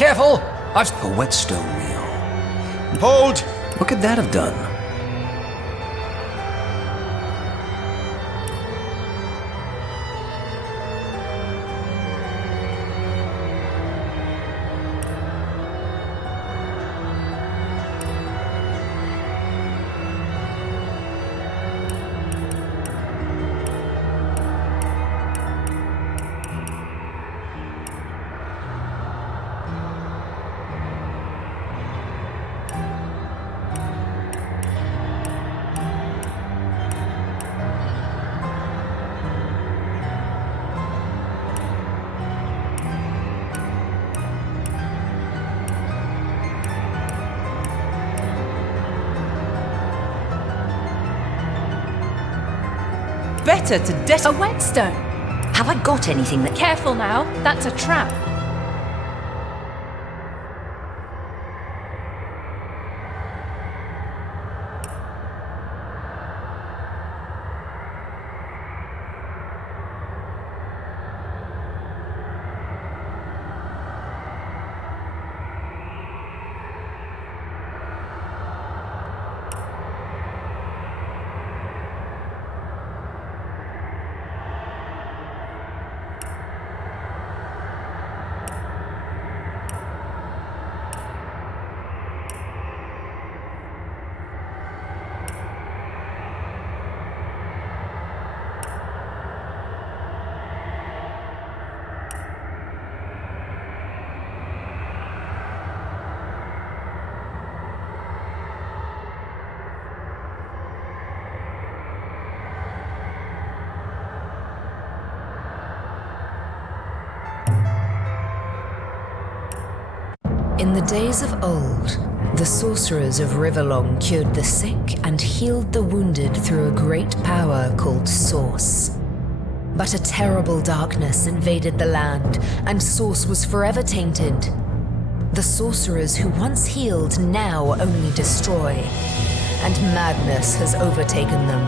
Careful! I've... A whetstone wheel. Hold! What could that have done? Better to A whetstone! Have I got anything that... Careful now, that's a trap. In the days of old, the sorcerers of Riverlong cured the sick and healed the wounded through a great power called Source. But a terrible darkness invaded the land, and Source was forever tainted. The sorcerers who once healed now only destroy, and madness has overtaken them.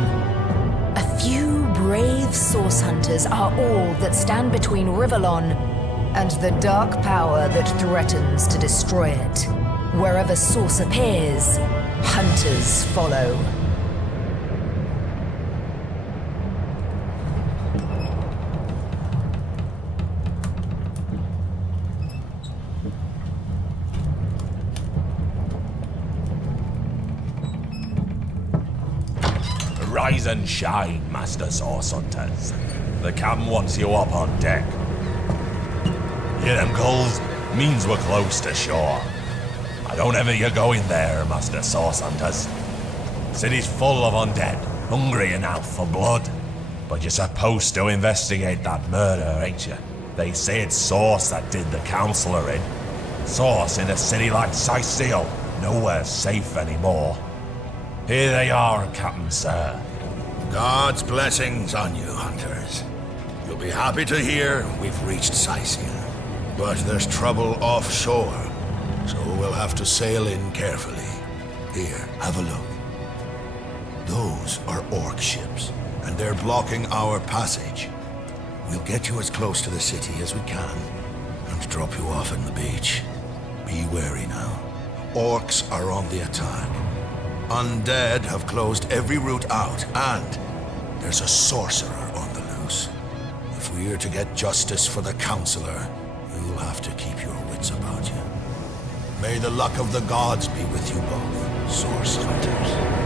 A few brave Source hunters are all that stand between Rivellon and the dark power that threatens to destroy it. Wherever Source appears, hunters follow. Rise and shine, Master Source Hunters. The captain wants you up on deck. Hear them gulls? Means we're close to shore. I don't ever you go in there, Master Source Hunters. City's full of undead, hungry enough for blood. But you're supposed to investigate that murder, ain't you? They say it's Source that did the Councillor in. Source in a city like Cyseal, nowhere safe anymore. Here they are, Captain Sir. God's blessings on you, hunters. You'll be happy to hear we've reached Cyseal. But there's trouble offshore, so we'll have to sail in carefully. Here, have a look. Those are orc ships, and they're blocking our passage. We'll get you as close to the city as we can, and drop you off on the beach. Be wary now. Orcs are on the attack. Undead have closed every route out, and there's a sorcerer on the loose. If we're to get justice for the Councillor, you'll have to keep your wits about you. May the luck of the gods be with you both, Source Hunters.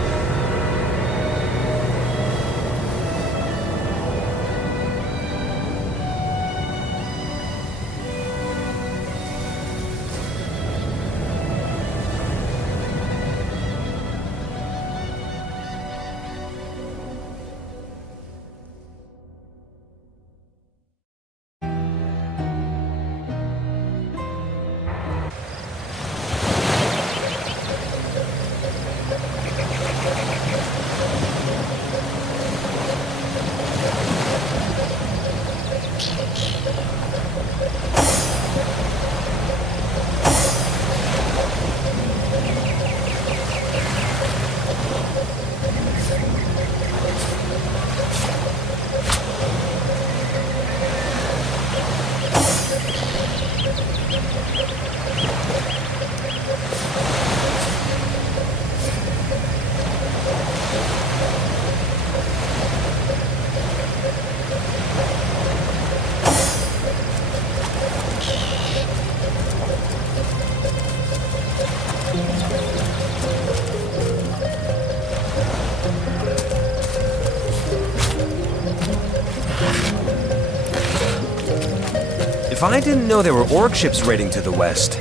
If I didn't know there were orc ships raiding to the west,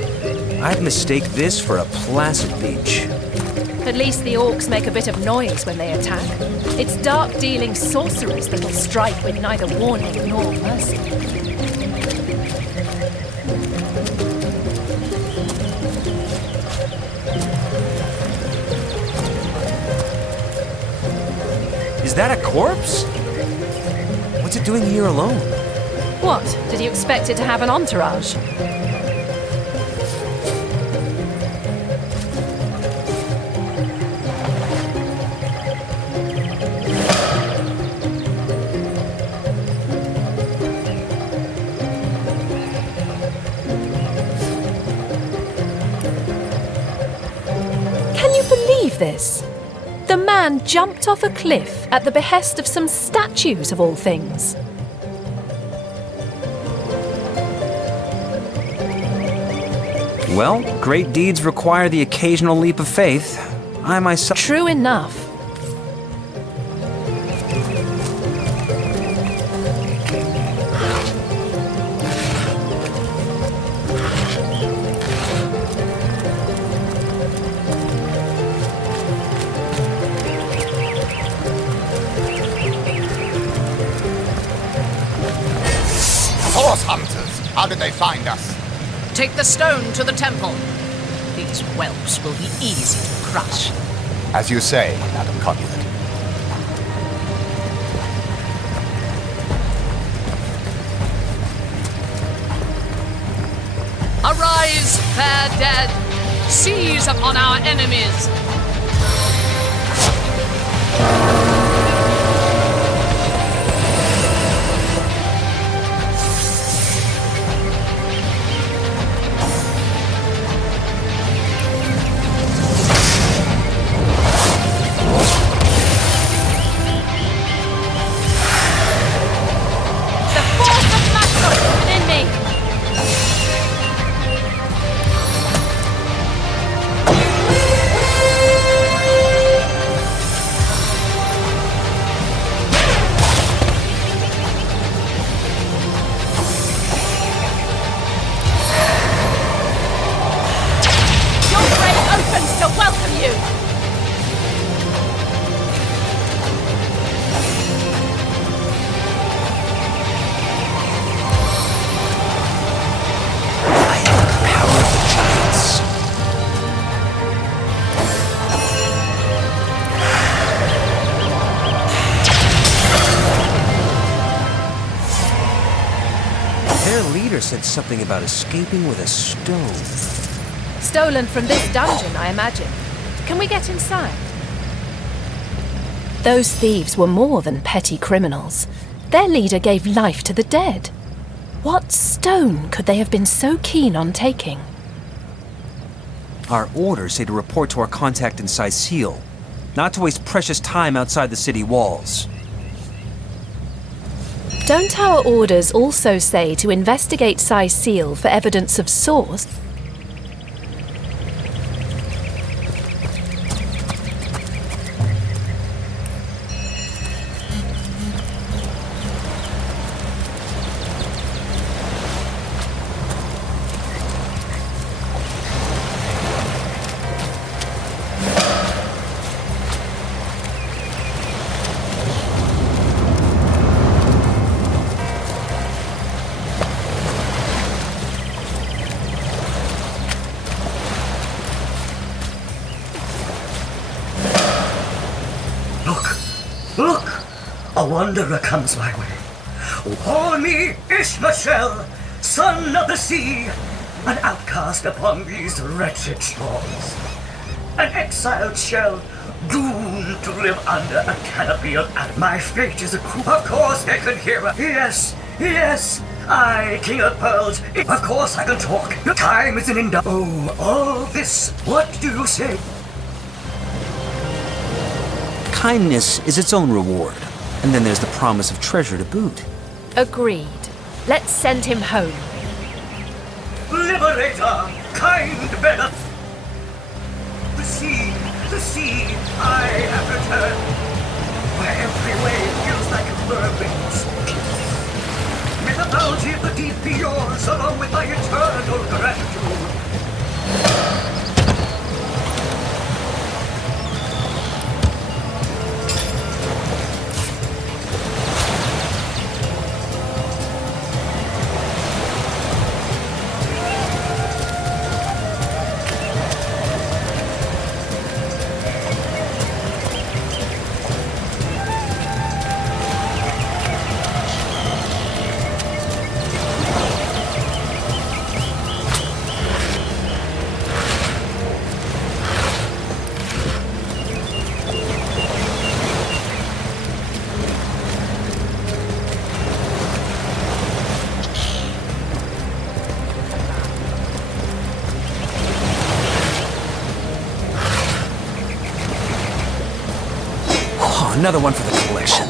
I'd mistake this for a placid beach. At least the orcs make a bit of noise when they attack. It's dark-dealing sorcerers that will strike with neither warning nor mercy. Is that a corpse? What's it doing here alone? What? Did you expect it to have an entourage? Can you believe this? The man jumped off a cliff at the behest of some statues of all things. Well, great deeds require the occasional leap of faith. I myself... True enough. Source hunters! How did they find us? Take the stone to the temple. These whelps will be easy to crush. As you say, Madam Conduit. Arise, fair dead! Seize upon our enemies! Said something about escaping with a stone. Stolen from this dungeon, I imagine. Can we get inside? Those thieves were more than petty criminals. Their leader gave life to the dead. What stone could they have been so keen on taking? Our orders say to report to our contact in Cyseal, not to waste precious time outside the city walls. Don't our orders also say to investigate Cyseal for evidence of source? A wanderer comes my way. Call me Ishmael, son of the sea, an outcast upon these wretched shores. An exiled shell, doomed to live under a canopy of my fate is a coup. Of course they can hear me. Yes, I, King of Pearls. Of course I can talk. Time is an Oh, all this, what do you say? Kindness is its own reward. And then there's the promise of treasure to boot. Agreed. Let's send him home. Liberator, kind beggar. The sea, I have returned. Where every wave feels like a mermaid's kiss. May the bounty of the deep be yours, along with my eternal gratitude. Another one for the collection.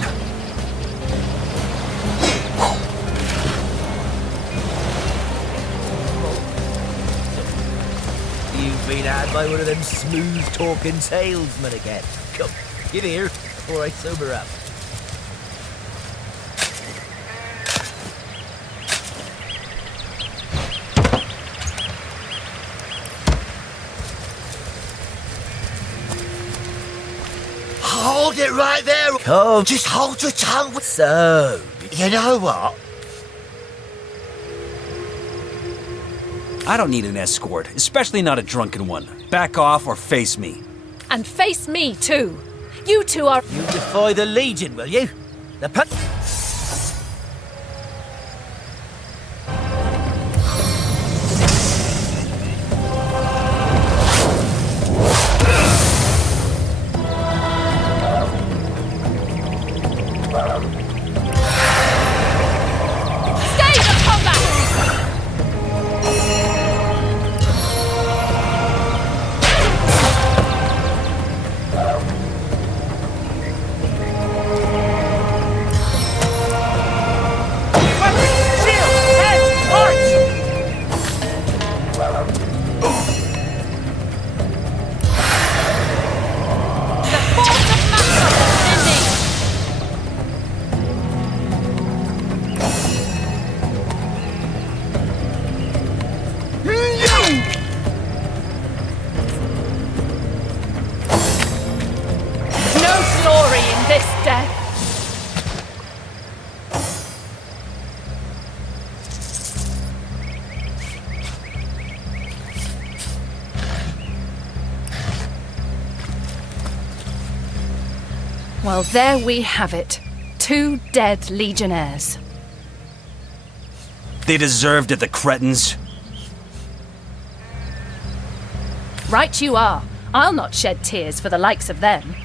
You've been had by one of them smooth-talking salesmen again. Come, get here before I sober up. Hold it right there. Come. Just hold your tongue. So, You know what? I don't need an escort, especially not a drunken one. Back off or face me. And face me, too. You two are... you defy the Legion, will you? The Well, there we have it. 2 dead legionnaires. They deserved it, the cretins. Right you are. I'll not shed tears for the likes of them.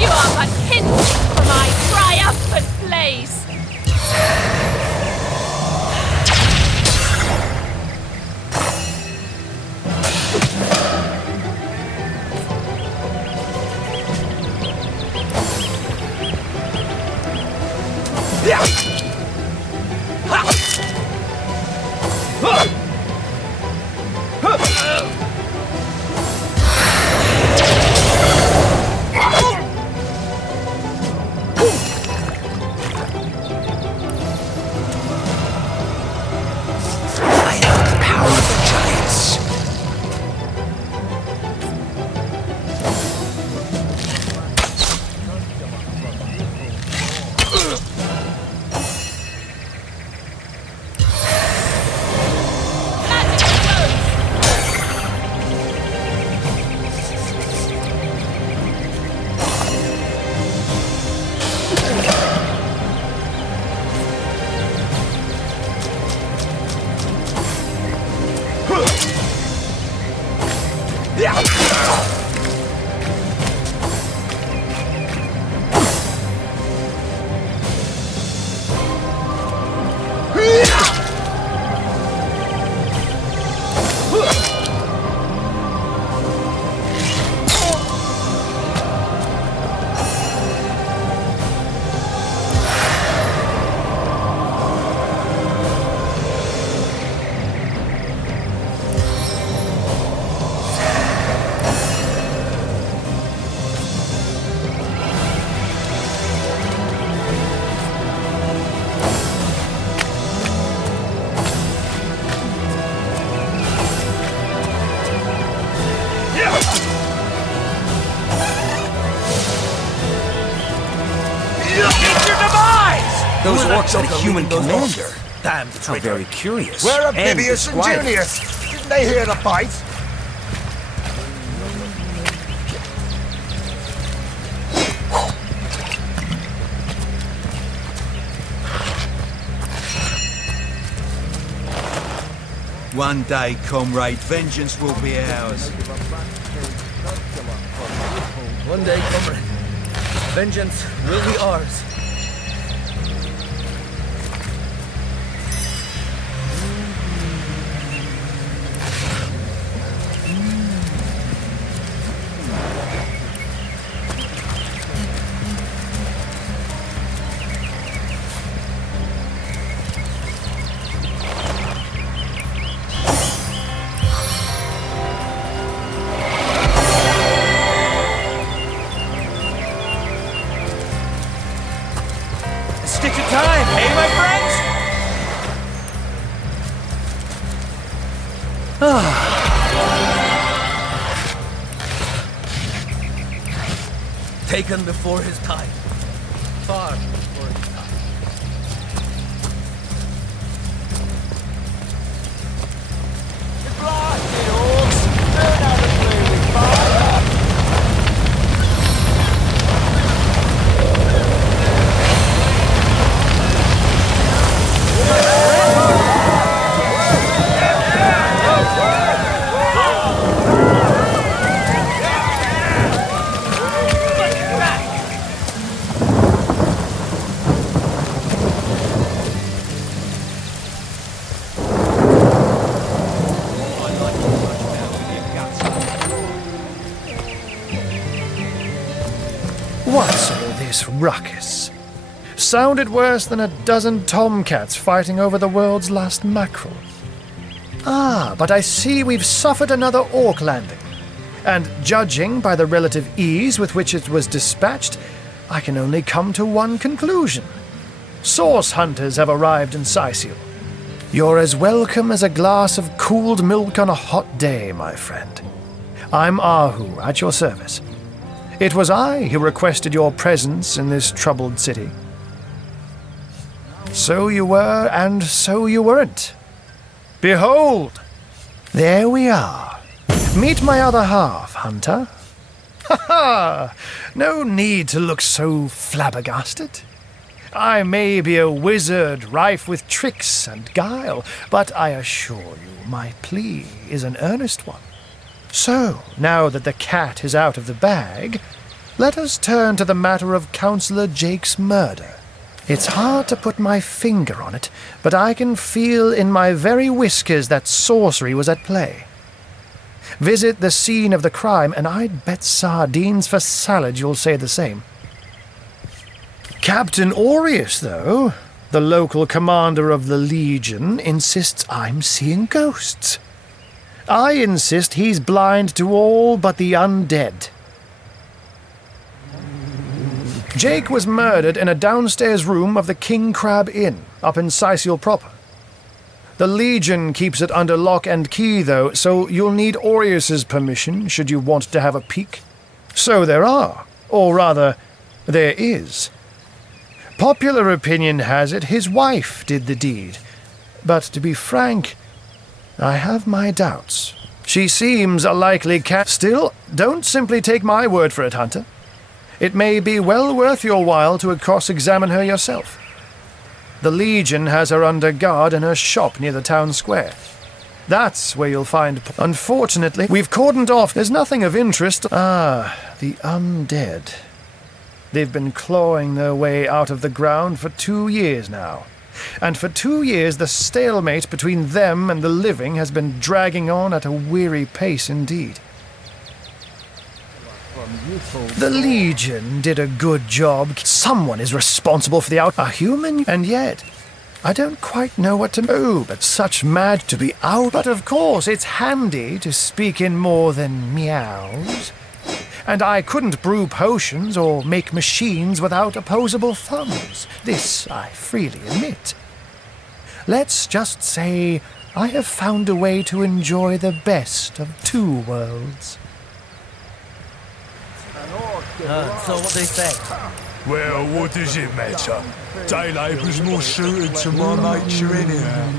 You Those orcs had a human commander. Damn How traitor. very curious. Where are and Bibius and disquieting. Junius? Didn't they hear the fight? One day, comrade, vengeance will be ours. One day, comrade, vengeance will be ours. Stitch of time, hey, my friends? Taken before his time. Far before his time. What's all this ruckus? Sounded worse than a dozen tomcats fighting over the world's last mackerel. Ah, but I see we've suffered another orc landing. And judging by the relative ease with which it was dispatched, I can only come to one conclusion. Source hunters have arrived in Cyseal. You're as welcome as a glass of cooled milk on a hot day, my friend. I'm Arhu, at your service. It was I who requested your presence in this troubled city. So you were, and so you weren't. Behold, there we are. Meet my other half, hunter. Ha ha! No need to look so flabbergasted. I may be a wizard rife with tricks and guile, but I assure you my plea is an earnest one. So, now that the cat is out of the bag, let us turn to the matter of Councillor Jake's murder. It's hard to put my finger on it, but I can feel in my very whiskers that sorcery was at play. Visit the scene of the crime, and I'd bet sardines for salad you'll say the same. Captain Aureus, though, the local commander of the Legion, insists I'm seeing ghosts. I insist he's blind to all but the undead. Jake was murdered in a downstairs room of the King Crab Inn, up in Cyseal proper. The Legion keeps it under lock and key, though, so you'll need Aureus's permission should you want to have a peek. So there are, or rather, there is. Popular opinion has it his wife did the deed, but to be frank, I have my doubts. She seems a likely cat. Still, don't simply take my word for it, Hunter. It may be well worth your while to cross-examine her yourself. The Legion has her under guard in her shop near the town square. That's where you'll find... Unfortunately, we've cordoned off. There's nothing of interest. Ah, the undead. They've been clawing their way out of the ground for 2 years now. And for 2 years, the stalemate between them and the living has been dragging on at a weary pace indeed. The Legion did a good job. Someone is responsible for the a human, and yet I don't quite know what to do, but such mad to be out. But of course, it's handy to speak in more than meows. And I couldn't brew potions or make machines without opposable thumbs. This I freely admit. Let's just say I have found a way to enjoy the best of 2 worlds. So what they say? Well, what does it matter? Day labour's more suited to my nature anyhow.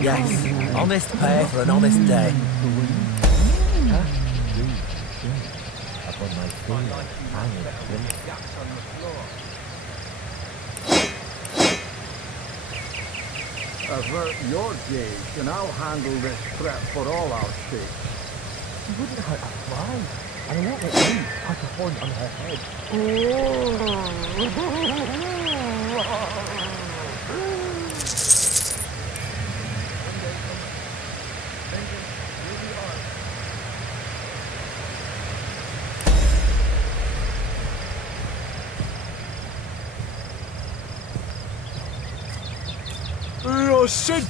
Yes, honest pay for an honest day. Avert your gaze, and I'll handle this threat for all our sake. She wouldn't hurt a fly, and I won't let you put a horn on her head.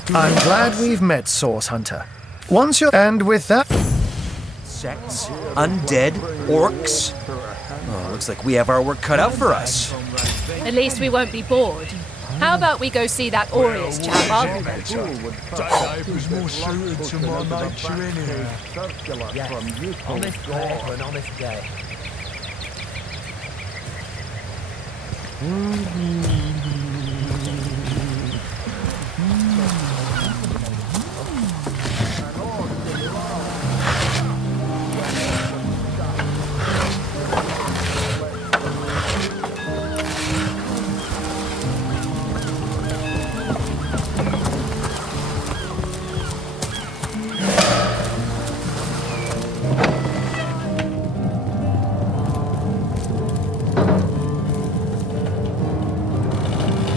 I'm glad we've met, Source Hunter. Once you're... And with that... Sects, undead, orcs. Oh, looks like we have our work cut out for us. At least we won't be bored. How about we go see that Aureus chap, Arhu? Day labour's more suited to my nature anyhow. Yes, honest pay for an honest day.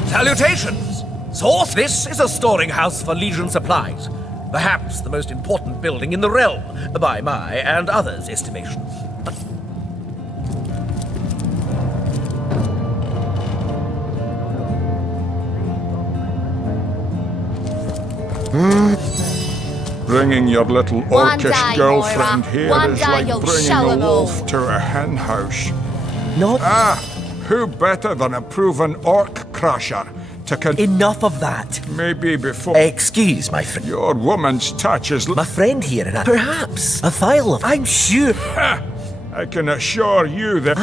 Salutations! Source, this is a storing house for Legion supplies. Perhaps the most important building in the realm, by my and others' estimations. Bringing your little One orcish day, girlfriend Moira. here One is day like you'll bringing show a 'em all. wolf to a hen house. Not... Who better than a proven orc crusher to Enough of that. Maybe before... Excuse, my friend. Your woman's touch is... My friend here and perhaps a file of... I'm sure... I can assure you that...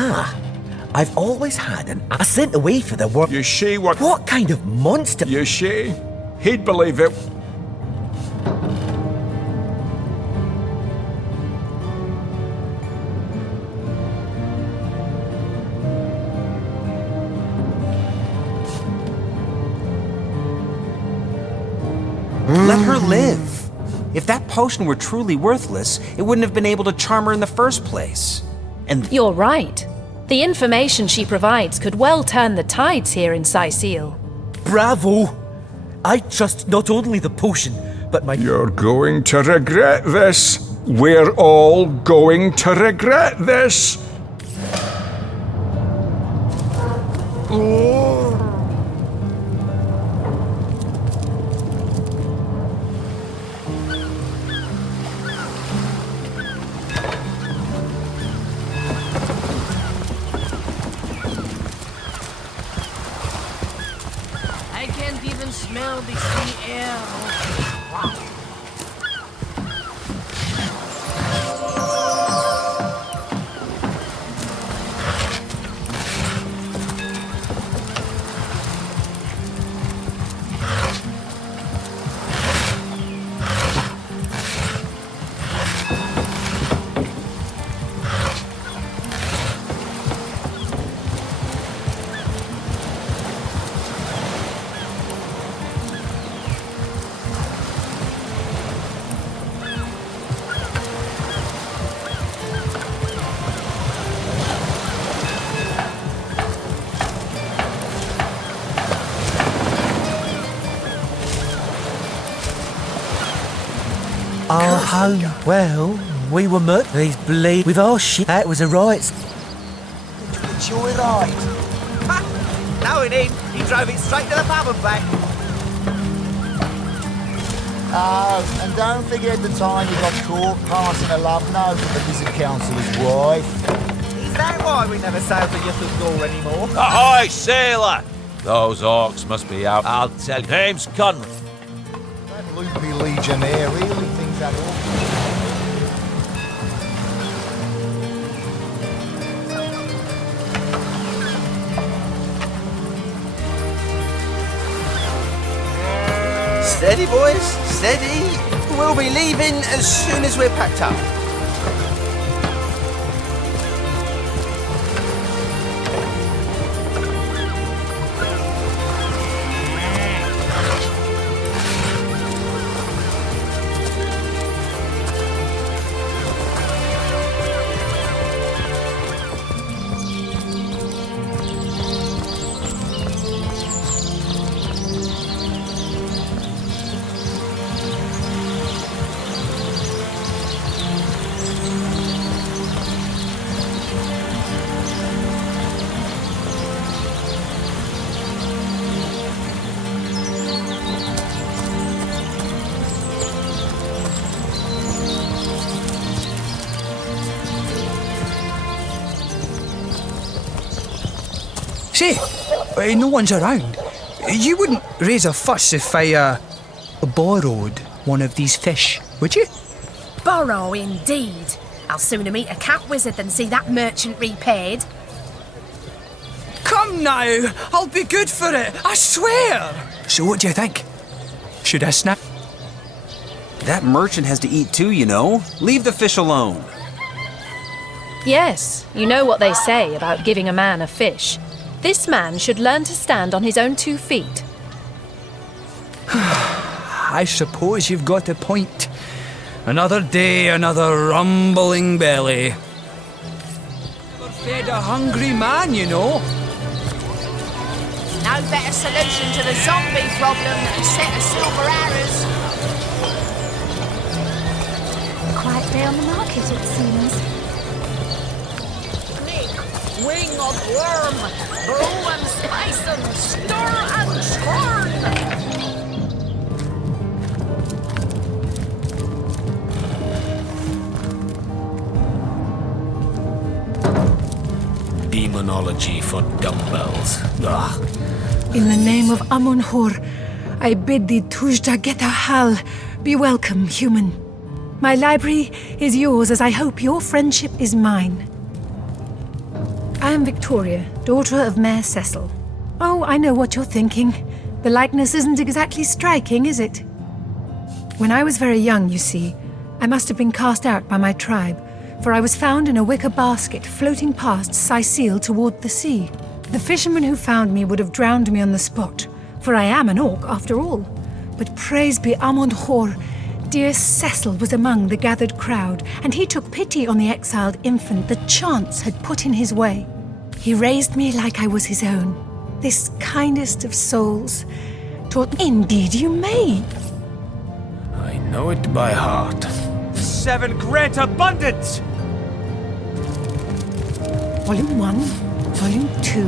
I've always had a sent away for the work... You see what... What kind of monster... You see? He'd believe it... Let her live. If that potion were truly worthless, it wouldn't have been able to charm her in the first place. And You're right. The information she provides could well turn the tides here in Cyseal. Bravo! I trust not only the potion, but my... You're going to regret this. We're all going to regret this. Oh. Our home. Well, we were these bleed with our shit. That was a riot. Joyride. Knowing him, he drove it straight to the pub and back. Oh, and don't forget the time you got caught passing a love note to the visit councillor's wife. Is that why we never sail to Yutha's door anymore? Ahoy, sailor! Those orcs must be out. I'll tell you. Name's Conrad. That loopy legionnaire really thinks that all. Steady, boys, steady. We'll be leaving as soon as we're packed up. Say, no one's around. You wouldn't raise a fuss if I, borrowed one of these fish, would you? Borrow, indeed. I'll sooner meet a cat wizard than see that merchant repaid. Come now, I'll be good for it, I swear! So what do you think? Should I snap? That merchant has to eat too, you know. Leave the fish alone. Yes, you know what they say about giving a man a fish. This man should learn to stand on his own 2 feet. I suppose you've got a point. Another day, another rumbling belly. Never fed a hungry man, you know. No better solution to the zombie problem than a set of silver arrows. Quite day on the market, it seems. Wing of worm, brew and spice and stir and churn. Demonology for dumbbells. Ugh. In the name of Amun-Hor, I bid thee Tujda Getahal be welcome, human. My library is yours, as I hope your friendship is mine. I am Victoria, daughter of Mayor Cecil. Oh, I know what you're thinking. The likeness isn't exactly striking, is it? When I was very young, you see, I must have been cast out by my tribe, for I was found in a wicker basket floating past Cyseal toward the sea. The fisherman who found me would have drowned me on the spot, for I am an orc after all. But praise be Amun-Hor, dear Cecil was among the gathered crowd, and he took pity on the exiled infant that chance had put in his way. He raised me like I was his own. This kindest of souls taught. Indeed you may. I know it by heart. 7 great abundance! Volume 1, Volume 2.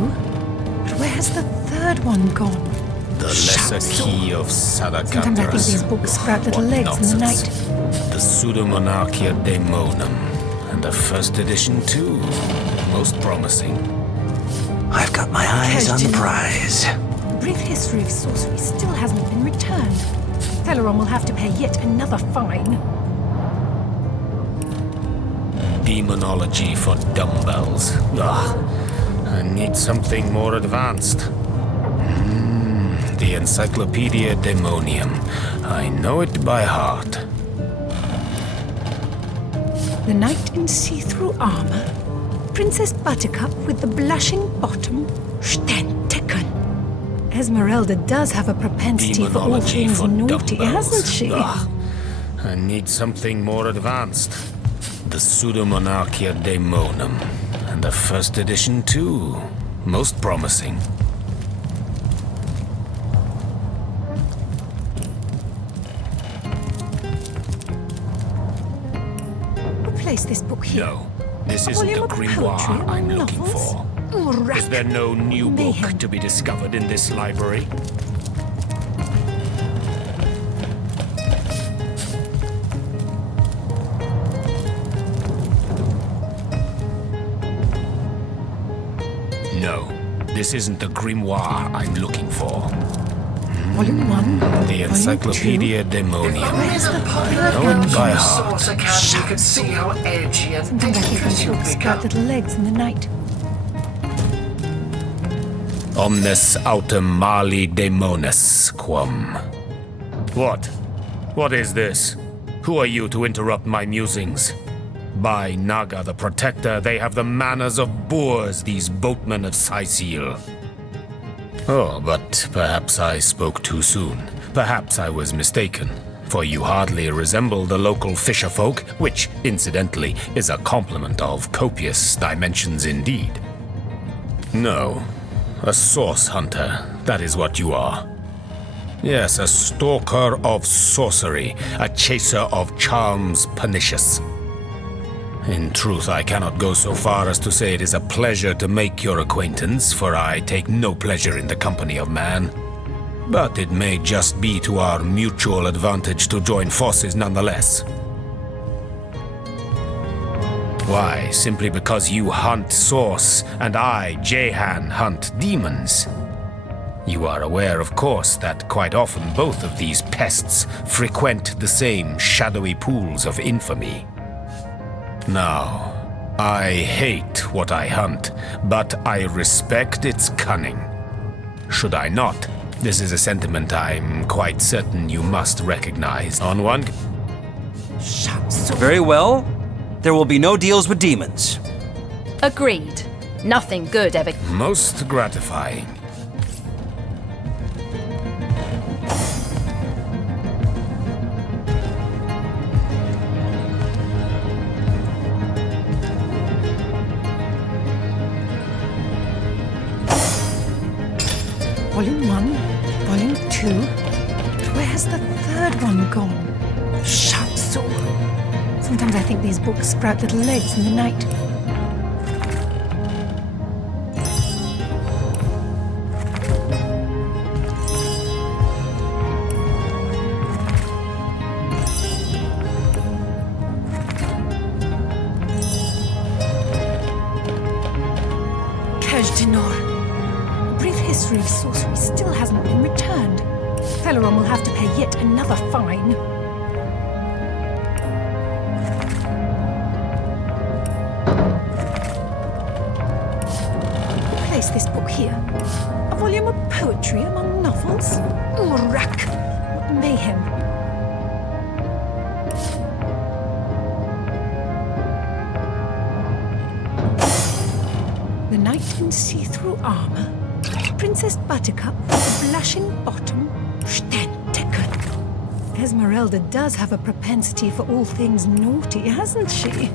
But where has the 3rd one gone? The lesser key of Sadakatras. Sometimes I think these books sprout little legs in the night. The Pseudomonarchia Daemonum. And the 1st edition too. Most promising. I've got my eyes on the prize. brief history of sorcery still hasn't been returned. Celeron will have to pay yet another fine. Demonology for dumbbells. Ugh. I need something more advanced. The Encyclopedia Demonium. I know it by heart. The knight in see-through armor. Princess Buttercup with the blushing bottom. Stentiken. Esmeralda does have a propensity for all things naughty, hasn't she? Ugh. I need something more advanced. The Pseudomonarchia Daemonum. And the first edition, too. Most promising. Place this book here. No, this isn't the grimoire I'm looking for. Is there no new book to be discovered in this library? No, this isn't the grimoire I'm looking for. Volume 1. The Encyclopedia Demonium. Where's the Know it by heart. You can see how edgy and sometimes I think these books got little legs in the night. Omnes autem mali demonis quam. What? What is this? Who are you to interrupt my musings? By Naga the Protector, they have the manners of boors, these boatmen of Cyseal. Oh, but perhaps I spoke too soon. Perhaps I was mistaken, for you hardly resemble the local fisherfolk, which, incidentally, is a compliment of copious dimensions indeed. No, a source hunter, that is what you are. Yes, a stalker of sorcery, a chaser of charms pernicious. In truth, I cannot go so far as to say it is a pleasure to make your acquaintance, for I take no pleasure in the company of man. But it may just be to our mutual advantage to join forces nonetheless. Why, simply because you hunt source, and I, Jehan, hunt demons. You are aware, of course, that quite often both of these pests frequent the same shadowy pools of infamy. Now, I hate what I hunt, but I respect its cunning. Should I not? This is a sentiment I'm quite certain you must recognize. On one... Very well. There will be no deals with demons. Agreed. Nothing good ever... Most gratifying. Volume 1, Volume 2. But where has the third one gone? Shatsu. Sometimes I think these books sprout little legs in the night. History of sorcery still hasn't been returned. Celeron will have to pay yet another fine. Place this book here. A volume of poetry among novels? Urak! What mayhem! The knight in see-through armor. Princess Buttercup with a blushing bottom. Stentiken. Esmeralda does have a propensity for all things naughty, hasn't she?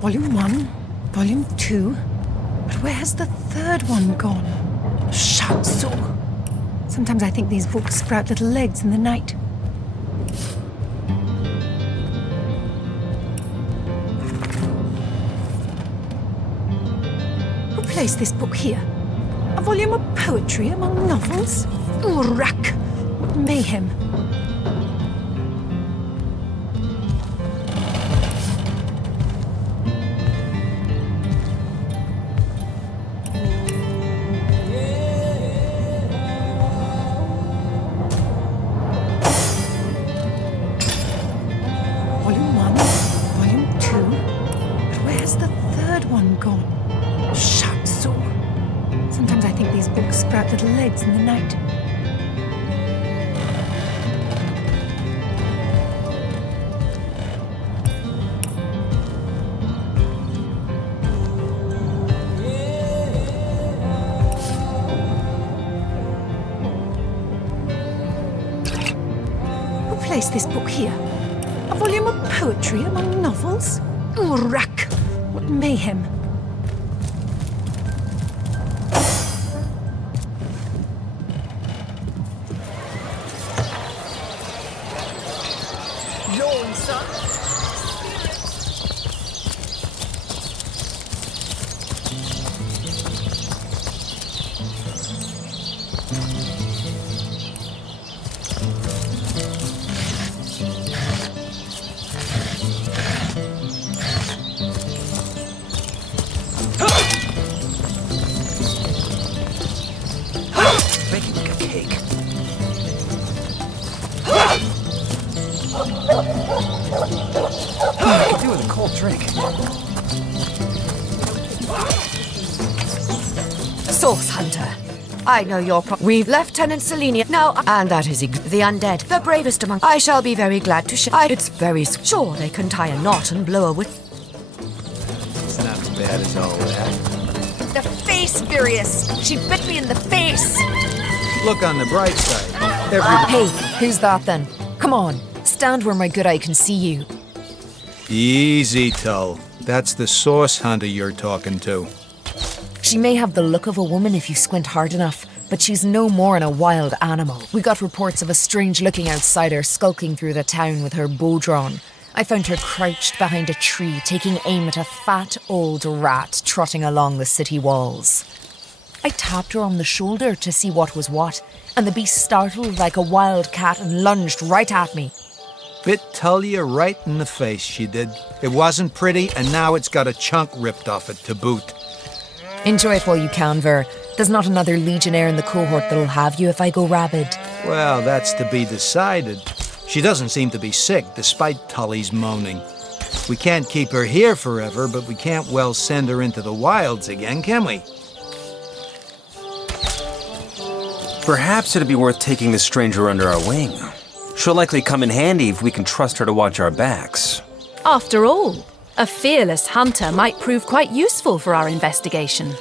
Volume 1, Volume 2. But where has the third one gone? Shatsu. Sometimes I think these books sprout little legs in the night. Who placed this book here? A volume of poetry among novels? Urrak! What mayhem! Volume 1, Volume 2. But where's the third one gone? Shut so. Sometimes I think these books sprout little legs in the night. Who placed this book here? A volume of poetry among novels? Urrak! What mayhem! Yawn, son. Baking like a cake. I could do with a cold drink. Source Hunter. I know your We've Lieutenant Selenia now, and that is the undead, the bravest among. I shall be very glad to share. It's very sure they can tie a knot and blow a whiff. It's not as bad as all that. The face, Furious. She bit me in the face. Look on the bright side. Hey, who's that then? Come on, stand where my good eye can see you. Easy, Tull. That's the Source Hunter you're talking to. She may have the look of a woman if you squint hard enough, but she's no more than a wild animal. We got reports of a strange-looking outsider skulking through the town with her bow drawn. I found her crouched behind a tree, taking aim at a fat old rat trotting along the city walls. I tapped her on the shoulder to see what was what, and the beast startled like a wild cat and lunged right at me. Bit Tullia right in the face, she did. It wasn't pretty, and now it's got a chunk ripped off it to boot. Enjoy it while you can, Ver. There's not another legionnaire in the cohort that'll have you if I go rabid. Well, that's to be decided. She doesn't seem to be sick, despite Tully's moaning. We can't keep her here forever, but we can't well send her into the wilds again, can we? Perhaps it'd be worth taking this stranger under our wing. She'll likely come in handy if we can trust her to watch our backs. After all, a fearless hunter might prove quite useful for our investigation.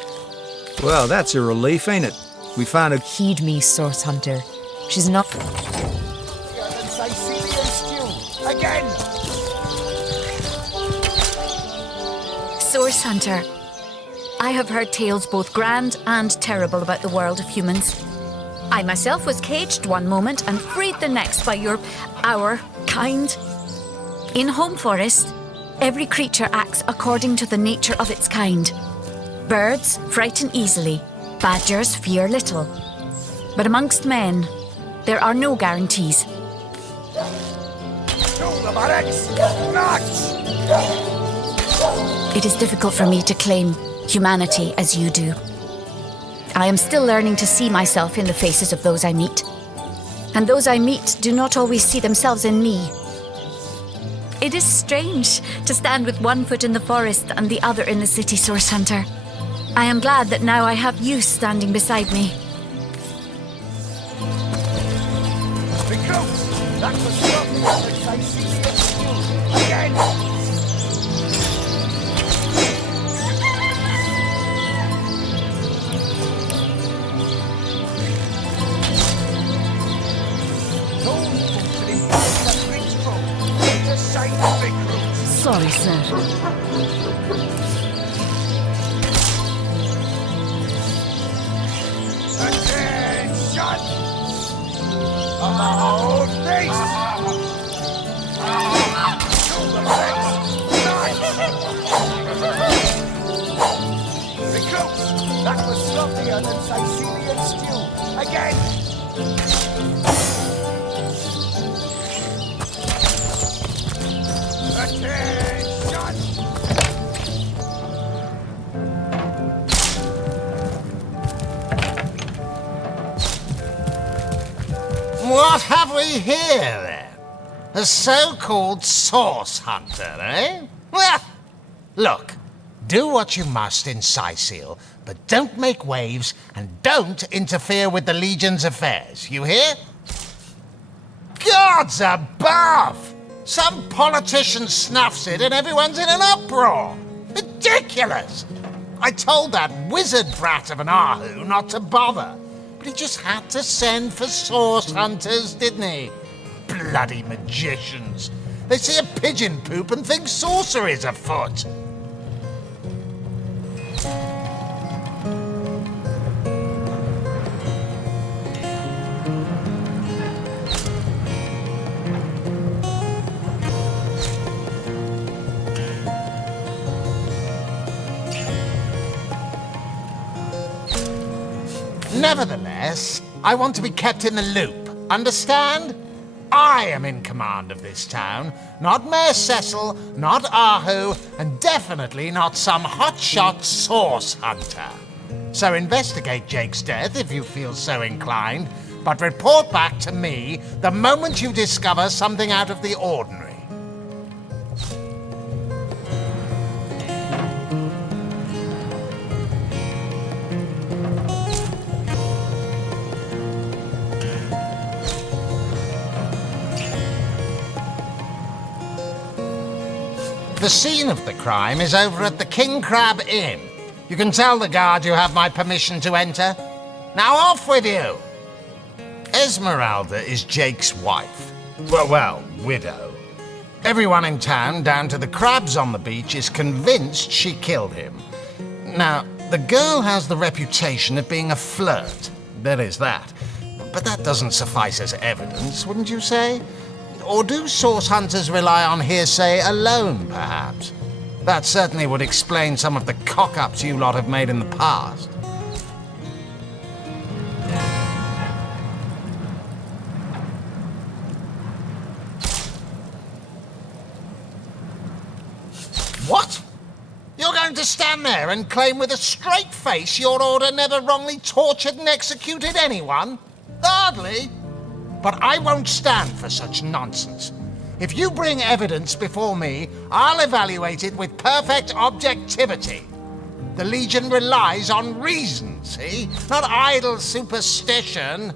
Well, that's a relief, ain't it? We found a... Heed me, Source Hunter. She's not... Cyseal stew! Again! Source Hunter. I have heard tales both grand and terrible about the world of humans. I myself was caged one moment and freed the next by our kind. In Home Forest, every creature acts according to the nature of its kind. Birds frighten easily, badgers fear little. But amongst men, there are no guarantees. It is difficult for me to claim humanity as you do. I am still learning to see myself in the faces of those I meet. And those I meet do not always see themselves in me. It is strange to stand with one foot in the forest and the other in the city, Source Hunter. I am glad that now I have you standing beside me. Recruits! That was something of the Cyseal stew! Again! Sorry, sir. Attention! About this! To the place! Nice! Recruits! That was something healthier than Cyseal stew. Again! What have we here, then? A so-called source hunter, eh? Well, look, do what you must in Cyseal, but don't make waves and don't interfere with the Legion's affairs, you hear? Gods above! Some politician snuffs it and everyone's in an uproar. Ridiculous! I told that wizard brat of an Arhu not to bother. But he just had to send for source hunters, didn't he? Bloody magicians. They see a pigeon poop and think sorcery's afoot. Nevertheless, I want to be kept in the loop. Understand? I am in command of this town, not Mayor Cecil, not Arhu, and definitely not some hotshot source hunter. So investigate Jake's death if you feel so inclined, but report back to me the moment you discover something out of the ordinary. The scene of the crime is over at the King Crab Inn. You can tell the guard you have my permission to enter. Now off with you! Esmeralda is Jake's wife. Well, widow. Everyone in town, down to the crabs on the beach, is convinced she killed him. Now, the girl has the reputation of being a flirt. There is that. But that doesn't suffice as evidence, wouldn't you say? Or do source hunters rely on hearsay alone, perhaps? That certainly would explain some of the cock-ups you lot have made in the past. What? You're going to stand there and claim with a straight face your order never wrongly tortured and executed anyone? Hardly. But I won't stand for such nonsense. If you bring evidence before me, I'll evaluate it with perfect objectivity. The Legion relies on reason, see? Not idle superstition.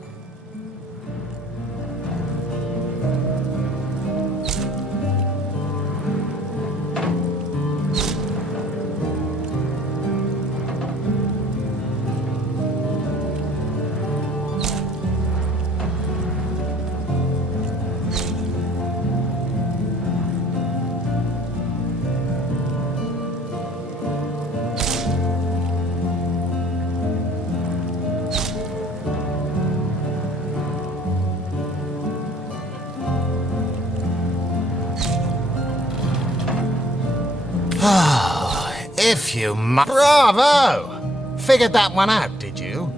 If you Bravo! Figured that one out, did you?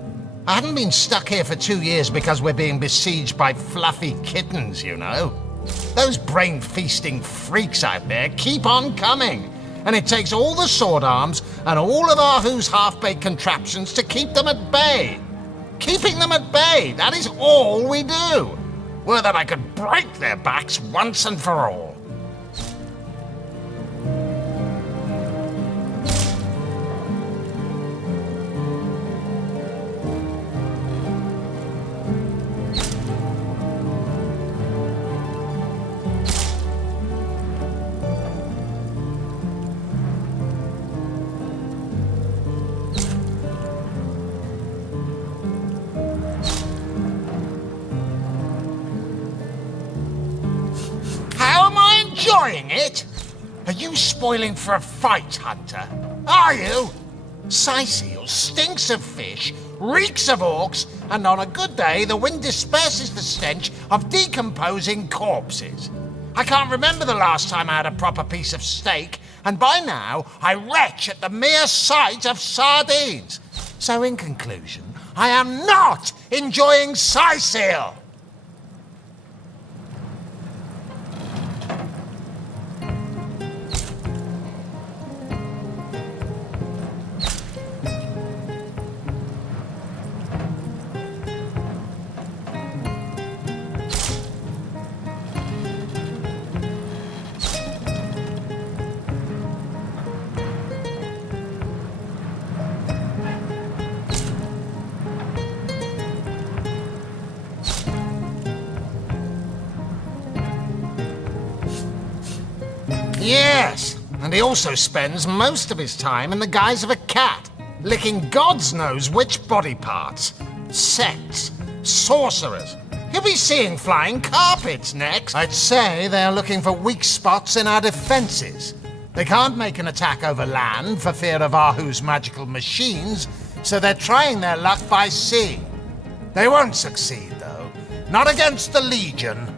I haven't been stuck here for 2 years because we're being besieged by fluffy kittens, you know. Those brain-feasting freaks out there keep on coming, and it takes all the sword arms and all of Arhu's half-baked contraptions to keep them at bay. Keeping them at bay, that is all we do. Were that I could break their backs once and for all. Enjoying it? Are you spoiling for a fight, Hunter? Are you? Cyseal stinks of fish, reeks of orcs, and on a good day the wind disperses the stench of decomposing corpses. I can't remember the last time I had a proper piece of steak, and by now I retch at the mere sight of sardines. So in conclusion, I am not enjoying Cyseal! Yes, and he also spends most of his time in the guise of a cat, licking God's knows which body parts. Sects, sorcerers. He'll be seeing flying carpets next. I'd say they're looking for weak spots in our defenses. They can't make an attack over land for fear of Arhu's magical machines, so they're trying their luck by sea. They won't succeed, though. Not against the Legion.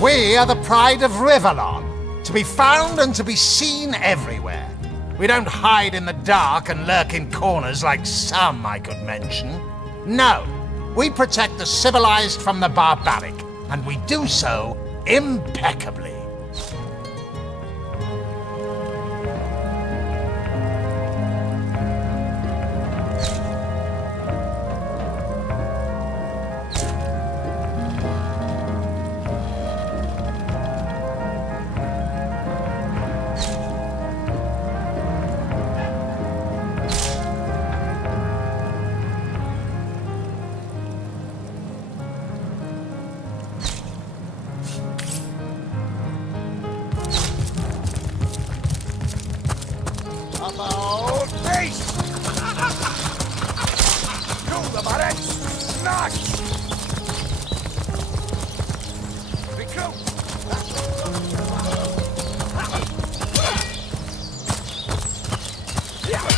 We are the pride of Rivellon, to be found and to be seen everywhere. We don't hide in the dark and lurk in corners like some I could mention. No, we protect the civilized from the barbaric, and we do so impeccably.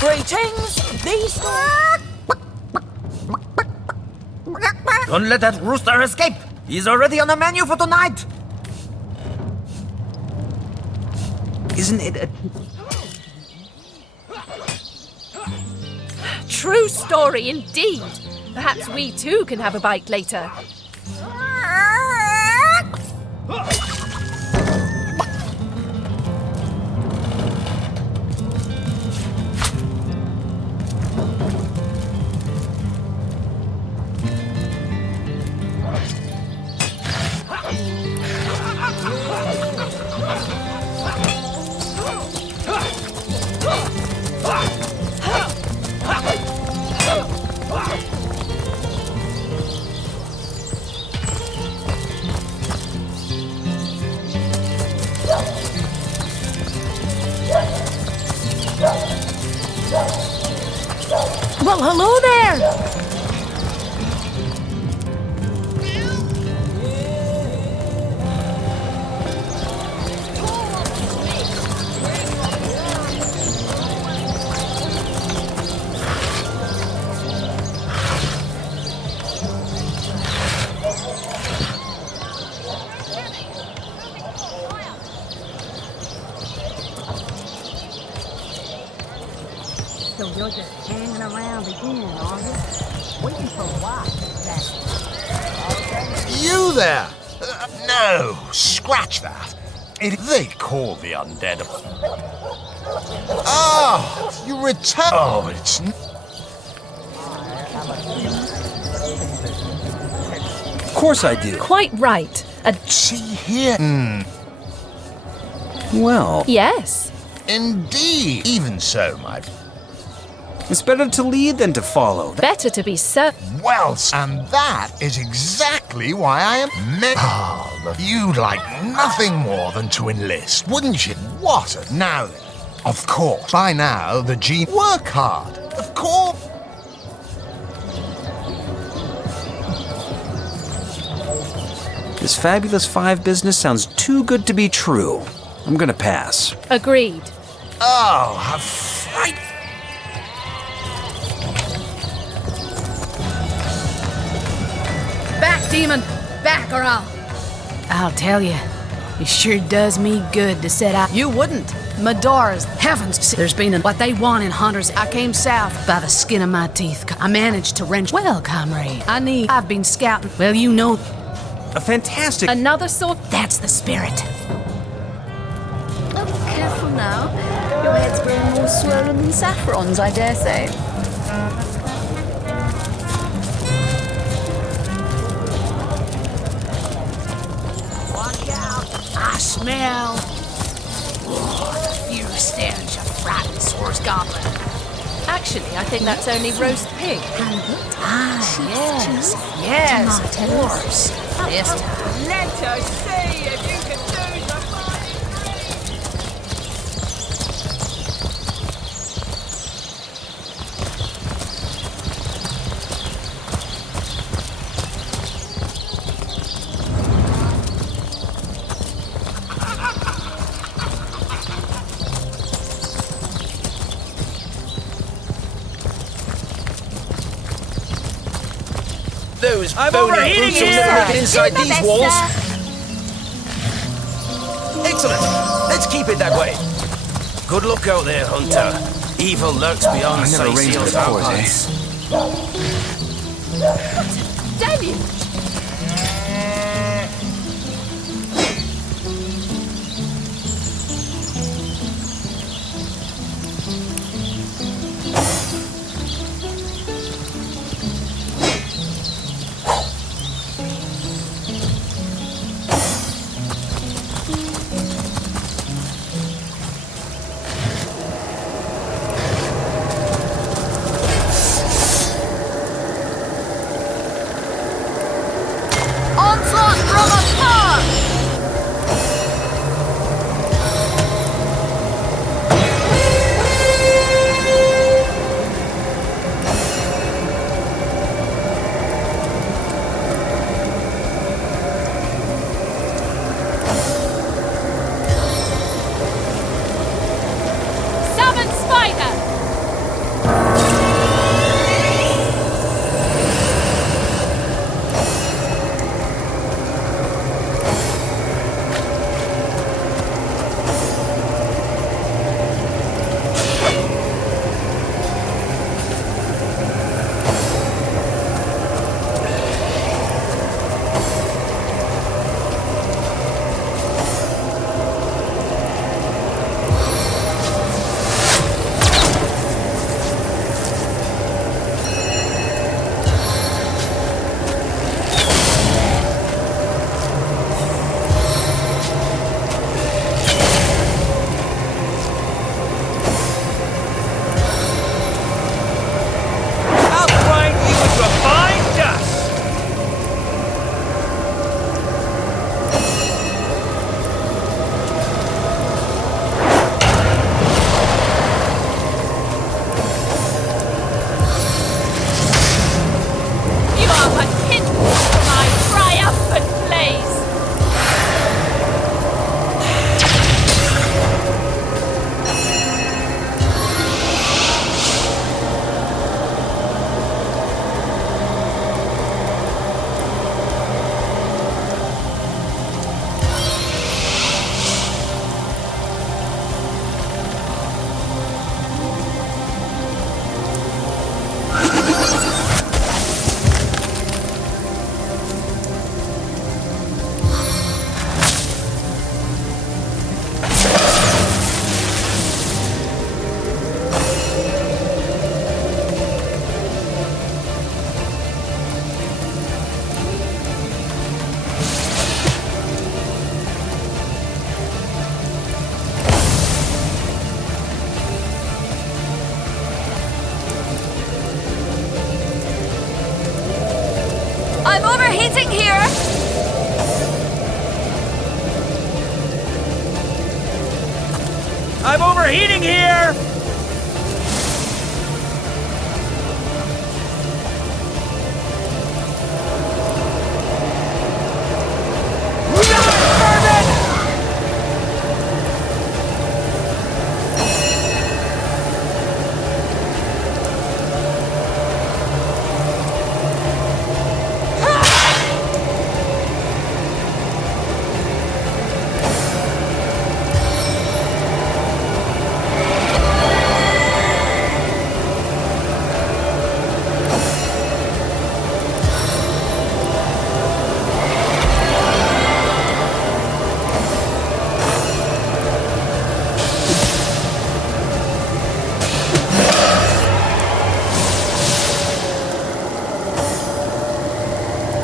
Greetings, these... Don't let that rooster escape! He's already on the menu for tonight! Isn't it a... True story indeed. Perhaps we too can have a bite later. Well, hello there! You're just hanging around the inn, are you? Waiting for what, exactly? You there! No, scratch that. They call the undead. Oh, you return. Oh, it's. Of course I do. Quite right. See here. Well. Yes. Indeed. Even so, my. It's better to lead than to follow. Better to be so. Well, and that is exactly why I am meant. You'd like nothing more than to enlist, wouldn't you? What a now then. Of course. By now, the G work hard. Of course. This Fabulous Five business sounds too good to be true. I'm gonna pass. Agreed. Oh, how fright. Back, demon! Back, or I'll tell you, it sure does me good to set out. You wouldn't. Madara's heavens, there's been what they want in hunters. I came south by the skin of my teeth. I managed to wrench. Well, comrade, I've been scouting. Well, you know. A fantastic. Another sword. That's the spirit. Oh, careful now. Your head's growing more swollen than Saffron's, I dare say. I smell the fierce stench of frightened source goblin. Actually, I think that's only roast pig. Yes, of course. This time. Let us see if you can do the Those I'm bony overheating boots will here. never make it inside Do my these best, walls. sir. Excellent. Let's keep it that way. Good luck out there, Hunter. Evil lurks beyond Cyseal's ramparts. Deluge! overheating here! I'm overheating here!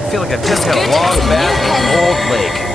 I feel like I've just had a long bath in an old lake.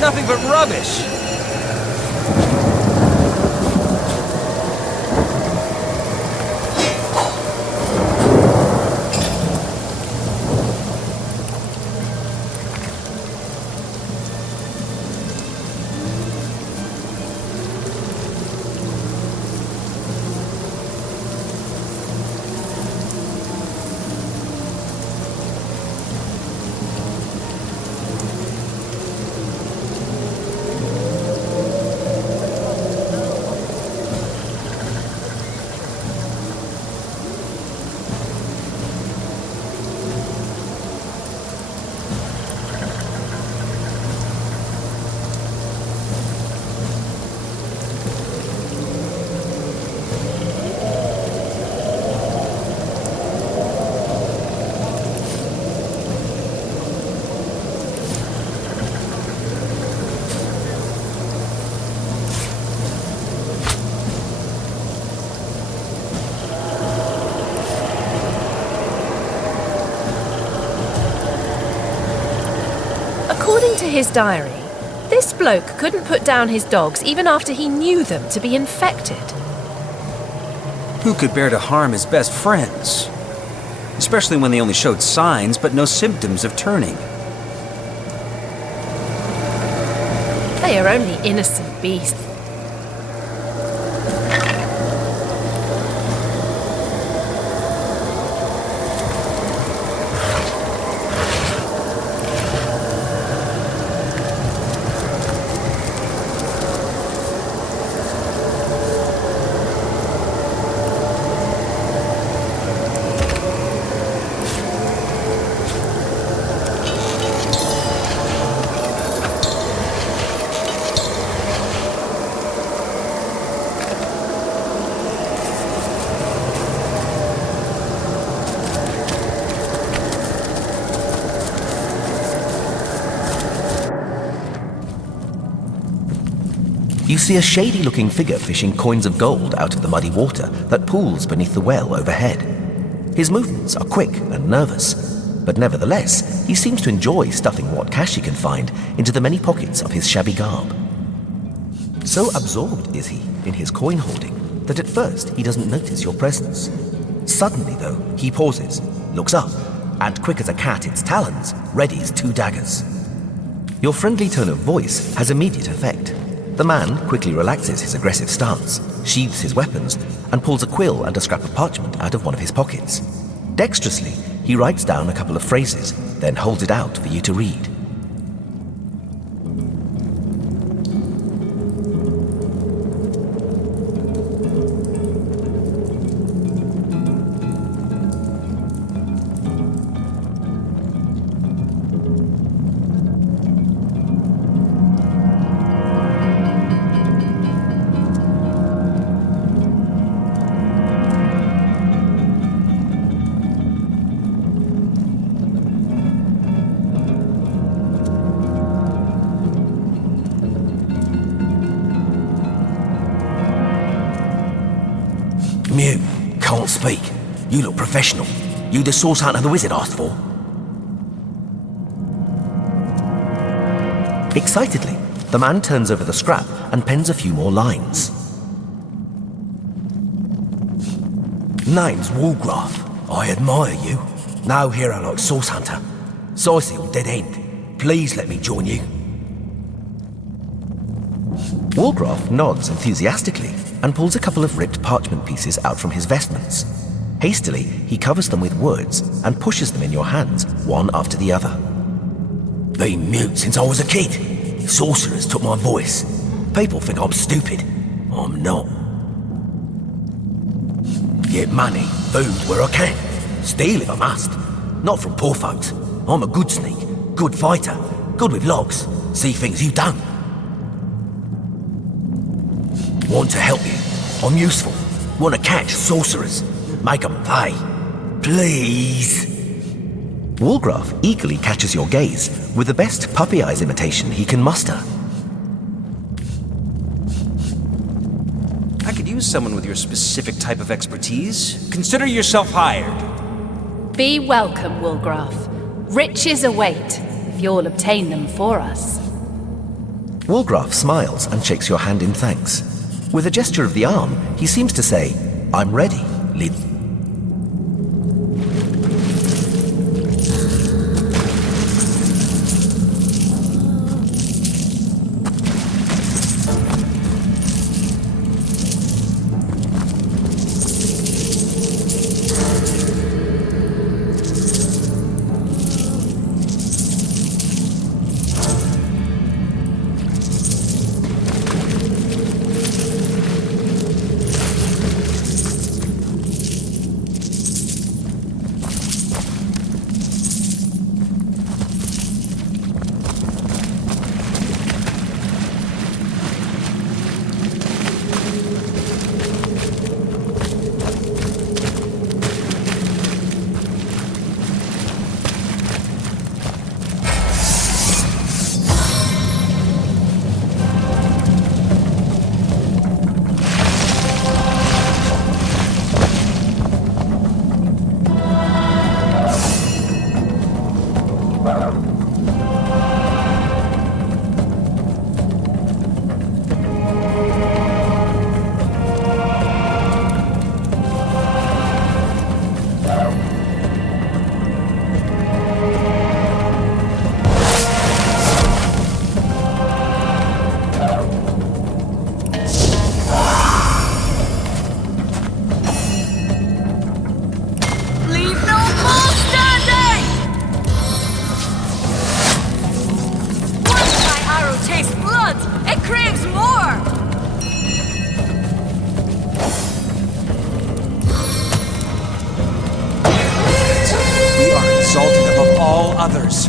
Nothing but rubbish! According to his diary, this bloke couldn't put down his dogs even after he knew them to be infected. Who could bear to harm his best friends? Especially when they only showed signs but no symptoms of turning. They are only innocent beasts. You see a shady-looking figure fishing coins of gold out of the muddy water that pools beneath the well overhead. His movements are quick and nervous, but nevertheless, he seems to enjoy stuffing what cash he can find into the many pockets of his shabby garb. So absorbed is he in his coin hoarding that at first he doesn't notice your presence. Suddenly, though, he pauses, looks up, and quick as a cat its talons, readies 2 daggers. Your friendly tone of voice has immediate effect. The man quickly relaxes his aggressive stance, sheathes his weapons, and pulls a quill and a scrap of parchment out of one of his pockets. Dexterously, he writes down a couple of phrases, then holds it out for you to read. Mute. Can't speak. You look professional. You the source hunter the wizard asked for? Excitedly, the man turns over the scrap and pens a few more lines. Name's Wulfram. I admire you. No hero like source hunter. Cyseal, dead end. Please let me join you. Wulfram nods enthusiastically and pulls a couple of ripped parchment pieces out from his vestments. Hastily, he covers them with words and pushes them in your hands, one after the other. Been mute since I was a kid. Sorcerers took my voice. People think I'm stupid. I'm not. Get money, food where I can. Steal if I must. Not from poor folks. I'm a good sneak, good fighter, good with logs. See things you don't. Want to help you. I'm useful. Want to catch sorcerers. Make them pay. Please. Wulfram eagerly catches your gaze with the best puppy eyes imitation he can muster. I could use someone with your specific type of expertise. Consider yourself hired. Be welcome, Wulfram. Riches await, if you'll obtain them for us. Wulfram smiles and shakes your hand in thanks. With a gesture of the arm, he seems to say, I'm ready, lead. others.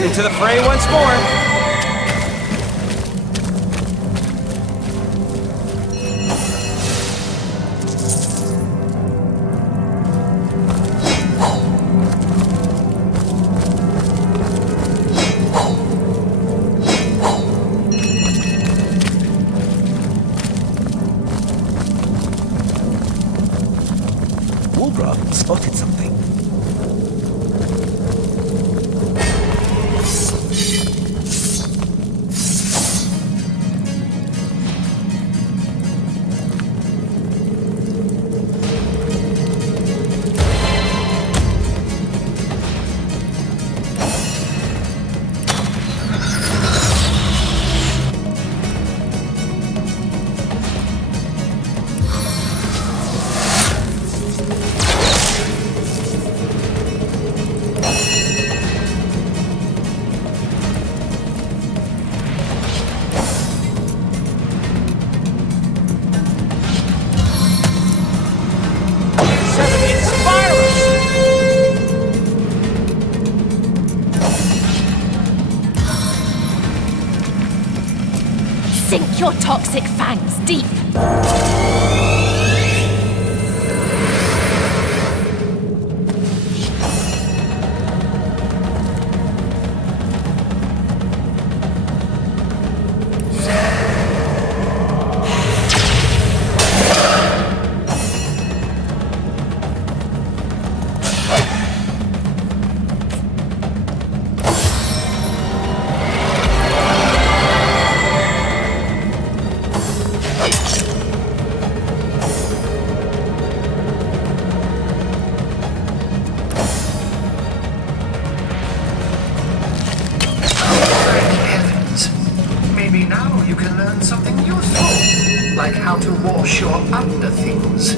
Into the fray once more. Wulfram spotted something. Sink your toxic fangs deep. Maybe now you can learn something useful, like how to wash your underthings.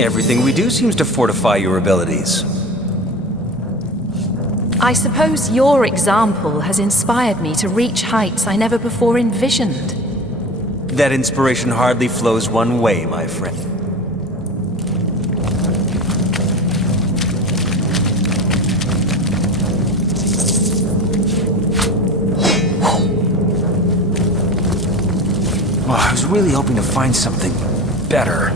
Everything we do seems to fortify your abilities. I suppose your example has inspired me to reach heights I never before envisioned. That inspiration hardly flows one way, my friend. Oh, I was really hoping to find something better.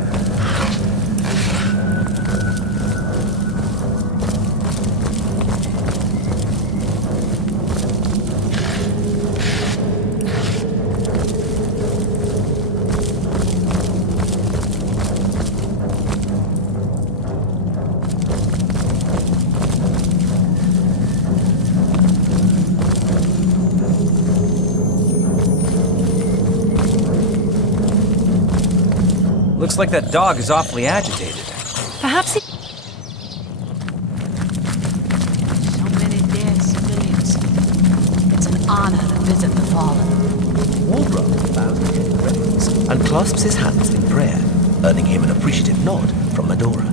Looks like that dog is awfully agitated. Perhaps he... So many dead civilians. It's an honor to visit the fallen. Wulfram bows his head in reverence and clasps his hands in prayer, earning him an appreciative nod from Medora.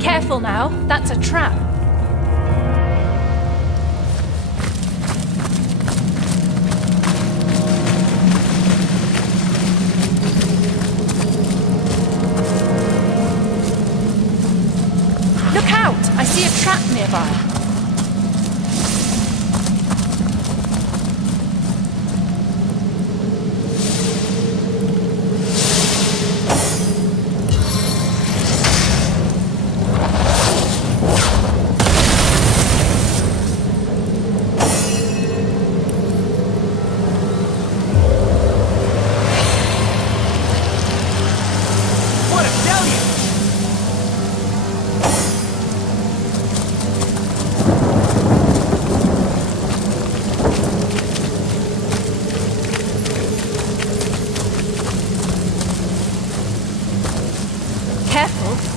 Careful now, that's a trap. Look out! I see a trap nearby.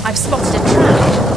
I've spotted a trap.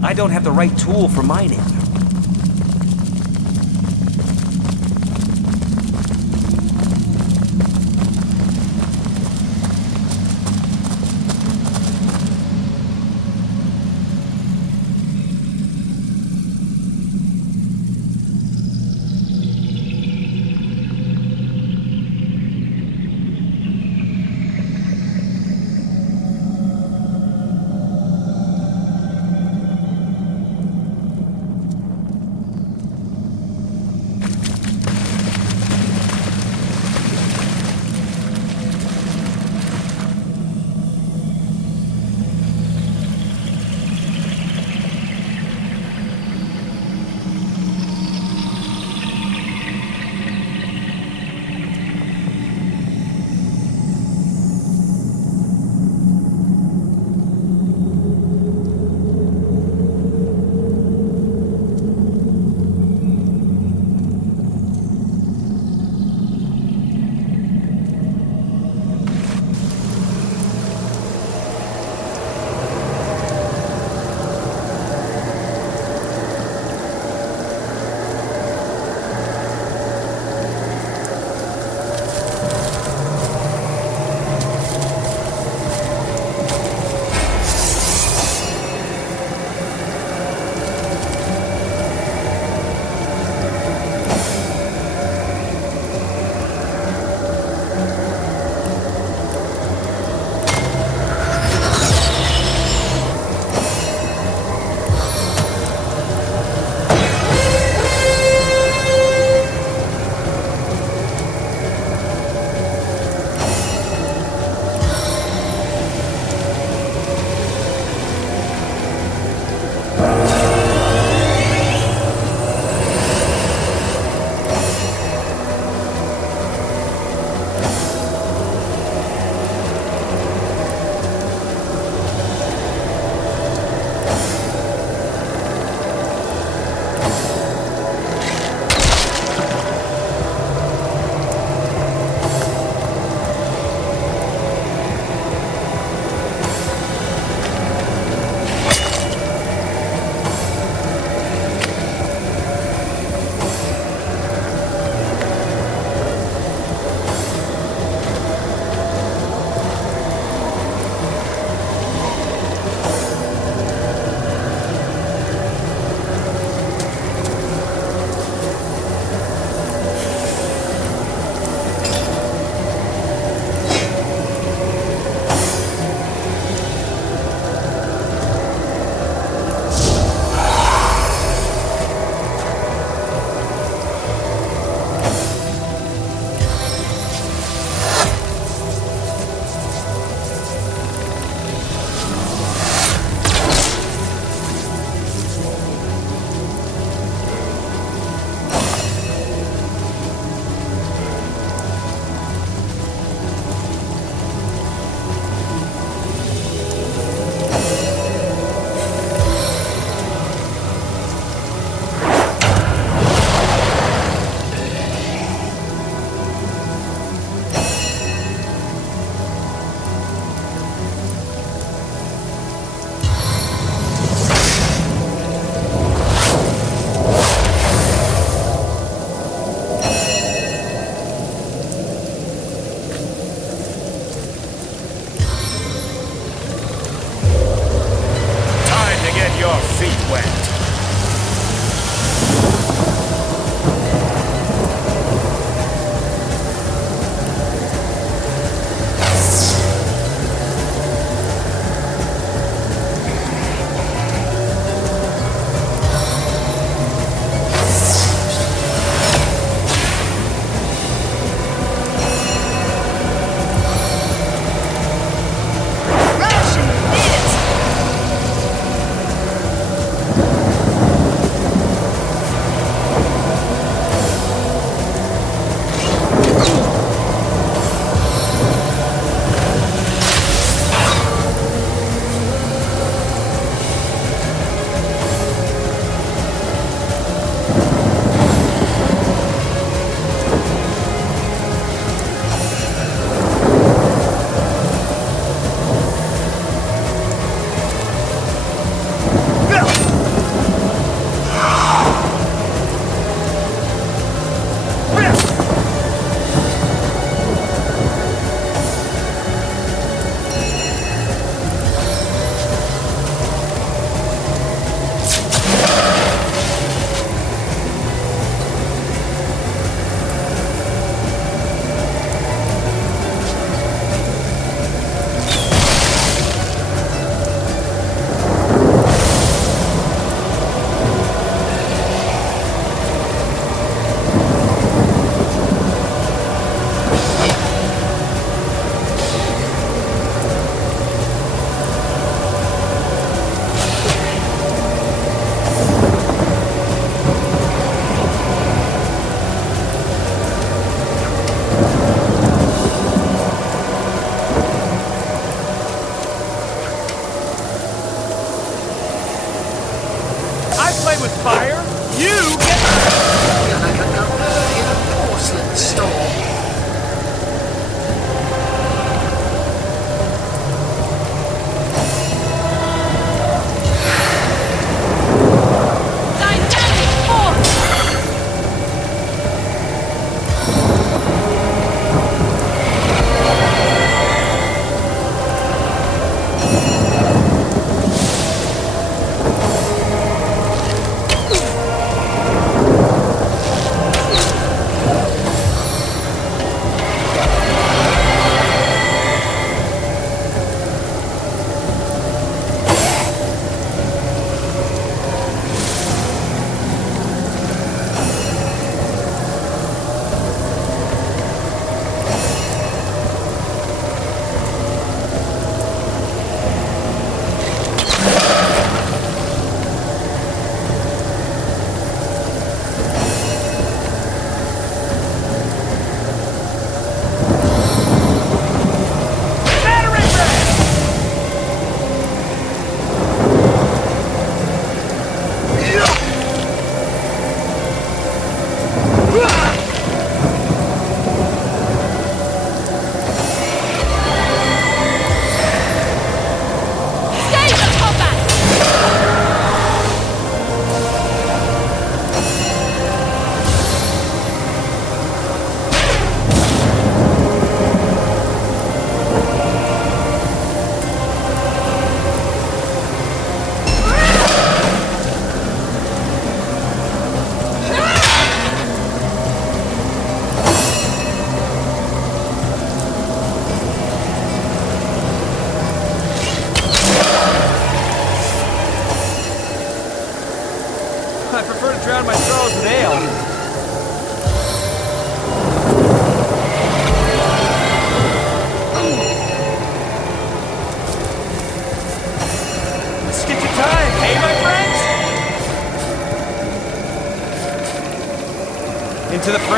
I don't have the right tool for mining.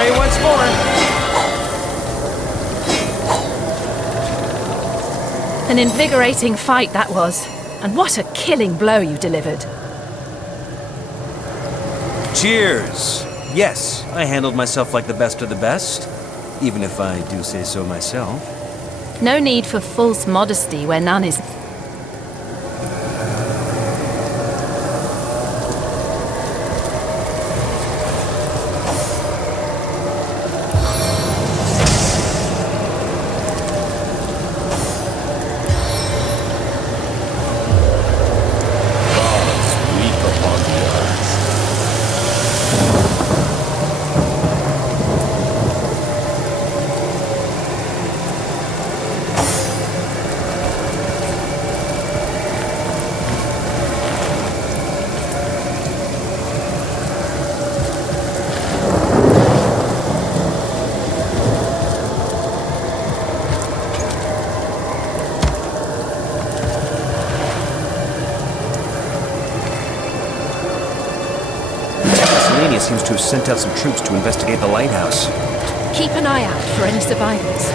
Pray once more. An invigorating fight that was. And what a killing blow you delivered. Cheers. Yes, I handled myself like the best of the best, even if I do say so myself. No need for false modesty where none is. Seems to have sent out some troops to investigate the lighthouse. Keep an eye out for any survivors.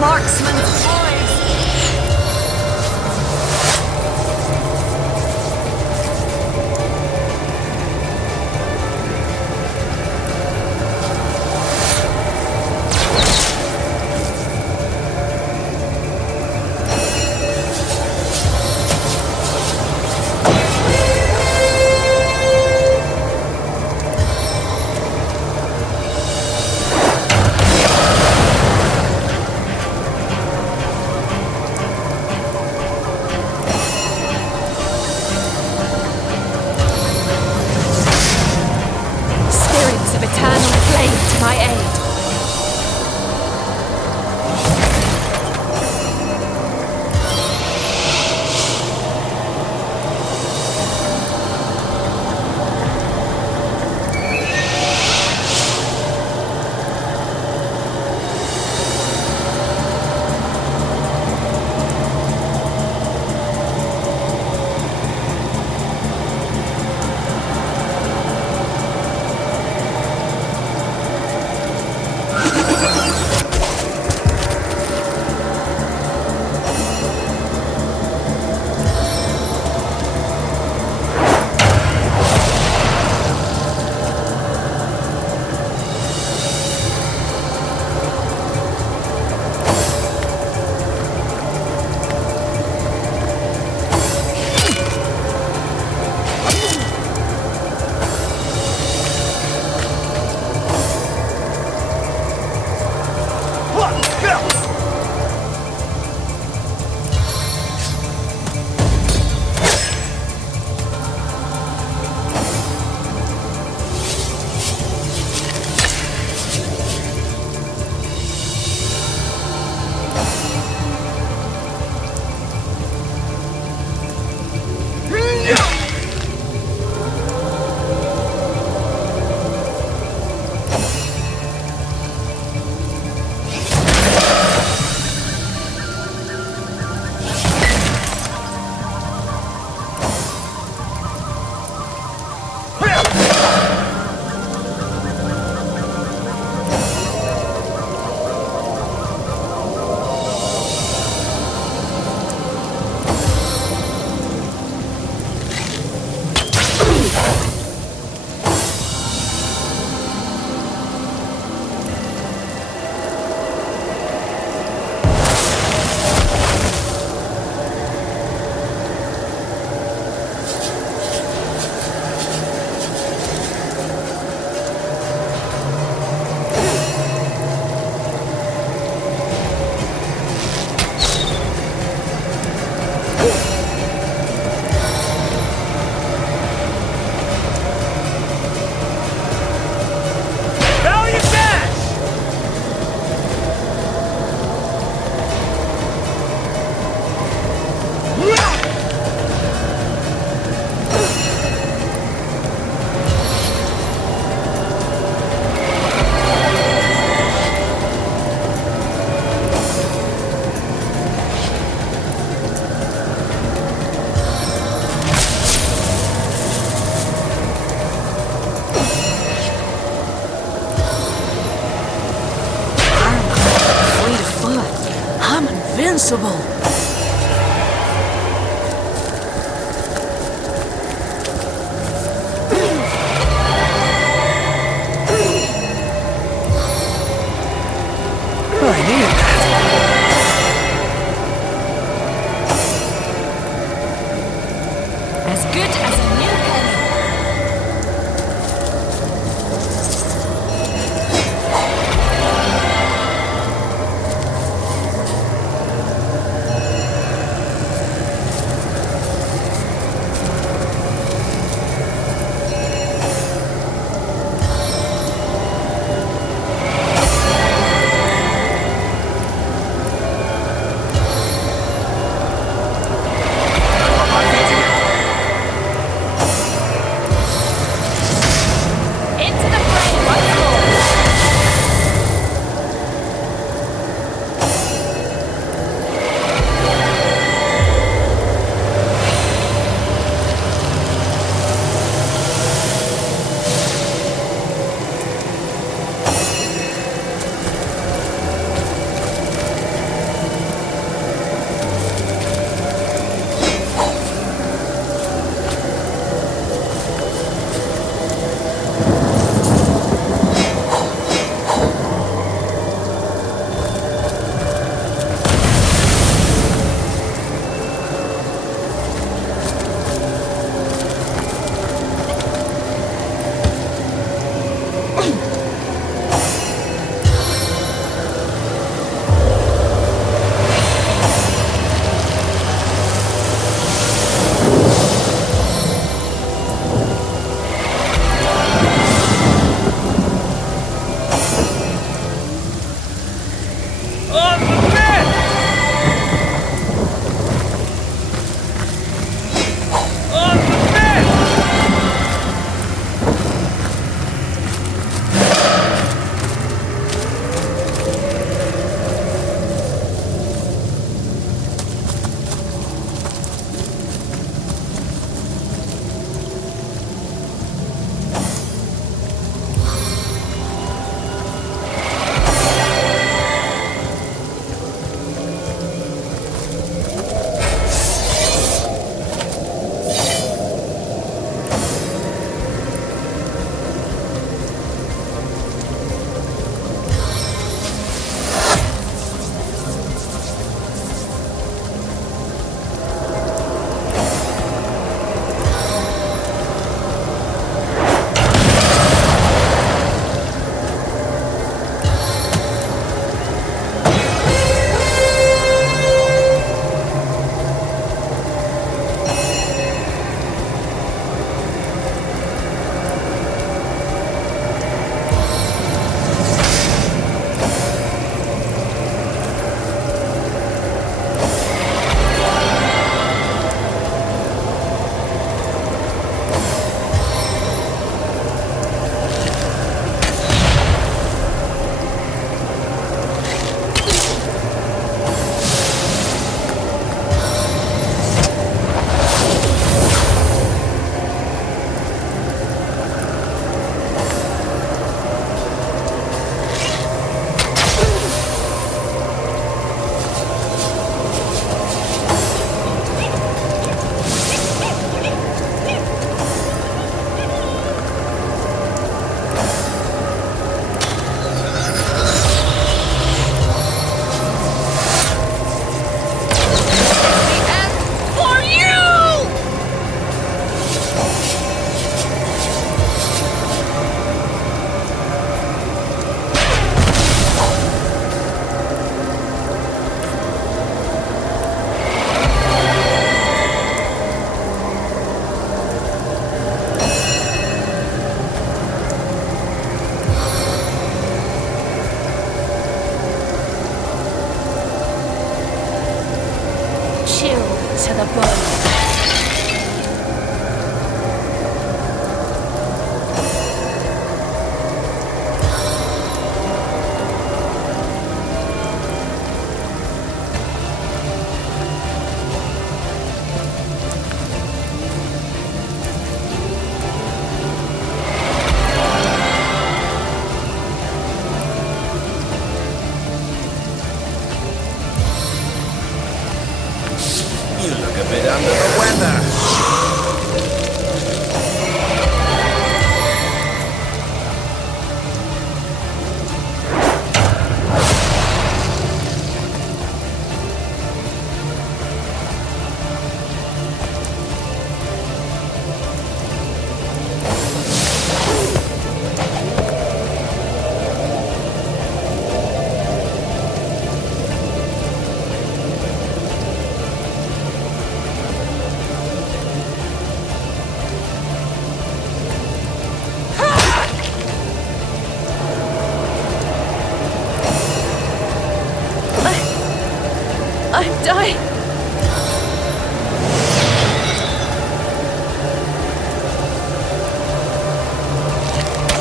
Marksman's poise! I'm invincible. I needed that. As good as a new penny. You look a bit under the weather. I'm dying.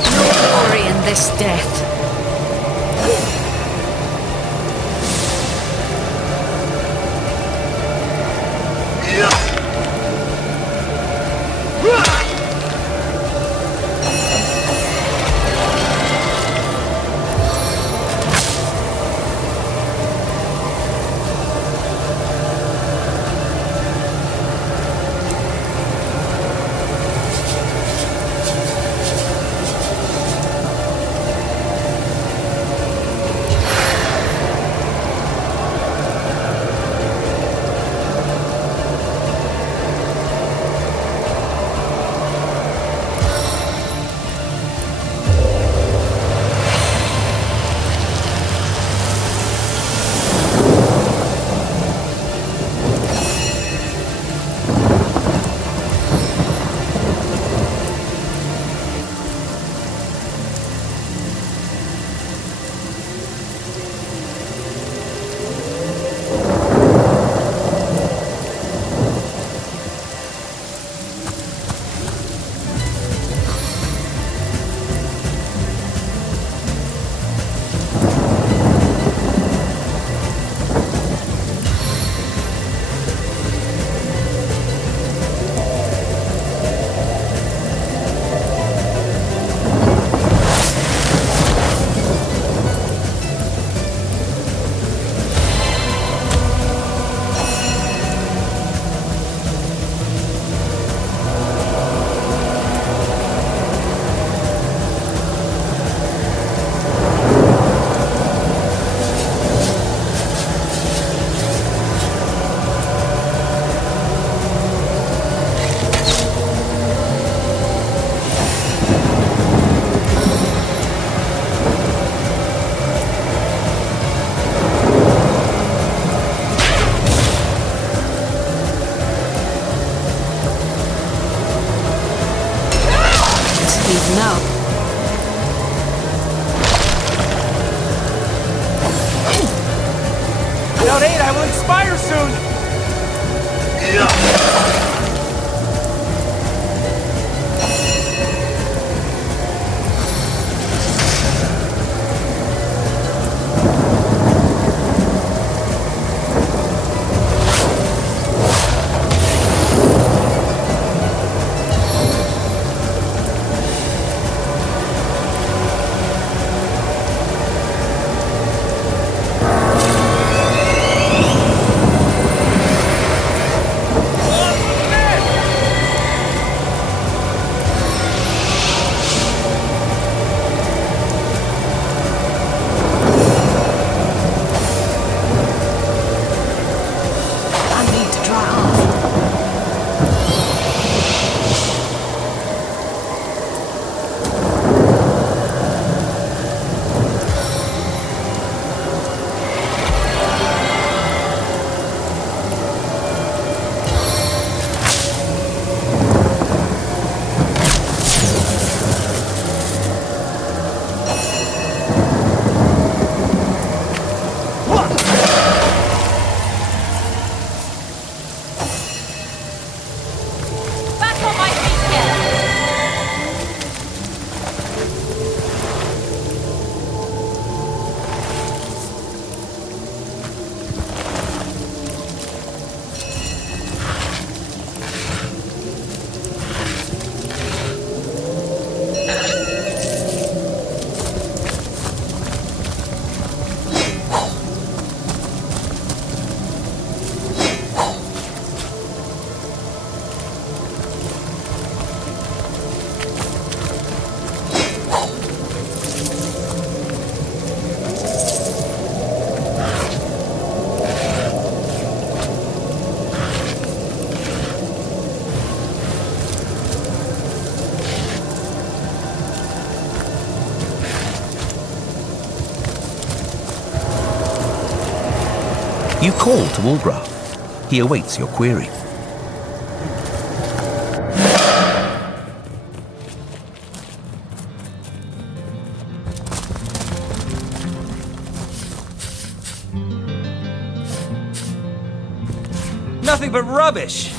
No glory in this death. Now. Without aid, I will expire soon! You call to Ulgraf. He awaits your query. Nothing but rubbish!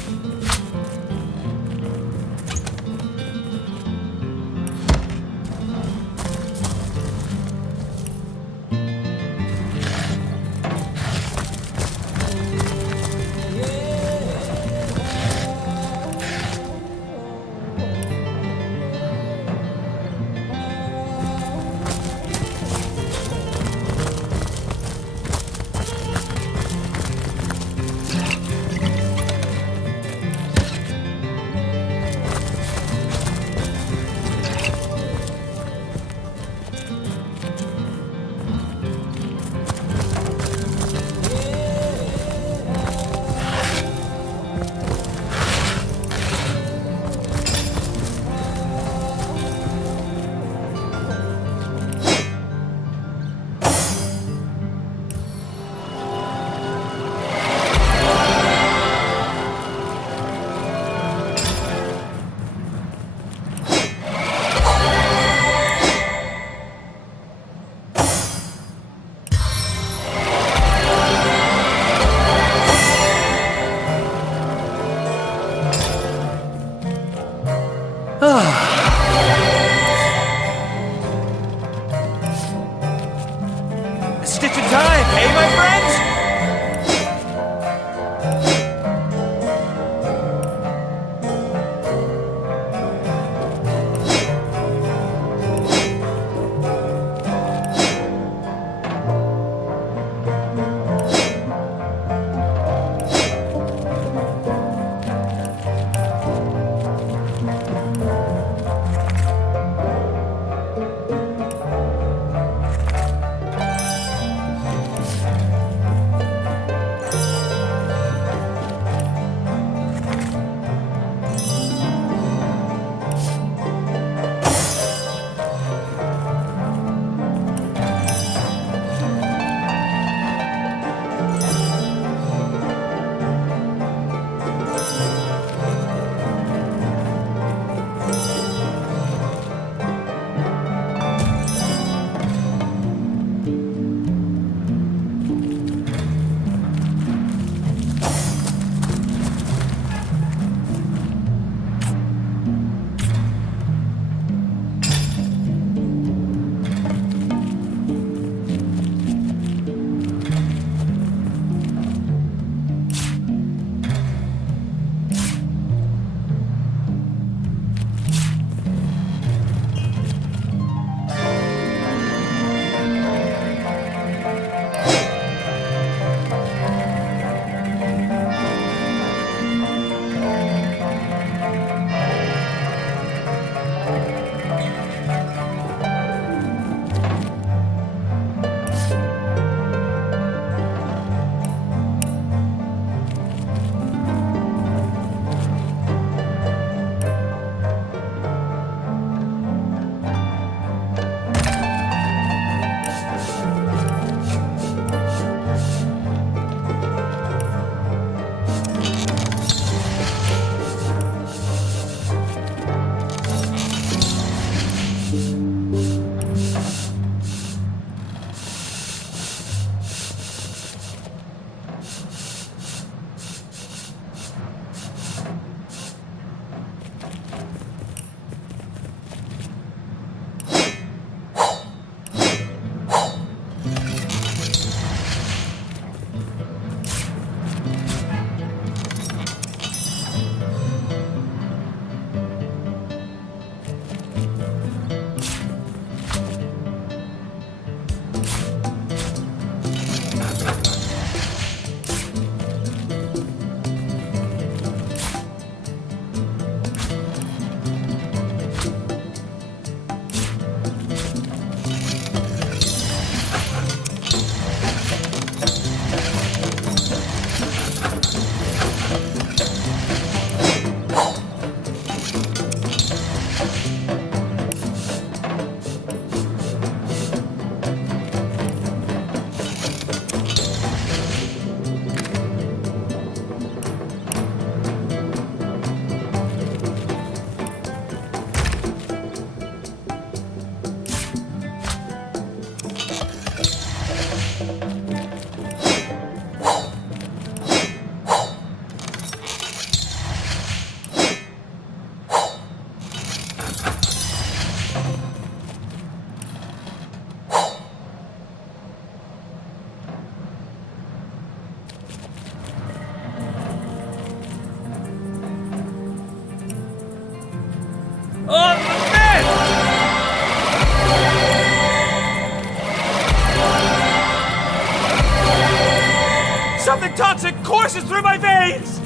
toxic courses through my veins!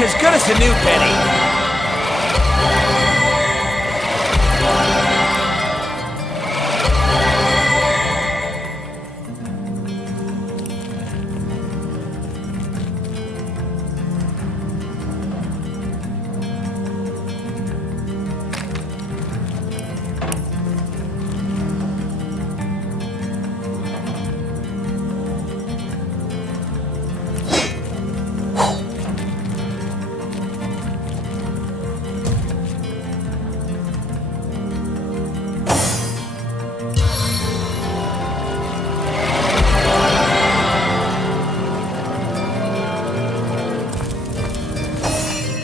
As good as a new penny.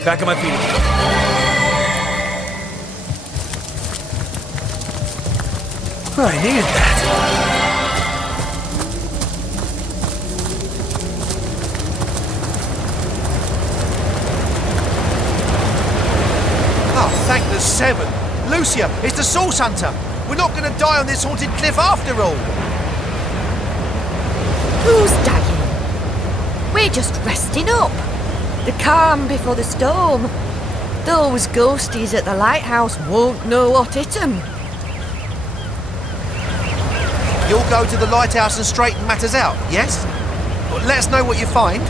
Back on my feet again. I needed that. Oh, thank the seven. Lucia, it's the Source Hunter. We're not going to die on this haunted cliff after all. Who's dying? We're just resting up. The calm before the storm. Those ghosties at the lighthouse won't know what hit them. You'll go to the lighthouse and straighten matters out, yes? Well, let us know what you find.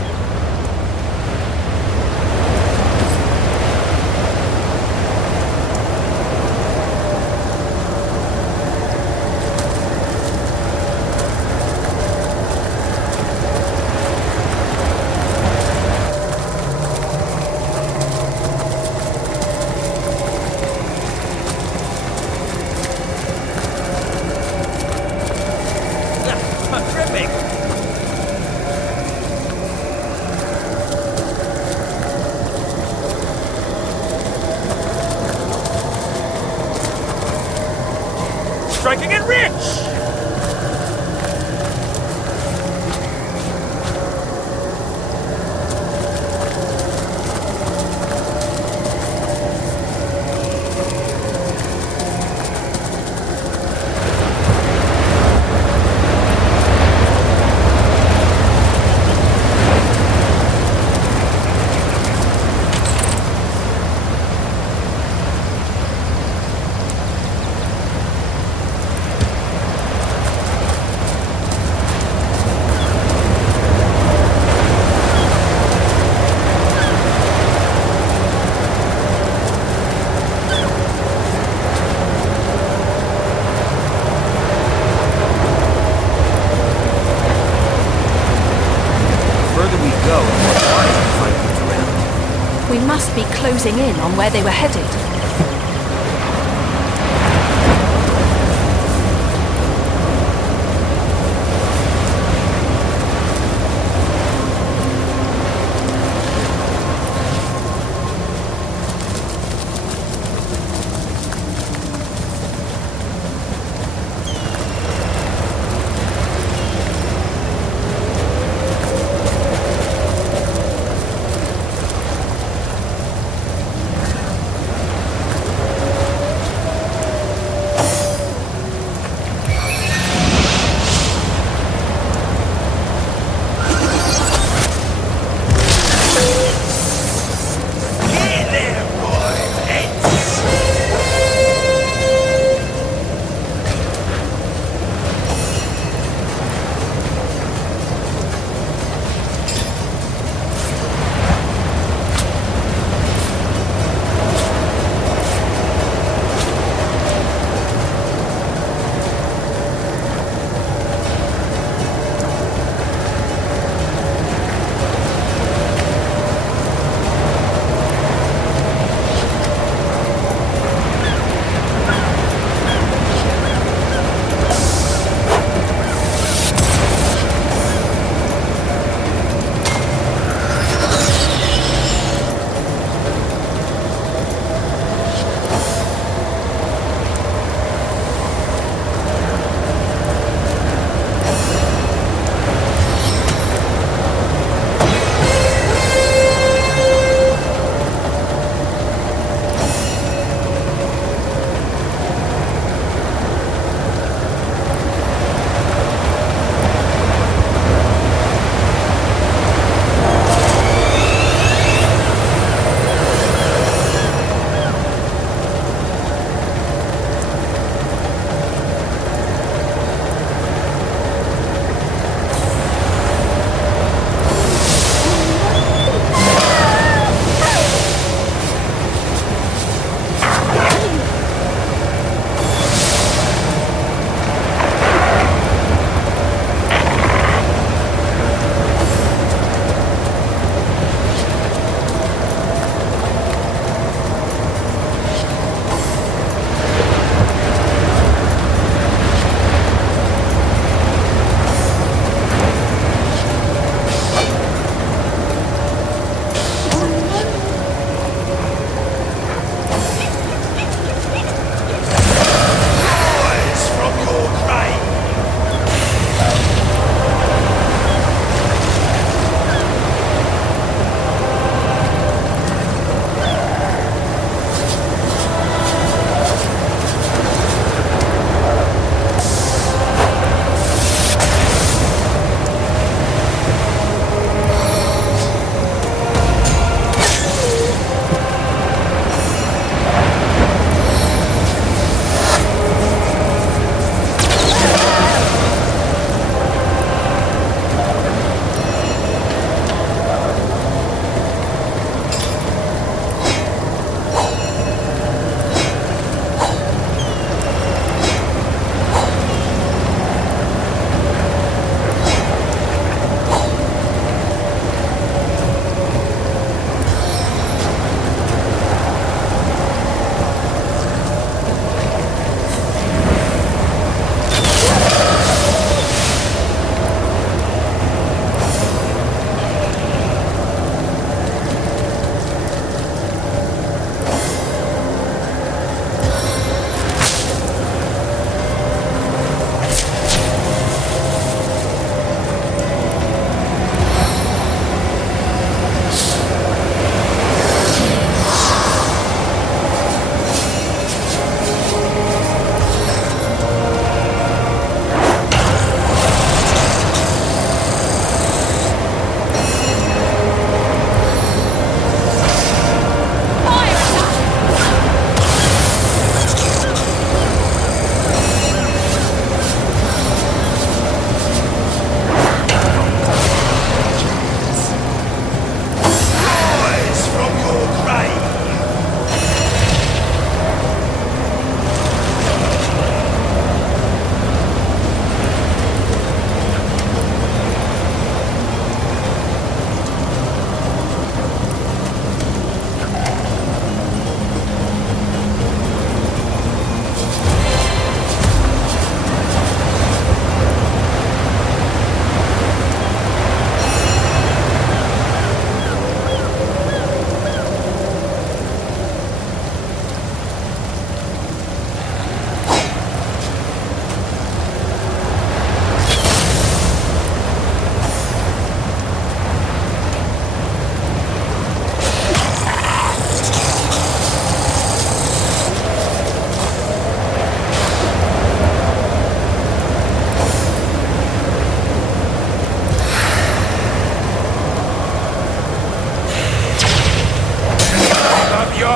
Striking it rich! We must be closing in on where they were headed.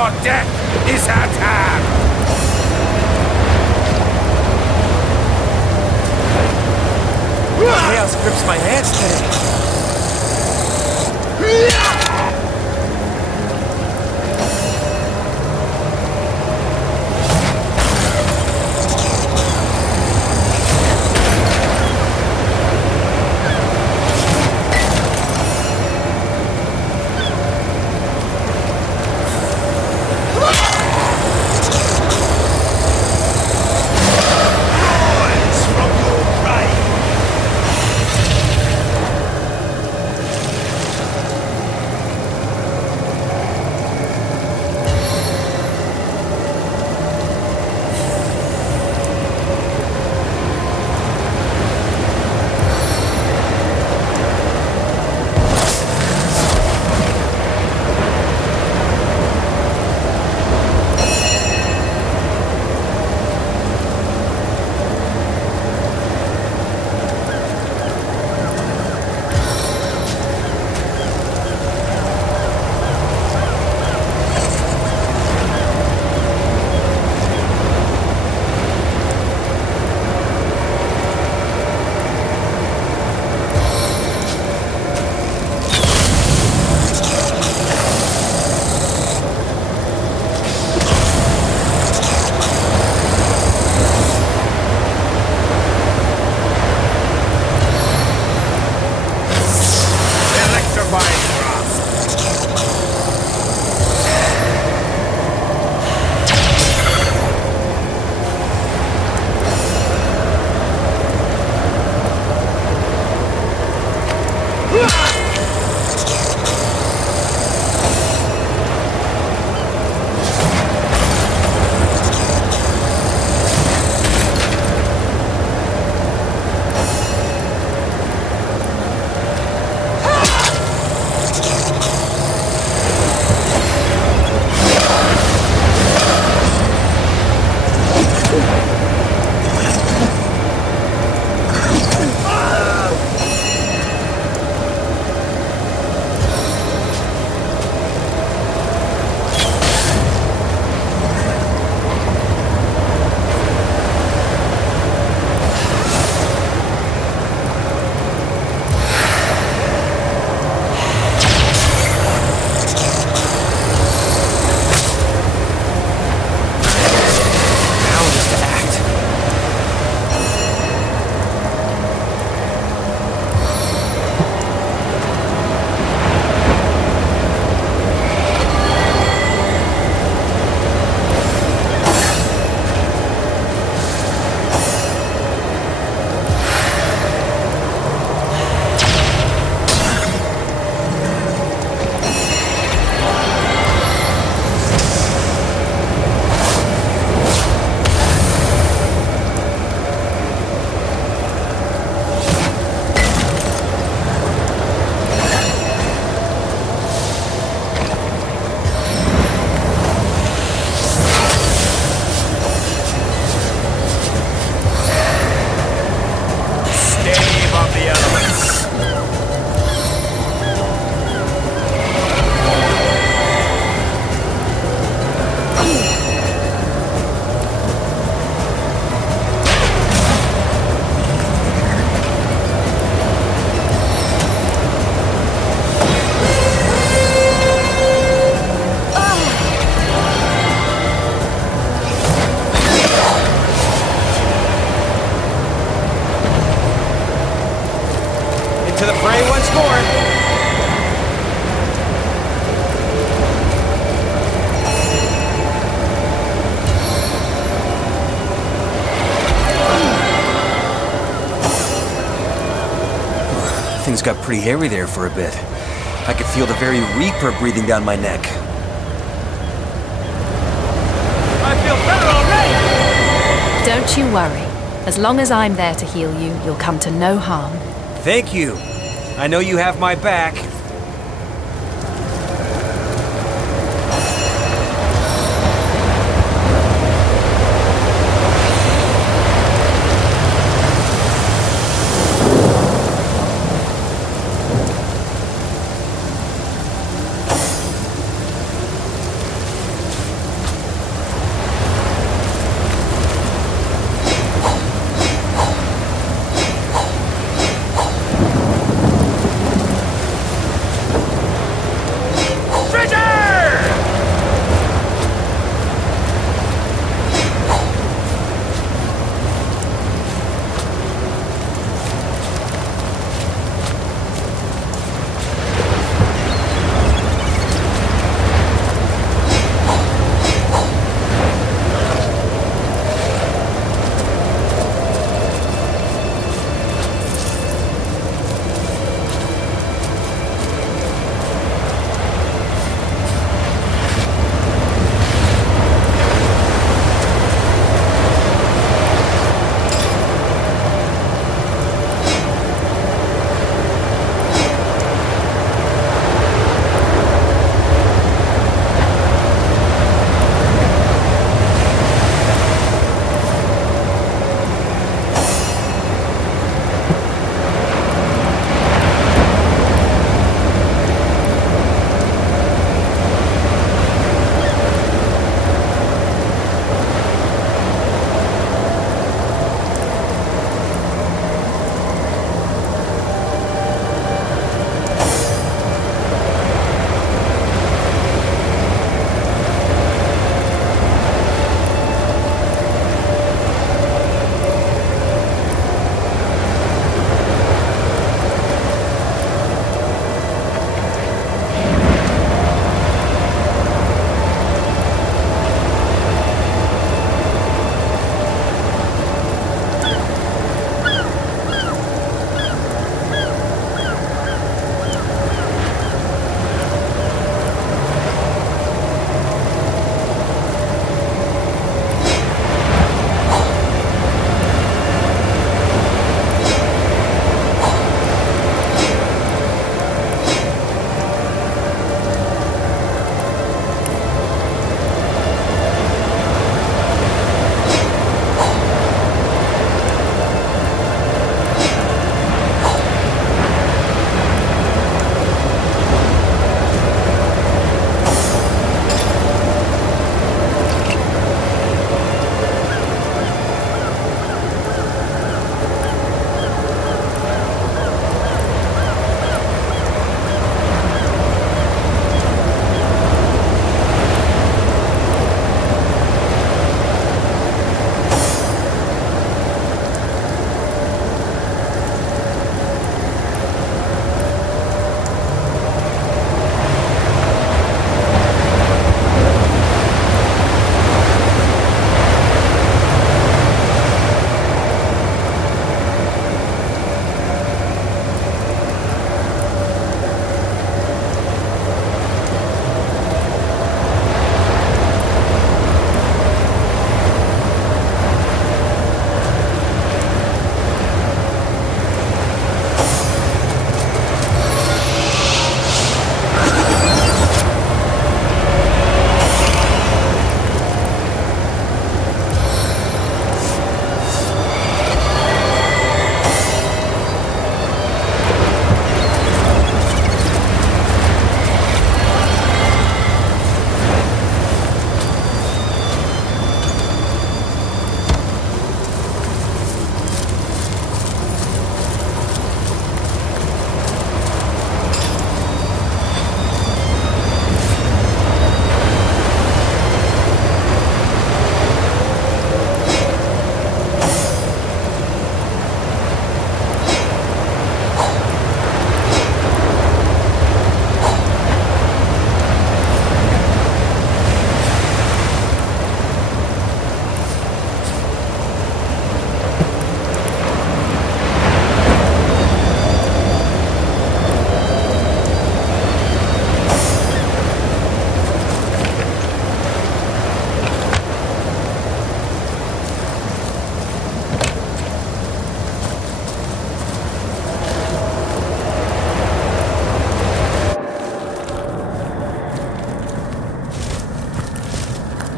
Your death is at hand! Chaos grips my hands today. Things got pretty hairy there for a bit. I could feel the very Reaper breathing down my neck. I feel better already! Don't you worry. As long as I'm there to heal you, you'll come to no harm. Thank you. I know you have my back.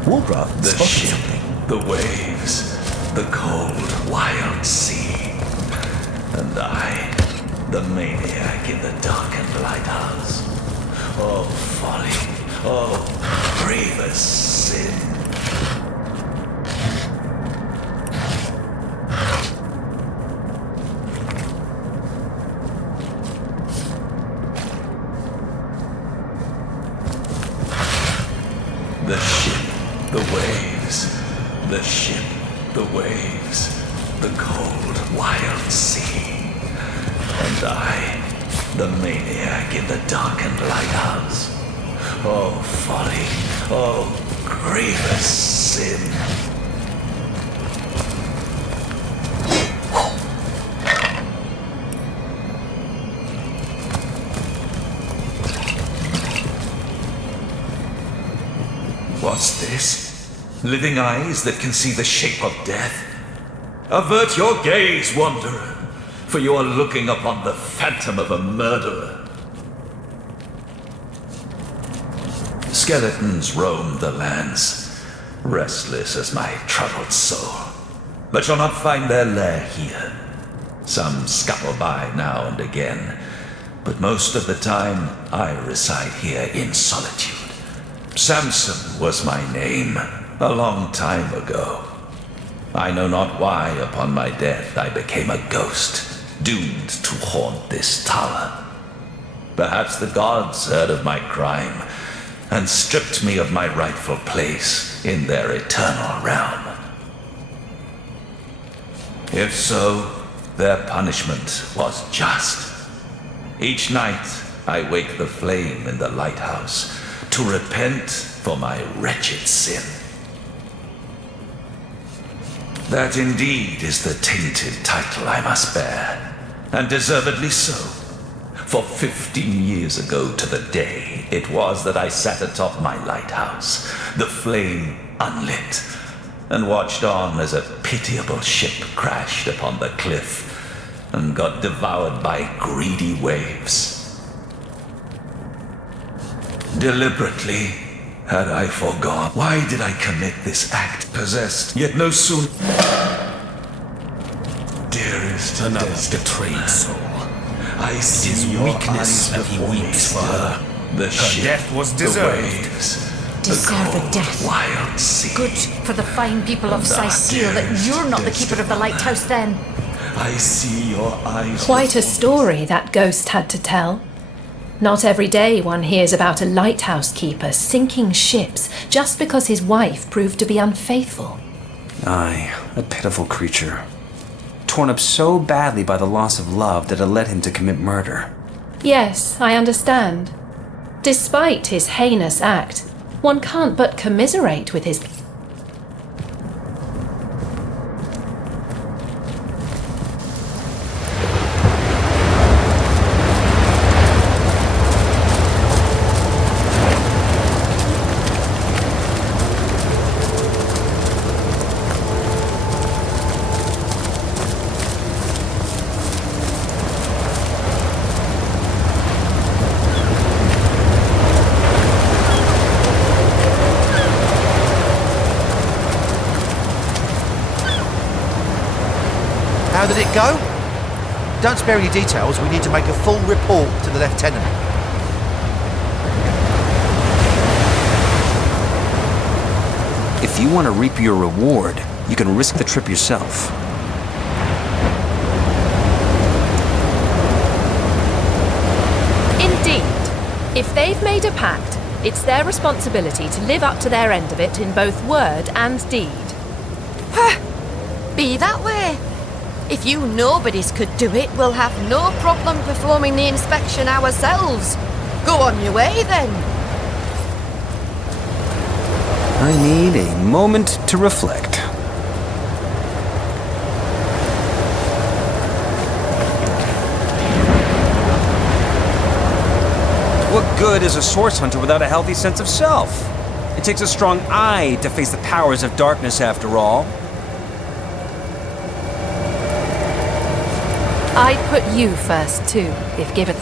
Wulfram The spotted ship, something. the waves, the cold, wild sea. And I, the maniac in the darkened lighthouse. Oh, folly. Oh, grievous sin. The ship, the waves, the ship, the waves, the cold, wild sea. And I, the maniac in the darkened lighthouse. Oh, folly, oh, grievous sin. What's this? Living eyes that can see the shape of death? Avert your gaze, wanderer, for you are looking upon the phantom of a murderer. Skeletons roam the lands, restless as my troubled soul, but shall not find their lair here. Some scuttle by now and again, but most of the time I reside here in solitude. Samson was my name, a long time ago. I know not why upon my death I became a ghost, doomed to haunt this tower. Perhaps the gods heard of my crime and stripped me of my rightful place in their eternal realm. If so, their punishment was just. Each night I wake the flame in the lighthouse to repent for my wretched sin. That indeed is the tainted title I must bear, and deservedly so. For 15 years ago to the day, it was that I sat atop my lighthouse, the flame unlit, and watched on as a pitiable ship crashed upon the cliff and got devoured by greedy waves. Deliberately had I forgone. Why did I commit this act? Possessed, yet no sooner. Dearest, another betrayed soul. I see it is your weakness eyes that he before me weeps for still. her. The ship, death was the deserved. waves, Deserve the a death. wild sea. Good for the fine people of Cyseal that you're not the keeper of the lighthouse then. I see your eyes. Quite a story that ghost had to tell. Not every day one hears about a lighthouse keeper sinking ships just because his wife proved to be unfaithful. Aye, a pitiful creature. Torn up so badly by the loss of love that it led him to commit murder. Yes, I understand. Despite his heinous act, one can't but commiserate with his... How did it go? Don't spare any details, we need to make a full report to the Lieutenant. If you want to reap your reward, you can risk the trip yourself. Indeed. If they've made a pact, it's their responsibility to live up to their end of it in both word and deed. Be that way. If you nobodies could do it, we'll have no problem performing the inspection ourselves. Go on your way then. I need a moment to reflect. What good is a source hunter without a healthy sense of self? It takes a strong eye to face the powers of darkness, after all. I'd put you first, too, if given...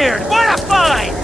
scared! What a find!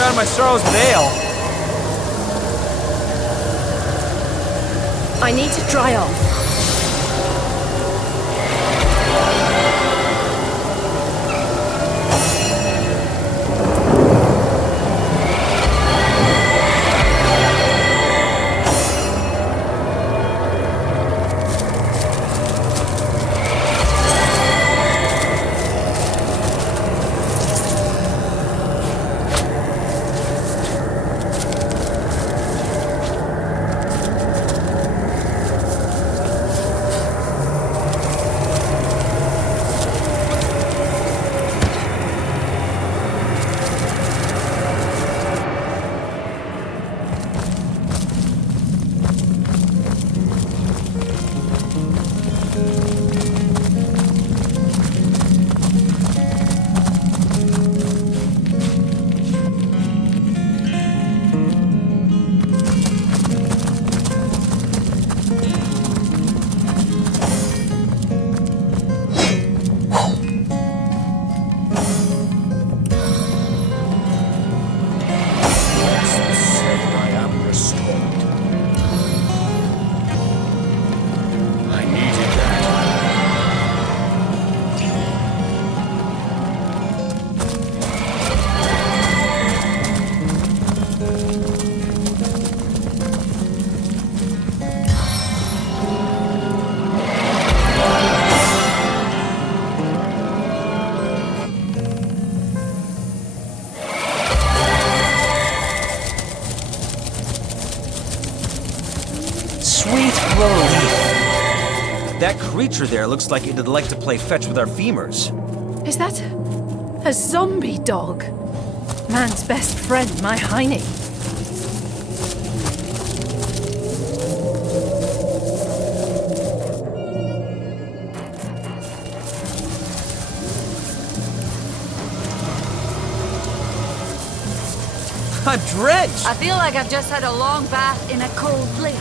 around my sorrow's veil. I need to dry off. That creature there looks like it'd like to play fetch with our femurs. Is that a zombie dog? Man's best friend, my hiney. I'm drenched! I feel like I've just had a long bath in a cold lake.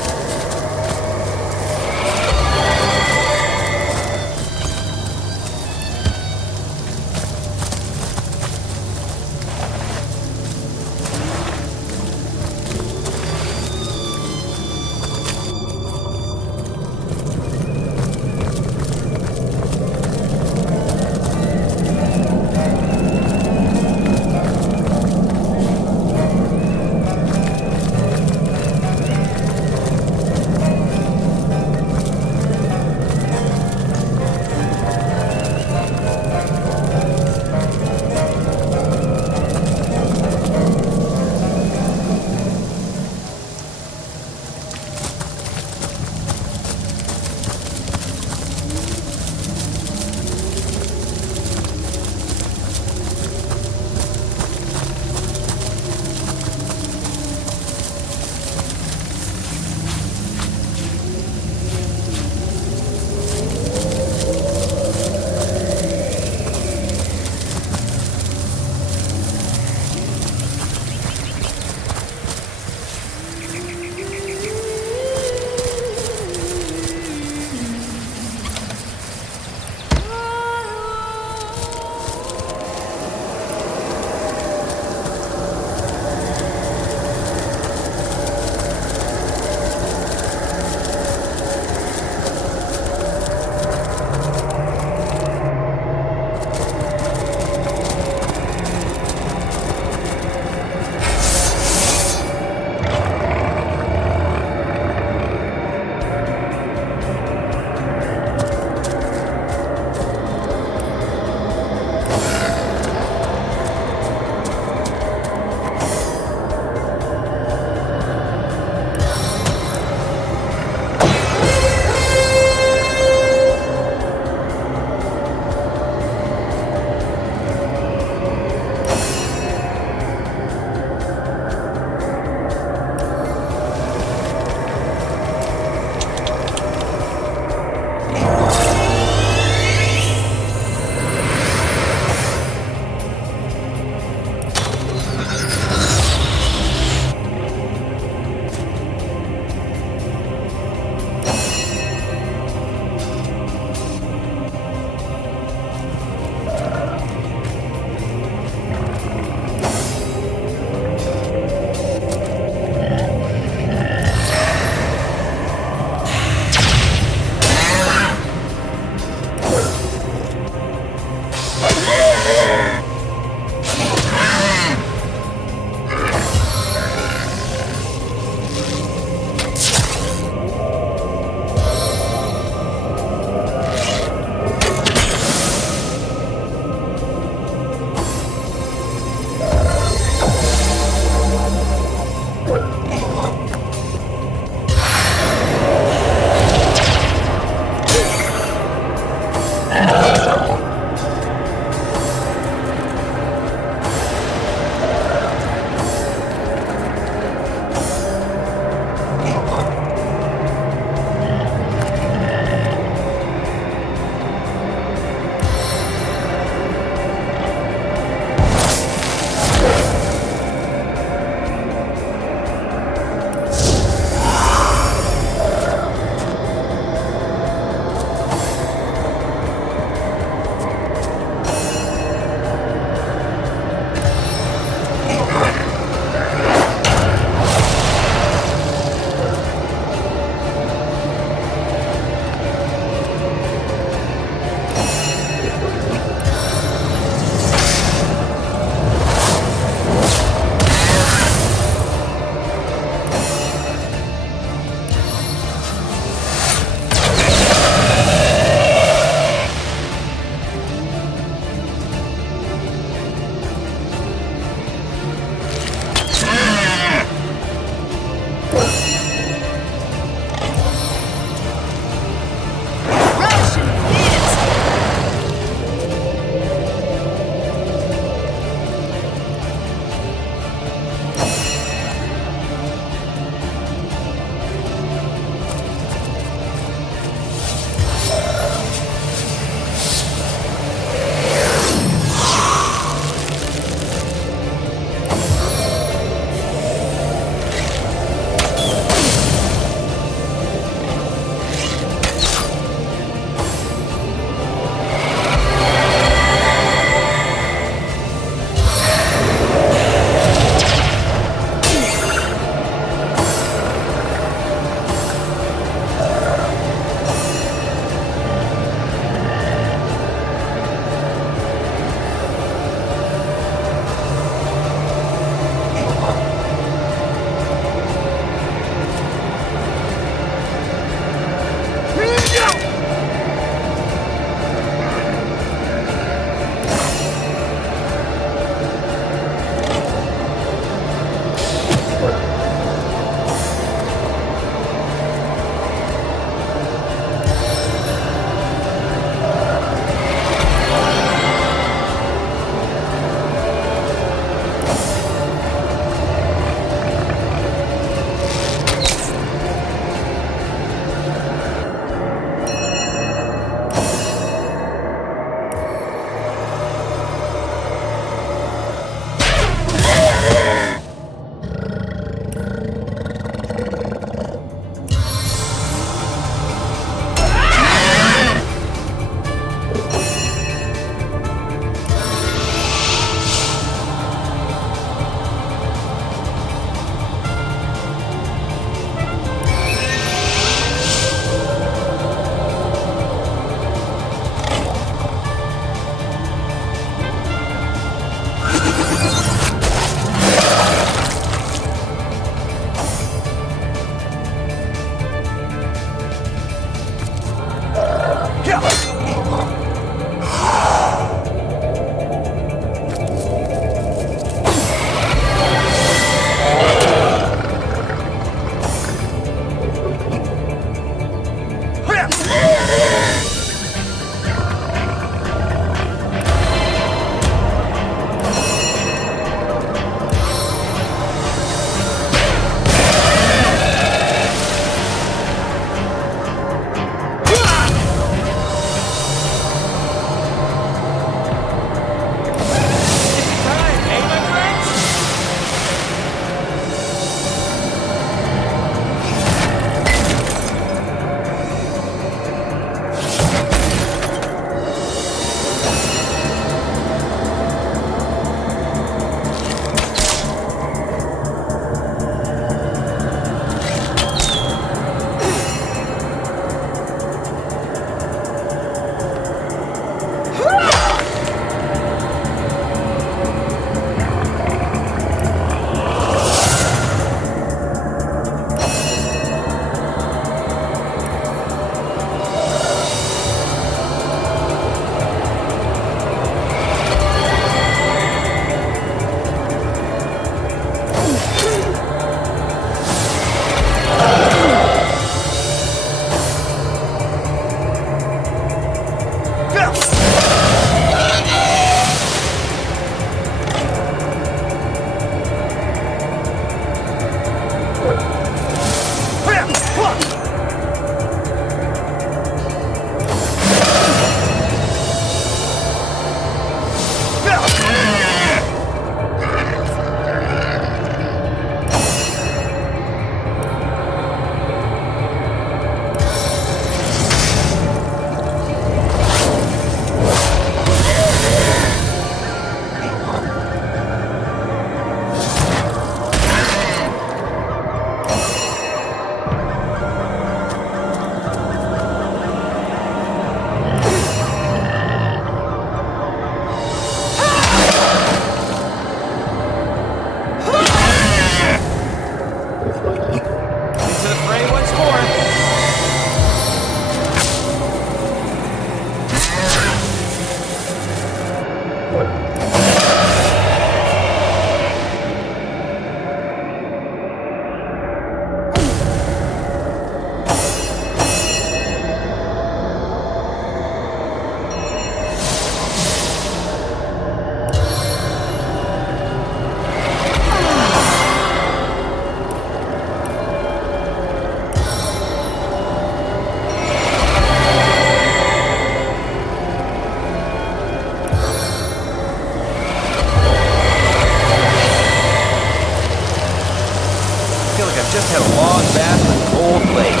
I've just had a long bath with cold lake.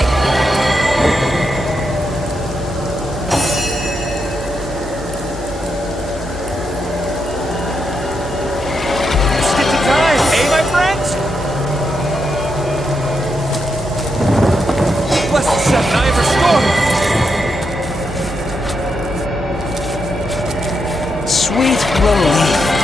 Stitch of time, eh, my friends? Bless the seven I ever scored. Sweet relief.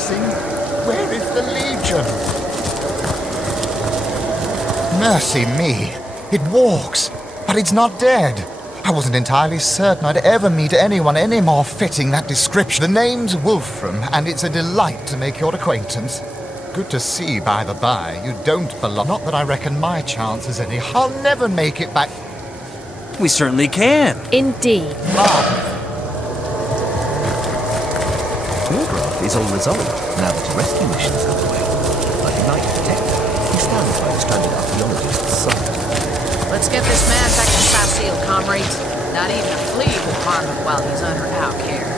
missing? Where is the Legion? Mercy me. It walks, but it's not dead. I wasn't entirely certain I'd ever meet anyone any more fitting that description. The name's Wulfram, and it's a delight to make your acquaintance. Good to see, by the by. You don't belong. Not that I reckon my chances any. I'll never make it back. We certainly can. Indeed. Warcraft is all resolved now that a rescue mission is underway. Like a knight detective, he stands by the stranded archaeologist's side. Let's get this man back to Cyseal, comrades. Not even a flea will harm him while he's under our care.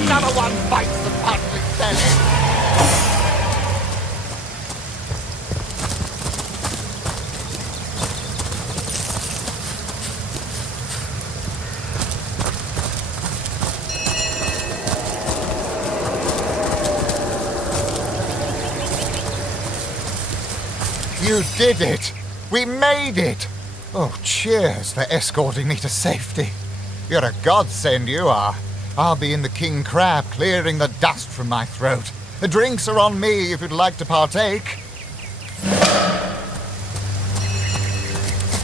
Another one bites the public belly. You did it! We made it! Oh, cheers for escorting me to safety. You're a godsend, you are. I'll be in the King Crab, clearing the dust from my throat. The drinks are on me if you'd like to partake.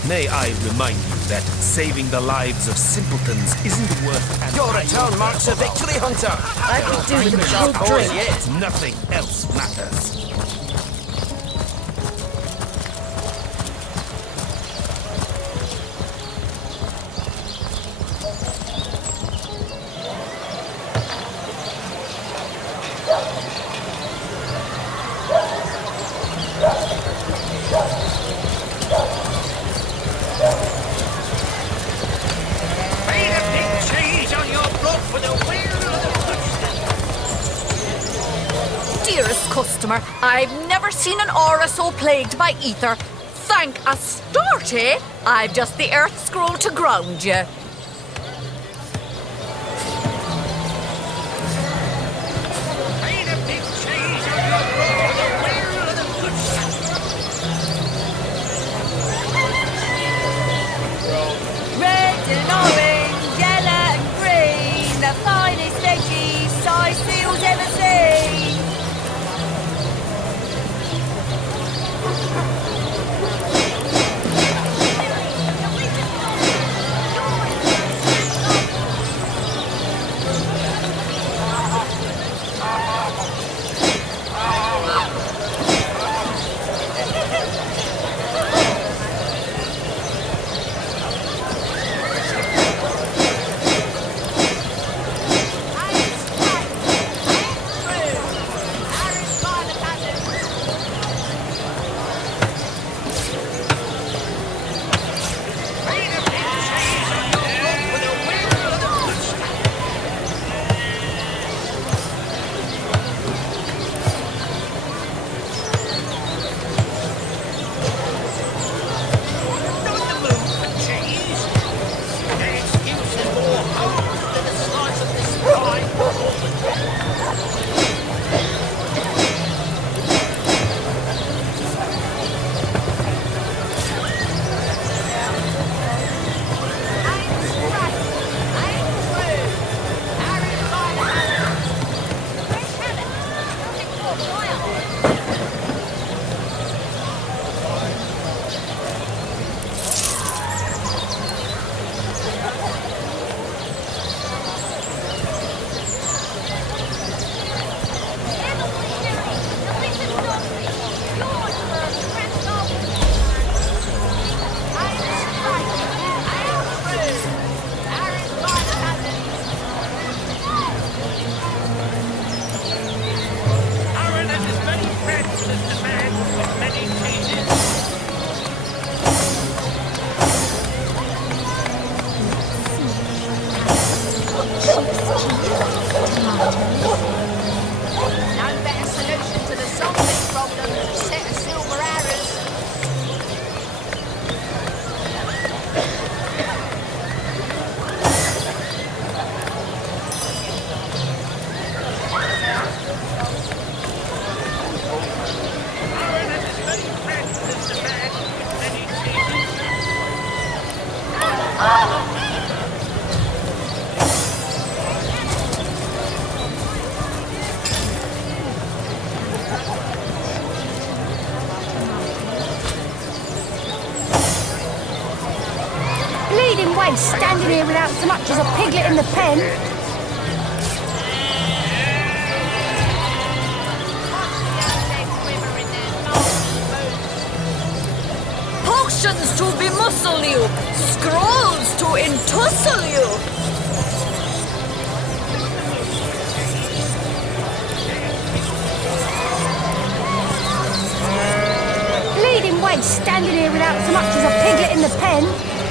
May I remind you that saving the lives of simpletons isn't worth... Your return marks a victory, Hunter! I could do with a cold drink. Yet nothing else matters. customer. I've never seen an aura so plagued by ether. Thank Astarte, I've just the earth scroll to ground you. Red and orange, yellow and green, the finest veggies Cyseal's ever seen. Standing here without so much as a piglet in the pen. Potions to bemuscle you, scrolls to entussle you. Bleeding waste, standing here without so much as a piglet in the pen.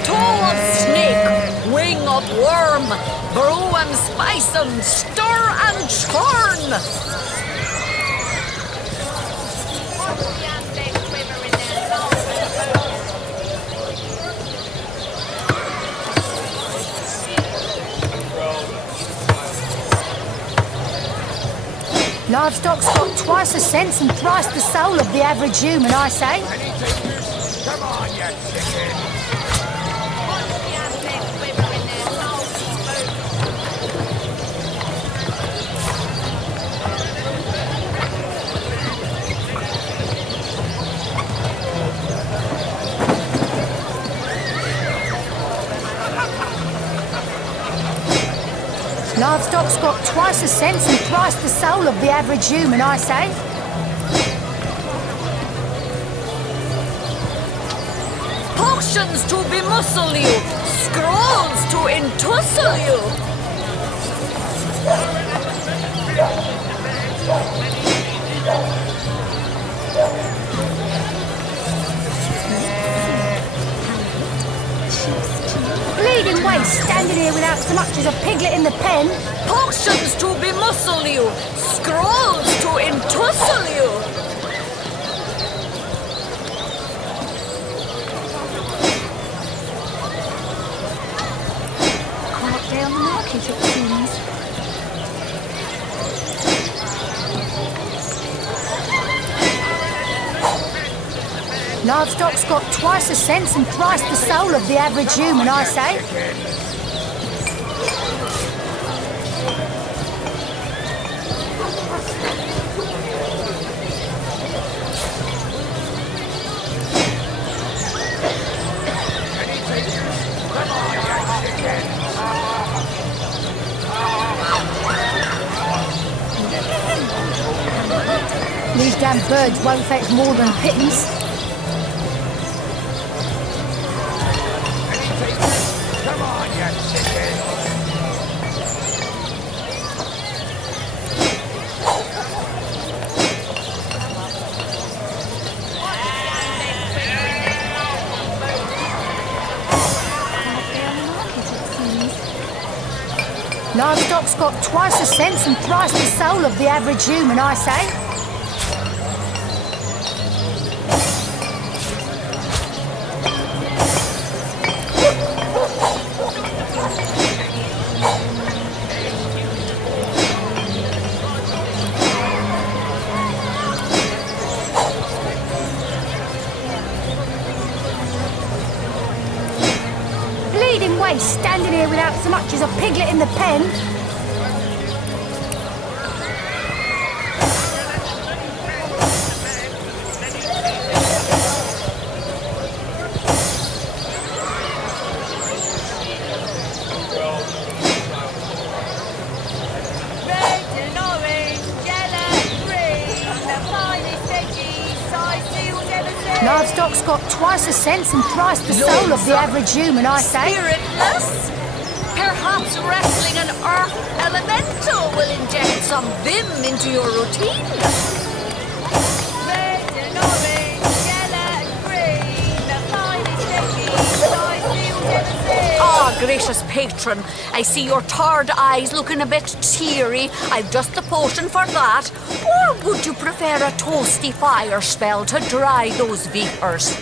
Toe of snake, wing of worm, brew and spice and stir and churn. Livestock's got twice the sense and thrice the soul of the average human, I say. Come on, you chicken. Livestock's got twice the sense and thrice the soul of the average human, I say. Potions to bemuscle you, scrolls to entussle you. Bleeding waste, standing here without so so much as a piglet in the pen. Potions to bemuscle you, scrolls to entussle you. Quiet day on the market, it seems. Livestock's got twice the sense and thrice the soul of the average human, I say. These damn birds won't fetch more than pittance. Livestock's got twice the sense and thrice the soul of the average human, I say. Bleeding waste, standing here without so much as a piglet in the pen. Livestock's got twice the sense and thrice the soul of the average human, I say. Spiritless? Perhaps wrestling an earth elemental will inject some vim into your routine. Red and orange, yellow and green, the finest veggies I've ever seen. Ah, gracious patron, I see your tired eyes looking a bit teary. I've just the potion for that. Or would you prefer a toasty fire spell to dry those vapours?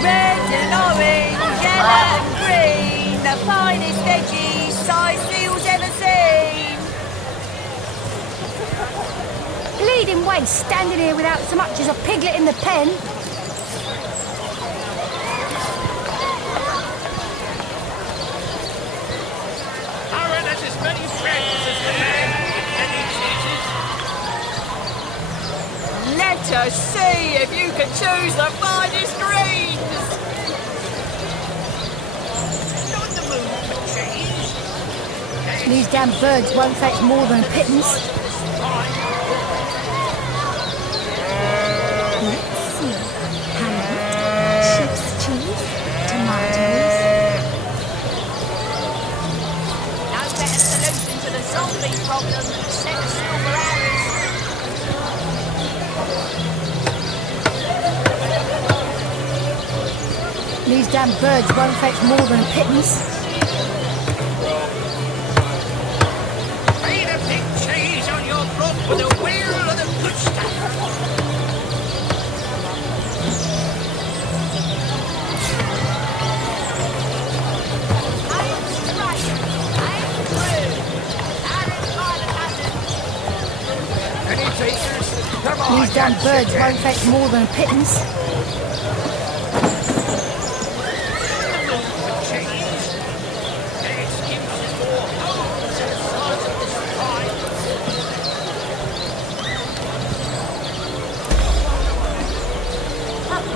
Red and orange, yellow and green, the finest veggies Cyseal's ever seen. Bleeding waste, standing here without so much as a piglet in the pen. Let us see if you can choose the finest greens. Not the moon for cheese. These damn birds won't fetch more than pittance. Let's see. Ham, sheep's cheese, tomatoes. No better solution to the zombie problem than a set of silver arrows. These damn birds won't fetch more than pittance. Eat a big cheese on your front with a wheel of the good stuff. I'm straight. I'm through. Aaron's by the passage. Any takers? Come on, These damn birds won't fetch more than pittance.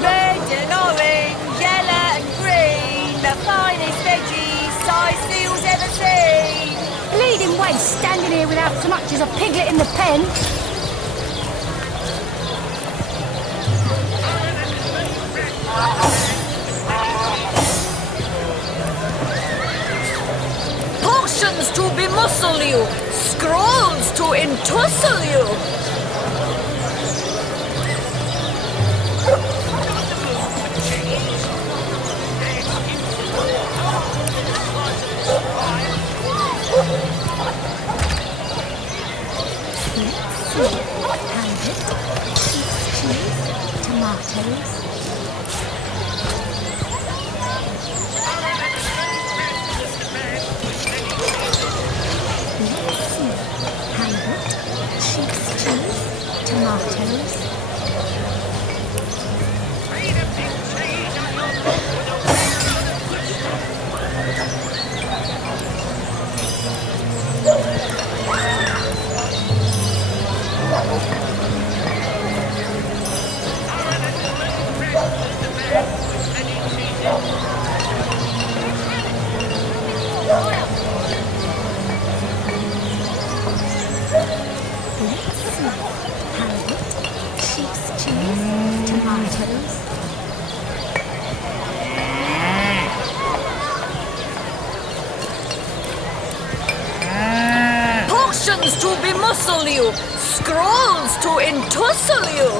Red and orange, yellow and green, the finest veggies Cyseal's ever seen. Bleeding waste, standing here without so much as a piglet in the pen. Potions to bemuscle you, scrolls to to entussle you! Tomatoes. Sheep's cheese, tomatoes. Potions to bemuscle you! Scrolls to entussle you!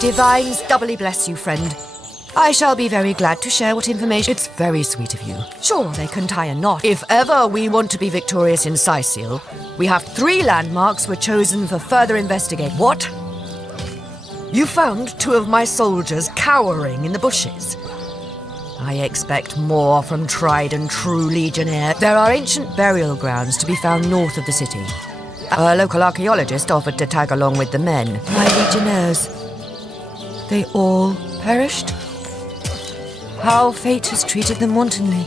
Divines doubly bless you, friend. I shall be very glad to share what information. It's very sweet of you. Sure, they can tie a knot. If ever we want to be victorious in Cyseal, we have 3 landmarks we're chosen for further investigate. What? You found 2 of my soldiers cowering in the bushes. I expect more from tried and true legionnaire. There are ancient burial grounds to be found north of the city. A local archaeologist offered to tag along with the men. My legionnaires. They all perished? How fate has treated them wantonly.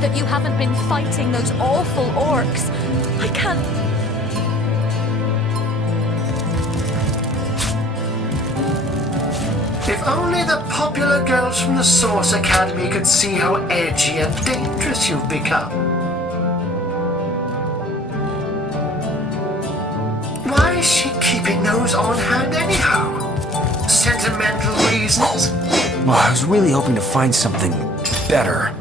That you haven't been fighting those awful orcs. I can't... If only the popular girls from the Source Academy could see how edgy and dangerous you've become. Why is she keeping those on hand anyhow? Sentimental reasons? Well, I was really hoping to find something better.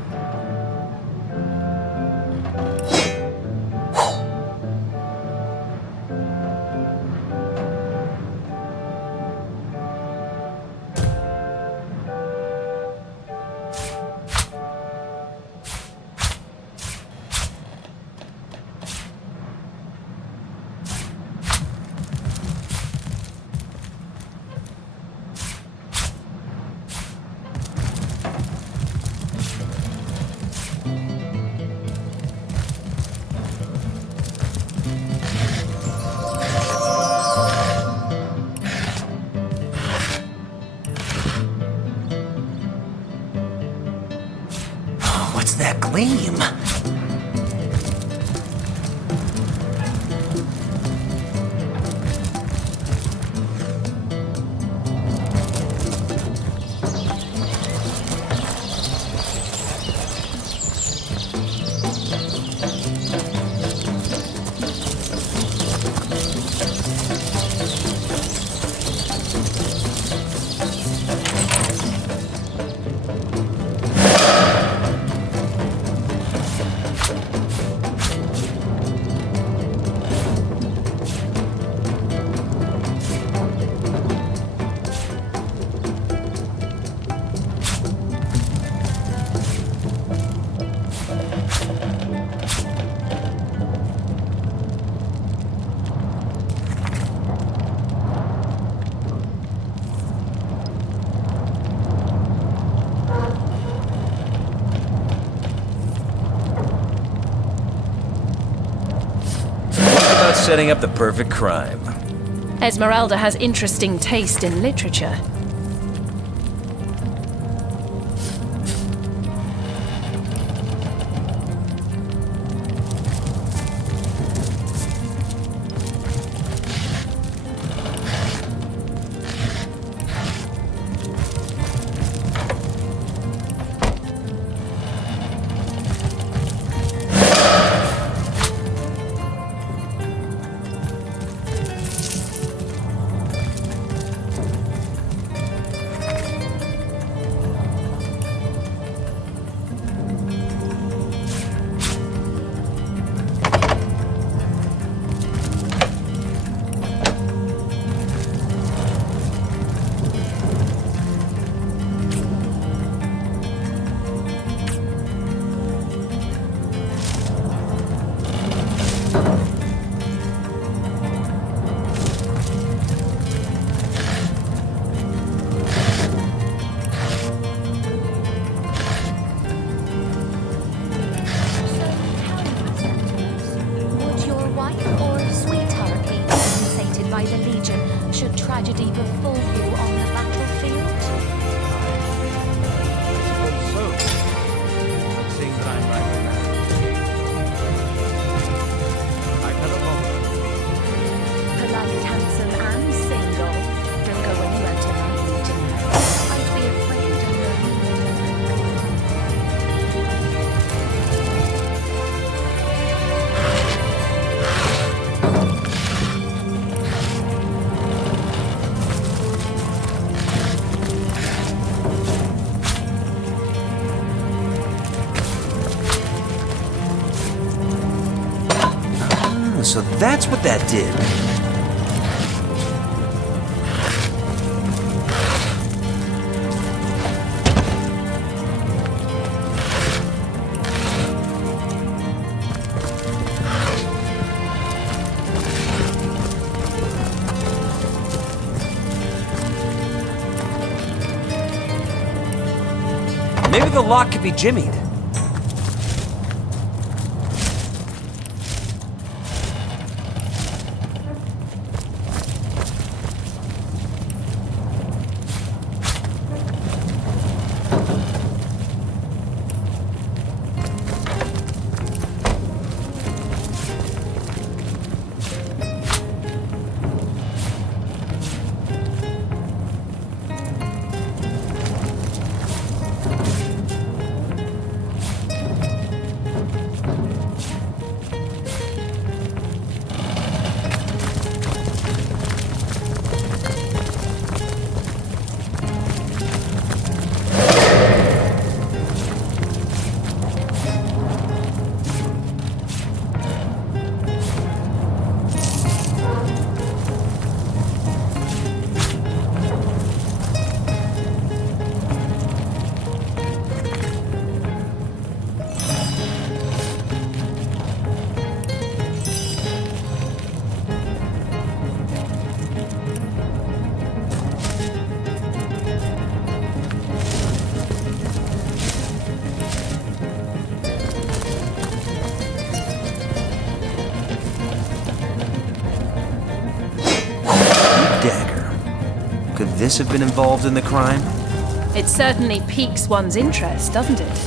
that gleam? Setting up the perfect crime. Esmeralda has interesting taste in literature. So that's what that did. Maybe the lock could be jimmied. Could this have been involved in the crime? It certainly piques one's interest, doesn't it?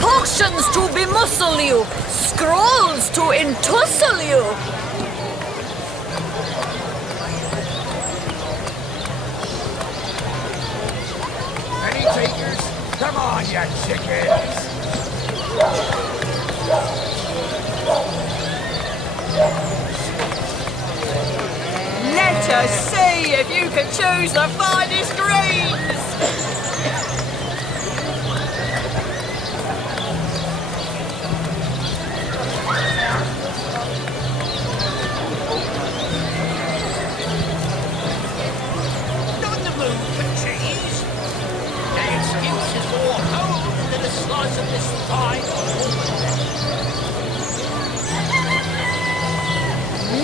Potions to bemuscle you, scrolls to entussle you. Any takers? Come on, you chickens! Let us see if you can choose the finest greens. Not the move for cheese. The excuse is more home than a slice of this fine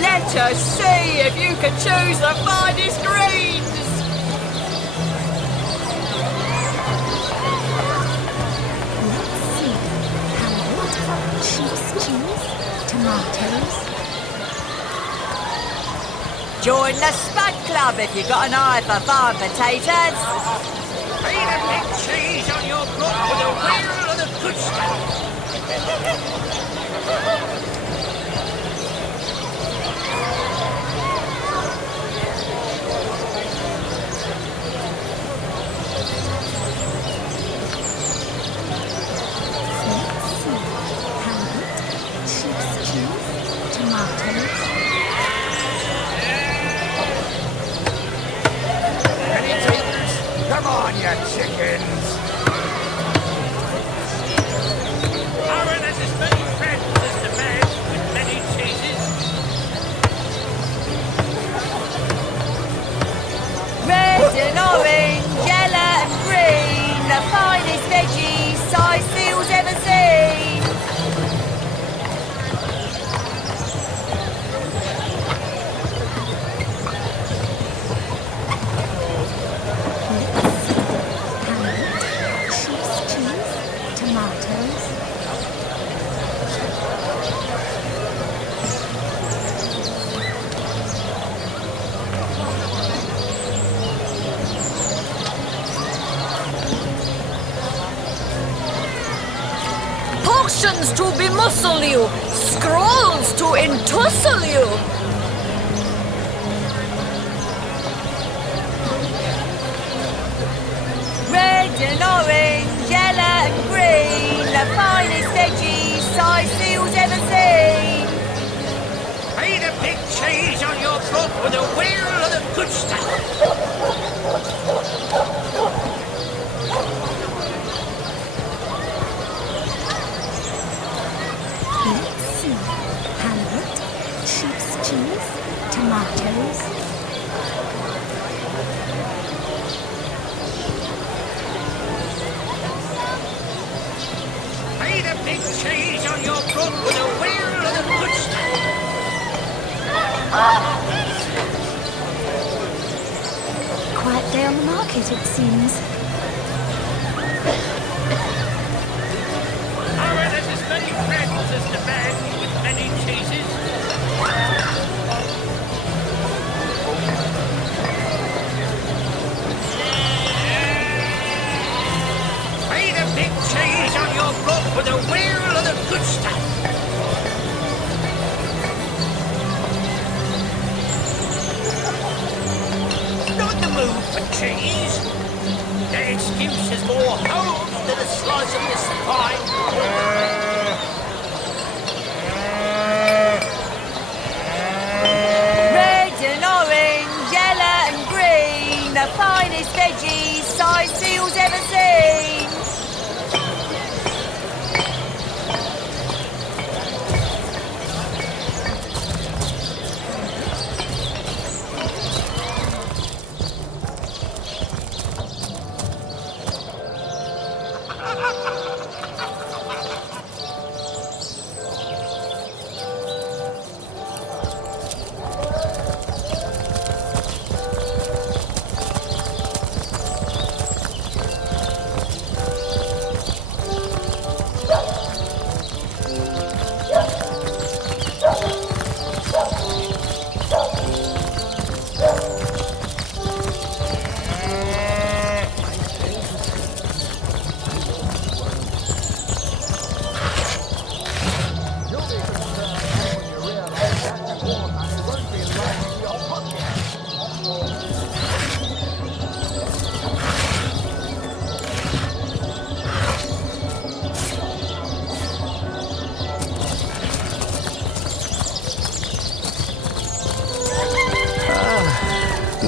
Let us see if you can choose the finest greens. Cheese, tomatoes. Join the Spud Club if you've got an eye for farm potatoes. Eat a big cheese on your book with a wheel of the good stuff. Come on, you chickens! Aaron has as many friends as the man with many cheeses. Red and orange, yellow and green, the finest veggies Cyseal's ever seen. Potions to bemuscle you, scrolls to entussle you. Red and orange, yellow and green, the finest veggies Cyseal's ever seen. Eat a big cheese on your book with a wheel of the good stuff. Tomatoes. Eat a big cheese on your book with a wheel of the good stuff. Quiet day on the market, it seems. Aaron has as many friends as the man with many cheeses. Eat a big cheese on your book with a wheel of the good stuff. Not the move for cheese. The excuse is more home than a slice of this fine. Red and orange, yellow and green, the finest veggies Cyseal's ever seen.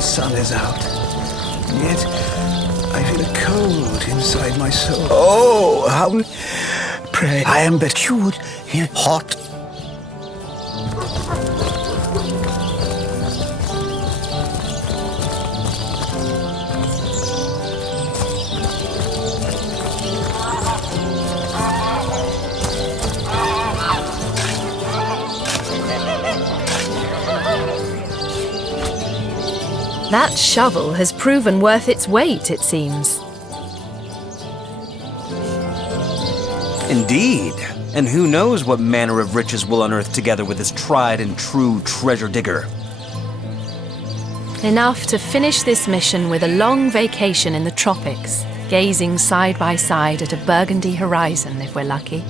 sun is out. And yet, I feel a cold inside my soul. Oh, how... Pray, I am but cured here, hot. That shovel has proven worth its weight, it seems. Indeed. And who knows what manner of riches we'll unearth together with this tried and true treasure digger. Enough to finish this mission with a long vacation in the tropics, gazing side by side at a burgundy horizon if we're lucky.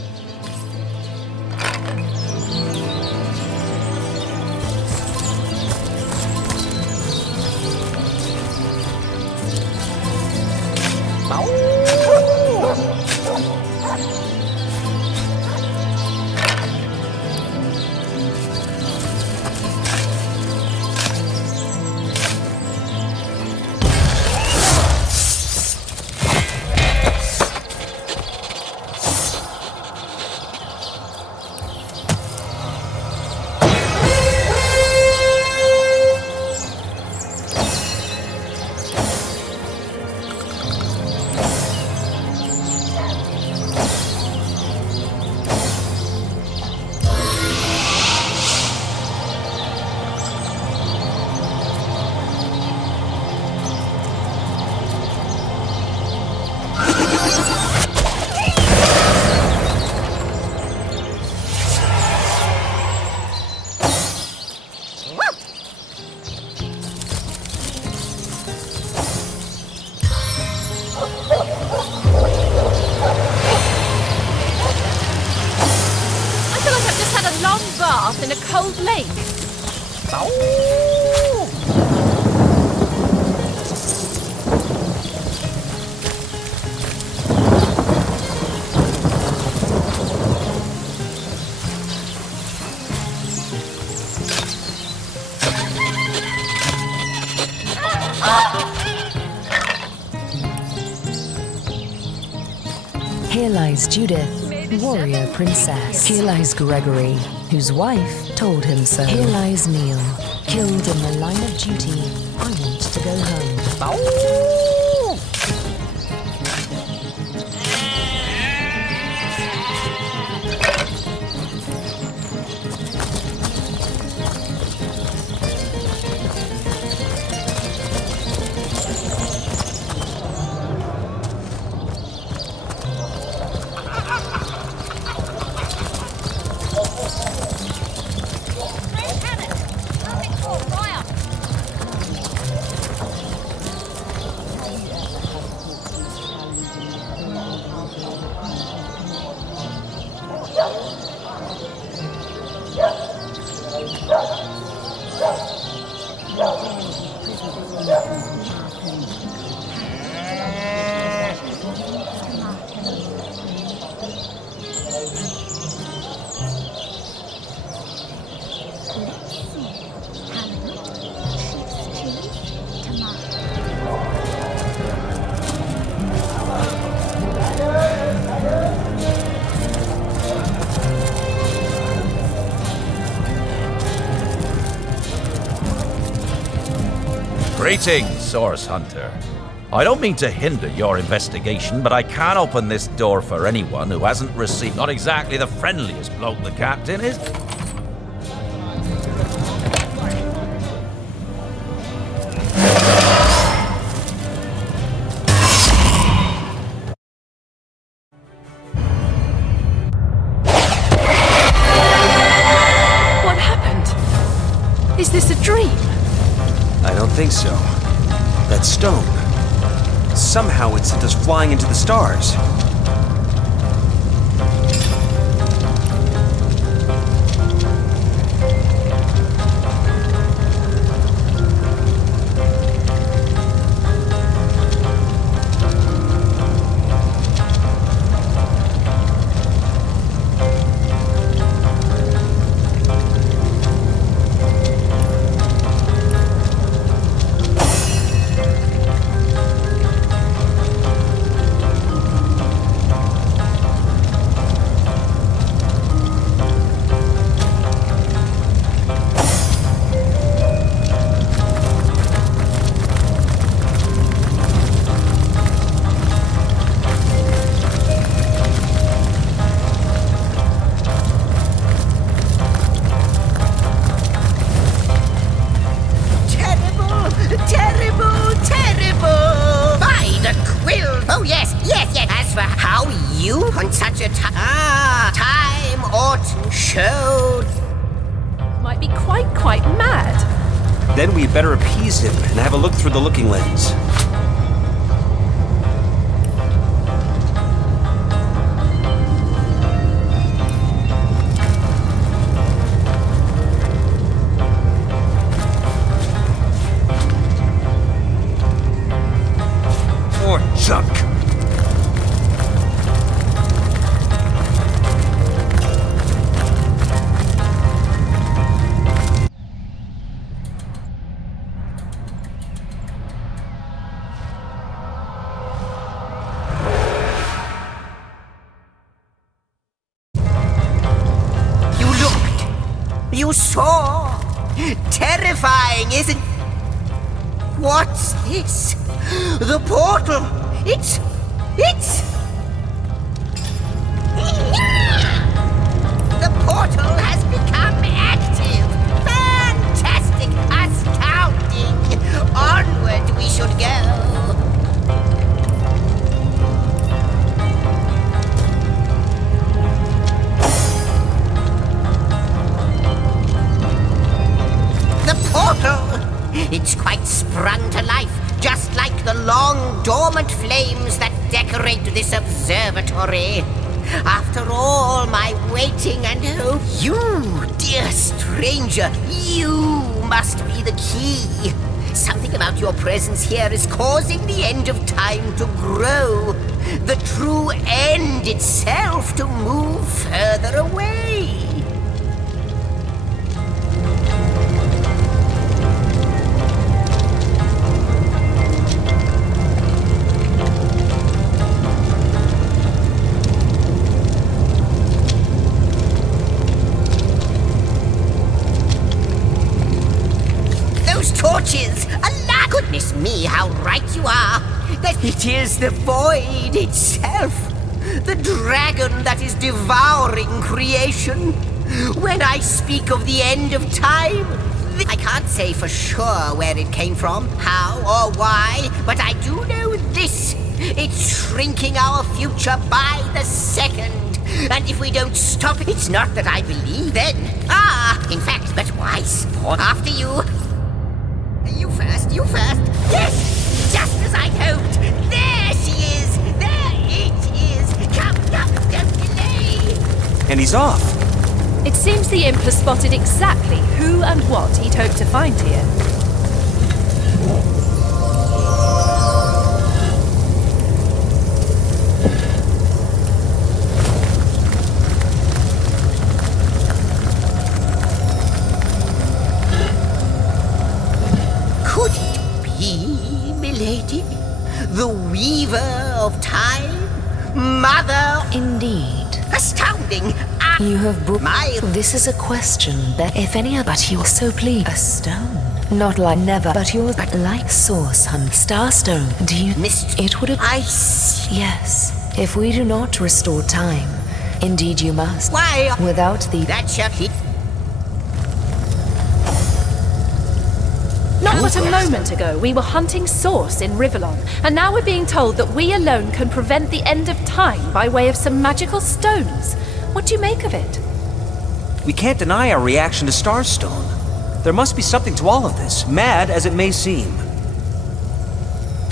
In a cold lake. Here lies Judith, warrior princess. Here lies Gregory, whose wife told him so. Here lies Neil, killed in the line of duty. I want to go home. Greetings, Source Hunter. I don't mean to hinder your investigation, but I can't open this door for anyone who hasn't received... Not exactly the friendliest bloke the captain is. What happened? Is this a dream? I don't think so. That stone. Somehow it sent us flying into the stars. bad. Then we'd better appease him and have a look through the looking lens. More junk. You saw? Terrifying, isn't... What's this? The portal! It's... The portal has become active! Fantastic! Astounding! Onward we should go! It's quite sprung to life, just like the long, dormant flames that decorate this observatory. After all my waiting and hope, you, dear stranger, you must be the key. Something about your presence here is causing the end of time to grow. The true end itself to move further away. Torches! Allah! Goodness me, how right you are! That it is the void itself! The dragon that is devouring creation! When I speak of the end of time, I can't say for sure where it came from, how or why, but I do know this! It's shrinking our future by the second! And if we don't stop it, it's not that I believe then. In fact, but why spawn after you? You first. Yes! Just as I hoped. There she is. There it is. Come, don't delay. And he's off. It seems the imp has spotted exactly who and what he'd hoped to find here. The weaver of time? Mother? Indeed. Astounding! You have brought... This is a question that if any but you are so pleased. A stone. Not like never, but yours, but like source hunt. Starstone. Do you... Missed... It would have... Yes. If we do not restore time, indeed you must. Why? Without the... That's your... Not but a moment ago, we were hunting Source in Rivellon, and now we're being told that we alone can prevent the end of time by way of some magical stones. What do you make of it? We can't deny our reaction to Starstone. There must be something to all of this, mad as it may seem.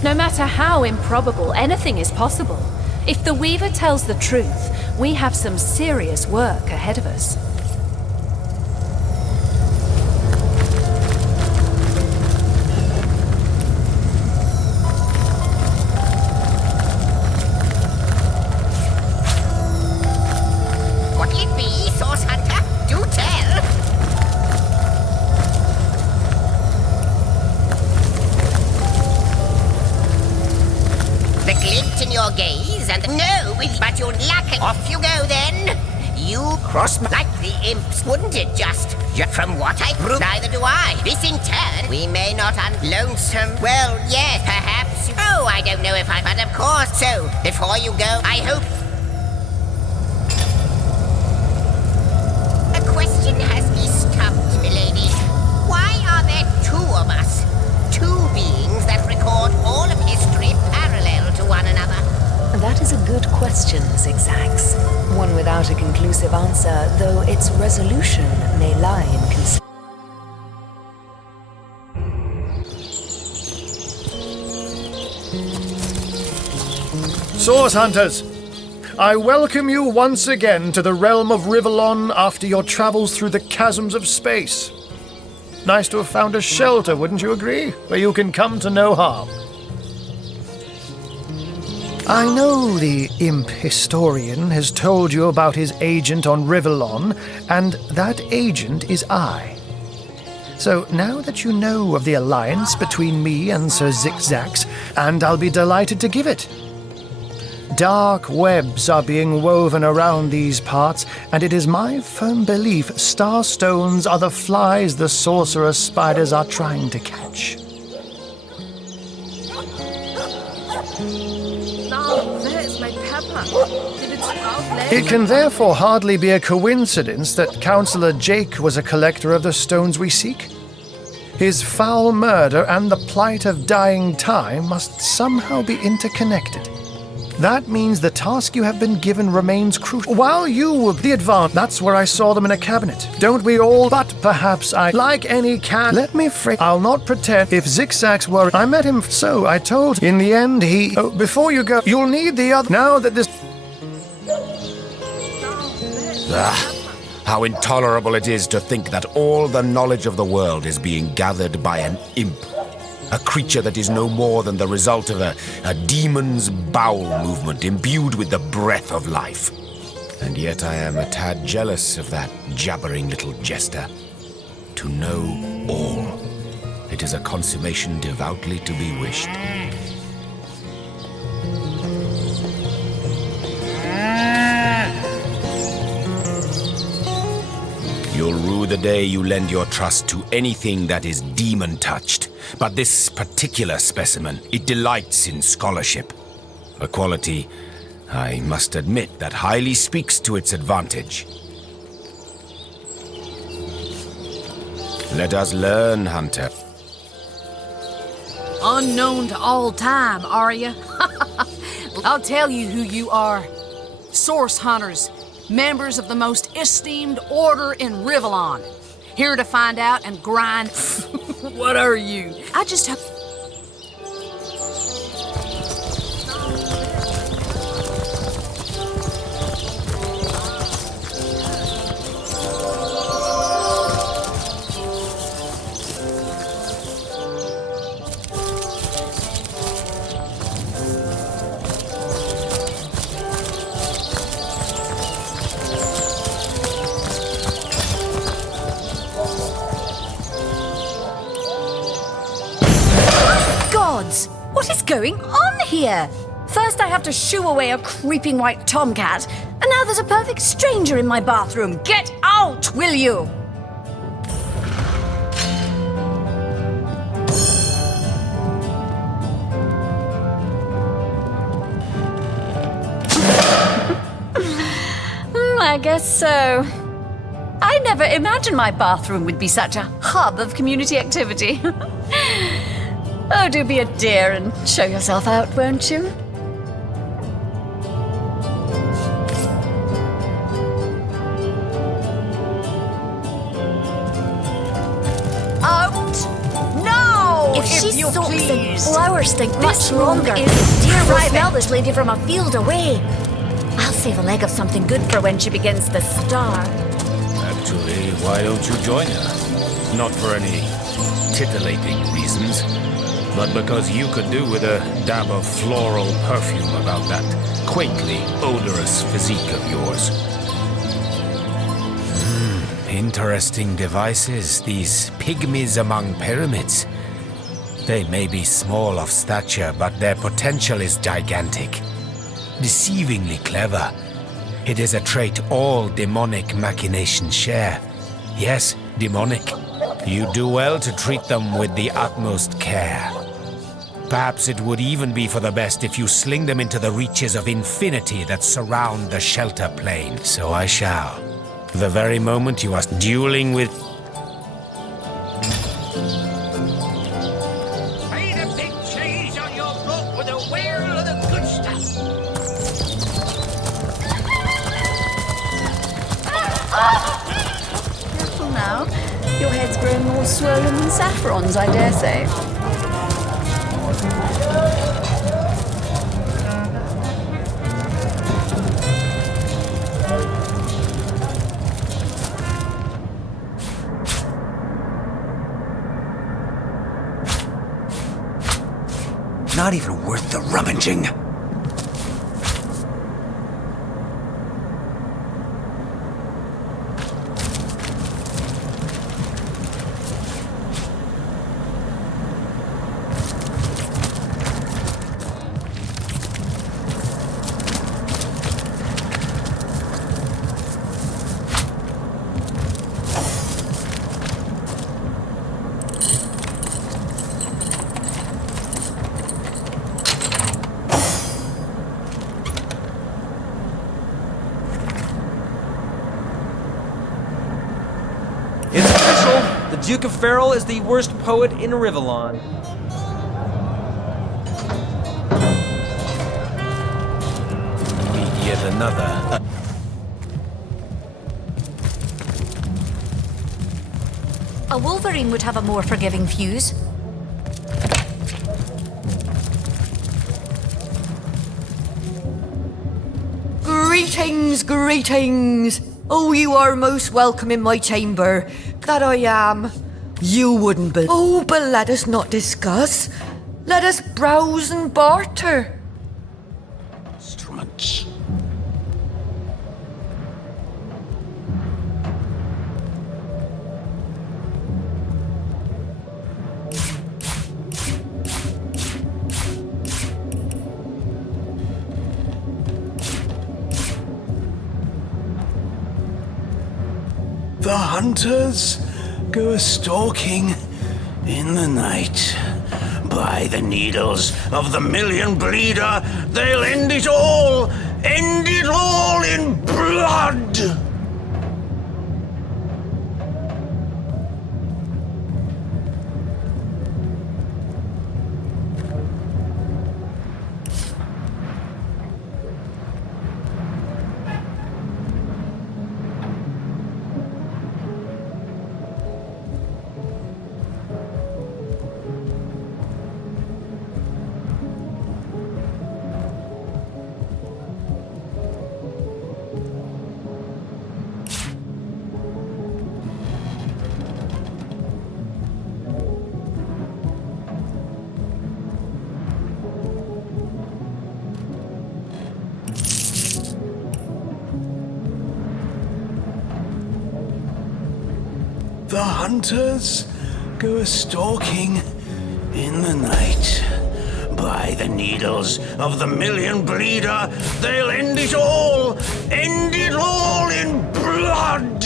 No matter how improbable, anything is possible. If the Weaver tells the truth, we have some serious work ahead of us. Off you go, then. You cross like the imps, wouldn't it just? From what I prove, neither do I. This in turn, we may not lonesome. Well, yes, perhaps. Oh, I don't know if I... But of course, so, before you go, I hope... A question has me stumped, milady. Why are there two of us? Two beings that record all of history parallel to one another? That is a good question, Zigzags. One without a conclusive answer, though its resolution may lie in Source Hunters, I welcome you once again to the realm of Rivellon after your travels through the chasms of space. Nice to have found a shelter, wouldn't you agree? Where you can come to no harm. I know the imp historian has told you about his agent on Rivellon, and that agent is I. So now that you know of the alliance between me and Sir Zigzags, and I'll be delighted to give it. Dark webs are being woven around these parts, and it is my firm belief starstones are the flies the sorcerer spiders are trying to catch. It can therefore hardly be a coincidence that Councillor Jake was a collector of the stones we seek. His foul murder and the plight of dying time must somehow be interconnected. That means the task you have been given remains crucial. While you were the advance, that's where I saw them in a cabinet. Don't we all? But perhaps I, like any cat, let me I'll not pretend. If Zigzags were, I met him, so I told. In the end, he. Oh, before you go, you'll need the other. Now that this. How intolerable it is to think that all the knowledge of the world is being gathered by an imp. A creature that is no more than the result of a demon's bowel movement imbued with the breath of life. And yet I am a tad jealous of that jabbering little jester. To know all. It is a consummation devoutly to be wished. You'll rue the day you lend your trust to anything that is demon-touched. But this particular specimen, it delights in scholarship. A quality, I must admit, that highly speaks to its advantage. Let us learn, Hunter. Unknown to all time, are you? I'll tell you who you are. Source Hunters. Members of the most esteemed order in Rivellon. Here to find out and grind. What are you? I just hope. What is going on here? First I have to shoo away a creeping white tomcat, and now there's a perfect stranger in my bathroom. Get out, will you? I guess so. I never imagined my bathroom would be such a hub of community activity. Oh, do be a dear and show yourself out, won't you? Out! No! If she you soaks please. and flowers think much This longer, is dear will private. smell this lady from a field away. I'll save a leg of something good for when she begins to starve. Actually, why don't you join her? Not for any titillating reasons, but because you could do with a dab of floral perfume about that quaintly odorous physique of yours. Interesting devices, these pygmies among pyramids. They may be small of stature, but their potential is gigantic. Deceivingly clever. It is a trait all demonic machinations share. Yes, demonic. You do well to treat them with the utmost care. Perhaps it would even be for the best if you sling them into the reaches of infinity that surround the shelter plane. So I shall. The very moment you are dueling with... Made a big cheese on your book with a whale of the good stuff. Careful now. Your head's growing more swollen than saffrons, I dare say. not even worth the rummaging. Duke of Farrell is the worst poet in Rivellon. Meet yet another. A wolverine would have a more forgiving fuse. Greetings, greetings! Oh, you are most welcome in my chamber. That I am. You wouldn't be. Oh, but let us not discuss. Let us browse and barter. Instruments. The hunters go a-stalking in the night. By the needles of the million bleeder, they'll end it all in blood! The hunters go a-stalking in the night. By the needles of the million bleeder, they'll end it all in blood!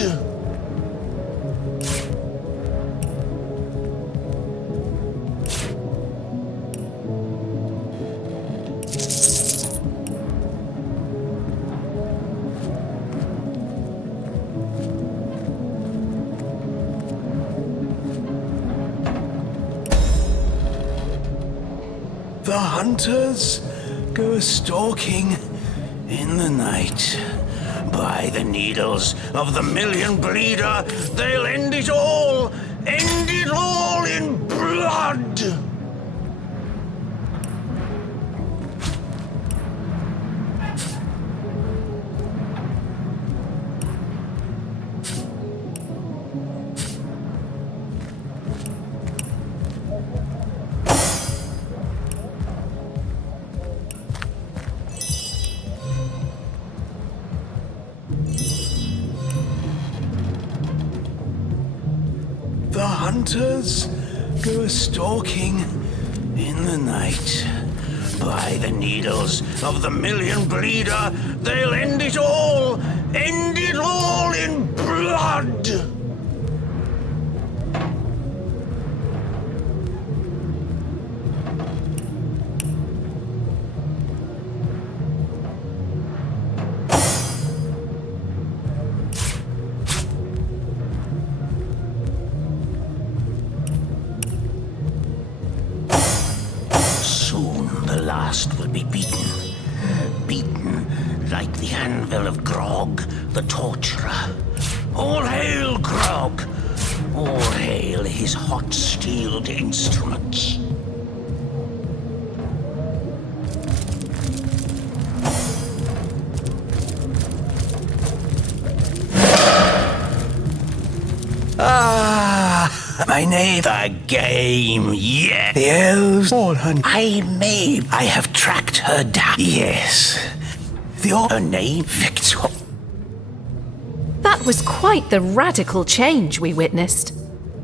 The hunters go a-stalking in the night. By the needles of the million bleeder, they'll end it all in blood! The hunters go a-stalking in the night. By the needles of the million bleeder, they'll end it all in blood! Will be beaten like the anvil of Grog, the torturer. All hail Grog! All hail his hot-steeled instruments. Ah! My name, the game, yeah. The elves, all hun. I have tracked her down. Yes. Her name, Victor. That was quite the radical change we witnessed.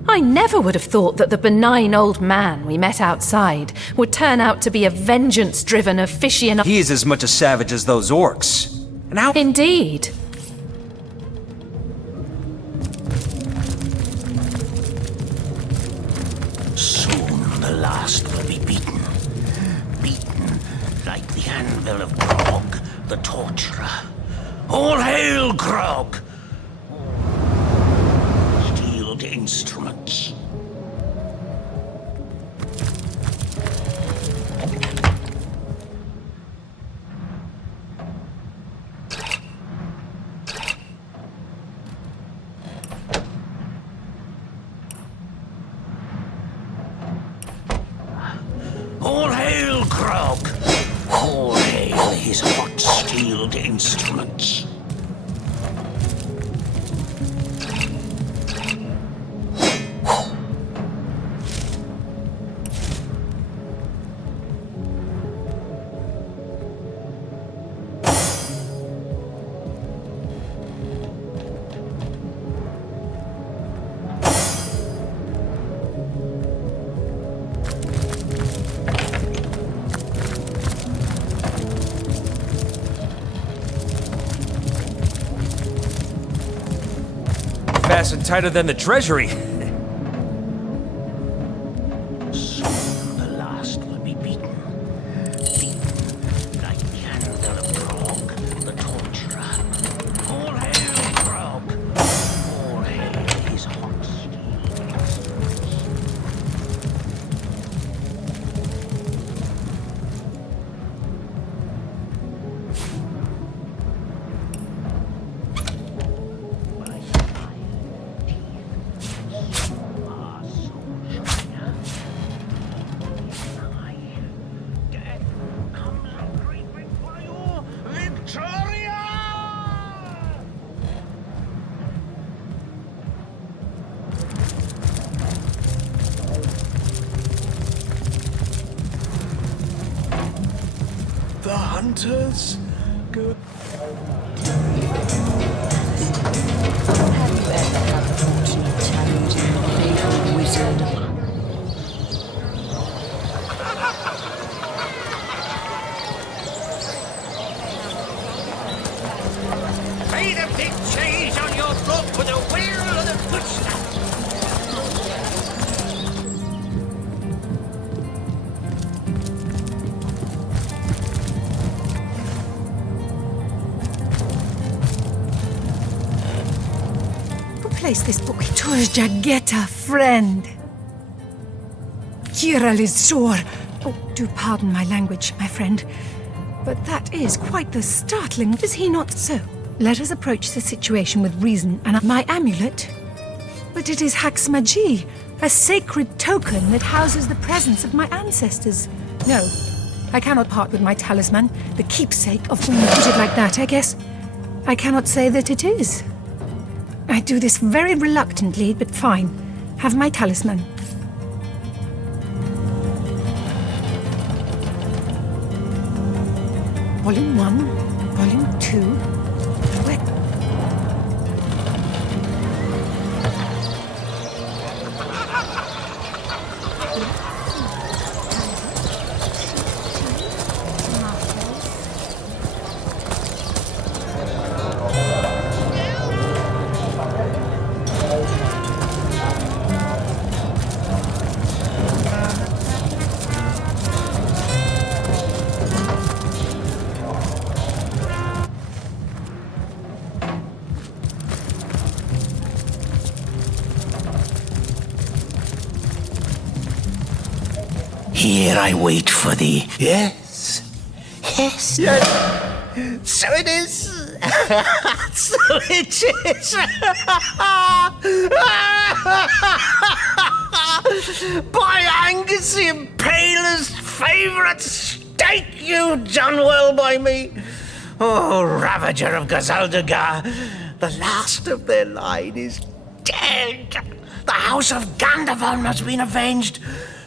I never would have thought that the benign old man we met outside would turn out to be a vengeance-driven aficionado. He is as much a savage as those orcs. And how— Indeed. Soon the last will be beaten. Beaten like the anvil of Grog, the torturer. All hail, Grog! Steeled instruments. All hail, Grog! All hail his hot steeled instruments. Fastened tighter than the treasury. Soon the last will be beaten. Beaten like the anvil of Grog, the torturer. All hail, Grog! All hail his hot steel instruments. The hunters go. Have you ever had the fortunate challenge in the big wizard? Made a big change on your book with a wheel of the footstep. Place this book. Jageta, friend. Kiral is sore. Oh, do pardon my language, my friend. But that is quite the startling, is he not so? Let us approach the situation with reason, and my amulet. But it is Haxmagi, a sacred token that houses the presence of my ancestors. No, I cannot part with my talisman, the keepsake of when you put it like that, I guess. I cannot say that it is. I do this very reluctantly, but fine. Have my talisman. Volume 1, Volume 2. Where? Here I wait for thee. Yes. Yes. Yes. So it is. So it is. By Angus the Impaler's favourite steak, you done well by me. Oh, Ravager of Gazaldagar, the last of their line is dead. The House of Gandavon has been avenged.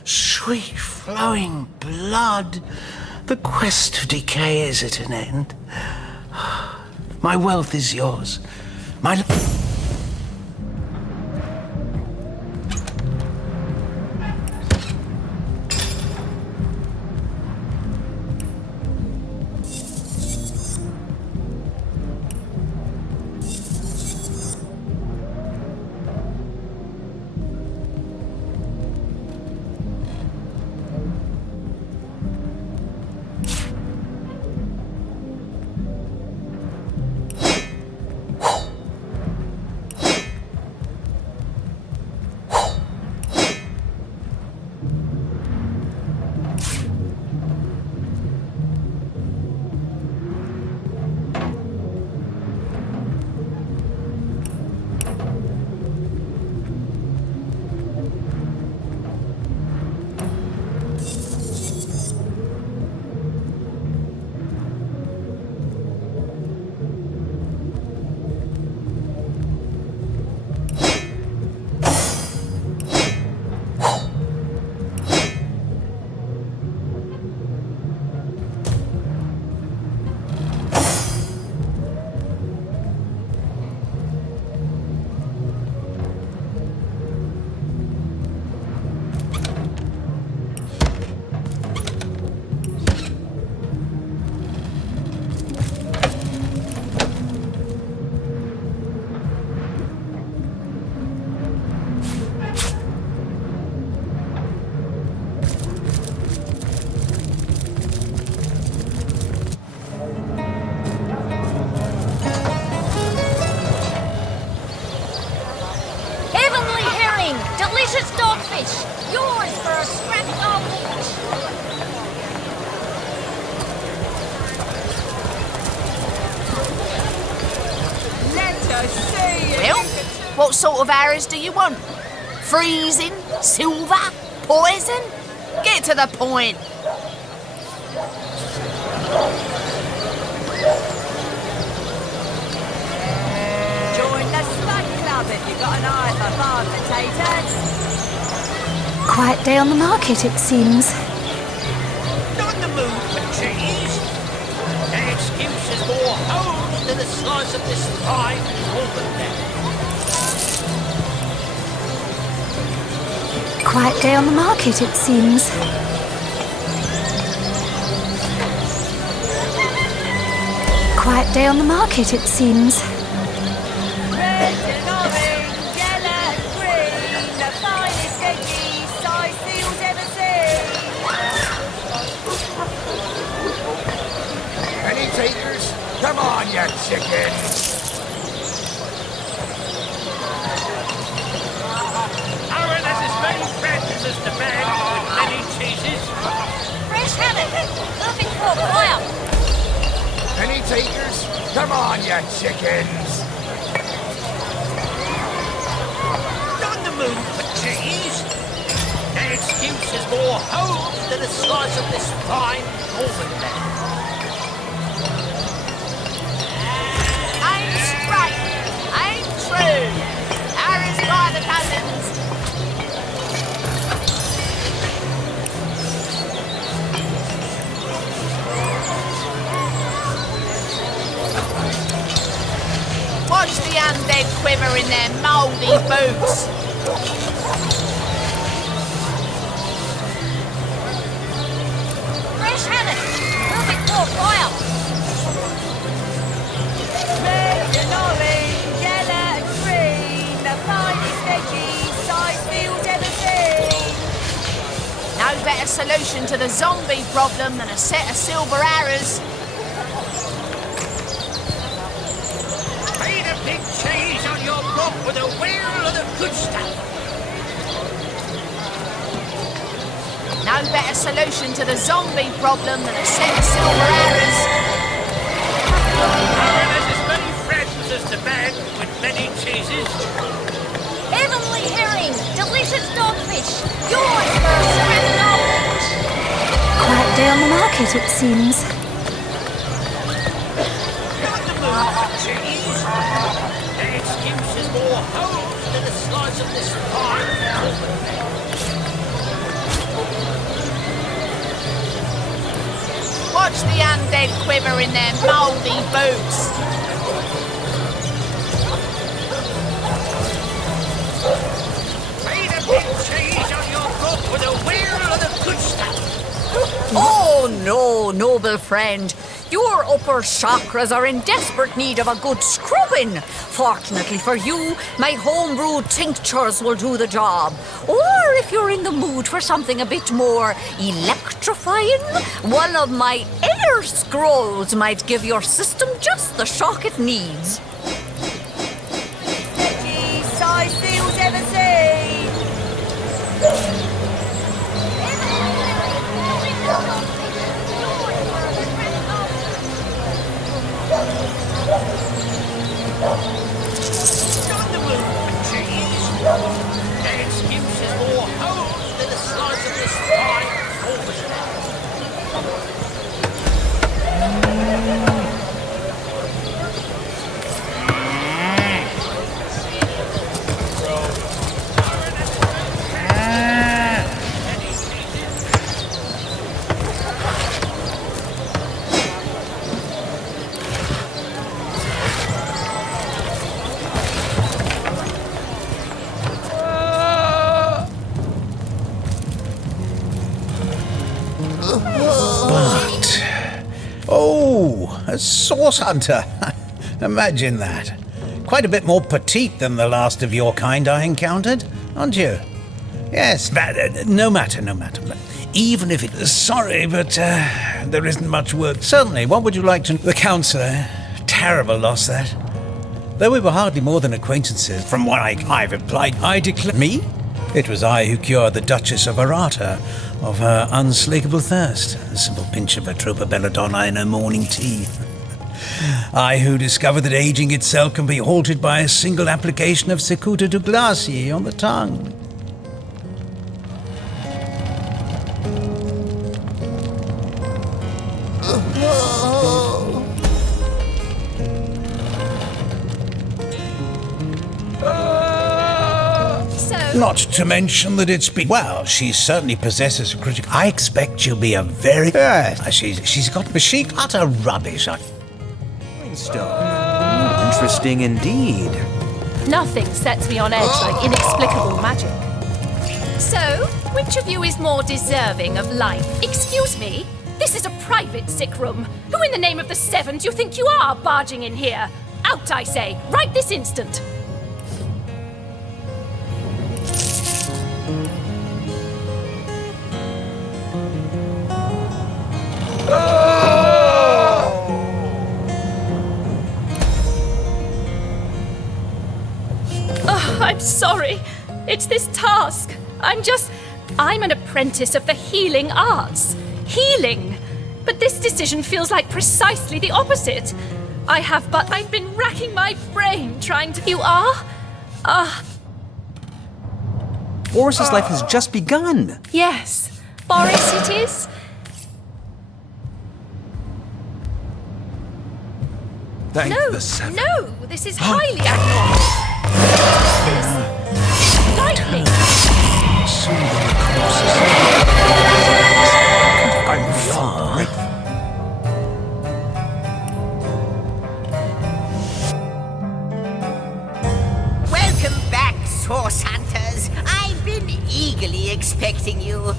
Sweet flowing blood. The quest to decay is at an end. My wealth is yours. My... Delicious dogfish! Yours for a scrap dog each! Let us see. Well, what sort of arrows do you want? Freezing? Silver? Poison? Get to the point. Join the Slug Club if you've got an eye for farm potatoes. Quiet day on the market, it seems. Not in the mood for cheese. An excuse is more hose than a slice of this fine almond. Quiet day on the market, it seems. Quiet day on the market, it seems. Red and orange, yellow and green, the finest veggies Cyseal's ever seen. Any takers? Come on, you chickens! Aaron has as many friends as the man with many cheeses. Fresh haddock! Perfect for fire! Any takers? Come on, you chickens! Not in the mood for cheese. An excuse is more hose than a slice of this fine almond. Aim straight. Aim true. Arrows by the dozens. Watch the undead quiver in their mouldy boots. Fresh haddock! Perfect for fire! Red and orange, yellow and green, the finest veggies Cyseal's ever seen. No better solution to the zombie problem than a set of silver arrows. Made a big cheese on your block with a wheel of the good stuff. No better solution to the zombie problem than a set of silver arrows. Aaron has as many friends as the man with many cheeses. Heavenly herring! Delicious dogfish! Yours for a scrap dog each! Quiet day on the market, it seems. Not in the mood for cheese. An excuse is more hose than a slice of this pie. Watch the undead quiver in their mouldy boots. Feed a big cheese on your book with a wheel of the good stuff. Oh no, noble friend. Your upper chakras are in desperate need of a good scrubbing. Fortunately for you, my homebrewed tinctures will do the job. Or if you're in the mood for something a bit more electrifying, one of my air scrolls might give your system just the shock it needs. Cyseal's ever seen. Got the move, cheese. That excuse is more holes than a slice of this pie. Always. Oh, a source hunter. Imagine that. Quite a bit more petite than the last of your kind I encountered, aren't you? Yes, but no matter. Even if it... Sorry, but there isn't much work. Certainly, what would you like to... The counsellor. Terrible loss, that. Though we were hardly more than acquaintances, from what I've implied, I declare... Me? It was I who cured the Duchess of Arata of her unslakable thirst. A simple pinch of Atropa belladonna in her morning tea. I who discovered that aging itself can be halted by a single application of Secreta du Glacier on the tongue. Not to mention that it's been... Well, she certainly possesses a critical... I expect she'll be a very... She's got... She utter rubbish. Stone. Interesting indeed. Nothing sets me on edge like inexplicable magic. So, which of you is more deserving of life? Excuse me? This is a private sick room. Who in the name of the Seven do you think you are barging in here? Out, I say, right this instant. I'm sorry. It's this task. I'm an apprentice of the healing arts. Healing. But this decision feels like precisely the opposite. I've been racking my brain trying to... You are? Boris's life has just begun. Yes. Boris it is. Thank the Seven. No, this is highly abnormal. This lightning. I'm far. Welcome back, source hunters. I've been eagerly expecting you.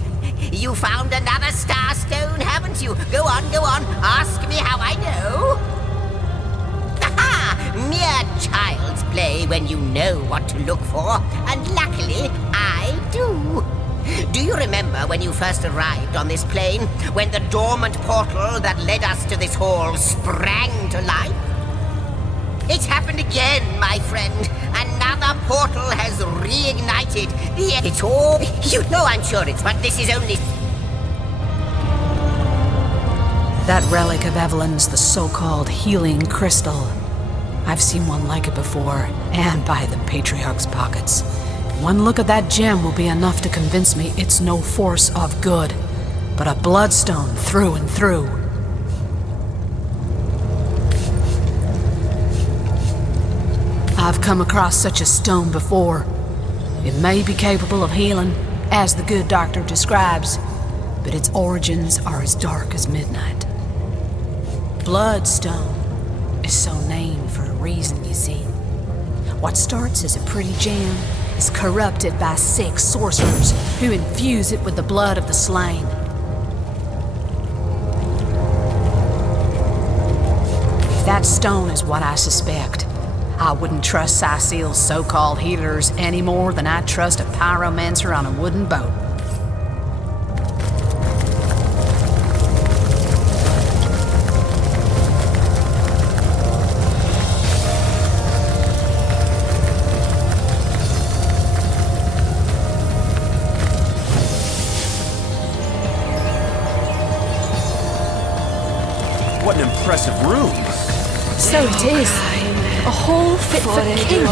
You found another star stone, haven't you? Go on. Ask me how I know. Mere child's play when you know what to look for, and luckily, I do. Do you remember when you first arrived on this plane, when the dormant portal that led us to this hall sprang to life? It's happened again, my friend. Another portal has reignited. It's all... You know I'm sure it's, but this is only... That relic of Evelyn's the so-called healing crystal. I've seen one like it before, and by the Patriarch's pockets. One look at that gem will be enough to convince me it's no force of good, but a bloodstone through and through. I've come across such a stone before. It may be capable of healing, as the good doctor describes, but its origins are as dark as midnight. Bloodstone is so named for a reason, you see. What starts as a pretty gem is corrupted by sick sorcerers who infuse it with the blood of the slain. If that stone is what I suspect, I wouldn't trust Cyseal's so-called healers any more than I trust a pyromancer on a wooden boat. What an impressive room! So it is. A hall fit for kings.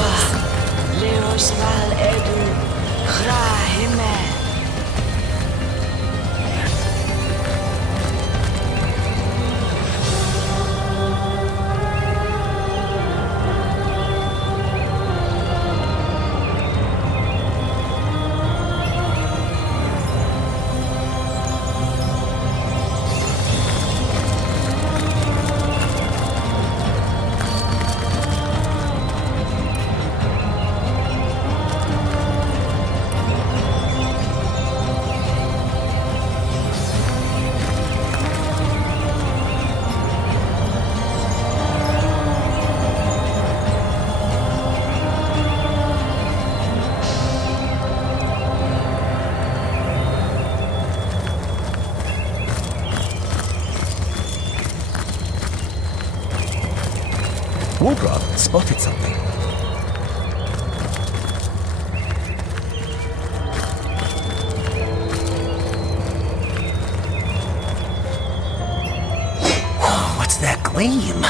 Wulfram spotted something. What's that gleam?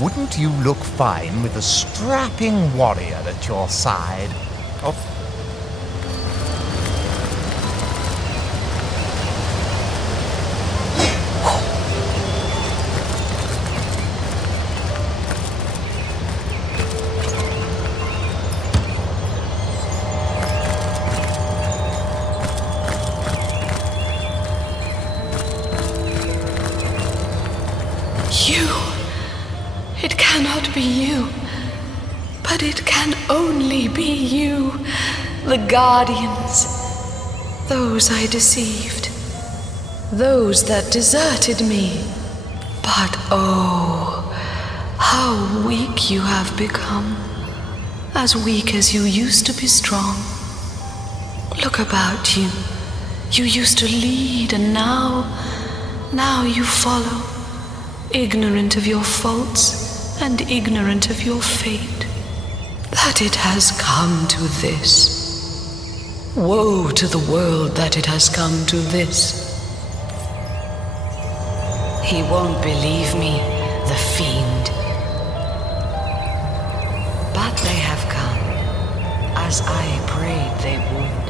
Wouldn't you look fine with a strapping warrior at your side? Oh. It cannot be you, but it can only be you, the Guardians. Those I deceived, those that deserted me. But oh, how weak you have become, as weak as you used to be strong. Look about you. You used to lead, and now you follow, ignorant of your faults and ignorant of your fate, that it has come to this. Woe to the world that it has come to this. He won't believe me, the fiend. But they have come, as I prayed they would.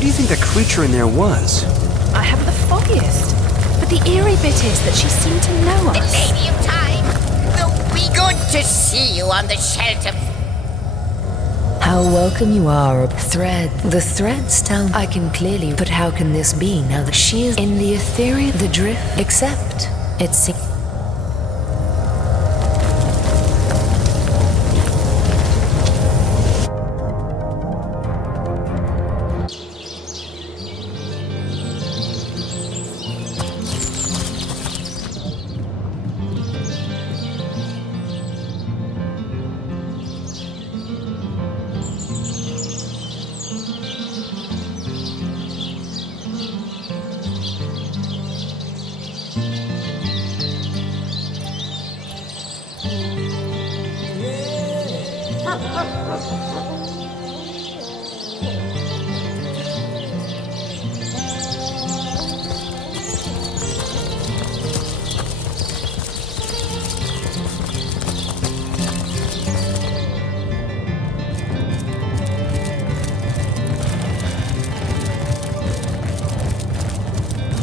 Who do you think the creature in there was? I haven't the foggiest. But the eerie bit is that she seemed to know us. The Lady of Time, though be good to see you on the shelter. How welcome you are, Thread. The threads tell I can clearly, but how can this be now that she is in the ethereal, the drift, except it's...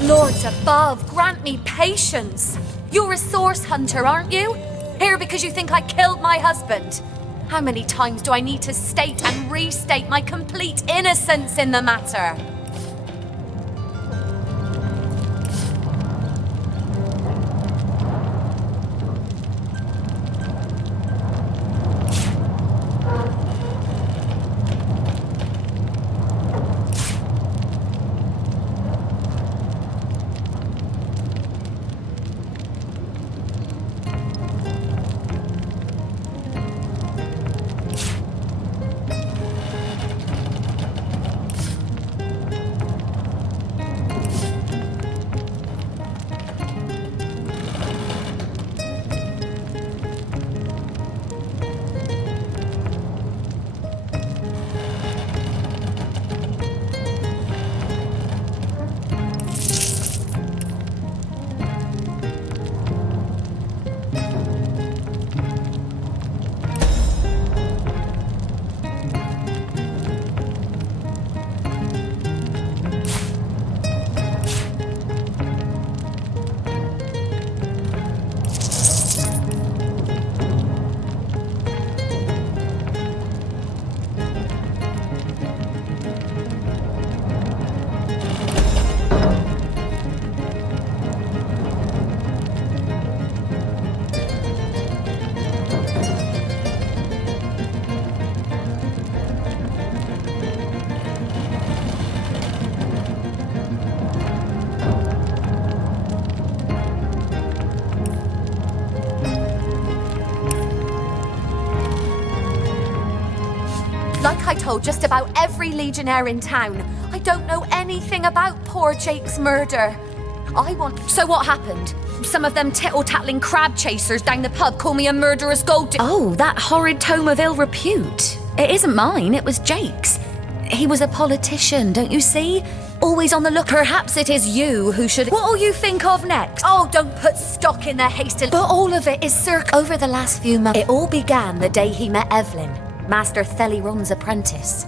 Lords above, grant me patience. You're a source hunter, aren't you? Here because you think I killed my husband. How many times do I need to state and restate my complete innocence in the matter? Like I told just about every legionnaire in town, I don't know anything about poor Jake's murder. So what happened? Some of them tittle-tattling crab chasers down the pub call me a murderous gold Oh, that horrid tome of ill repute. It isn't mine, it was Jake's. He was a politician, don't you see? Always on the look. Perhaps it is you who should... What'll you think of next? Oh, don't put stock in the hasty... But all of it is over the last few months. It all began the day he met Evelin, Master Theliron's apprentice.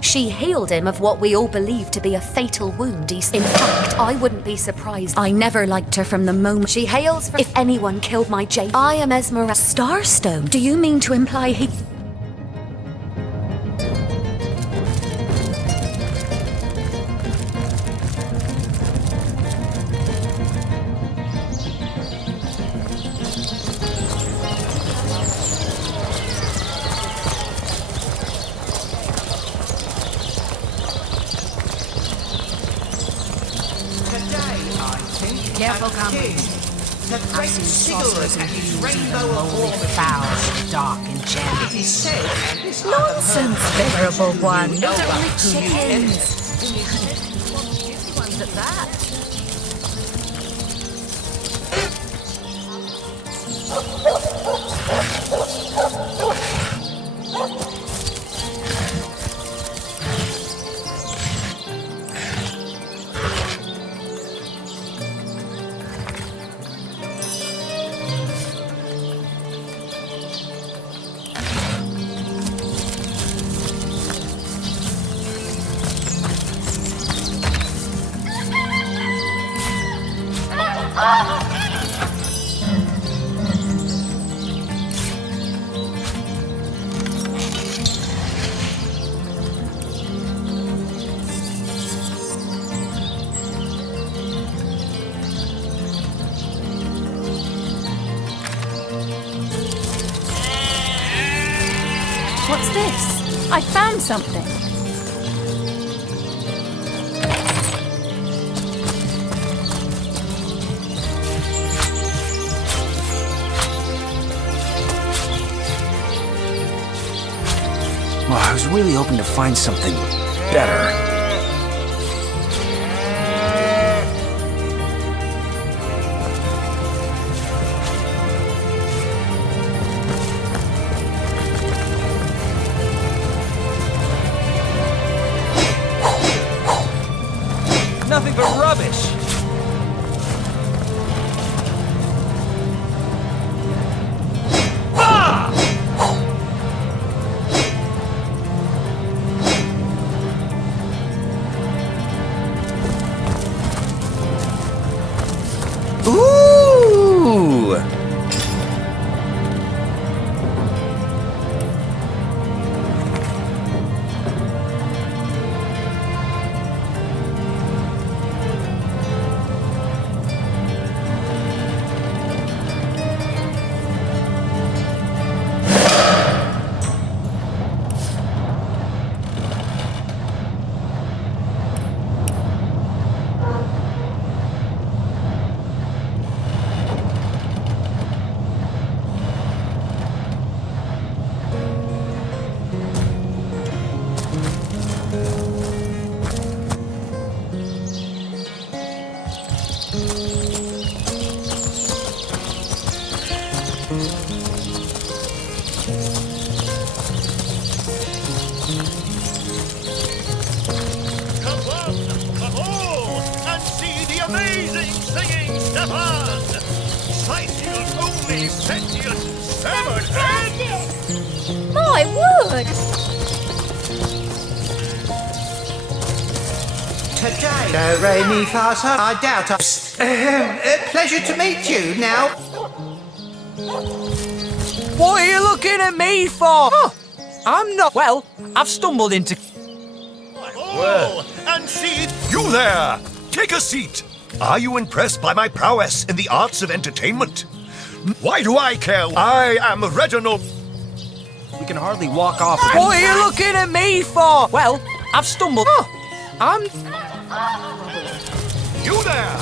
She healed him of what we all believe to be a fatal wound. In fact, I wouldn't be surprised. I never liked her from the moment she hails from... If anyone killed my Jake, I am Esmeralda. Starstone? Do you mean to imply he... Careful, comrades. I've seen sorcerers and healers even lowly fowls, dark enchantment. Nonsense, venerable one. Those are only chickens. Ones at that. What's this? I found something. Well, I was really hoping to find something better. Nothing but rubbish! Ooh! My word! Today, do, re, mi, fa, sol, I doubt pleasure to meet you. Now, What are you looking at me for? Oh, I'm not. Well, I've stumbled into. Well, and see you there. Take a seat. Are you impressed by my prowess in the arts of entertainment? Why do I care? I am Reginald. We can hardly walk off. What are you looking at me for? Well, I've stumbled. Oh, I'm. You there.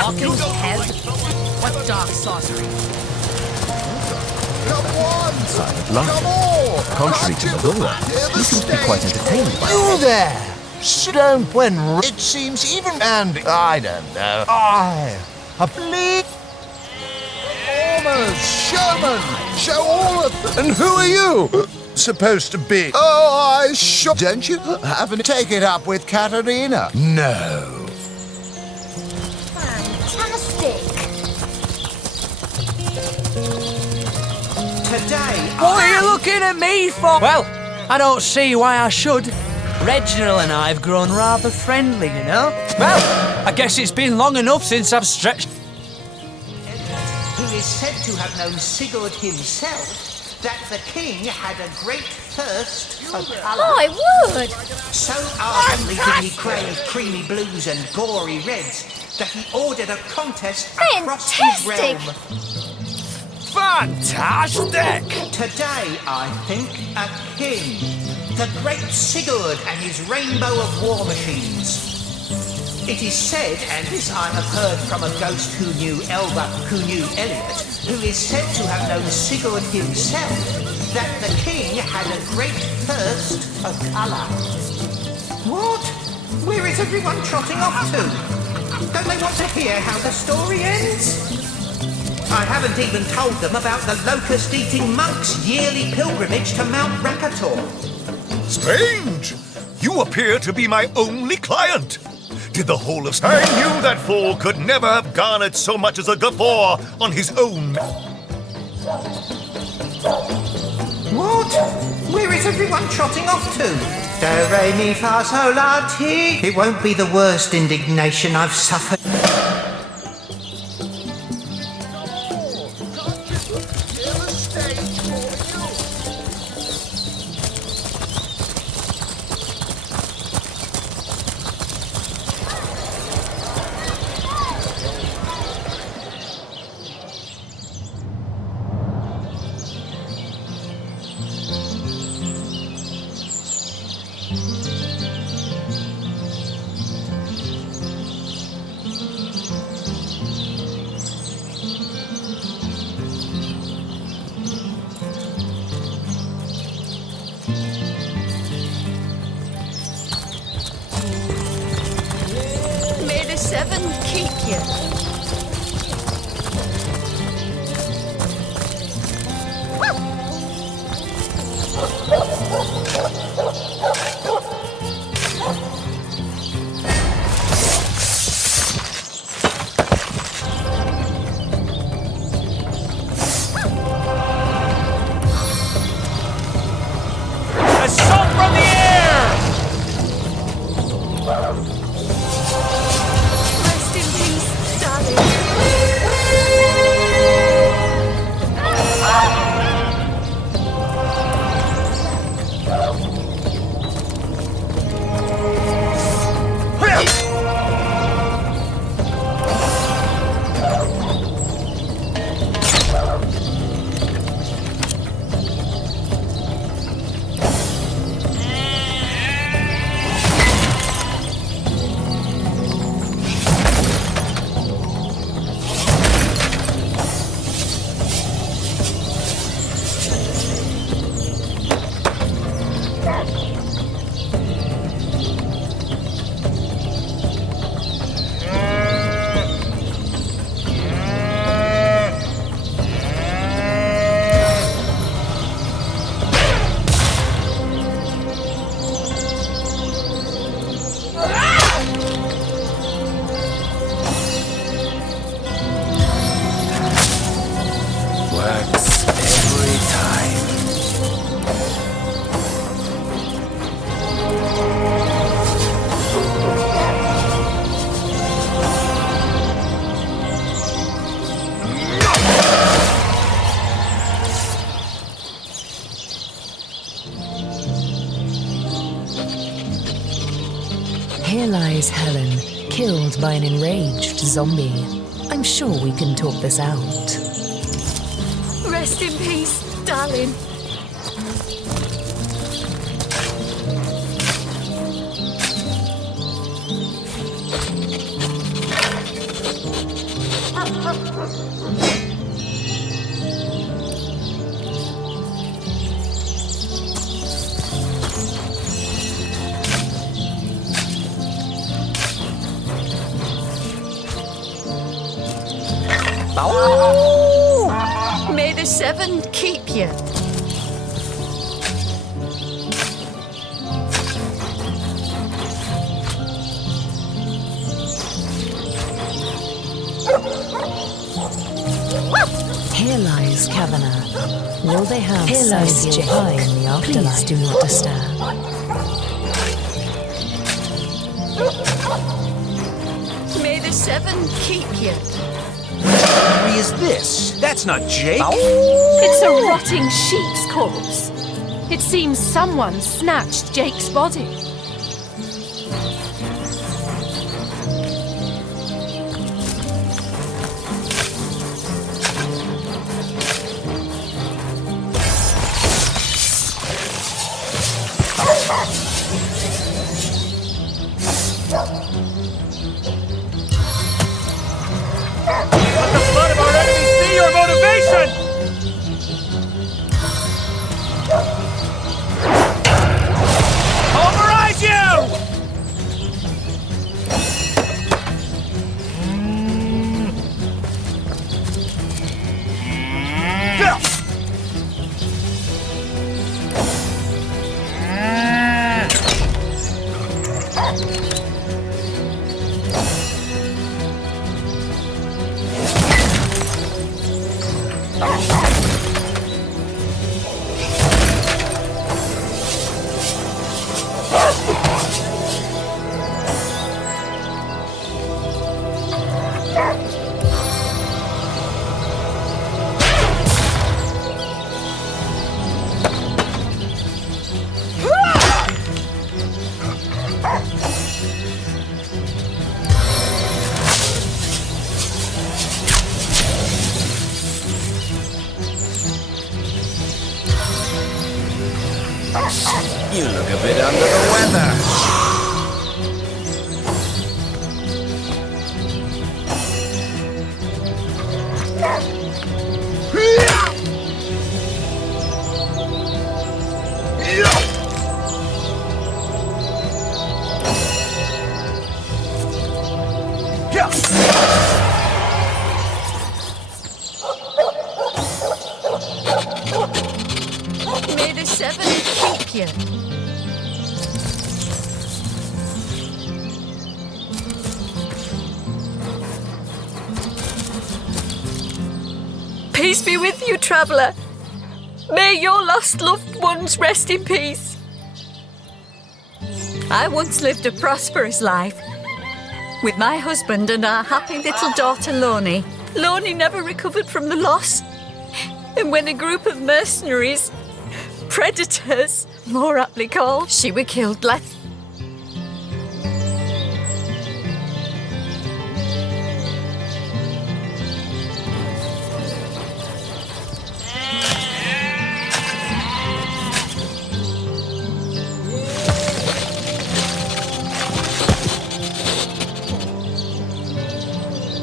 Talking head? What dark sorcery? Come on! Silent laughter. Contrary to Laura, he seems to be quite entertained by You there! Sit down when it seems even and I don't know. I believe performers, showmen, show all of them. And who are you supposed to be? Oh, I sure don't you haven't take it up with Katerina? No. Fantastic! today, What are you looking at me for? Well, I don't see why I should. Reginald and I have grown rather friendly, you know? Well, I guess it's been long enough since I've stretched. who is said to have known Sigurd himself, that the king had a great thirst for colour. My word! So ardently did he crave creamy blues and gory reds that he ordered a contest across his realm. Fantastic! Today, I think, a king, the great Sigurd and his rainbow of war machines. It is said, and this I have heard from a ghost who knew Elba, who knew Elliot, who is said to have known Sigurd himself, that the king had a great thirst for colour. What? Where is everyone trotting off to? Don't they want to hear how the story ends? I haven't even told them about the locust-eating monks' yearly pilgrimage to Mount Rakator. Strange! You appear to be my only client. Did the whole of... I knew that fool could never have garnered so much as a guffaw on his own... What? Where is everyone trotting off to? Do, re, mi, fa, sol, la, ti. It won't be the worst indignation I've suffered. here. Assault from the air! Rest in peace, darling. Works every time. Here lies Helen, killed by an enraged zombie. I'm sure we can talk this out. Rest in peace, darling. May the seven keep you. Here lies Kavanagh. Will they have Here lies Jaque pie in the afterlife? Please do not disturb. May the seven keep you. What is this? That's not Jake. It's a rotting sheep's corpse. It seems someone snatched Jake's body. Let the blood of our enemies be your motivation! Pulverize you! You look a bit under the weather. May the seven keep you. Peace be with you, traveller. May your lost loved ones rest in peace. I once lived a prosperous life with my husband and our happy little daughter, Loni. Loni never recovered from the loss. And when a group of mercenaries, predators, more aptly called, she were killed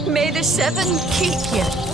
May the seven keep you.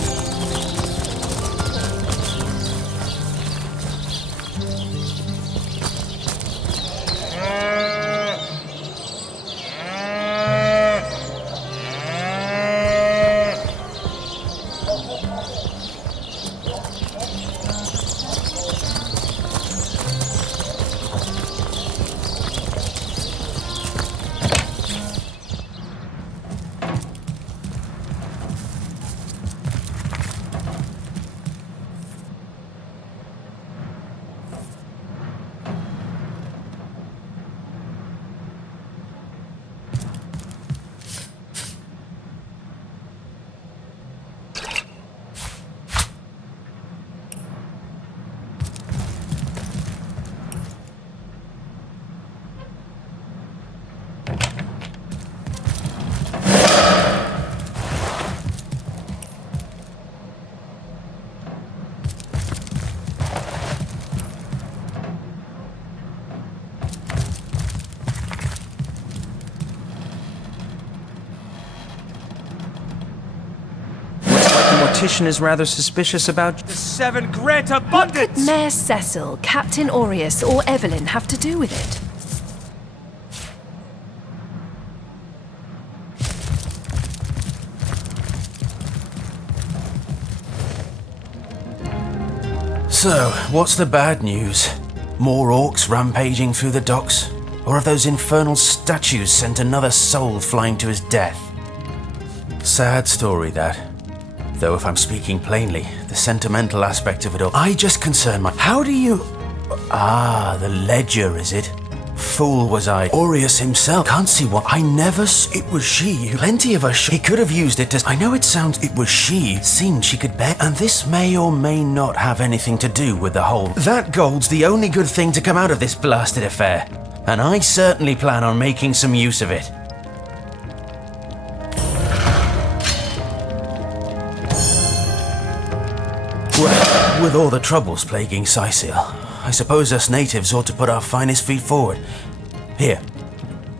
Mortician is rather suspicious about the seven great abundance. What could Mayor Cecil, Captain Aureus, or Evelin have to do with it? So, what's the bad news? More orcs rampaging through the docks? Or have those infernal statues sent another soul flying to his death? Sad story, that. Though if I'm speaking plainly, the sentimental aspect of it all, I just concern my... How do you... Ah, the ledger, is it? Fool was I. Aureus himself. Can't see what... I never... It was she. Plenty of us... He could have used it to... I know it sounds... It was she. Seemed she could bear... And this may or may not have anything to do with the whole... That gold's the only good thing to come out of this blasted affair. And I certainly plan on making some use of it. Well, with all the troubles plaguing Cyseal, I suppose us natives ought to put our finest feet forward. Here,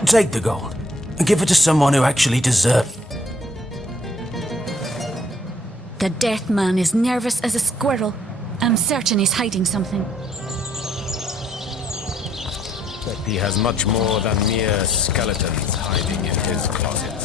take the gold, and give it to someone who actually deserves it. The death man is nervous as a squirrel. I'm certain he's hiding something. But he has much more than mere skeletons hiding in his closets.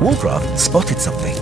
Wulfram spotted something.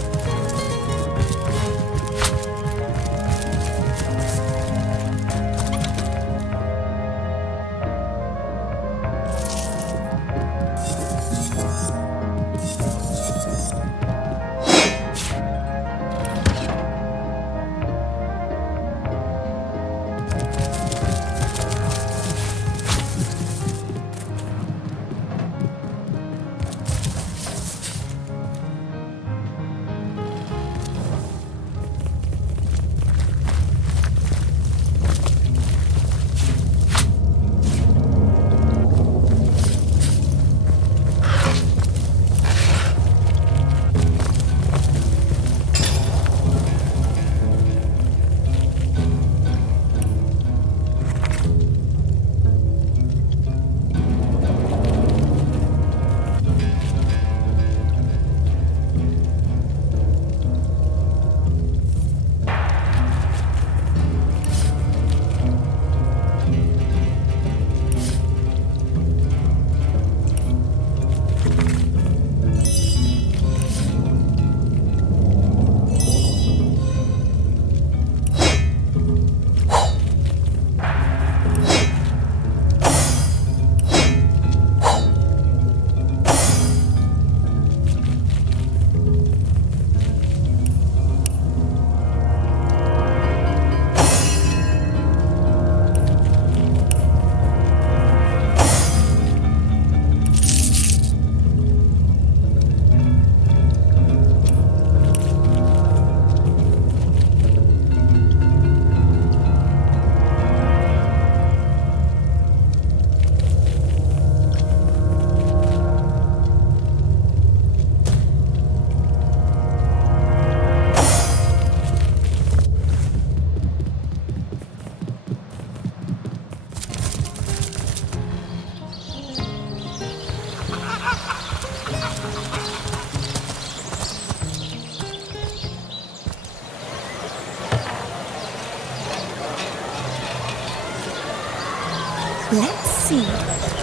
see.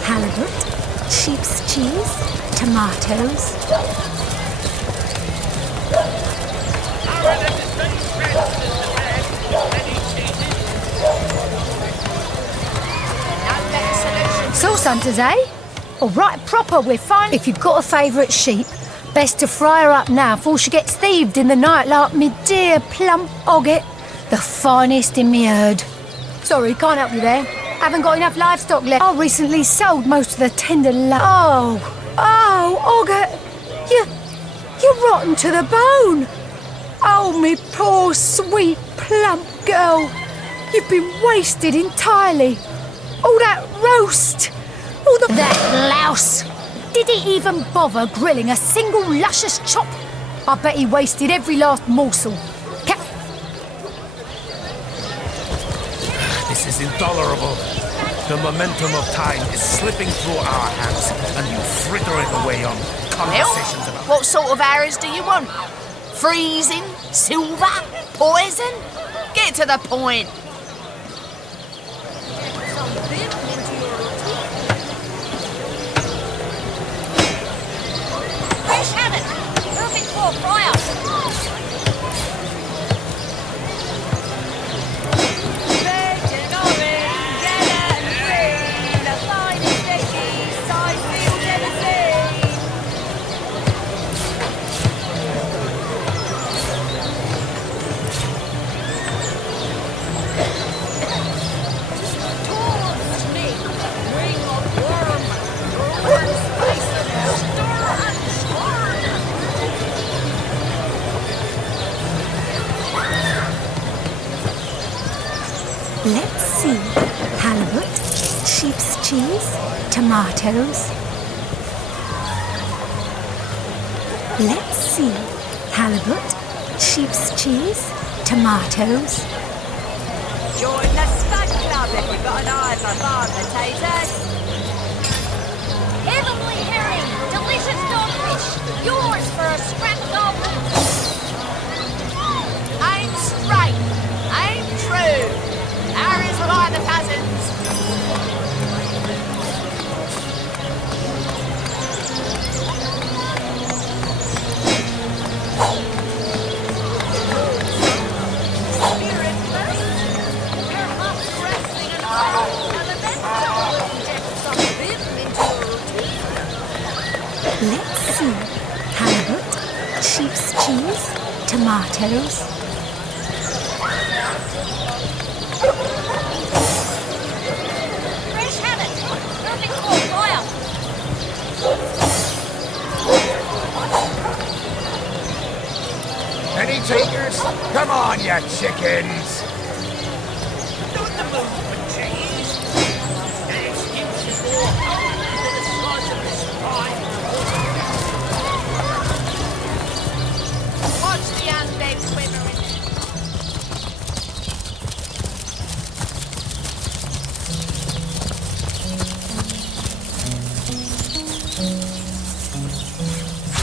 Halibut, sheep's cheese, tomatoes. Sauce hunters, eh? All right, proper, we're fine. If you've got a favourite sheep, best to fry her up now before she gets thieved in the night like me dear plump Ogget, the finest in me herd. Sorry, can't help you there. Haven't got enough livestock left. I recently sold most of the tender Ogget, you're rotten to the bone. Oh, me poor, sweet, plump girl. You've been wasted entirely. All that roast, all the... That louse! Did he even bother grilling a single luscious chop? I bet he wasted every last morsel. This is intolerable. The momentum of time is slipping through our hands, and you fritter it away on conversations about... What sort of arrows do you want? Freezing? Silver? Poison? Get to the point. Fresh habit. Perfect for a fryer. Let's see. Halibut, sheep's cheese, tomatoes. Let's see. Halibut, sheep's cheese, tomatoes. Join the Spud Club if you've got an eye for farm potatoes. Heavenly herring, delicious dogfish, yours for a scrap gold. Aim straight, aim true. Arrows like the cousins. Let's see. Halibut, sheep's cheese, tomatoes. Fresh habit. Perfect for a fryer. Any takers? Come on, you chickens! Watch the undead quivering.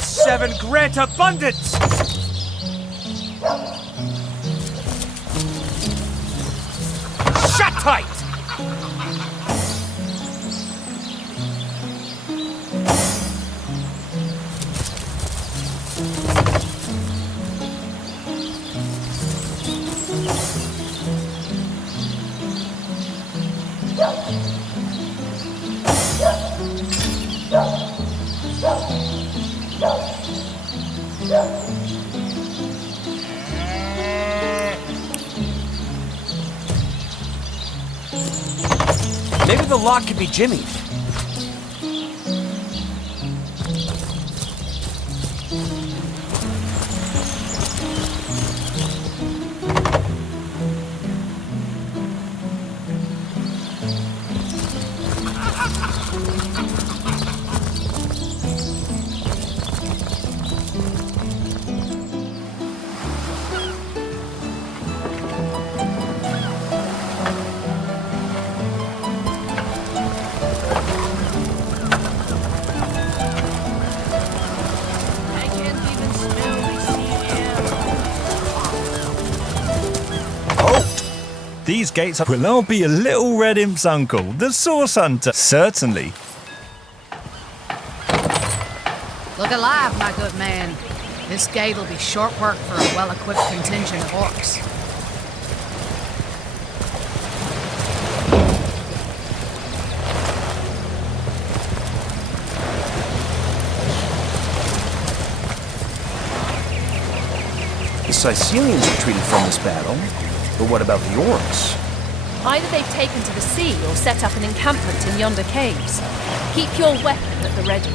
Seven grant abundance! Shut tight! Maybe the lock could be Jimmy's. These gates will all be a little red imp's uncle, the Source Hunter. Certainly. Look alive, my good man. This gate'll be short work for a well-equipped contingent of orcs. The Cysealians retreated from this battle, but what about the orcs? Either they've taken to the sea or set up an encampment in yonder caves. Keep your weapon at the ready.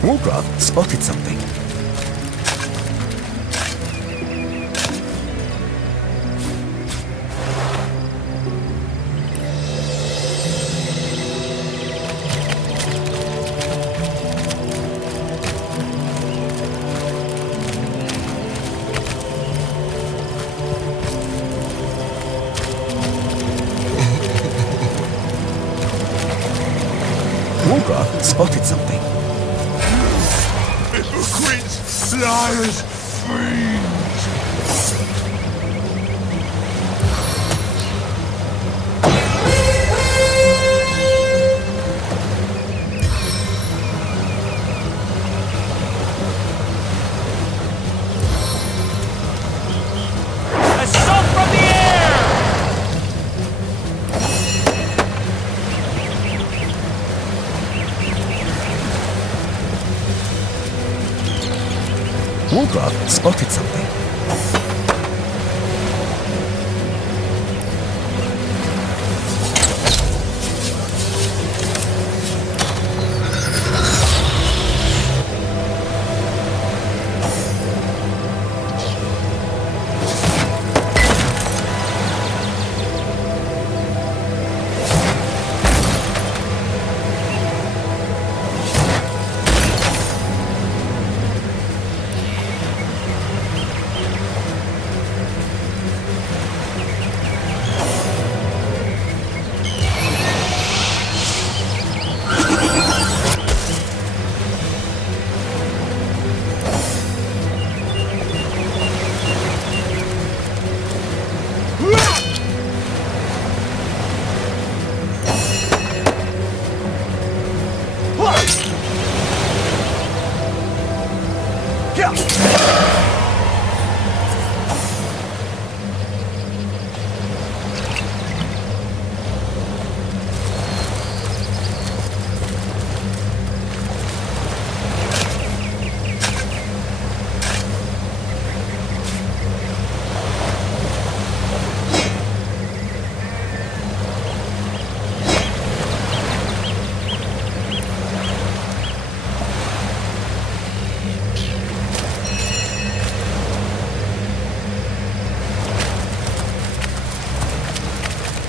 Wulfram spotted something. Wulfram spotted something. Hypocrites! Liars! Fiends! Assault from the air! Wulfram spotted something.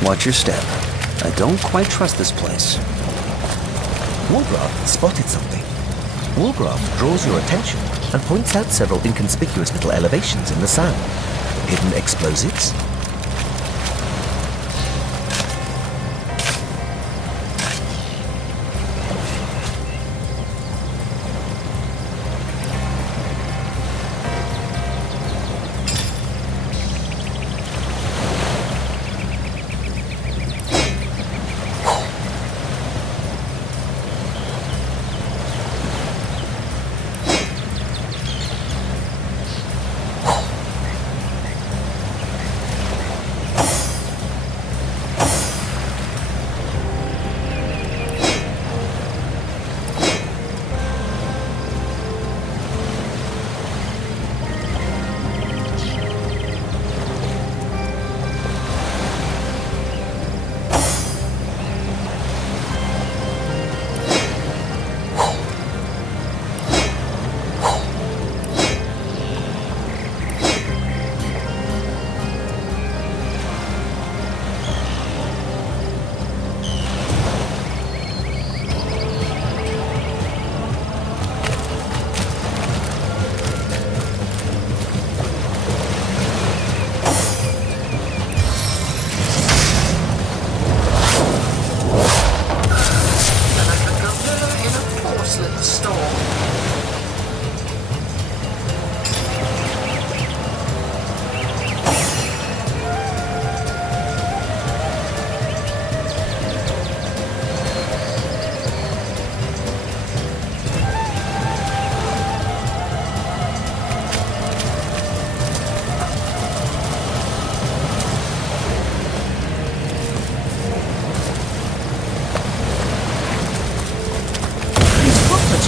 Watch your step. I don't quite trust this place. Wulfram spotted something. Wulfram draws your attention and points out several inconspicuous little elevations in the sand. Hidden explosives?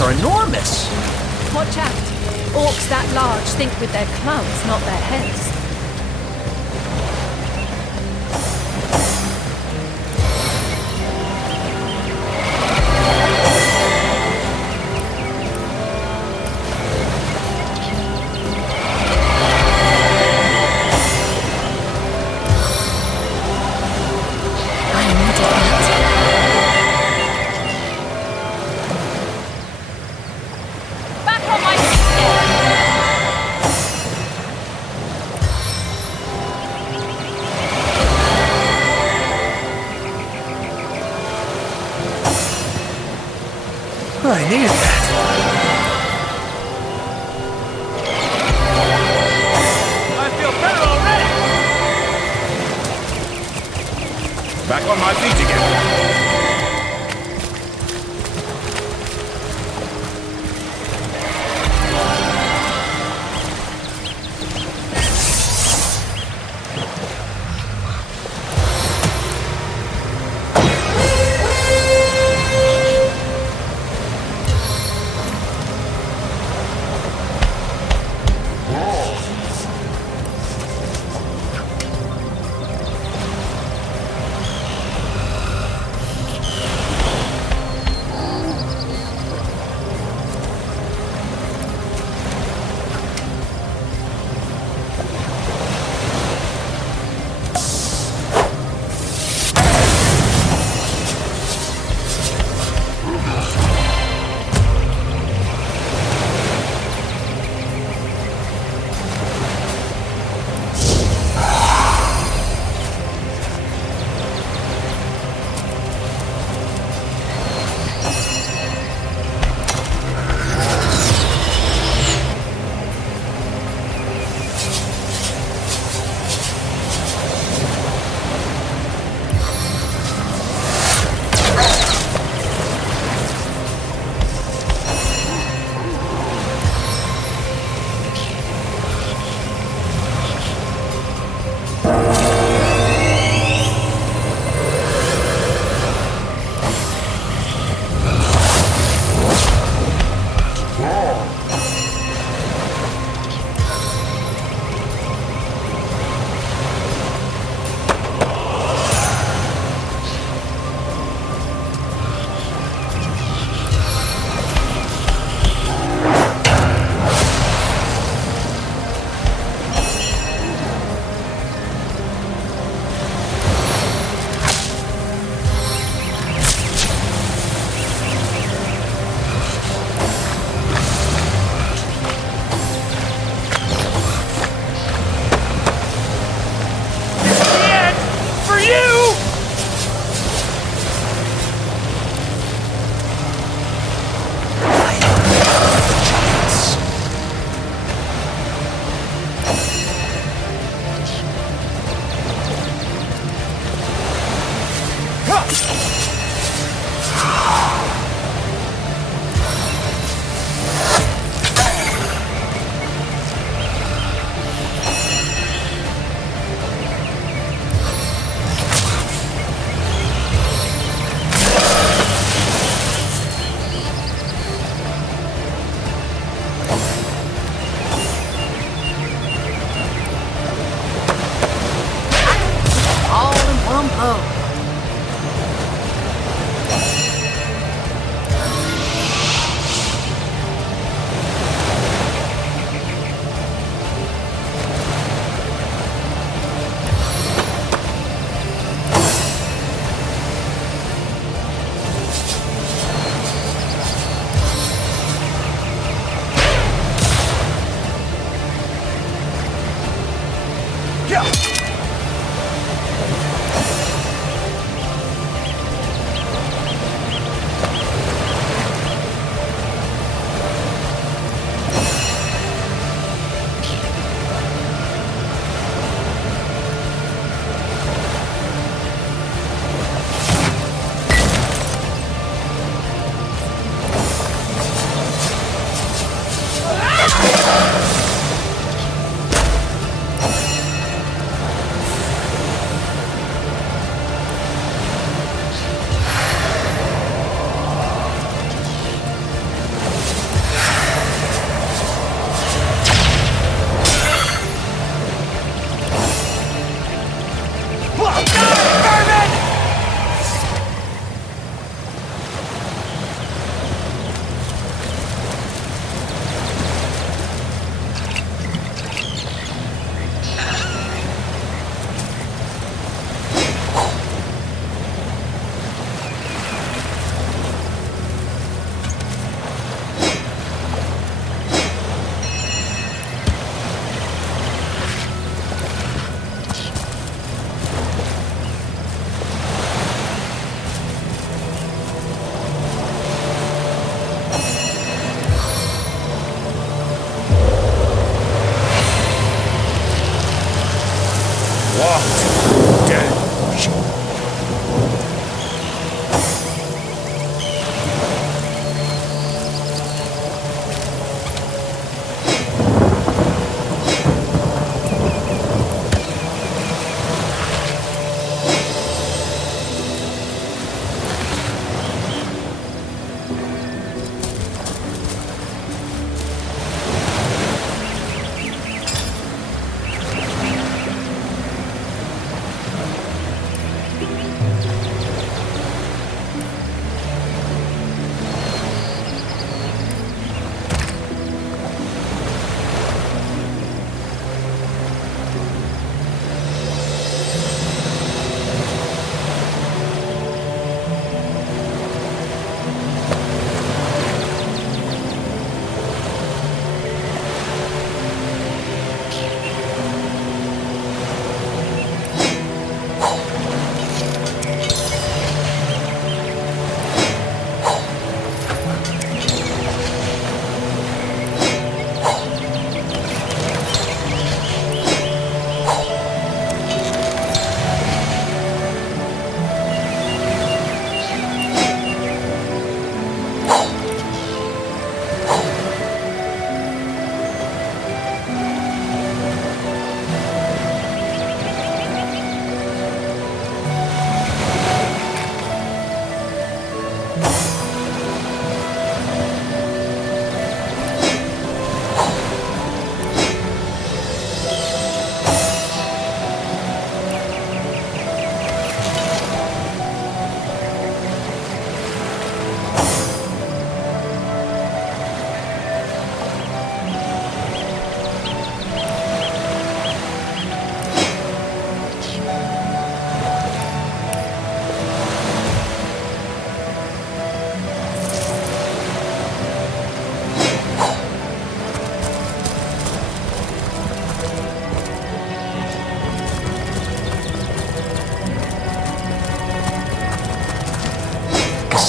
orcs are enormous. Watch out. Orcs that large think with their clubs, not their heads. I needed that. I feel better already! Back on my feet again.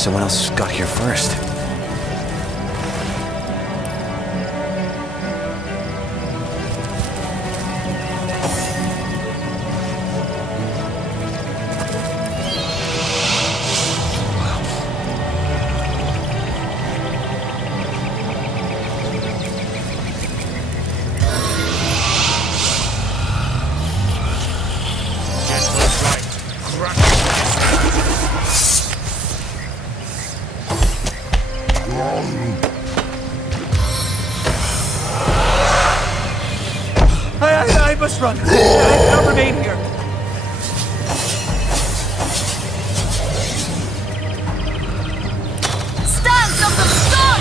Someone else got here first. I must run. I cannot remain here. Stand of the sun!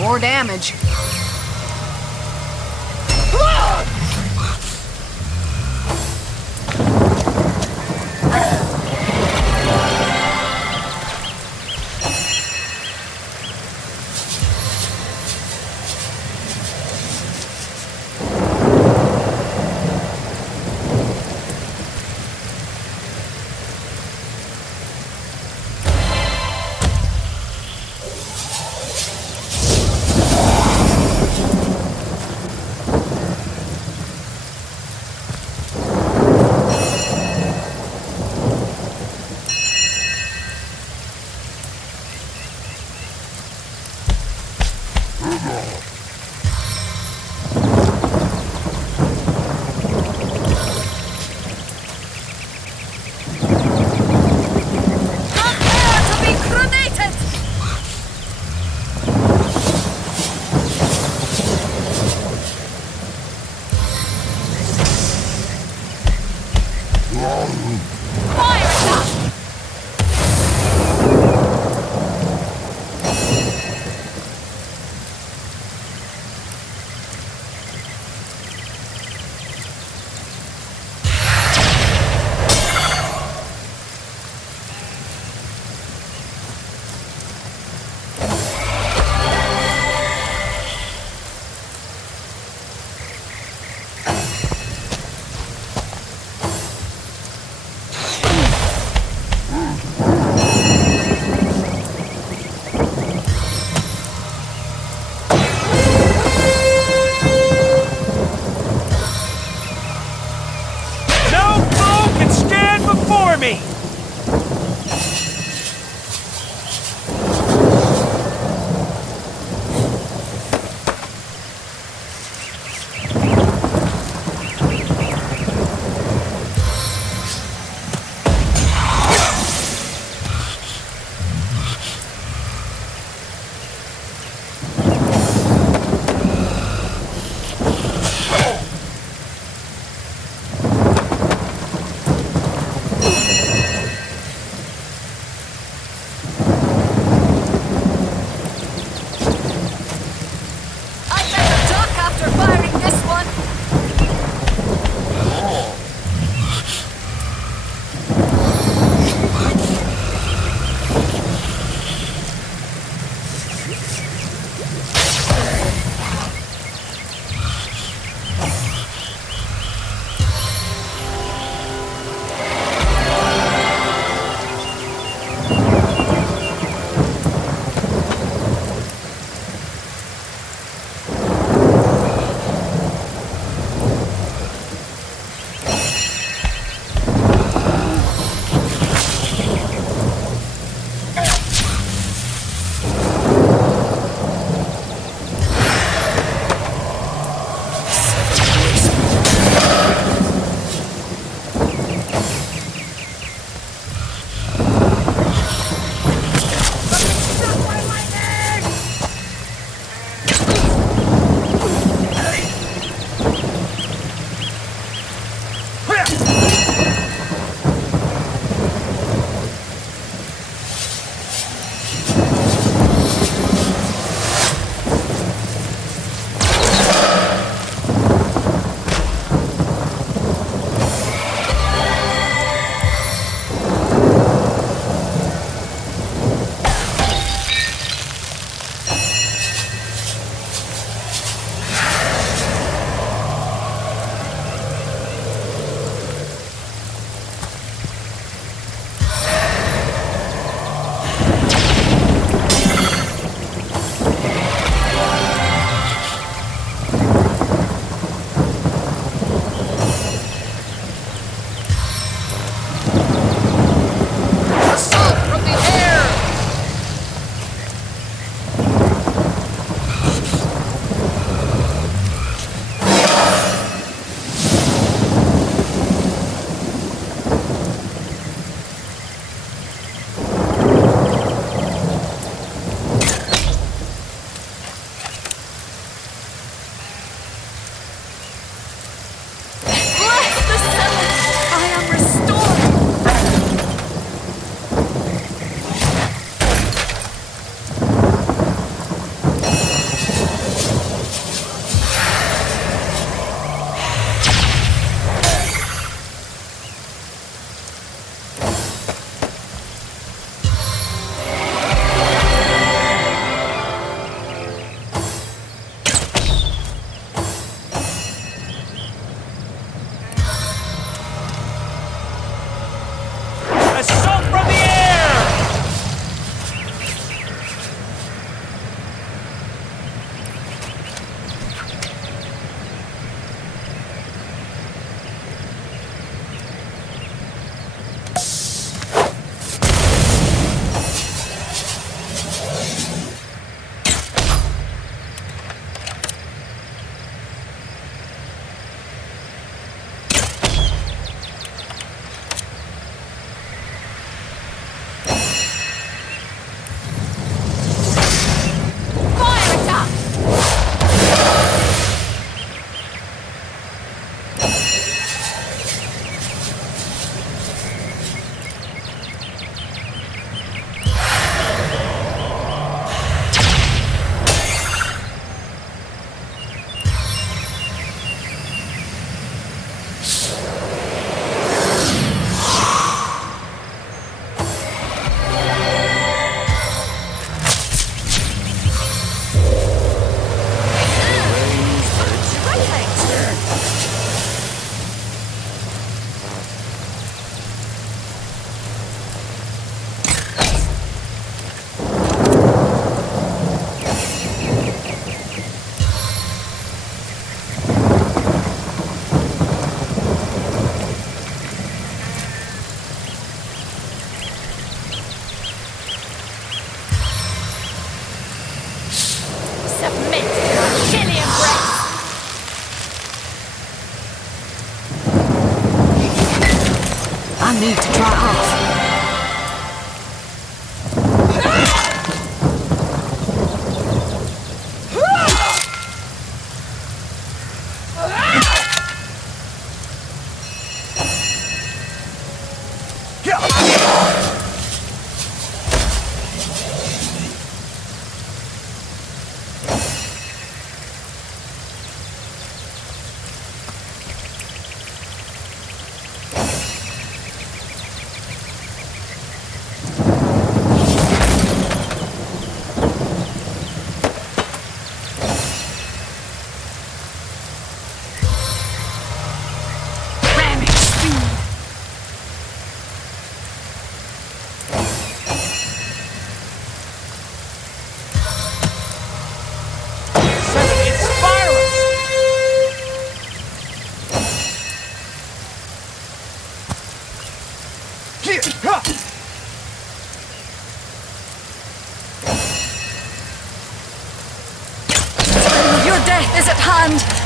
More damage. hand!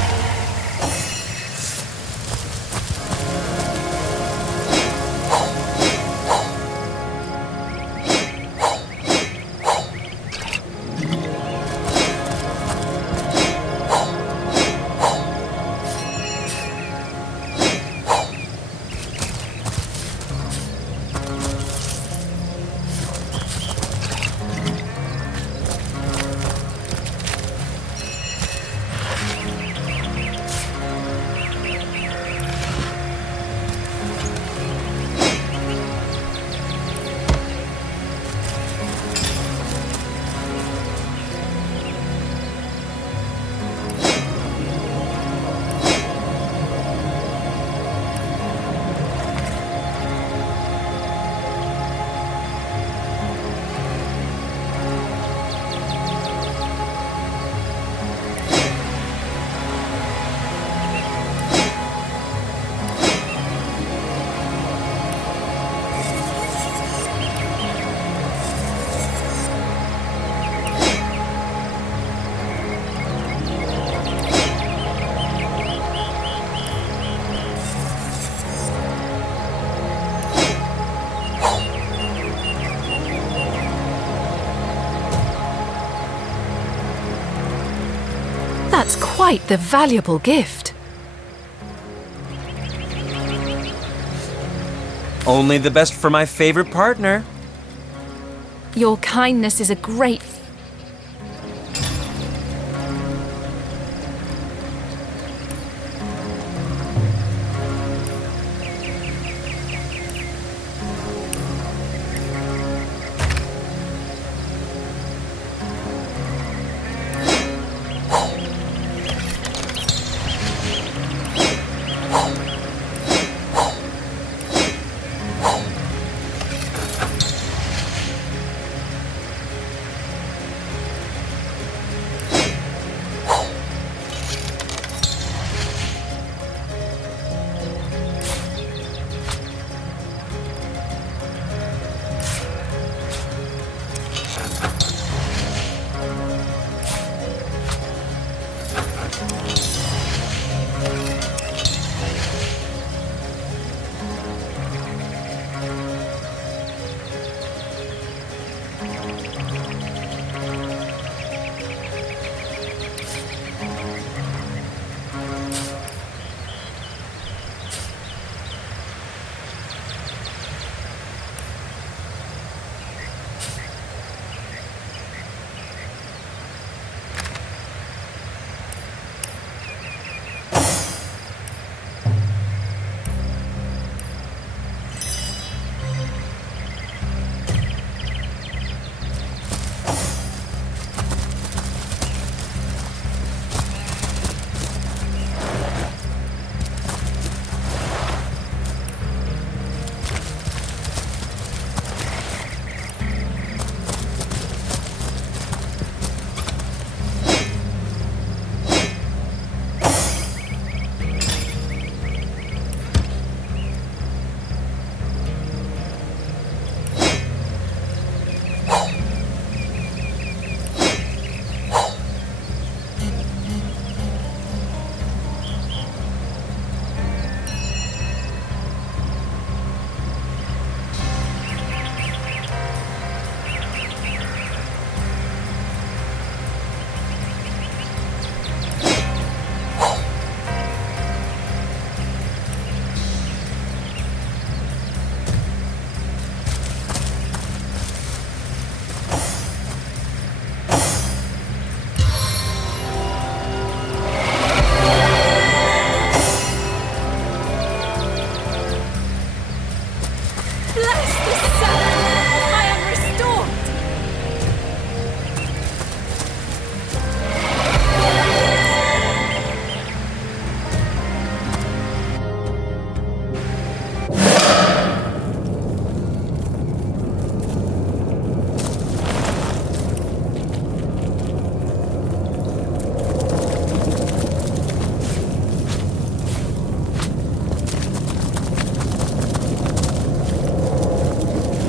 That's quite the valuable gift. Only the best for my favorite partner. Your kindness is a great...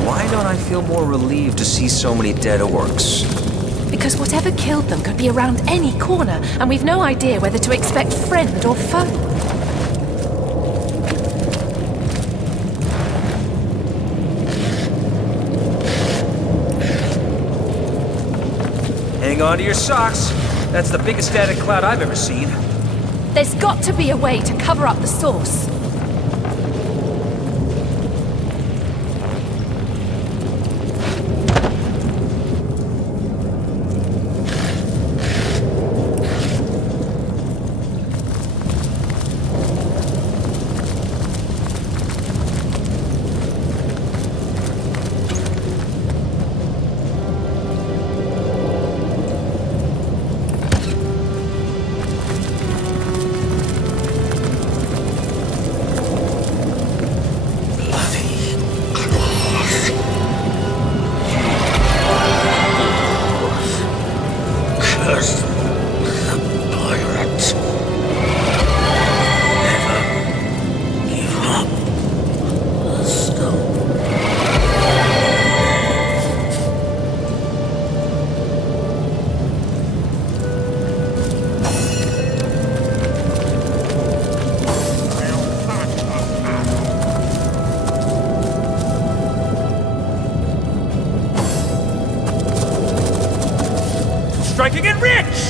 Why don't I feel more relieved to see so many dead orcs? Because whatever killed them could be around any corner, and we've no idea whether to expect friend or foe. Hang on to your socks. That's the biggest static cloud I've ever seen. There's got to be a way to cover up the source. Striking it rich!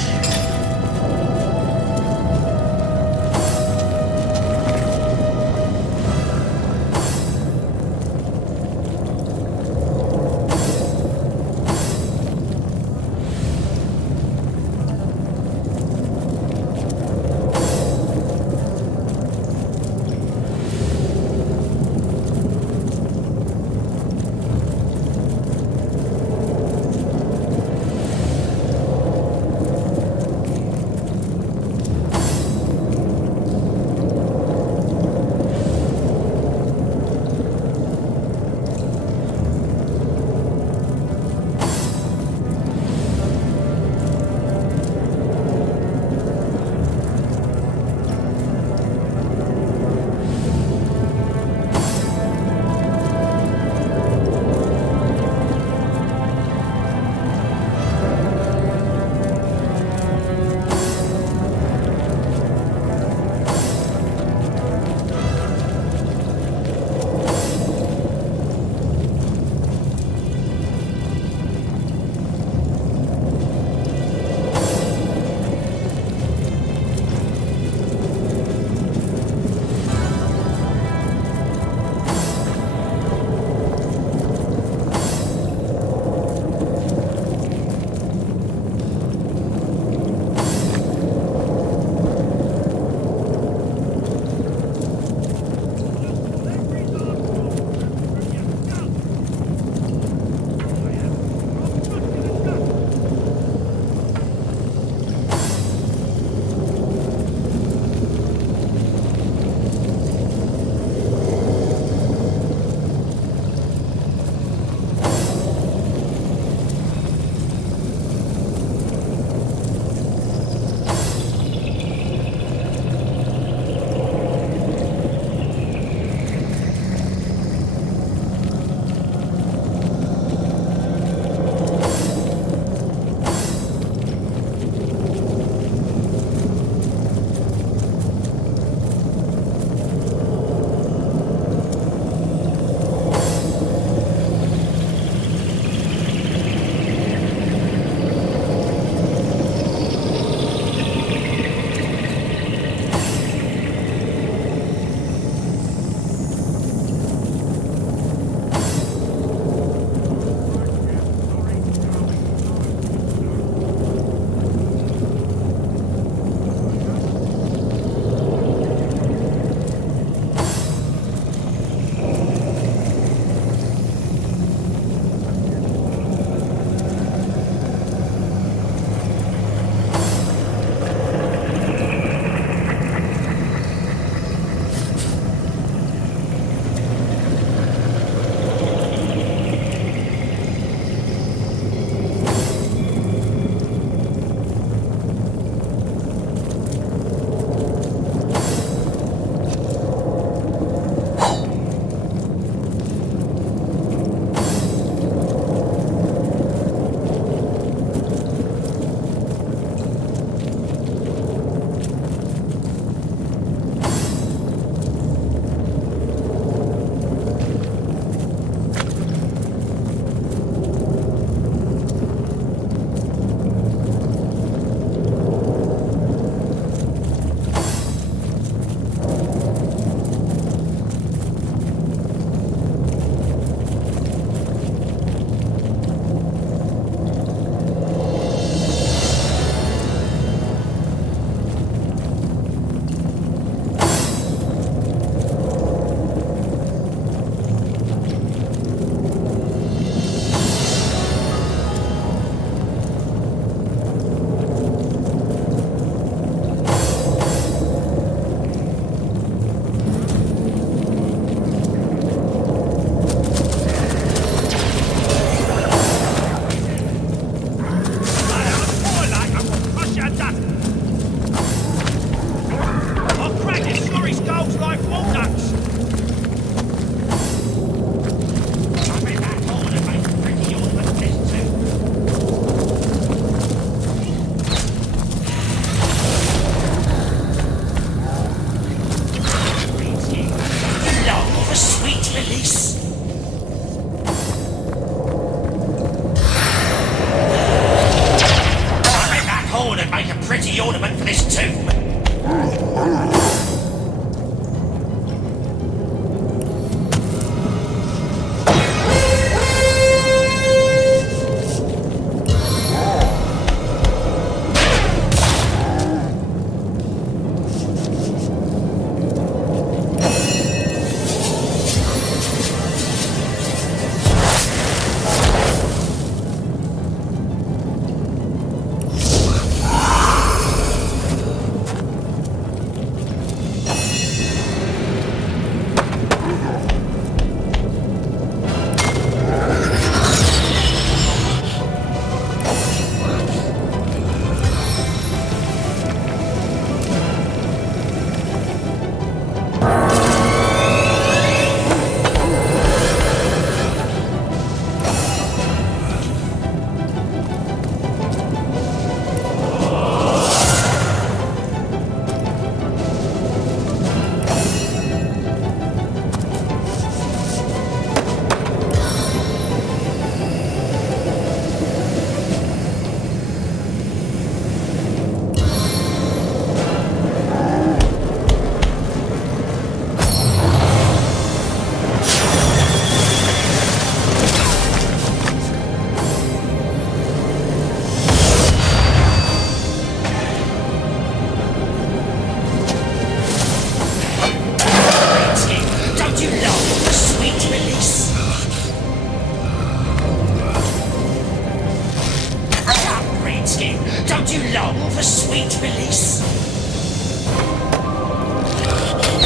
you long for sweet release?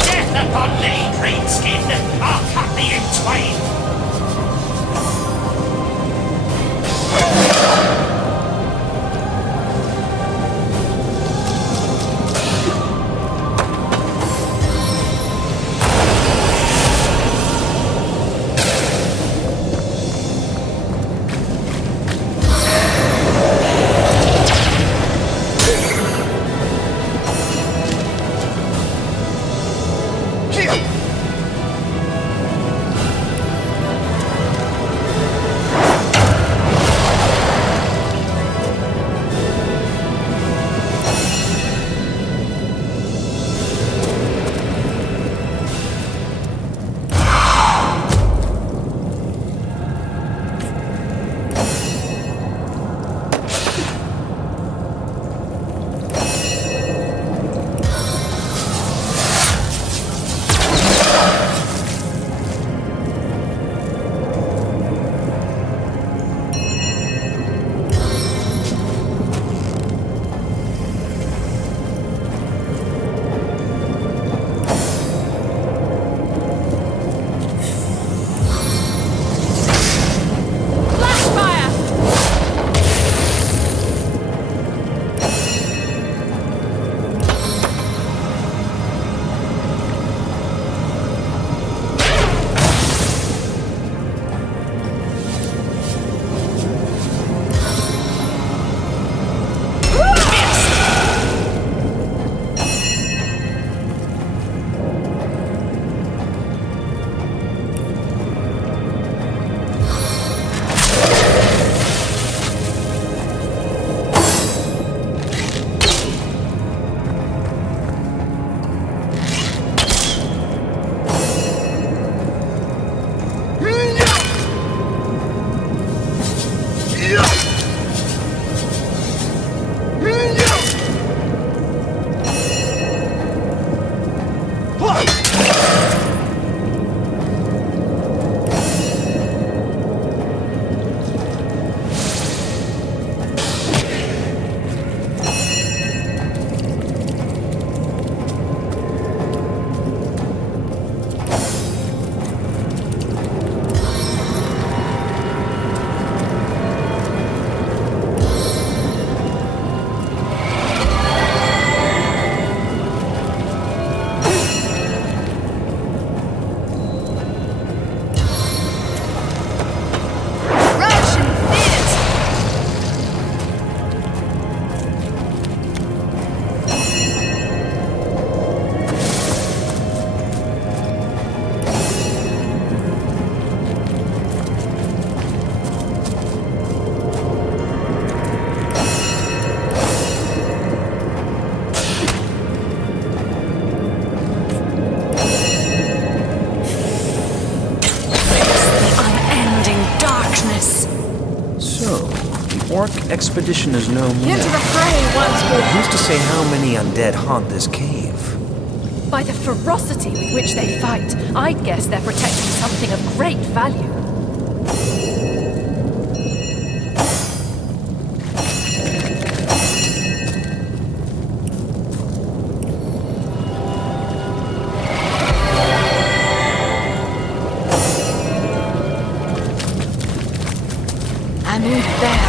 Death upon thee, greenskin! I'll cut thee in twain! Expedition is no more. Into the fray once more! Who's to say how many undead haunt this cave? By the ferocity with which they fight, I'd guess they're protecting something of great value. I moved there.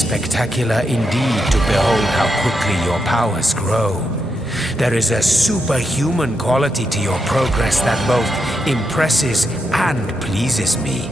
spectacular indeed to behold how quickly your powers grow. There is a superhuman quality to your progress that both impresses and pleases me.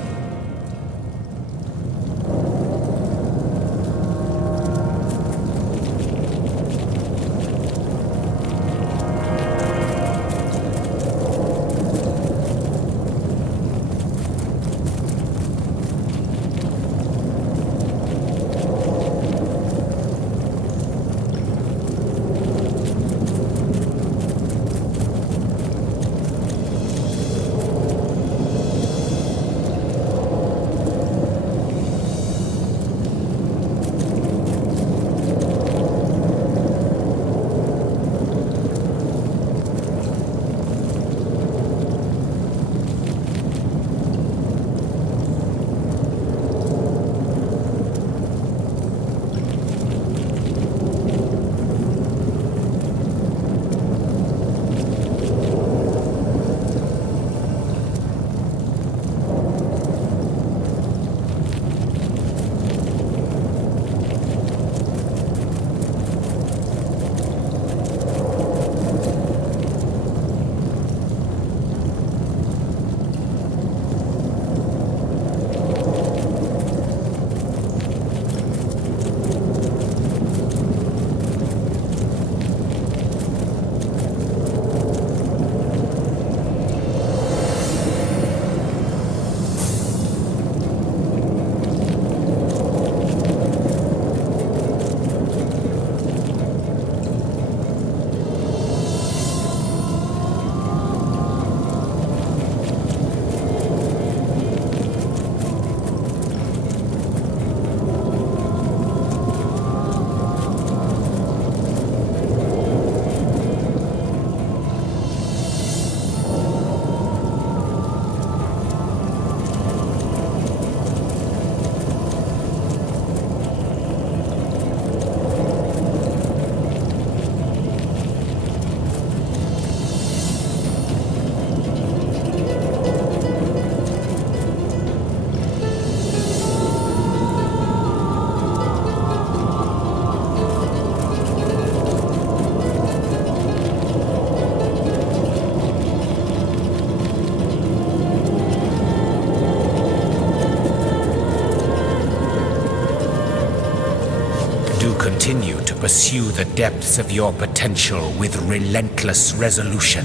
Continue to pursue the depths of your potential with relentless resolution.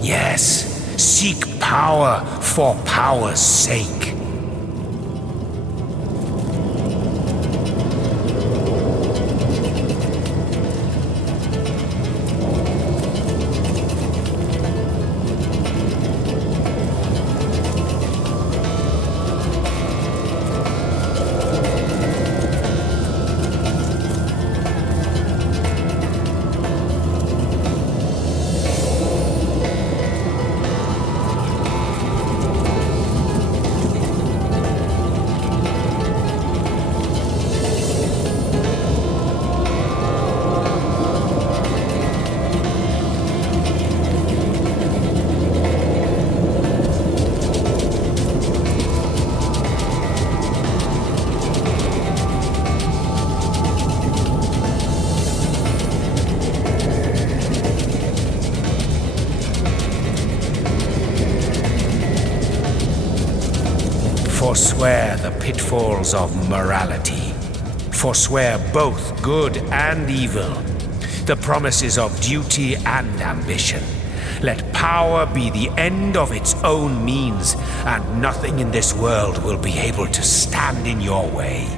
Yes, seek power for power's sake. Forswear the pitfalls of morality. Forswear both good and evil. The promises of duty and ambition. Let power be the end of its own means, and nothing in this world will be able to stand in your way.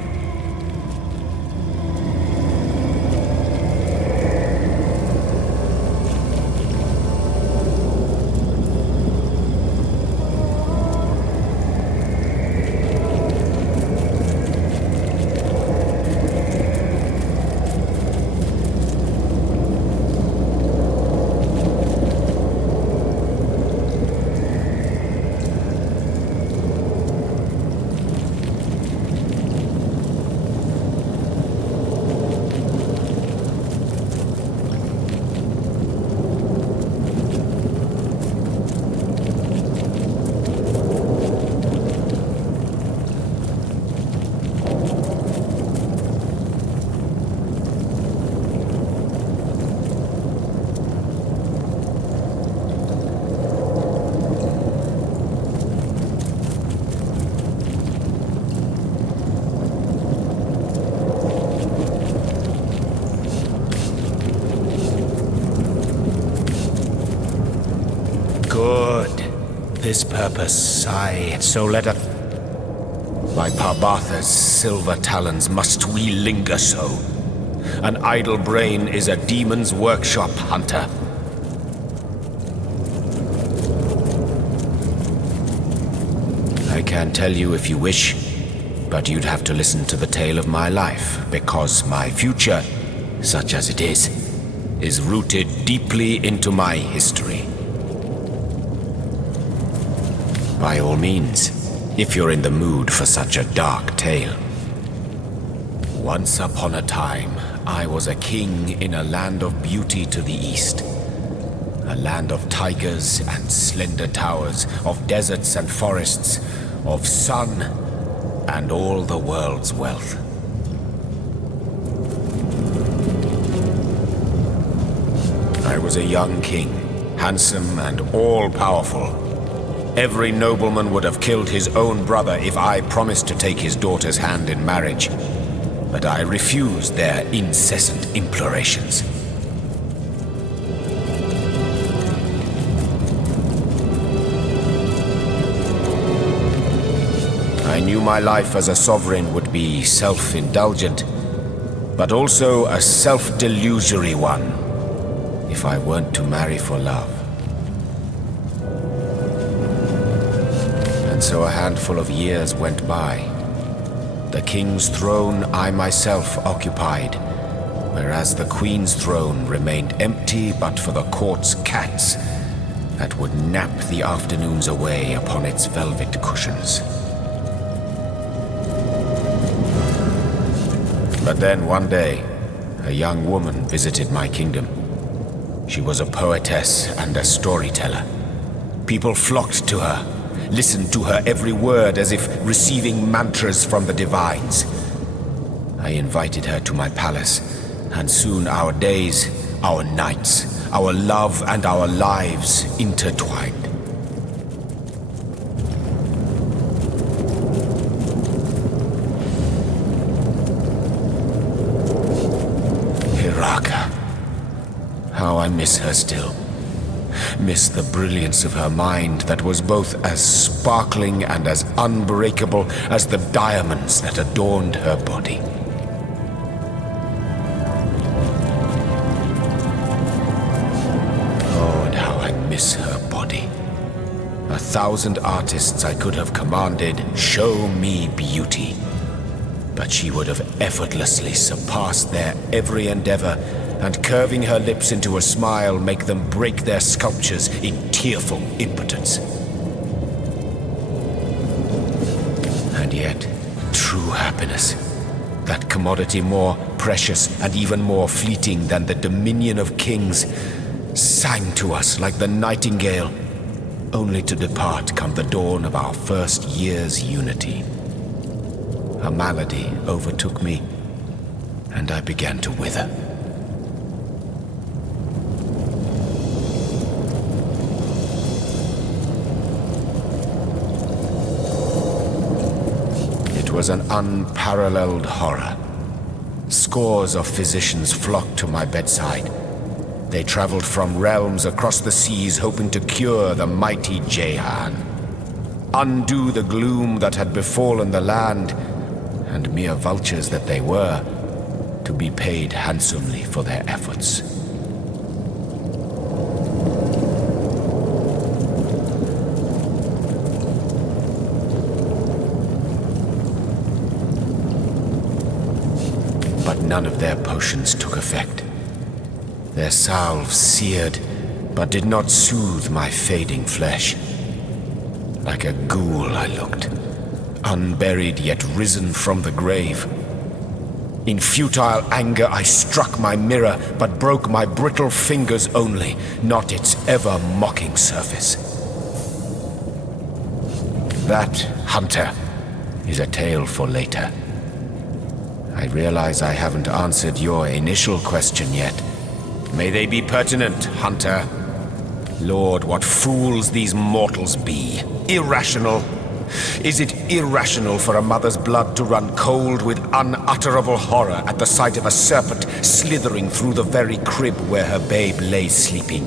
this purpose, so let us... By Parbatha's silver talons must we linger so. An idle brain is a demon's workshop, hunter. I can tell you if you wish, but you'd have to listen to the tale of my life, because my future, such as it is rooted deeply into my history. By all means, if you're in the mood for such a dark tale. Once upon a time, I was a king in a land of beauty to the east. A land of tigers and slender towers, of deserts and forests, of sun and all the world's wealth. I was a young king, handsome and all-powerful. Every nobleman would have killed his own brother if I promised to take his daughter's hand in marriage. But I refused their incessant implorations. I knew my life as a sovereign would be self-indulgent, but also a self-delusory one, if I weren't to marry for love. And so a handful of years went by. The king's throne I myself occupied, whereas the queen's throne remained empty but for the court's cats that would nap the afternoons away upon its velvet cushions. But then one day, a young woman visited my kingdom. She was a poetess and a storyteller. People flocked to her, listened to her every word as if receiving mantras from the divines. I invited her to my palace, and soon our days, our nights, our love and our lives intertwined. Hiraka. How I miss her still. Miss the brilliance of her mind that was both as sparkling and as unbreakable as the diamonds that adorned her body. Oh, and how I miss her body. 1,000 artists I could have commanded, show me beauty. But she would have effortlessly surpassed their every endeavor, and curving her lips into a smile make them break their sculptures in tearful impotence. And yet, true happiness, that commodity more precious and even more fleeting than the dominion of kings, sang to us like the nightingale, only to depart come the dawn of our first year's unity. A malady overtook me, and I began to wither. It was an unparalleled horror. Scores of physicians flocked to my bedside. They traveled from realms across the seas hoping to cure the mighty Jehan, undo the gloom that had befallen the land, and mere vultures that they were, to be paid handsomely for their efforts. But none of their potions took effect. Their salves seared, but did not soothe my fading flesh. Like a ghoul I looked, unburied yet risen from the grave. In futile anger I struck my mirror, but broke my brittle fingers only, not its ever-mocking surface. That, hunter, is a tale for later. I realize I haven't answered your initial question yet. May they be pertinent, hunter. Lord, what fools these mortals be. Irrational. Is it irrational for a mother's blood to run cold with unutterable horror at the sight of a serpent slithering through the very crib where her babe lay sleeping?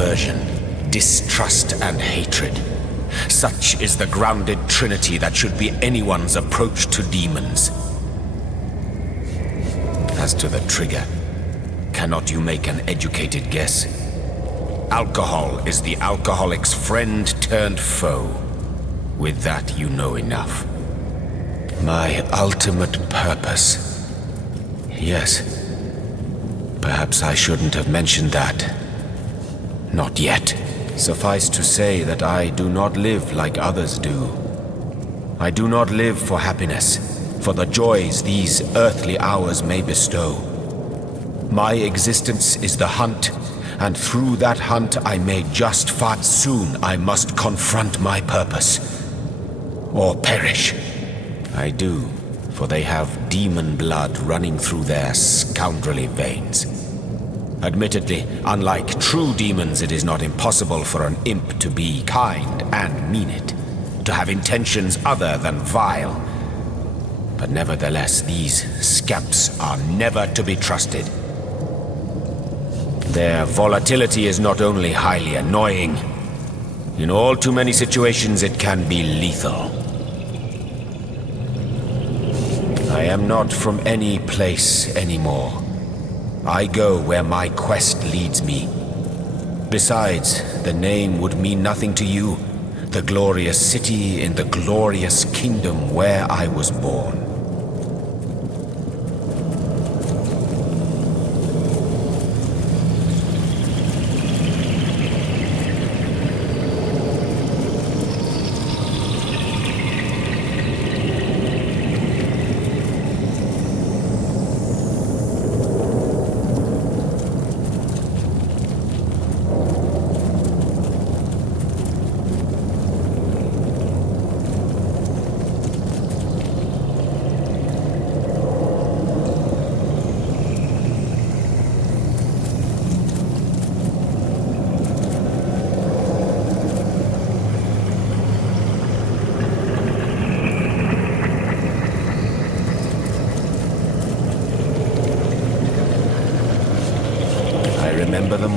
aversion, distrust, and hatred. Such is the grounded trinity that should be anyone's approach to demons. As to the trigger, cannot you make an educated guess? Alcohol is the alcoholic's friend turned foe. With that, you know enough. My ultimate purpose. Yes. Perhaps I shouldn't have mentioned that. Not yet. Suffice to say that I do not live like others do. I do not live for happiness, for the joys these earthly hours may bestow. My existence is the hunt, and through that hunt I may just fight. Soon I must confront my purpose, or perish. I do, for they have demon blood running through their scoundrelly veins. Admittedly, unlike true demons, it is not impossible for an imp to be kind and mean it, to have intentions other than vile. But nevertheless, these scamps are never to be trusted. Their volatility is not only highly annoying, in all too many situations it can be lethal. I am not from any place anymore. I go where my quest leads me. Besides, the name would mean nothing to you. The glorious city in the glorious kingdom where I was born.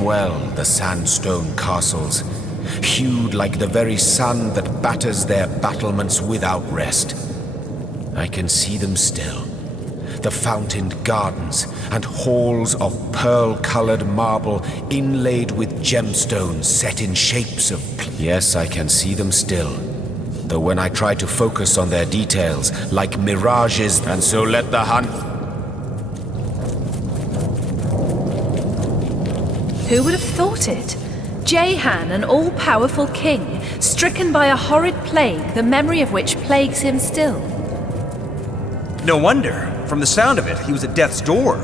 Well, the sandstone castles, hued like the very sun that batters their battlements without rest. I can see them still. The fountained gardens and halls of pearl-colored marble inlaid with gemstones set in shapes of... Yes, I can see them still. Though when I try to focus on their details, like mirages, and so let the hunt... Who would have thought it? Jehan, an all-powerful king, stricken by a horrid plague, the memory of which plagues him still. No wonder. From the sound of it, he was at death's door.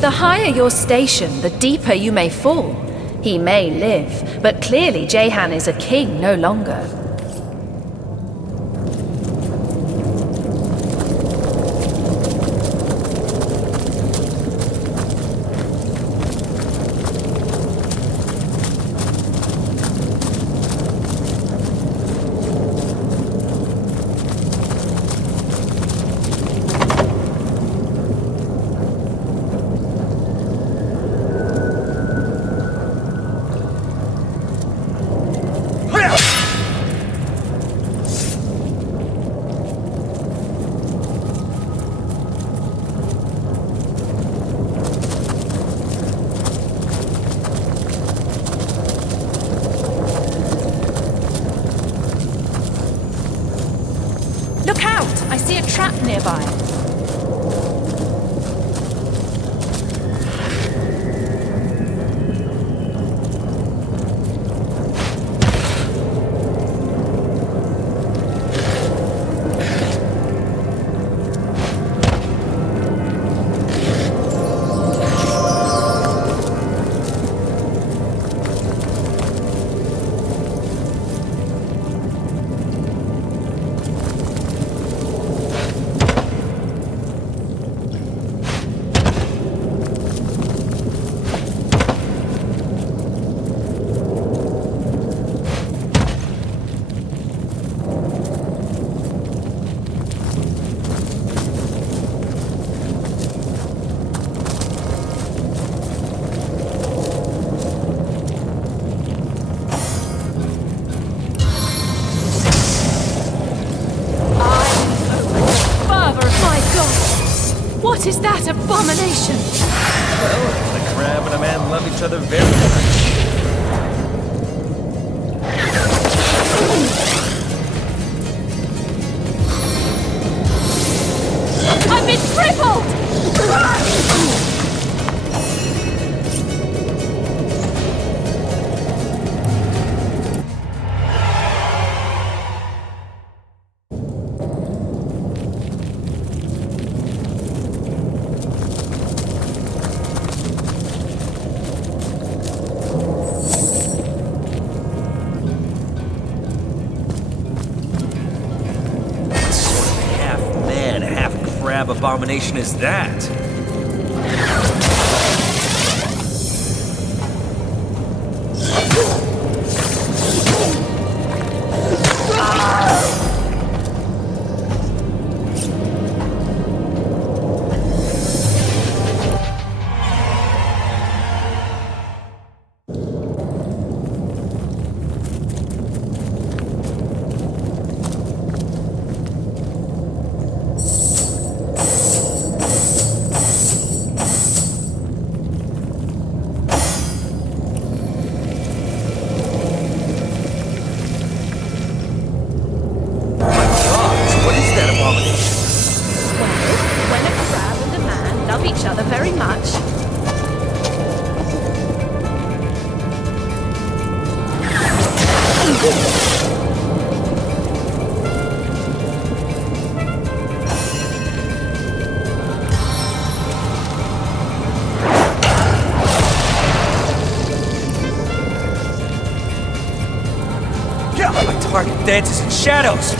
The higher your station, the deeper you may fall. He may live, but clearly Jehan is a king no longer. Look out! I see a trap nearby. What is that abomination? Well, the crab and a man love each other very much. I've been crippled! Abomination is that? Target dances in shadows.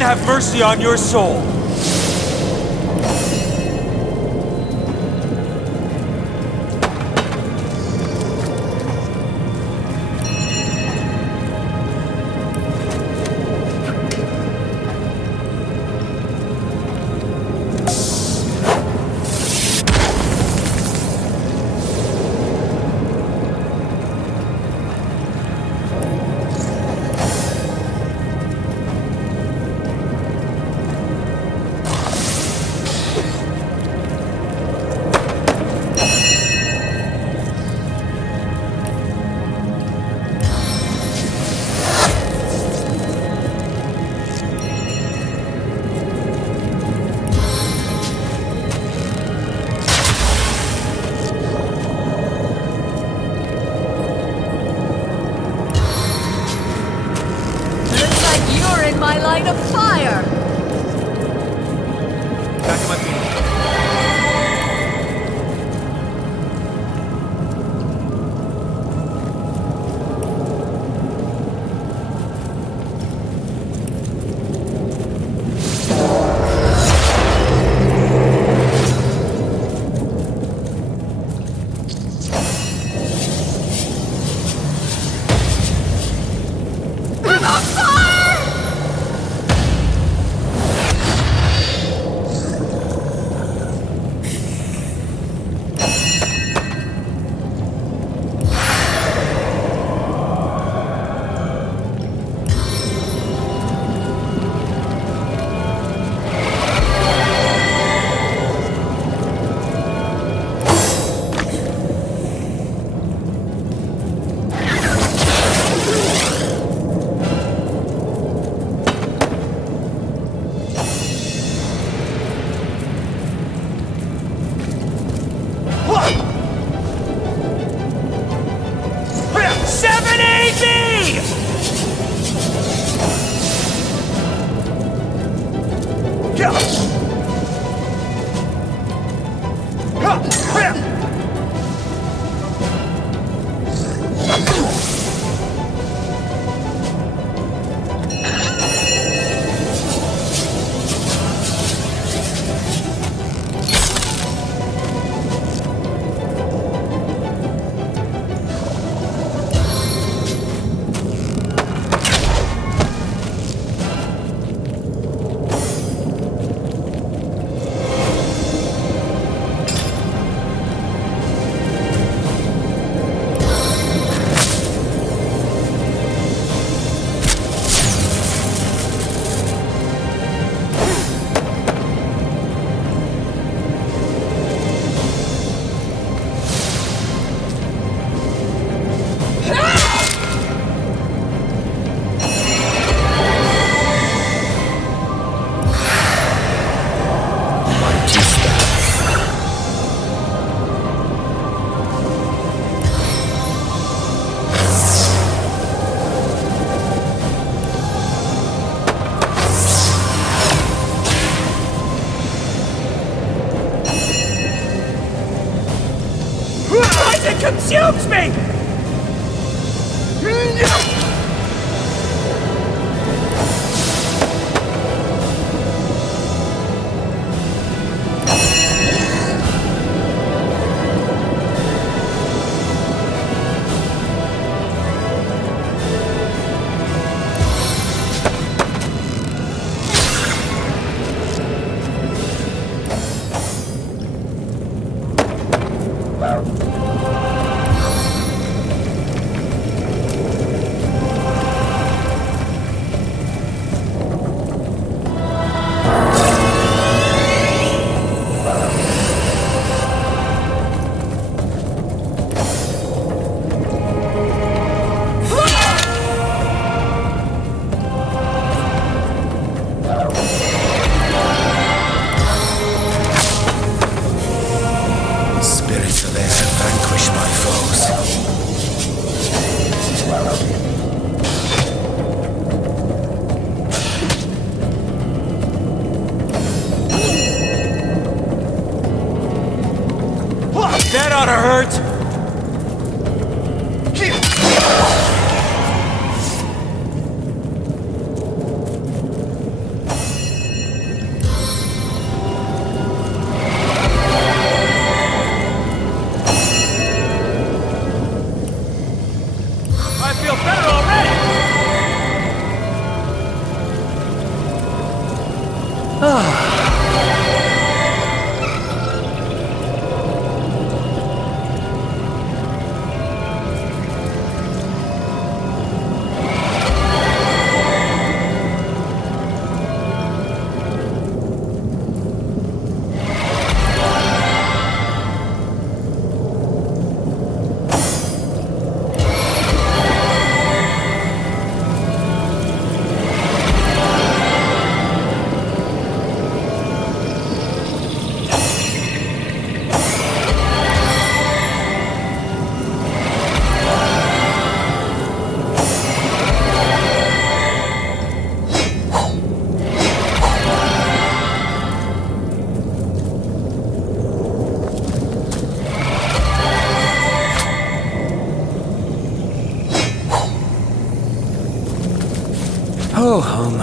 Heaven have mercy on your soul! My line of fire! Back to my feet. Consumes me! That ought to hurt! feel better already! Oh, home.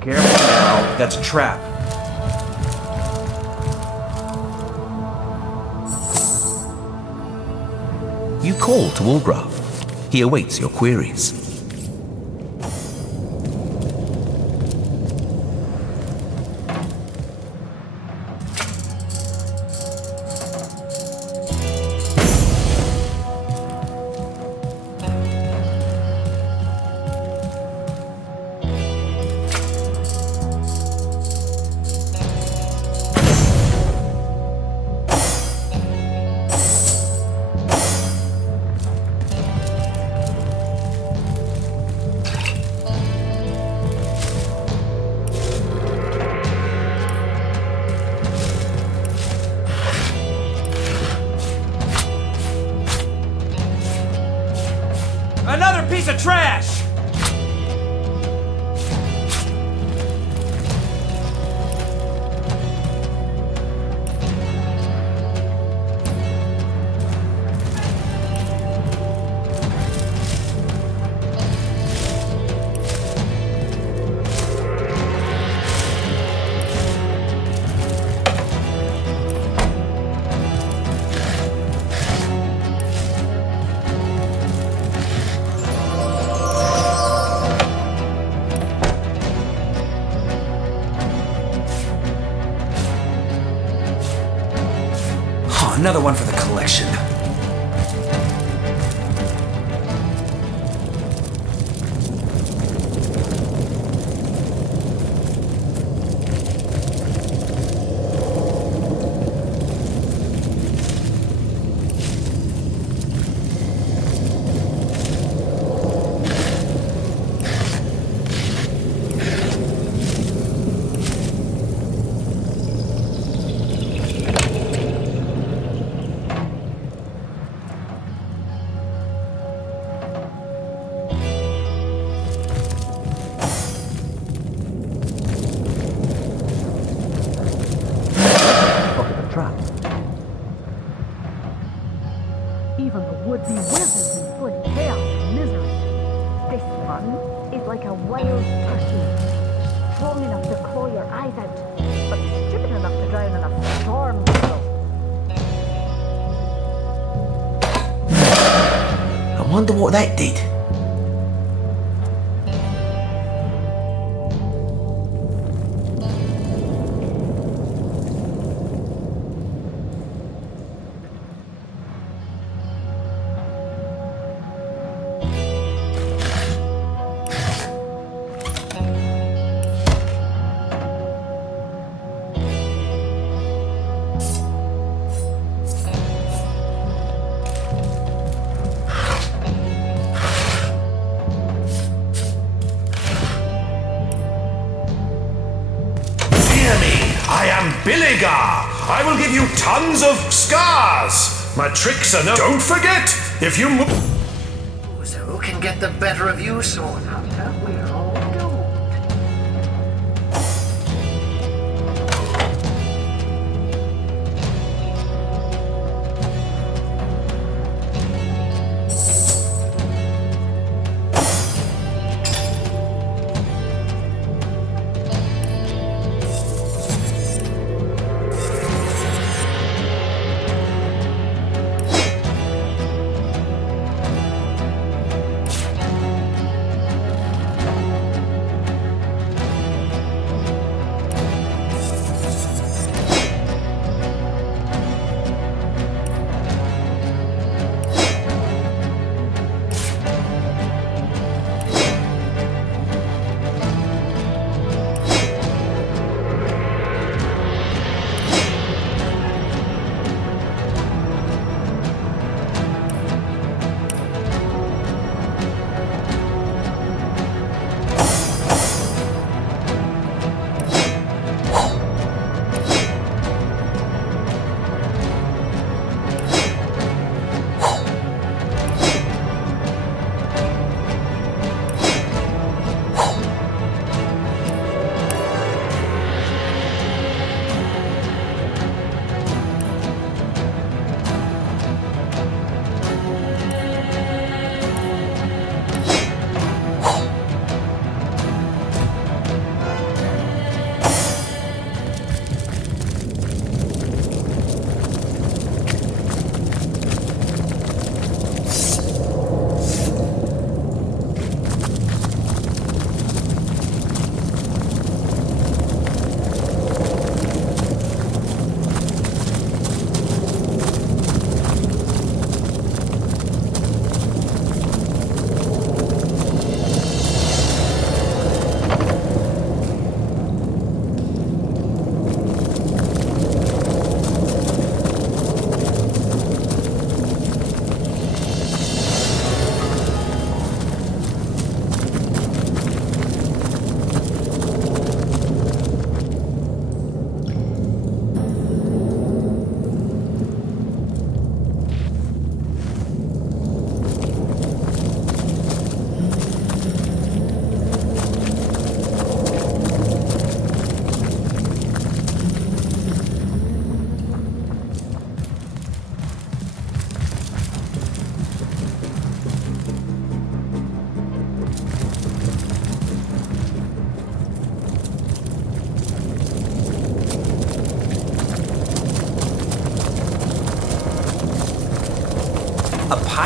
Careful now, that's a trap. You call to Wulfram. He awaits your queries. Another piece of trash! Another one for the collection. Even the would-be wizards inflict chaos and misery. This one is like a wild turkey, strong enough to claw your eyes out, but stupid enough to drown in a storm tunnel. I wonder what that did. Fear me! I am Biligar! I will give you tons of scars! My tricks are no... Don't forget, if you move... So who can get the better of you, Sword Hunter? We're all doomed.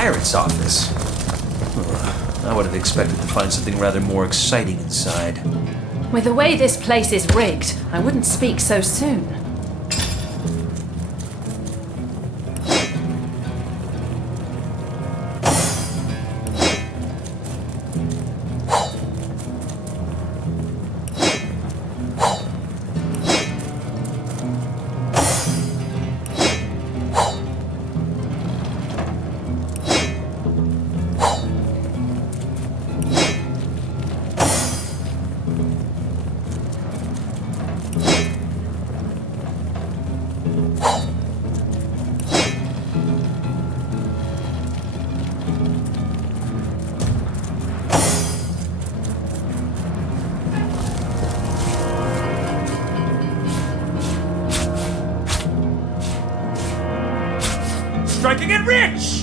Pirate's office. I would have expected to find something rather more exciting inside. With the way this place is rigged, I wouldn't speak so soon. Striking it rich!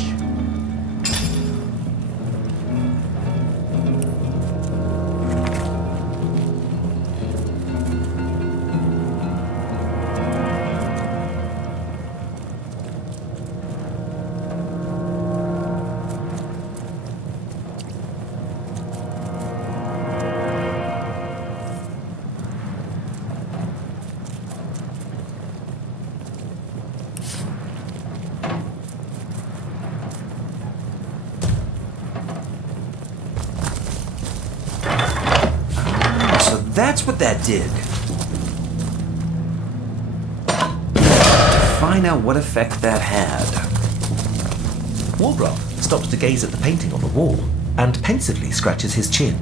That's what that did. To find out what effect that had. Wulfram stops to gaze at the painting on the wall and pensively scratches his chin.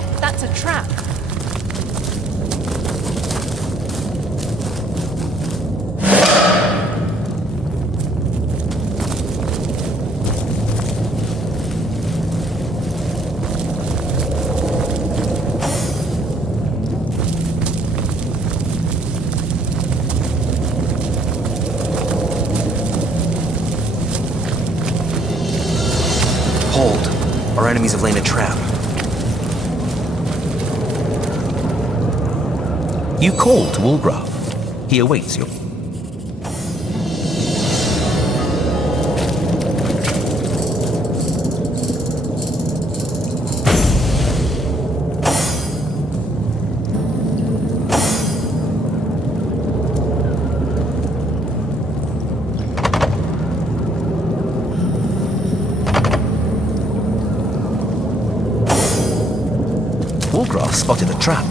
Well, that's a trap. Hold. Our enemies have laid a trap. You call to Wulfram. He awaits you. Wulfram spotted the trap.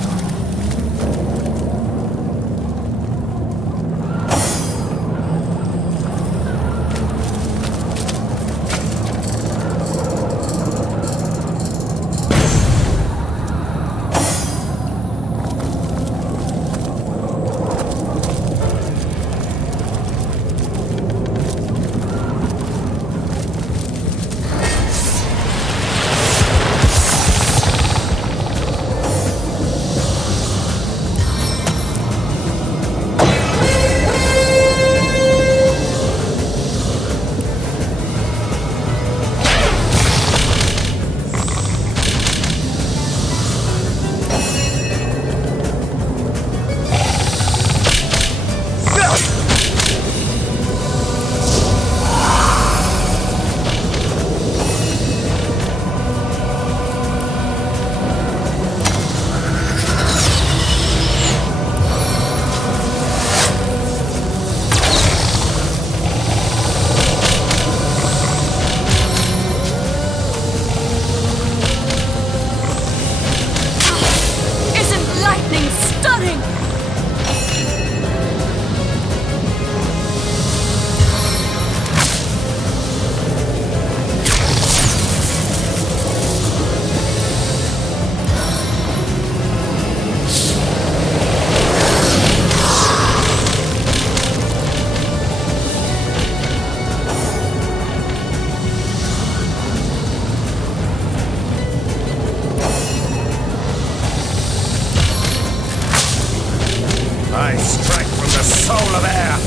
I strike from the soul of air.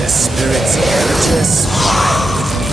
The spirits enter smile with me.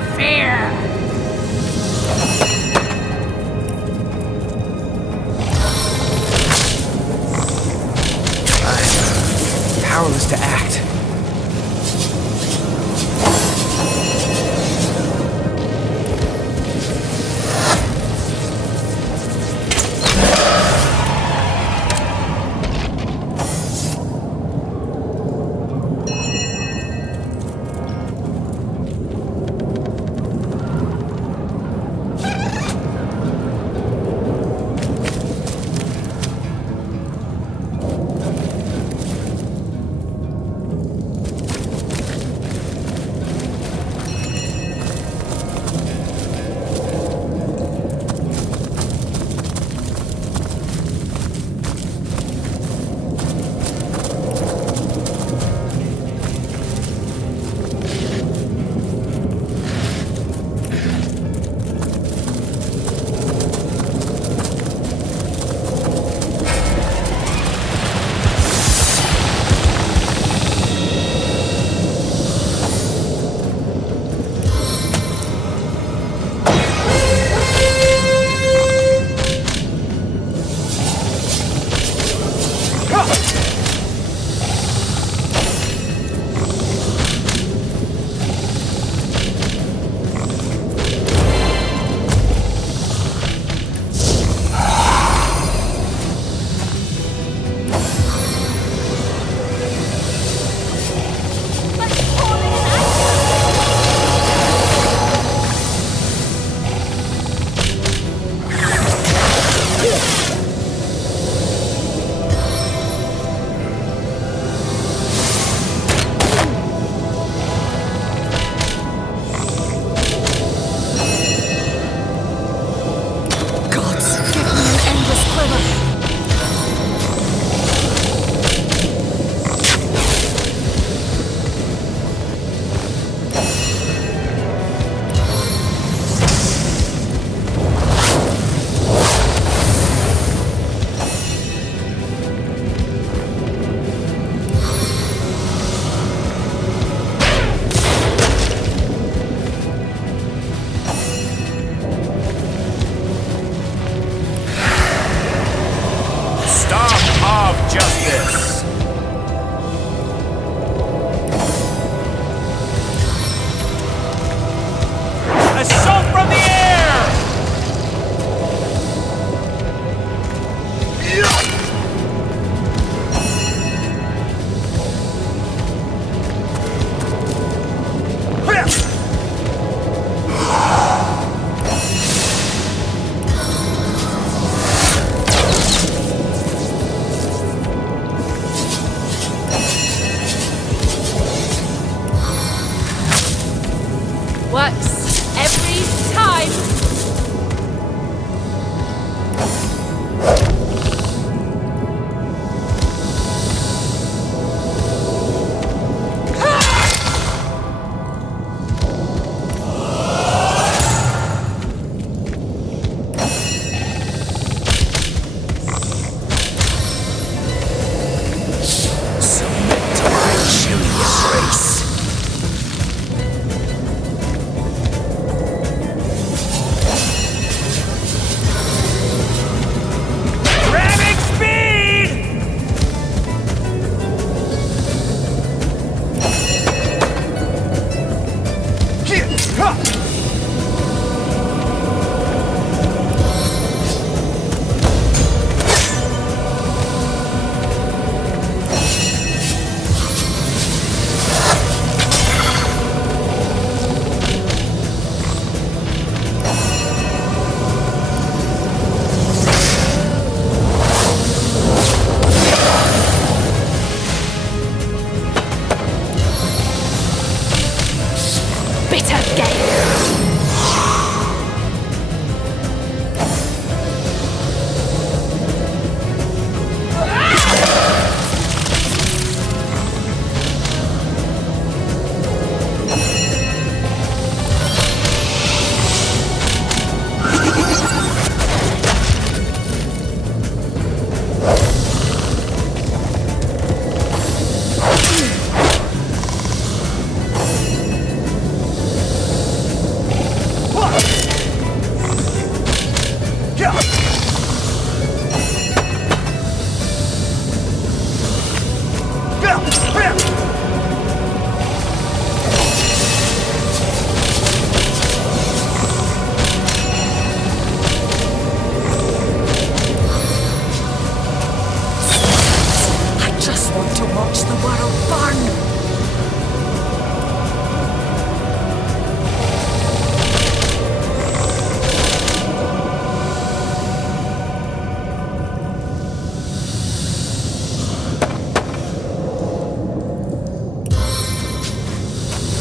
your fear. I'm powerless to act.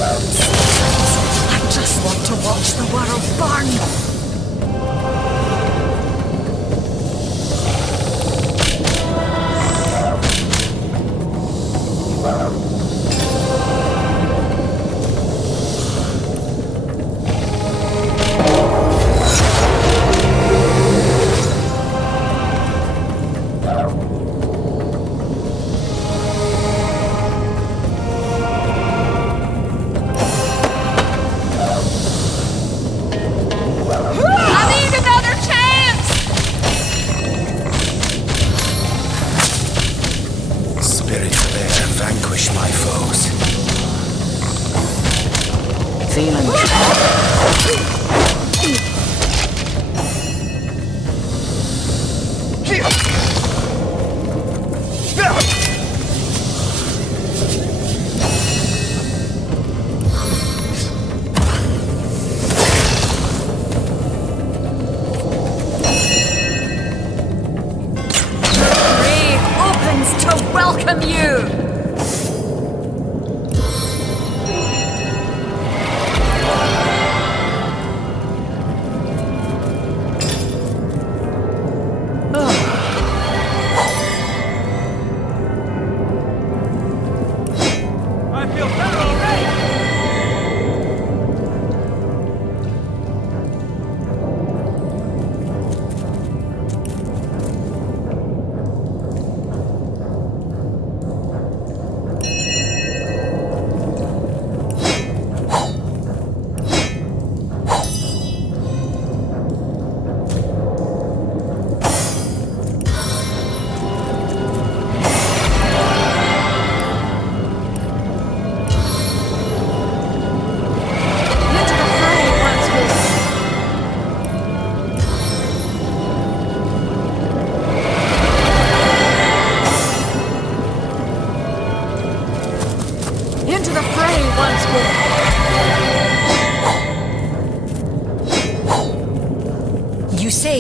I just want to watch the world burn.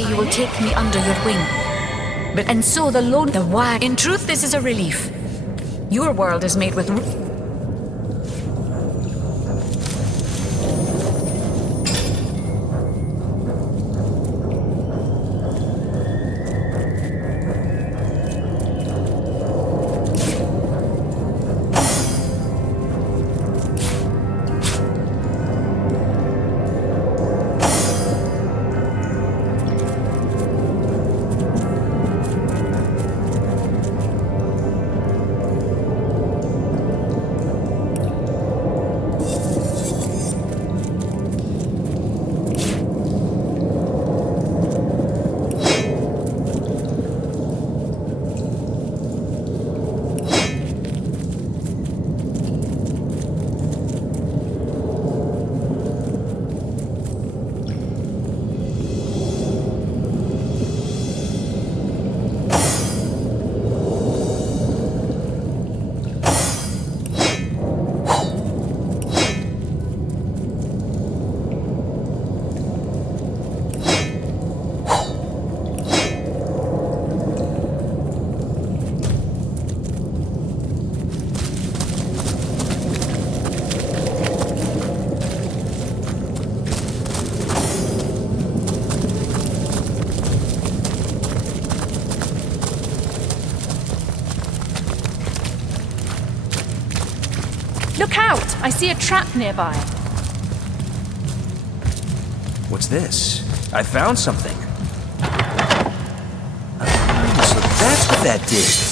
You will take me under your wing. And so the wag. In truth, this is a relief. Your world is made with Look out! I see a trap nearby. What's this? I found something. Oh, so that's what that did.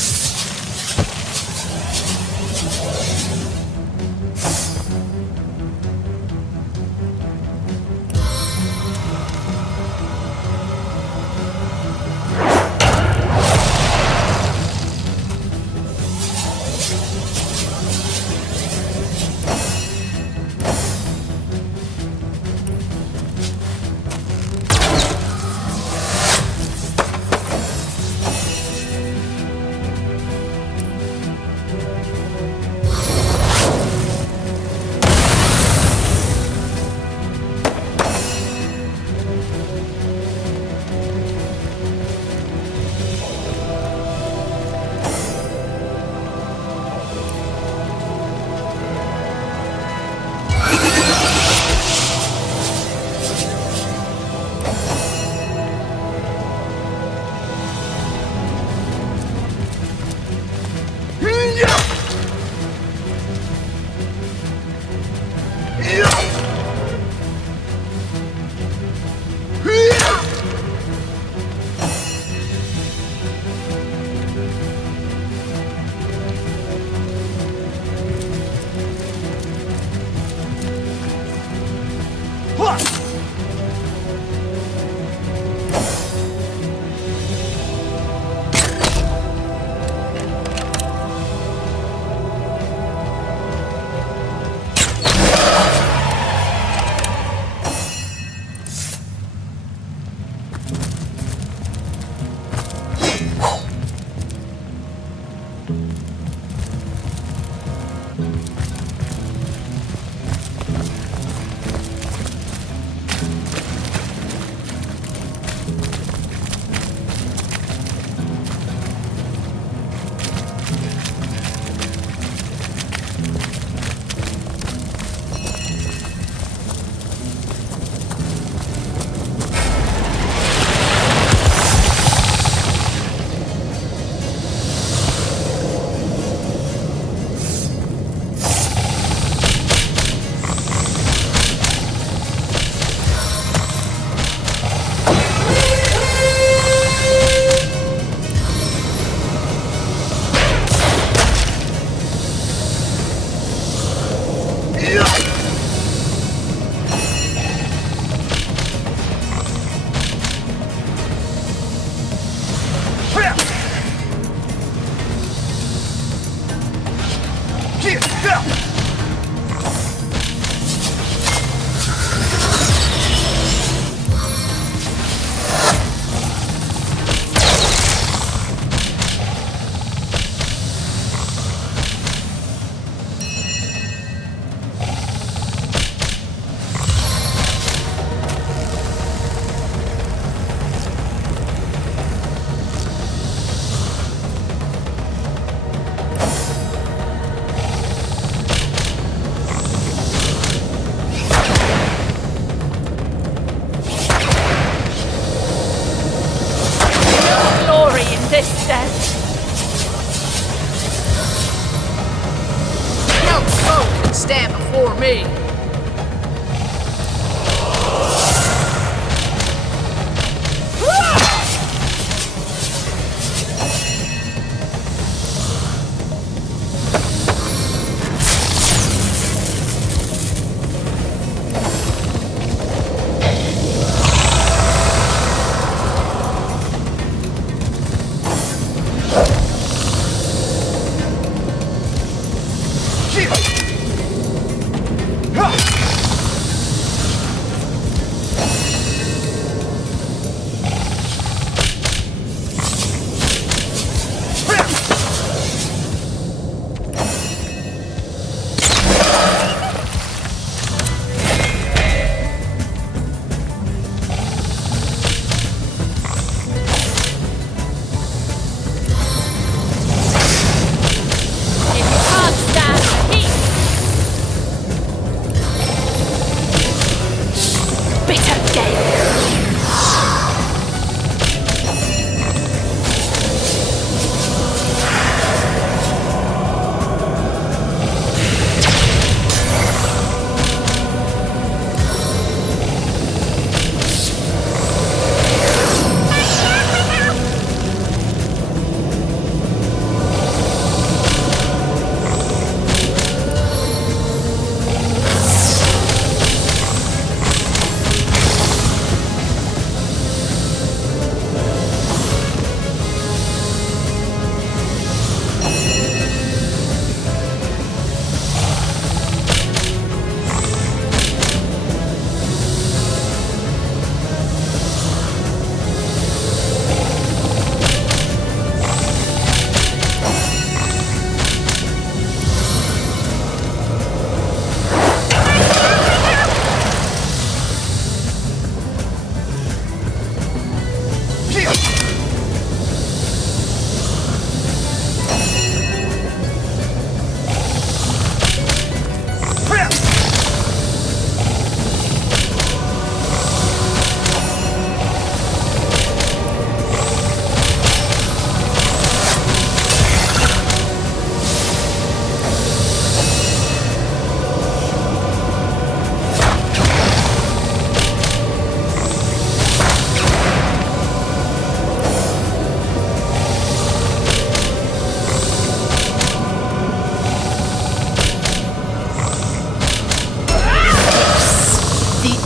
Stand before me.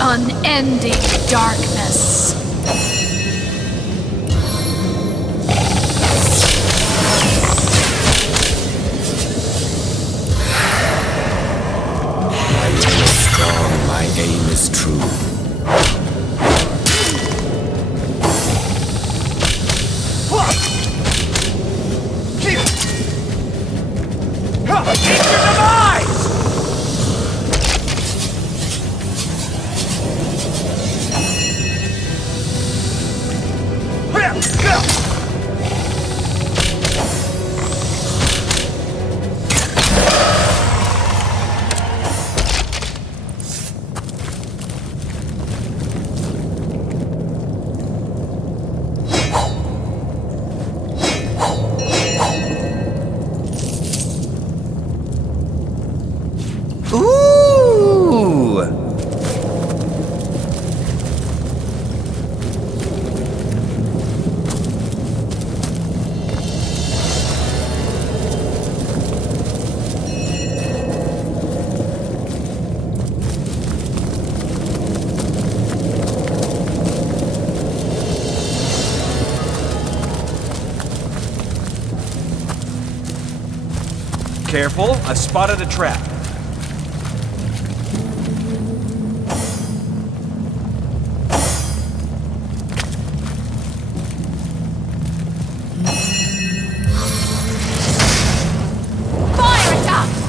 Unending darkness. My will is strong, my aim is true. Careful, I've spotted a trap. Fire it up!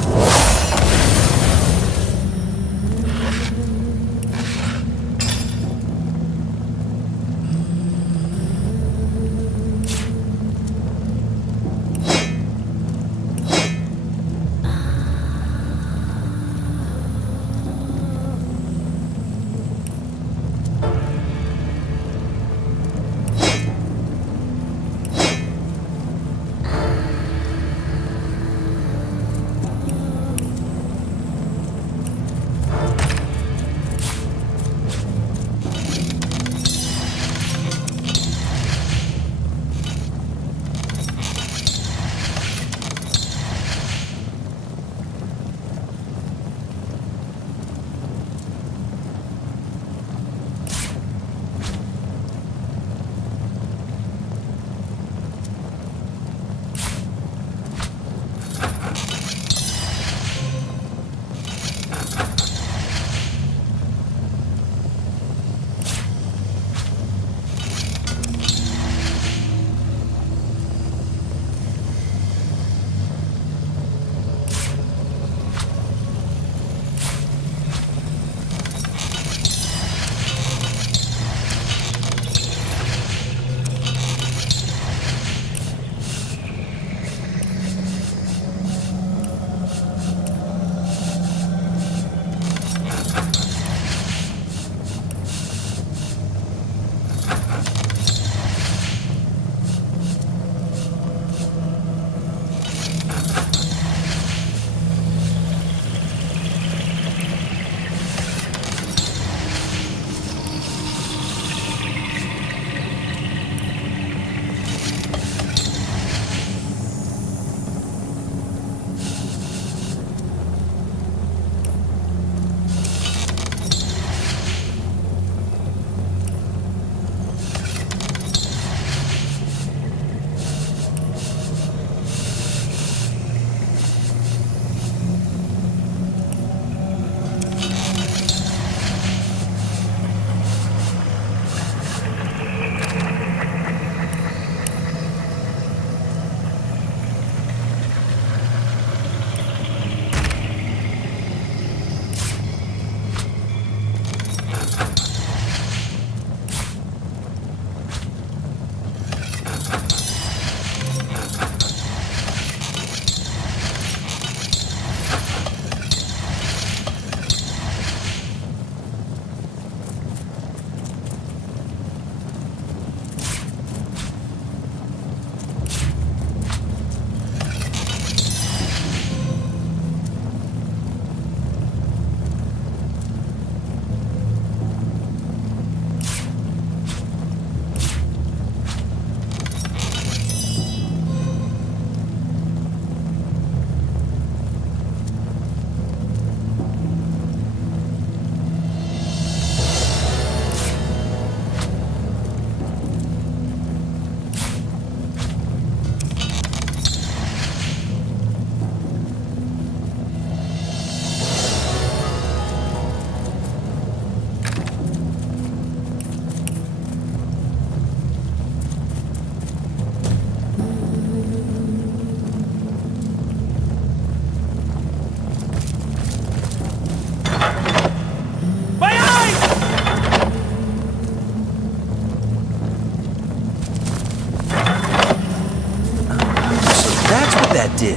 that did.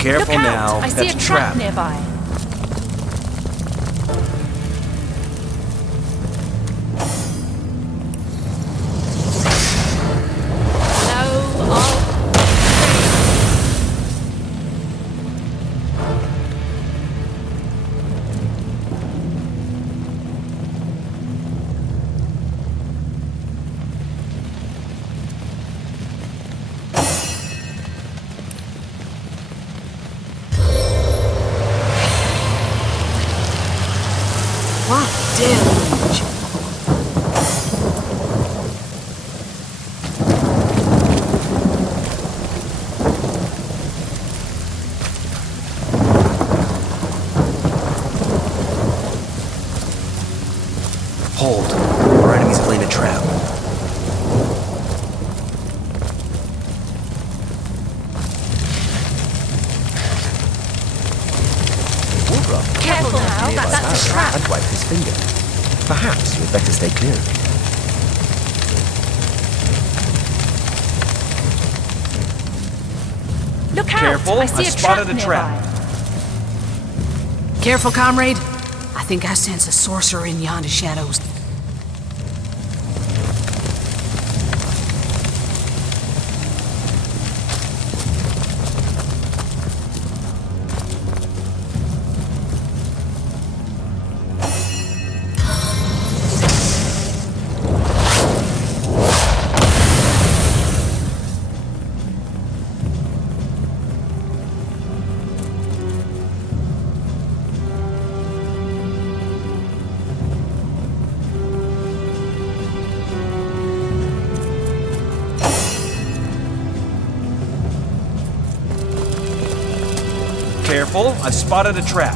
Careful now. I see a trap nearby. reach. Hold. Our enemy's playing a trap. Careful now, that's a trap. And wipe his finger. Perhaps you had better stay clear of him. Look out! Careful, I see I a spotted trap a trap. nearby. Careful, comrade. I think I sense a sorcerer in yonder shadows. Careful, I've spotted a trap.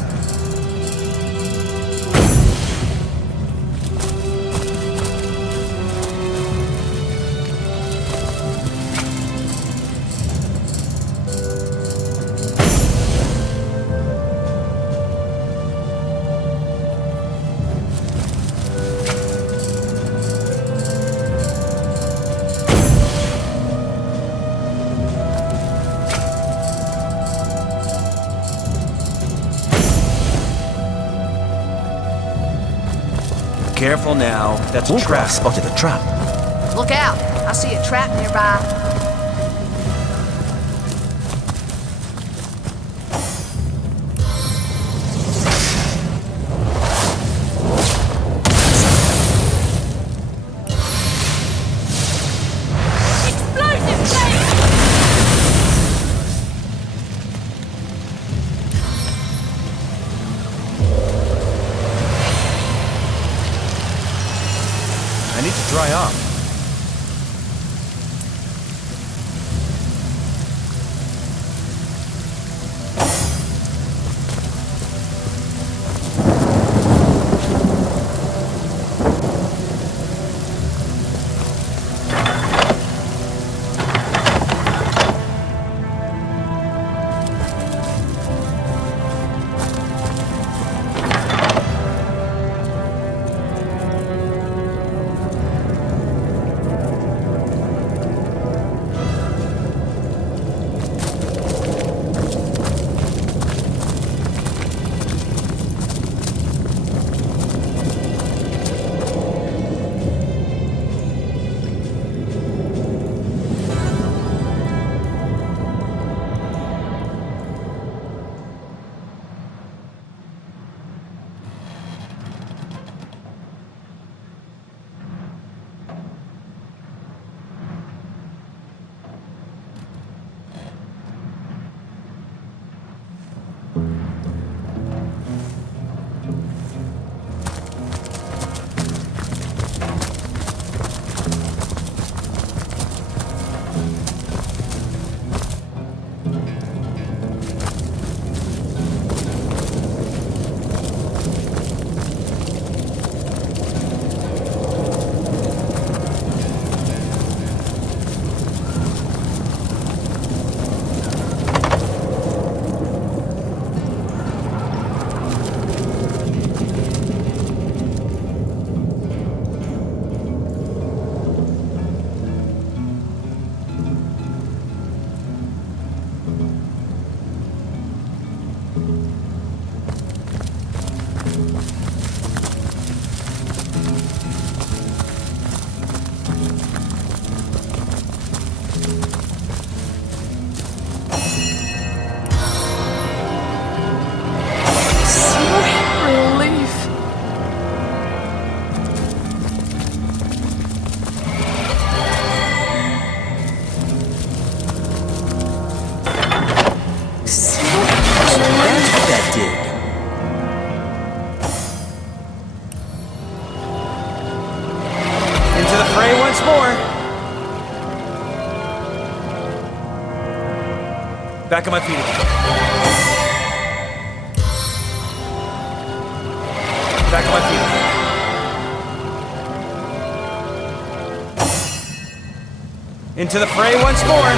Careful now, that's a trap. Spotted a trap. Look out! I see a trap nearby. I need to dry up. more. Back on my feet again. Back on my feet again. Into the fray once more.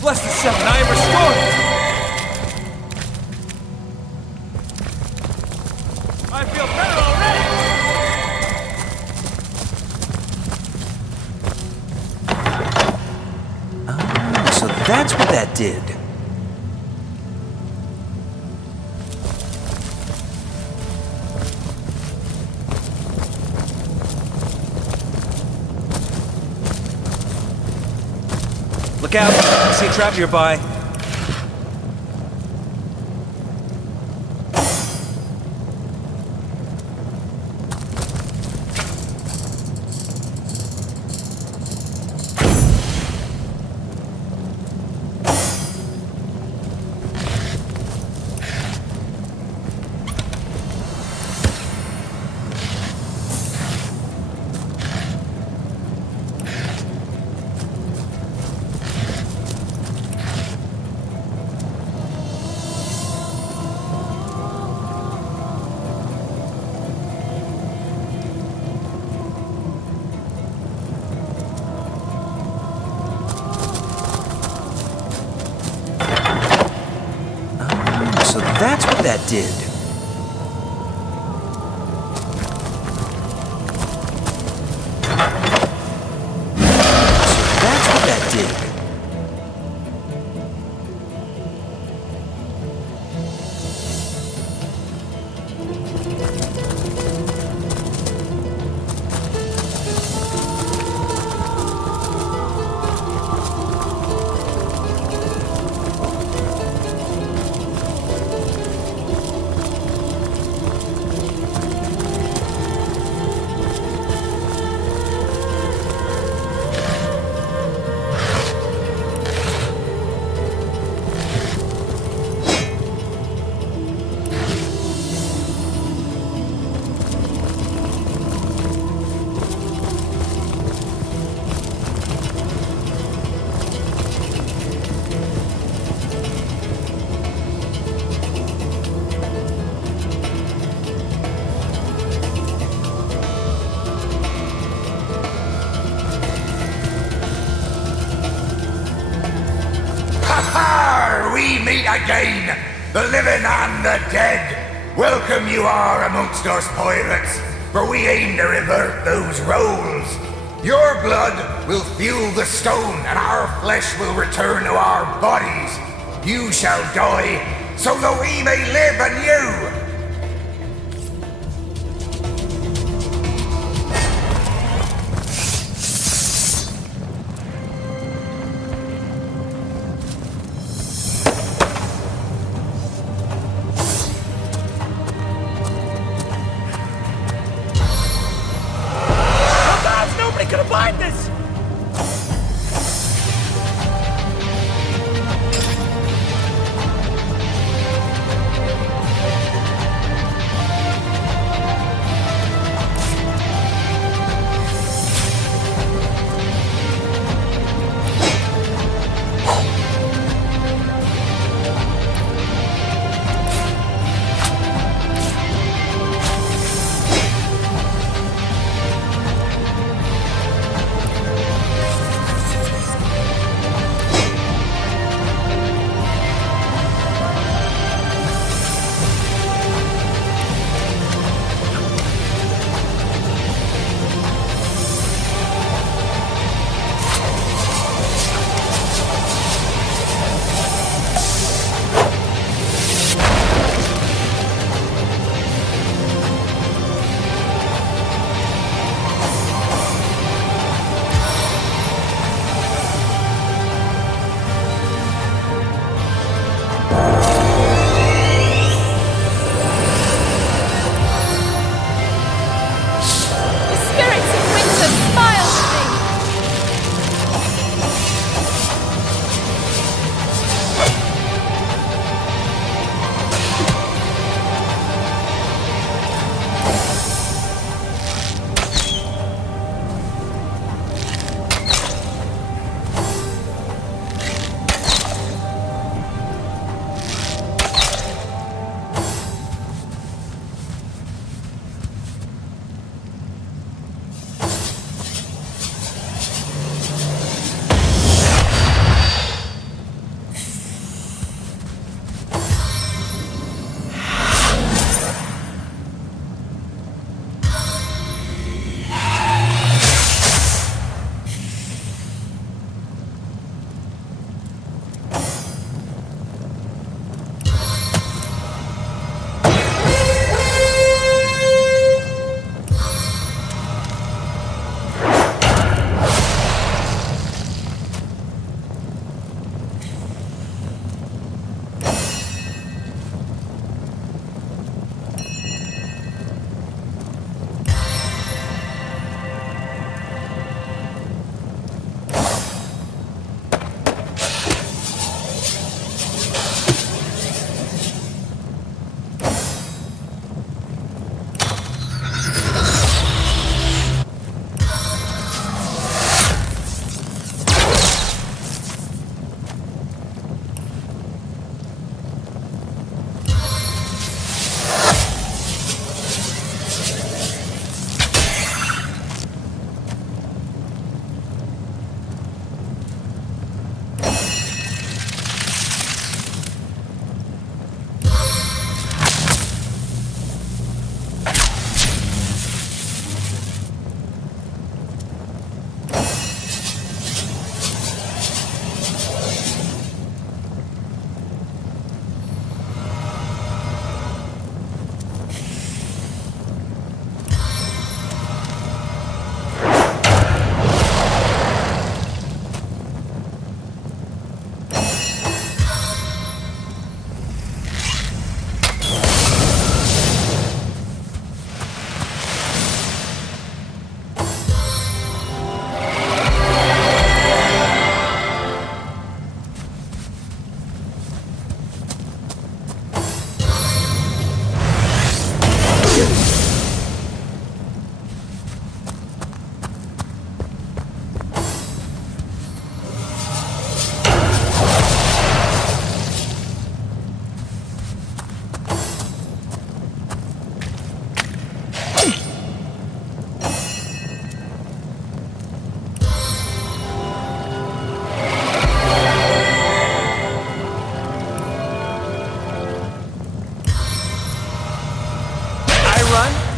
Bless the seven, I am restored! I feel better already! Oh, so that's what that did. Look out! I see a trap nearby. So that's what that did. So that's what that did. We meet again, the living and the dead. Welcome you are amongst us pirates, for we aim to revert those roles. Your blood will fuel the stone, and our flesh will return to our bodies. You shall die, so that we may live anew.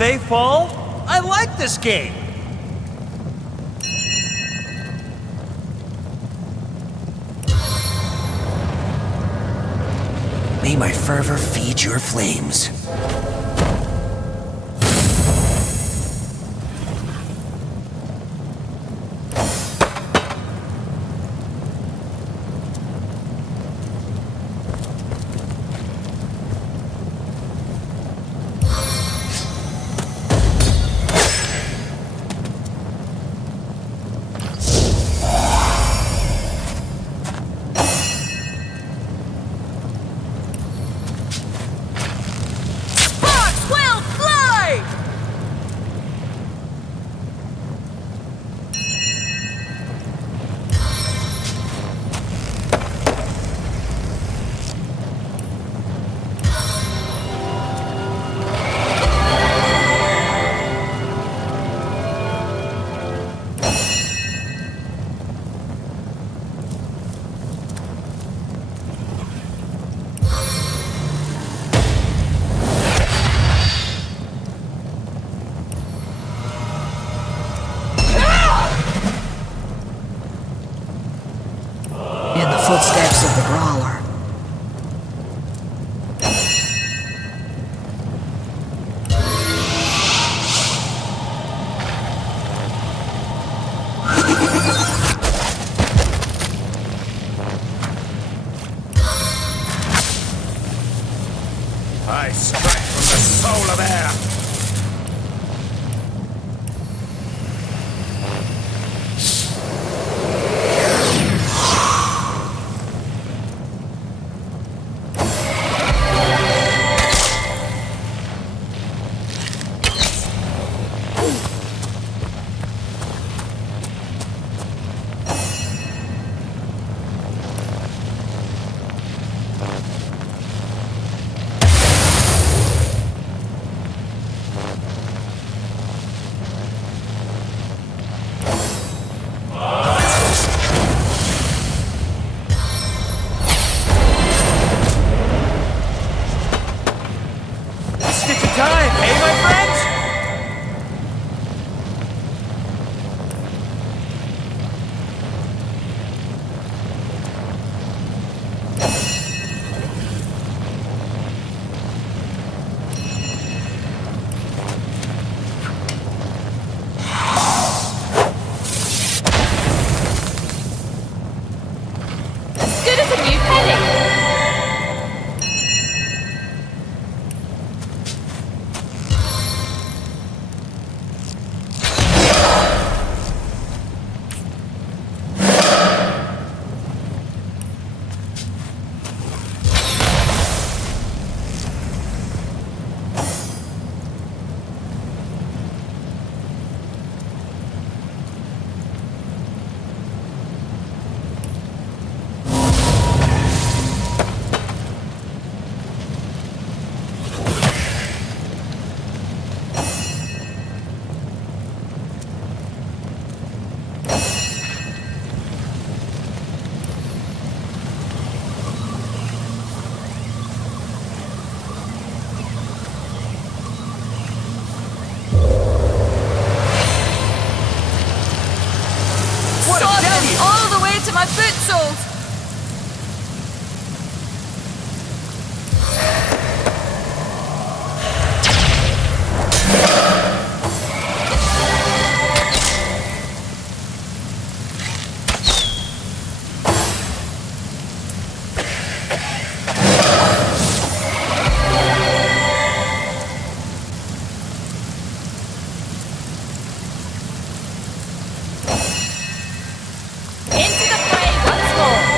they fall? I like this game. May my fervor feed your flames. Footsteps of the brawler. I strike from the soul of air. My foot soles! Into the fray once more!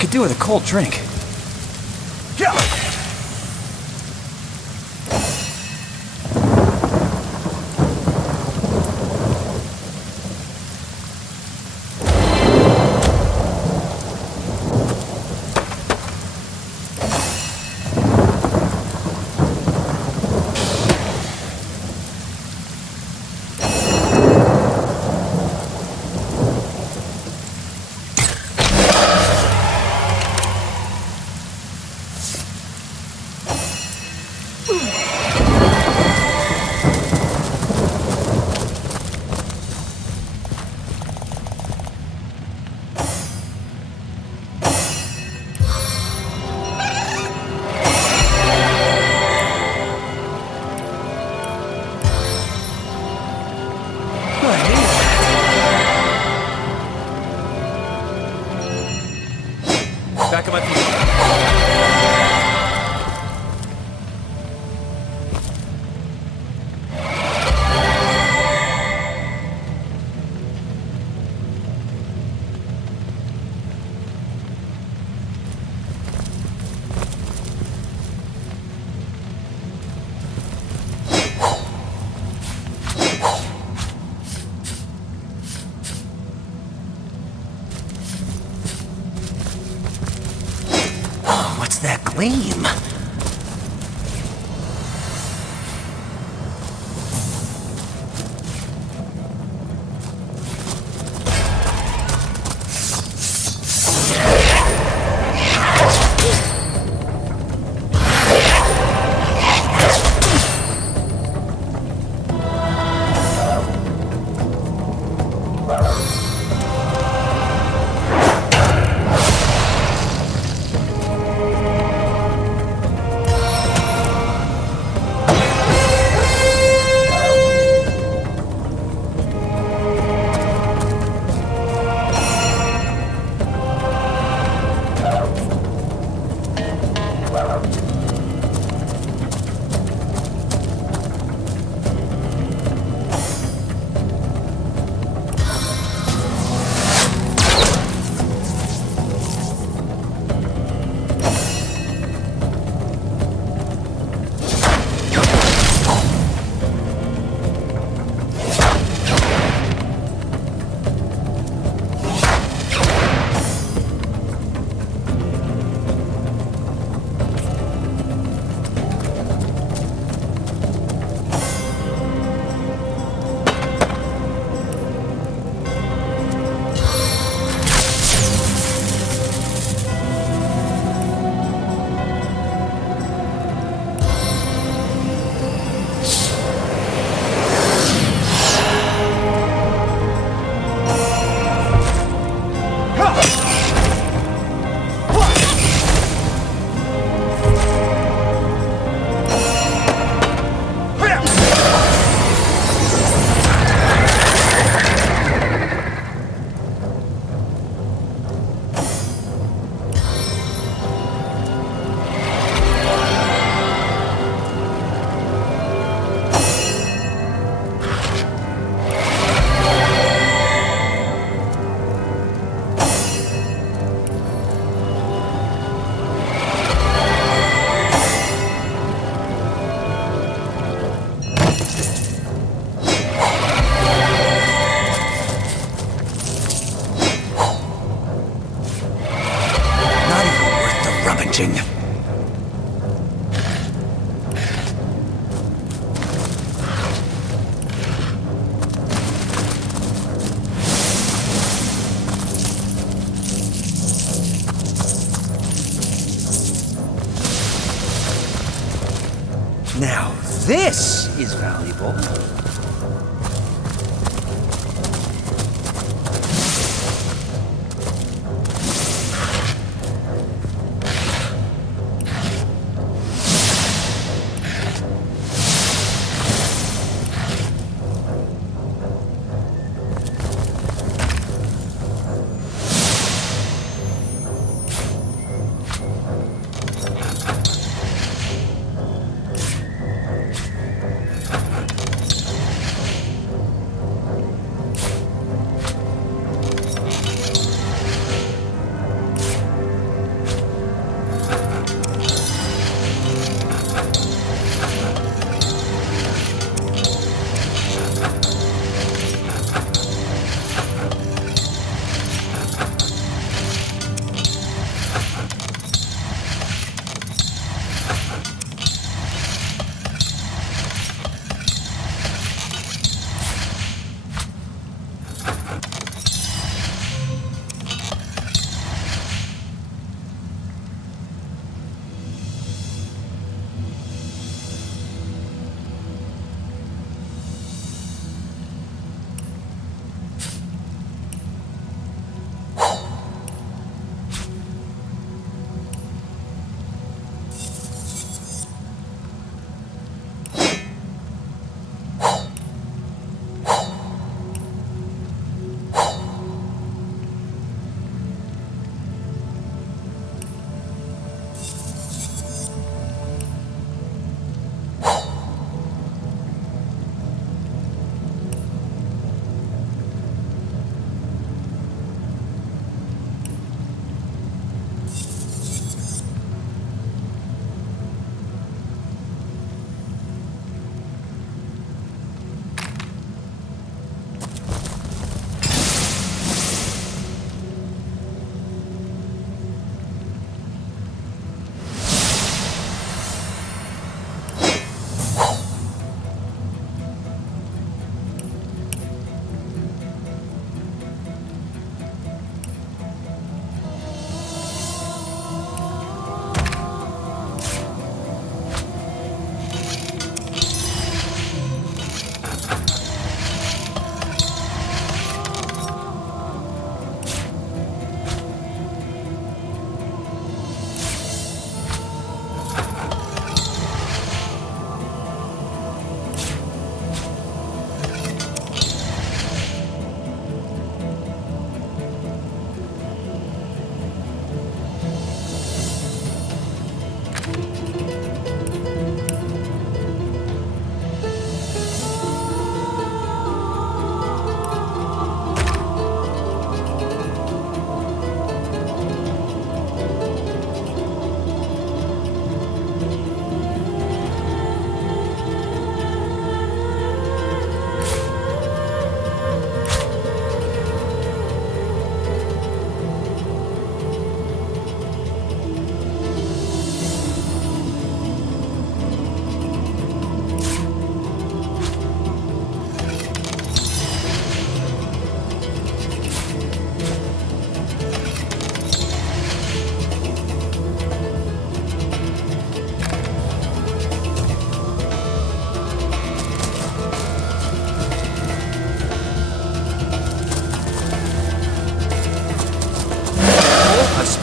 could do with a cold drink. Back on my feet. That gleam. Now, this is valuable.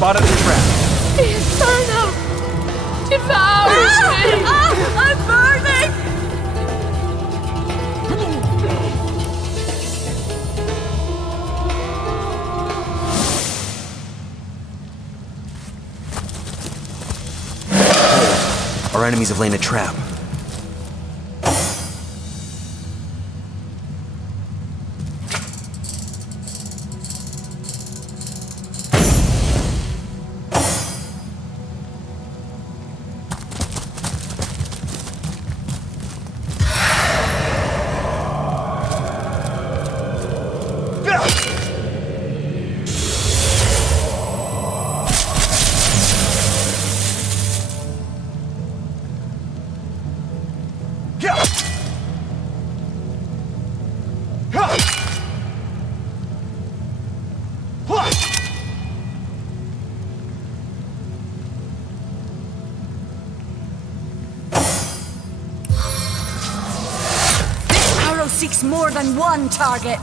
spotted the trap. The inferno devours me! I'm burning! Our enemies have laid a trap. Seeks more than one target.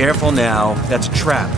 Careful now, that's a trap.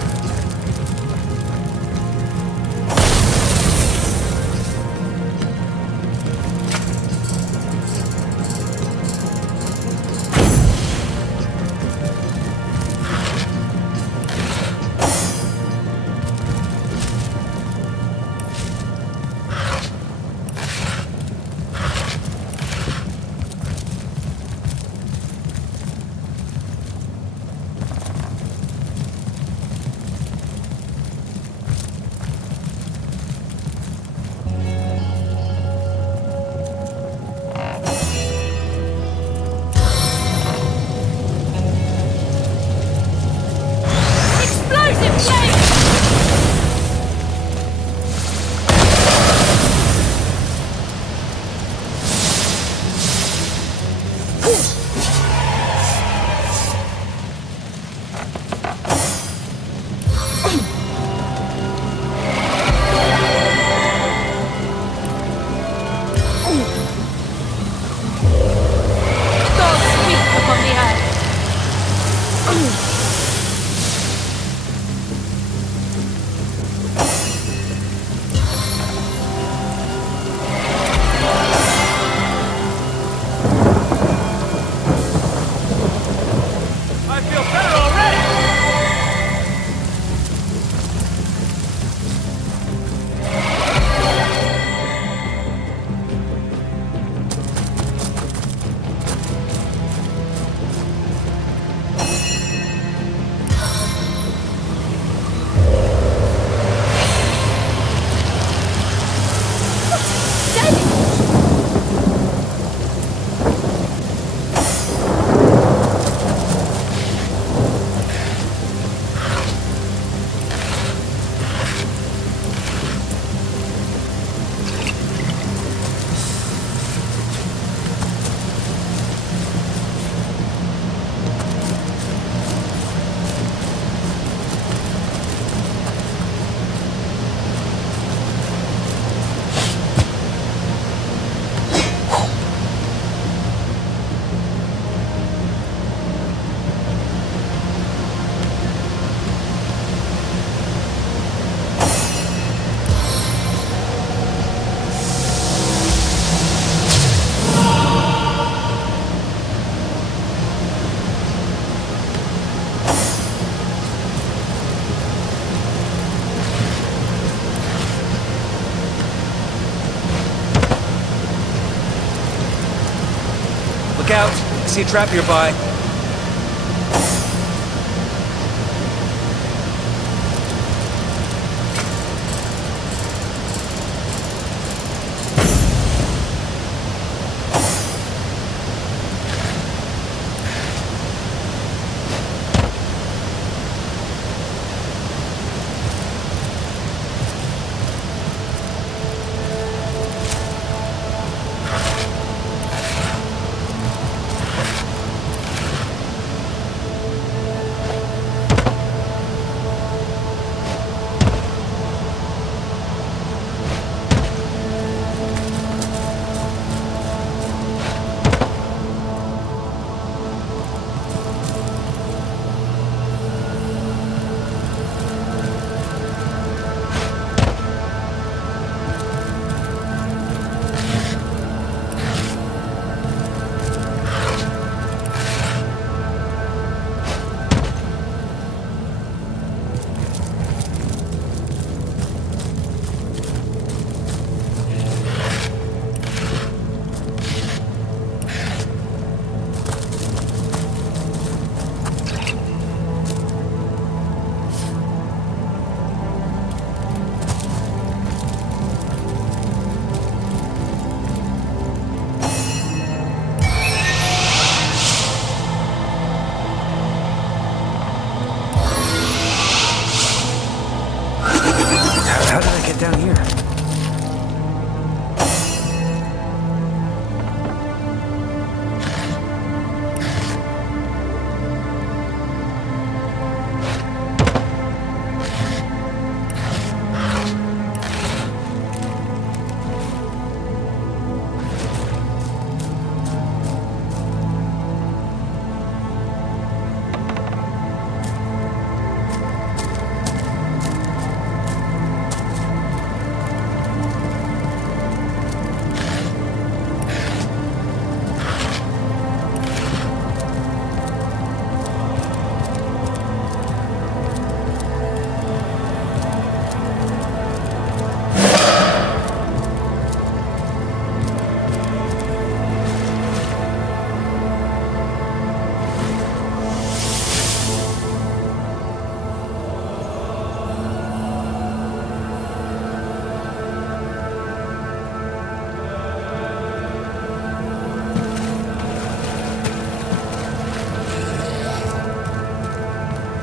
Look out! I see a trap nearby.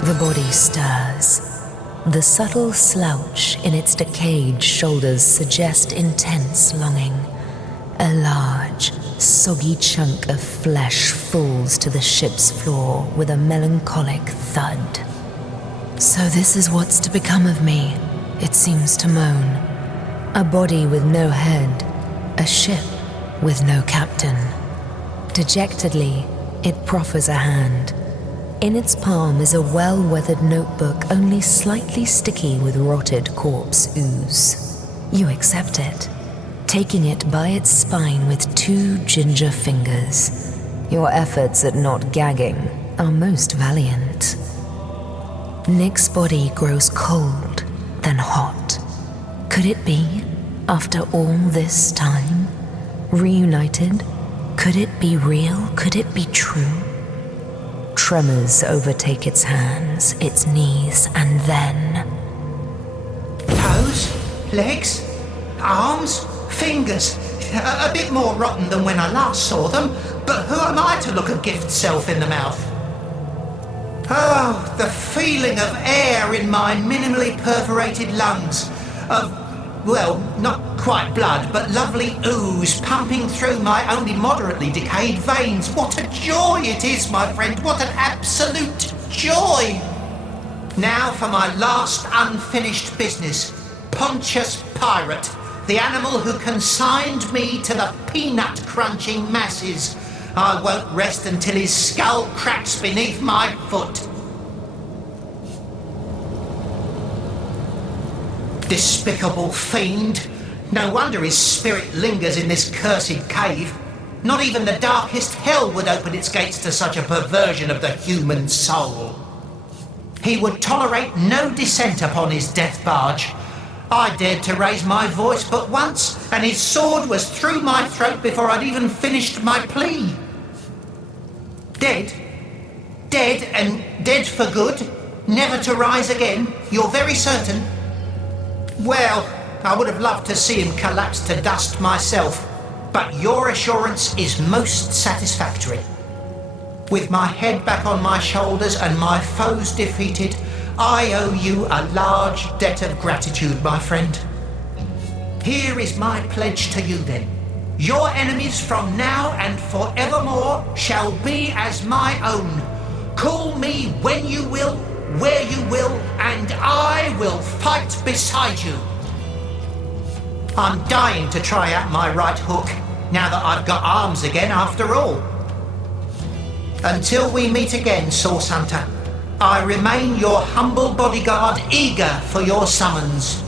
The body stirs. The subtle slouch in its decayed shoulders suggest intense longing. A large, soggy chunk of flesh falls to the ship's floor with a melancholic thud. So this is what's to become of me, it seems to moan. A body with no head, a ship with no captain. Dejectedly, it proffers a hand. In its palm is a well-weathered notebook only slightly sticky with rotted corpse ooze. You accept it, taking it by its spine with 2 ginger fingers. Your efforts at not gagging are most valiant. Nick's body grows cold, then hot. Could it be, after all this time? Reunited? Could it be real? Could it be true? Tremors overtake its hands, its knees, and then... Toes? Legs? Arms? Fingers? A bit more rotten than when I last saw them, but who am I to look a gift self in the mouth? Oh, the feeling of air in my minimally perforated lungs, of, well, not quite blood, but lovely ooze pumping through my only moderately decayed veins. What a joy it is, my friend, what an absolute joy! Now for my last unfinished business. Pontius Pirate, the animal who consigned me to the peanut-crunching masses. I won't rest until his skull cracks beneath my foot. Despicable fiend. No wonder his spirit lingers in this cursed cave. Not even the darkest hell would open its gates to such a perversion of the human soul. He would tolerate no dissent upon his death barge. I dared to raise my voice but once, and his sword was through my throat before I'd even finished my plea. Dead? Dead, and dead for good? Never to rise again? You're very certain? Well, I would have loved to see him collapse to dust myself, but your assurance is most satisfactory. With my head back on my shoulders and my foes defeated, I owe you a large debt of gratitude, my friend. Here is my pledge to you then. Your enemies from now and forevermore shall be as my own. Call me when you will, where you will, and I will fight beside you. I'm dying to try out my right hook, now that I've got arms again after all. Until we meet again, Source Hunter, I remain your humble bodyguard, eager for your summons.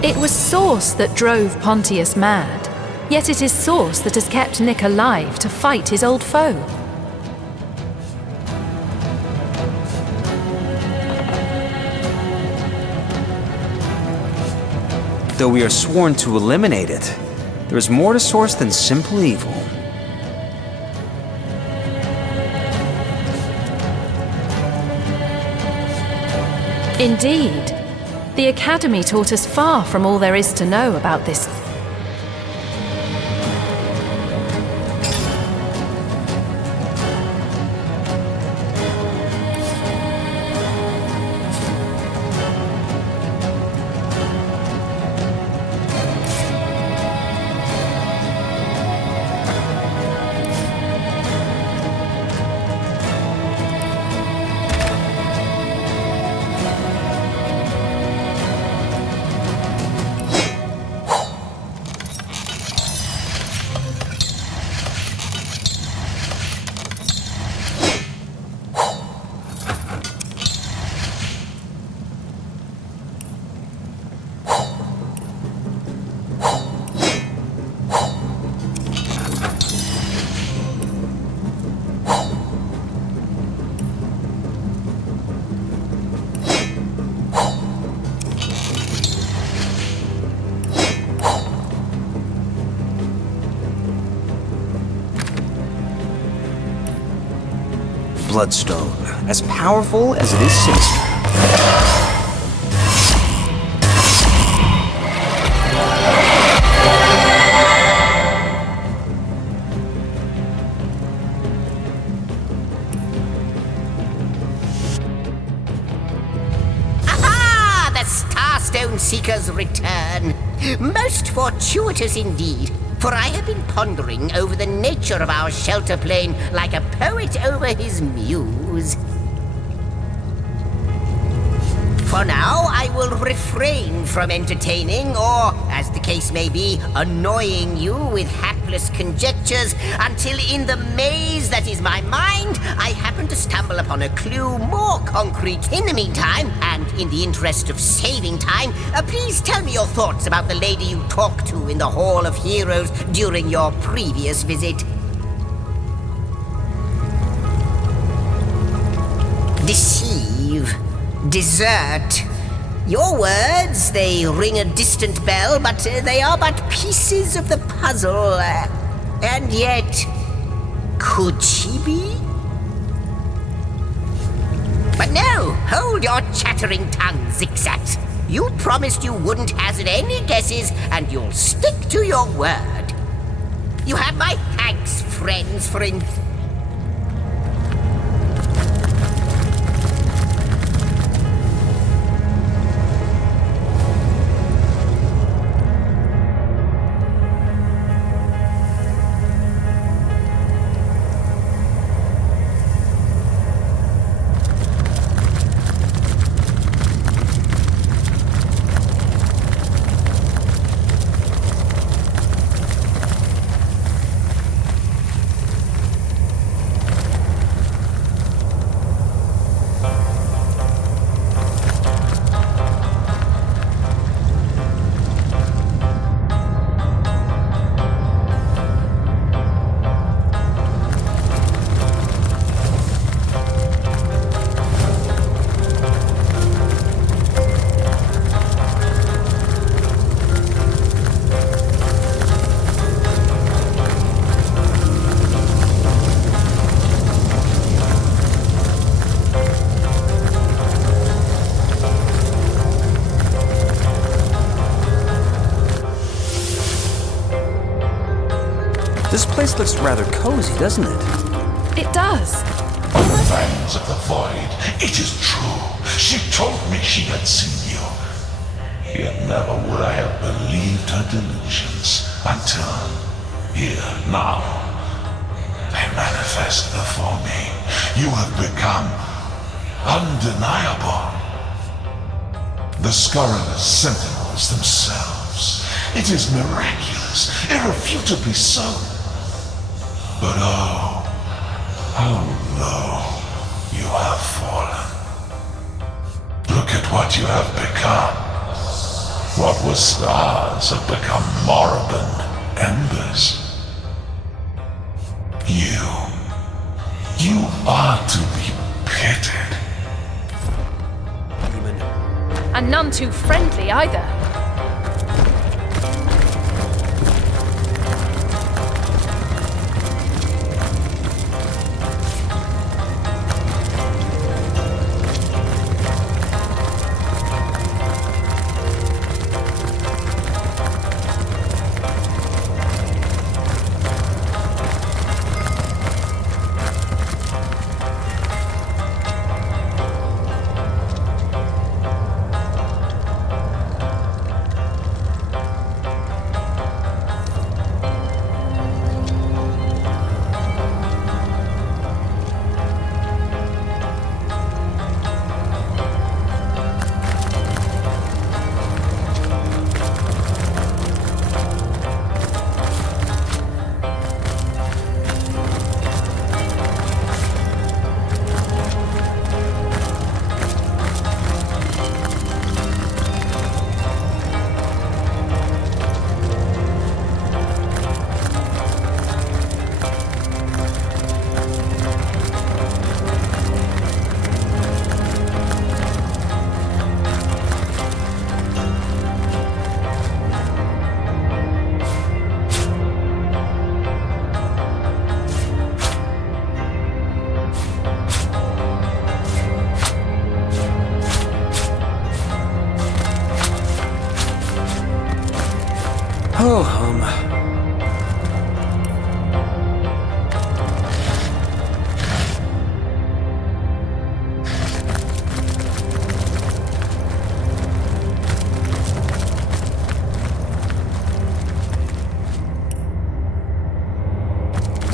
It was Source that drove Pontius mad, yet it is Source that has kept Nick alive to fight his old foe. Though we are sworn to eliminate it, there is more to Source than simple evil. Indeed. The Academy taught us far from all there is to know about this. bloodstone, as powerful as it is sinister. Aha! The Starstone Seekers return. Most fortuitous indeed. For I have been pondering over the nature of our shelter plane like a poet over his muse. For now, I will refrain from entertaining, or, as the case may be, annoying you with hapless conjectures until in the maze that is my mind, I happen to stumble upon a clue more concrete. In the meantime, and in the interest of saving time, please tell me your thoughts about the lady you talked to in the Hall of Heroes during your previous visit. Deceive. Desert. Your words, they ring a distant bell, but they are but pieces of the puzzle. And yet, could she be? But no, hold your chattering tongue, zigzags. You promised you wouldn't hazard any guesses, and you'll stick to your word. You have my thanks, friends, for This place looks rather cozy, doesn't it? It does. Fans of the Void, it is true. She told me she had seen you. Yet never would I have believed her delusions until here, now. They manifest before me. You have become undeniable. The scurrilous sentinels themselves. It is miraculous, irrefutably so. But oh, how low you have fallen. Look at what you have become. What was stars have become moribund embers. You are to be pitied. And none too friendly either.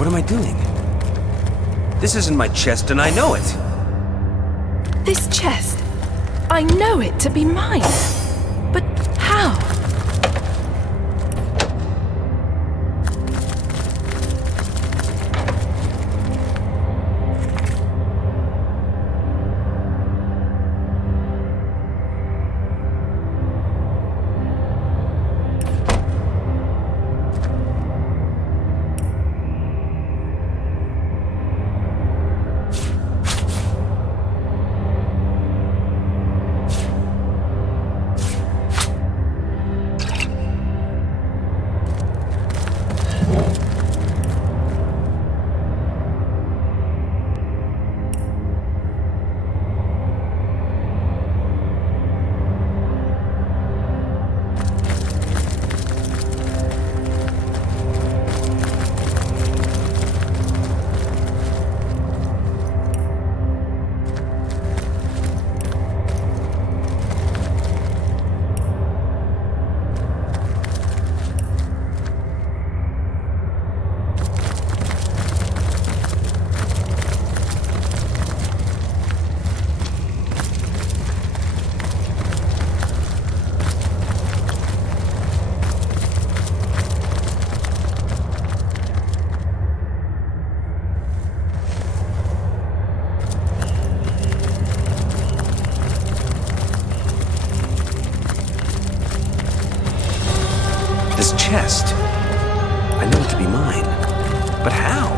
What am I doing? This isn't my chest, and I know it. This chest, I know it to be mine. But how? This chest. I know it to be mine. But how?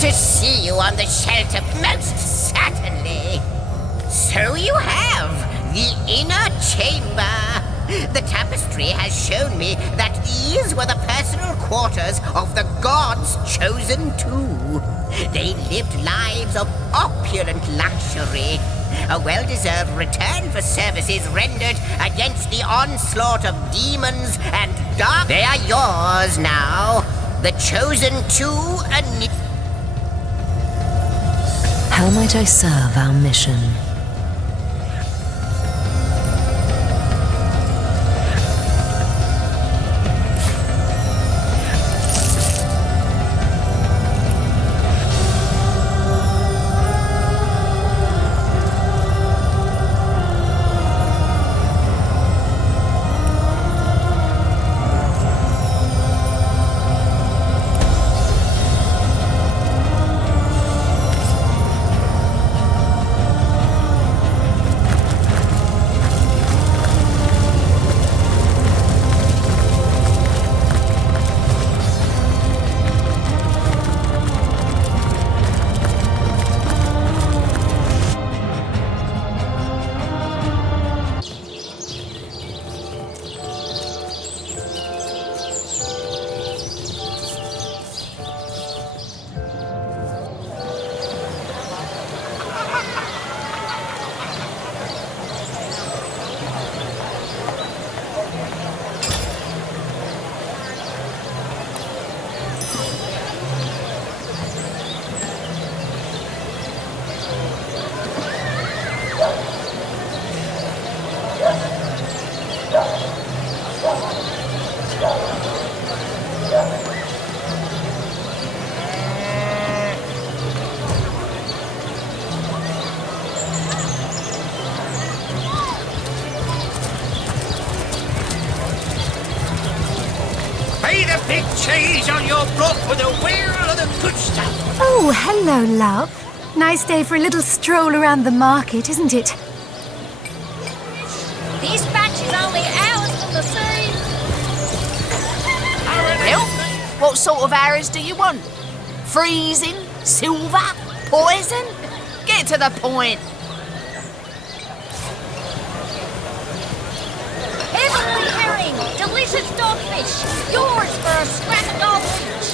To see you on the shelter, most certainly. So you have the inner chamber. The tapestry has shown me that these were the personal quarters of the gods chosen too. They lived lives of opulent luxury, a well-deserved return for services rendered against the onslaught of demons and dark. They are yours now, the chosen two. How might I serve our mission? cheese on your block with a wheel of the good stuff. Oh, hello, love. Nice day for a little stroll around the market, isn't it? This batch is only hours from the sea. Well, what sort of arrows do you want? Freezing? Silver? Poison? Get to the point. Heavenly herring, delicious dogfish, yours for a scrap of dog each.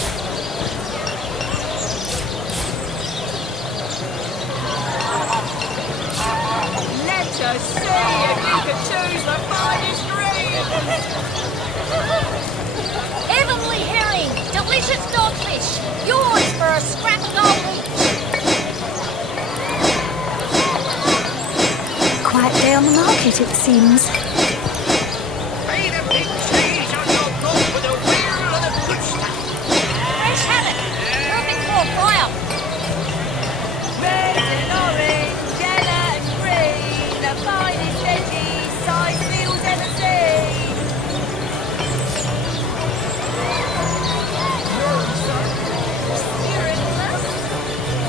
Let us see if you can choose the finest green. Heavenly herring, delicious dogfish, yours for a scrap of dog each. Quiet day on the market, it seems. Fresh haddock, perfect for fire. Red and orange, yellow and green, the finest veggies, size meals ever seen. Spiritless,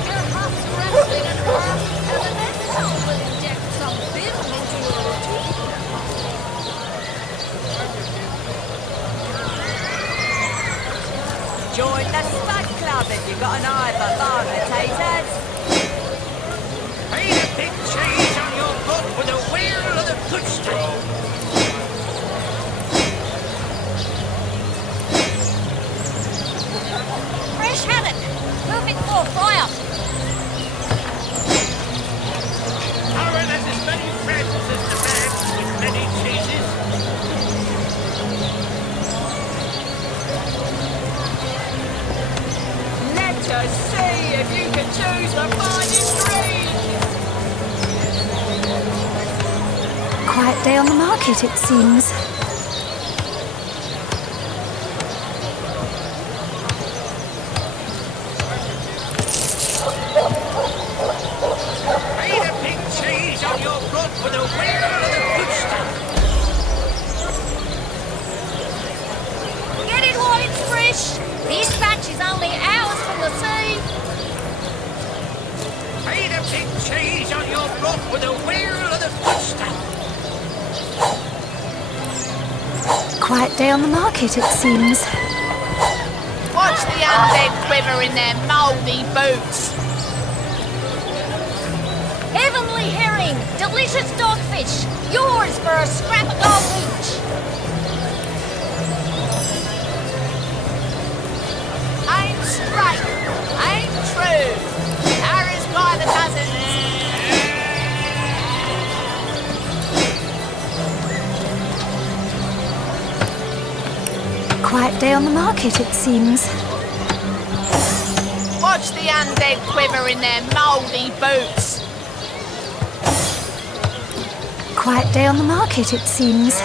your husk wrestling and half elemental will inject some vim into your routine. Join the Spud Club if you've got an eye for barber-taters. Ain't a big cheese on your block with a wheel of the good stuff. Fresh haddock, perfect for fire. Aaron has as many friends as the man with many cheeses. Let us see if you can choose the finest green. Quiet day on the market, it seems. Ain't a big cheese on your block with a wheel of the good stuff. Get it while it's fresh. This batch is only hours from the sea. Ain't a big cheese on your block with a wheel of the good stuff. Quiet day on the market, it seems. Watch the undead quiver in their mouldy boots. Heavenly herring, delicious dogfish, yours for a scrap of dog each. Aim straight, aim true. Arrows by the dozen. Quiet day on the market, it seems. Watch the undead quiver in their mouldy boots. Quiet day on the market, it seems.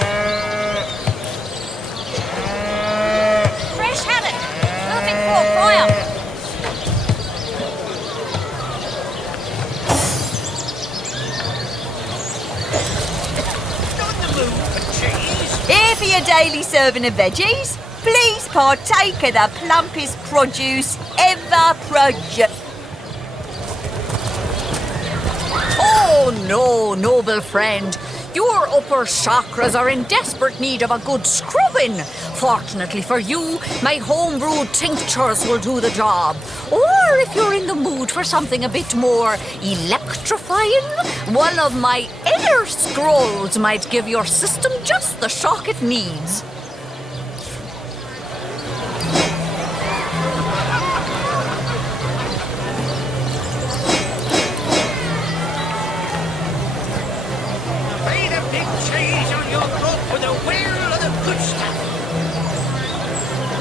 Fresh haddock, perfect for fire. Here for your daily serving of veggies. Please partake of the plumpest produce ever produced. Oh no, noble friend. Your upper chakras are in desperate need of a good scrubbing. Fortunately for you, my homebrewed tinctures will do the job. Or if you're in the mood for something a bit more electrifying, one of my inner scrolls might give your system just the shock it needs. Ain't a big cheese on your block with a wheel of the good stuff.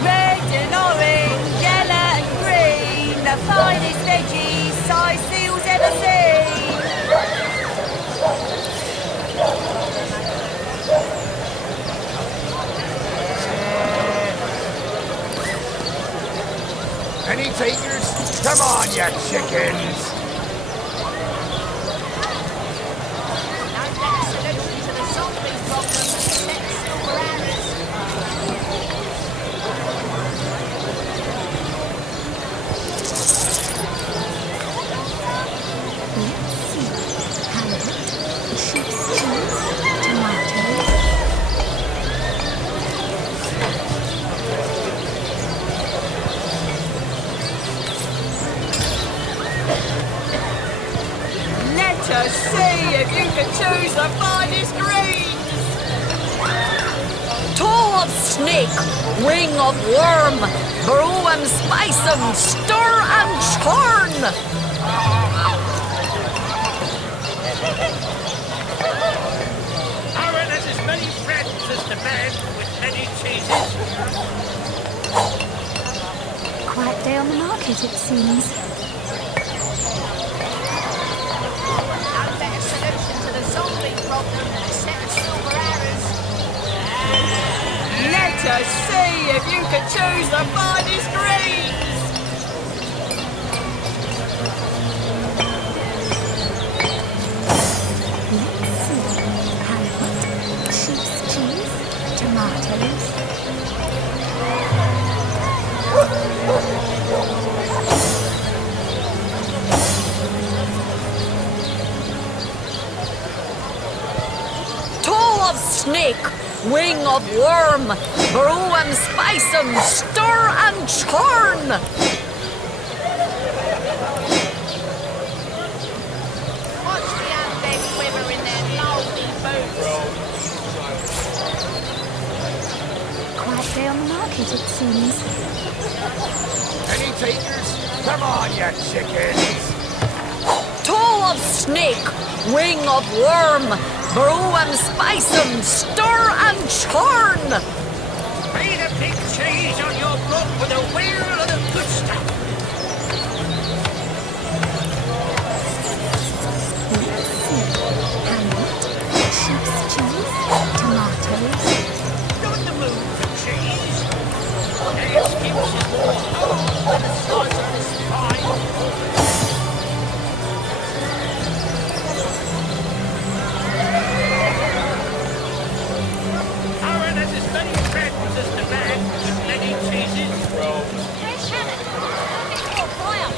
Red and orange, yellow and green, the finest veggies Cyseal's ever seen. Any takers? Come on, you chickens! us see if you can choose the finest greens. Toe of snake, wing of worm, brew and spice 'em, stir and churn. Aaron has as many friends as the man with many cheeses. Quiet day on the market, it seems. No better solution to the zombie problem than a set of silver arrows. Let us see if you can choose the finest greens. Let's see. Halibut, sheep's cheese, tomatoes. Toe of snake, wing of worm, brew and spice 'em, stir and churn. Watch the undead quiver in their moldy boots. Quiet day on the market, it seems. Any takers? Come on, you chickens! Toe of snake, wing of worm, brew and spice 'em, stir and churn. May the big cheese on your brook with a wheel of the good stuff. Let's see. Halibut, sheep's cheese, tomatoes. Not the mood for cheese. There's skips and oh, and the size of the spine. Aaron has as many friends as the man with many cheeses. Where's Shannon? Looking for fire.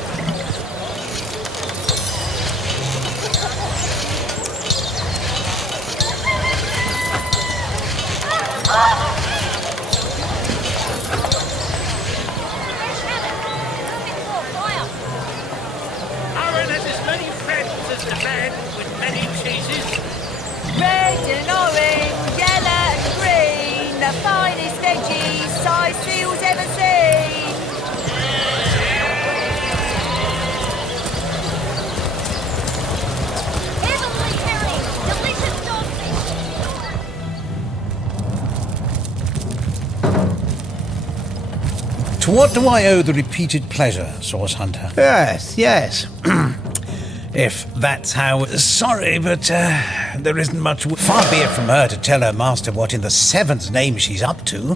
Aaron has as many friends as the man with many cheeses. Red and orange, yellow and green, the finest veggies Cyseal's ever seen. Heavenly County, delicious dogfish. To what do I owe the repeated pleasure, Source Hunter? Yes. If that's how... Sorry, but there isn't much... Far be it from her to tell her master what in the seventh name she's up to.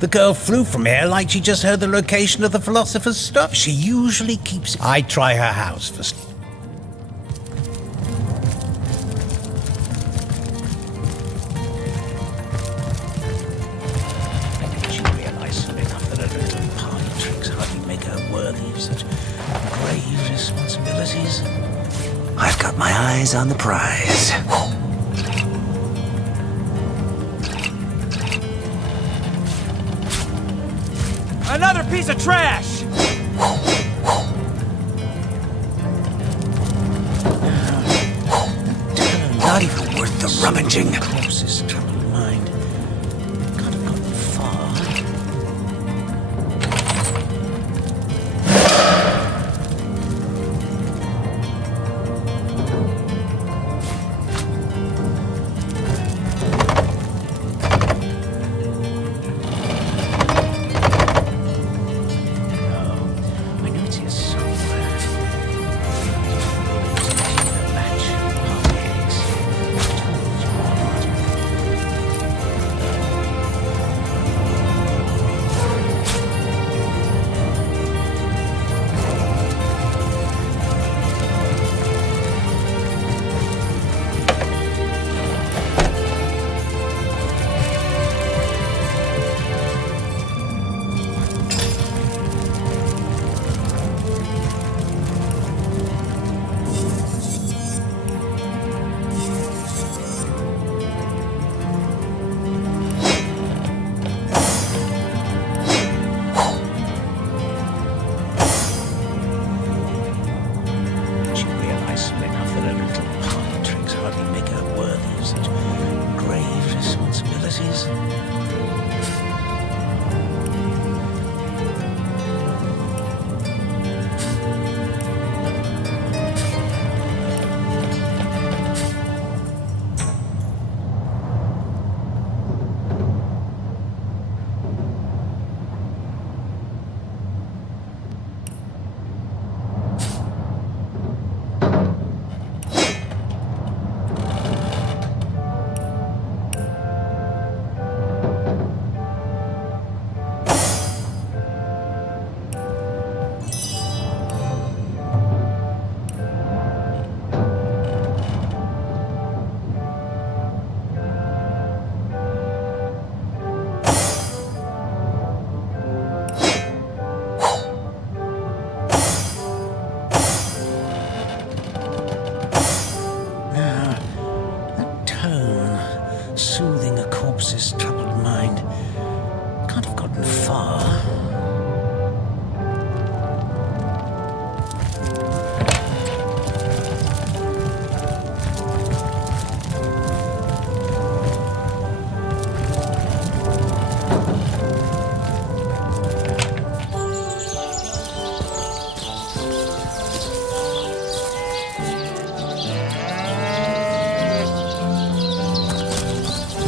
The girl flew from here like she just heard the location of the Philosopher's Stone. She usually keeps... I try her house for... She realised enough that her little party tricks hardly make her worthy of such grave responsibilities. I've got my eyes on the prize. Another piece of trash! Not even worth the rummaging. Closest troubled mind. Can't have gotten far. I know it's here somewhere. Match, party eggs, tools, She realized enough that her little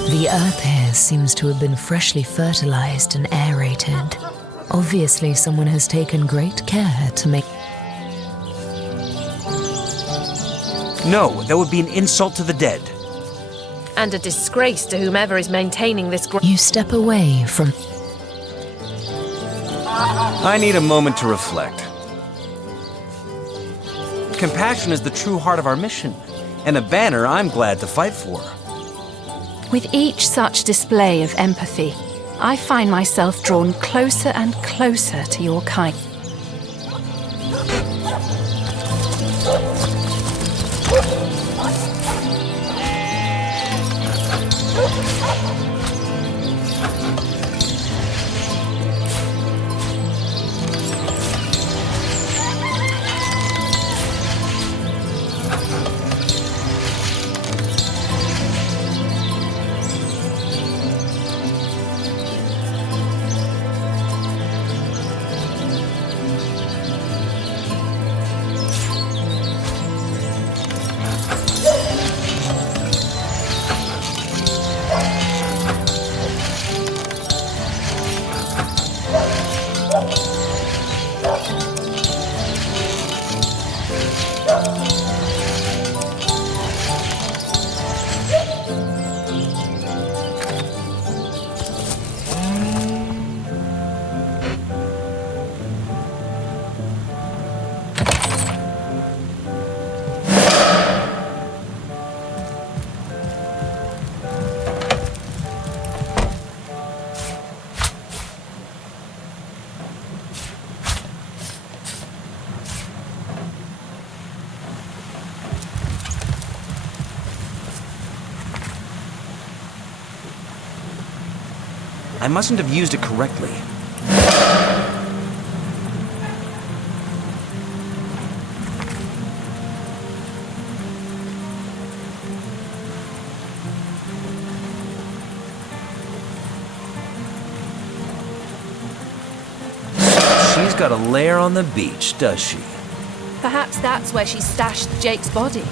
The earth here seems to have been freshly fertilized and aerated. Obviously, someone has taken great care to make... No, that would be an insult to the dead. And a disgrace to whomever is maintaining this... You step away from... I need a moment to reflect. Compassion is the true heart of our mission, and a banner I'm glad to fight for. With each such display of empathy, I find myself drawn closer and closer to your kind. I mustn't have used it correctly. So she's got a lair on the beach, does she? Perhaps that's where she stashed Jake's body.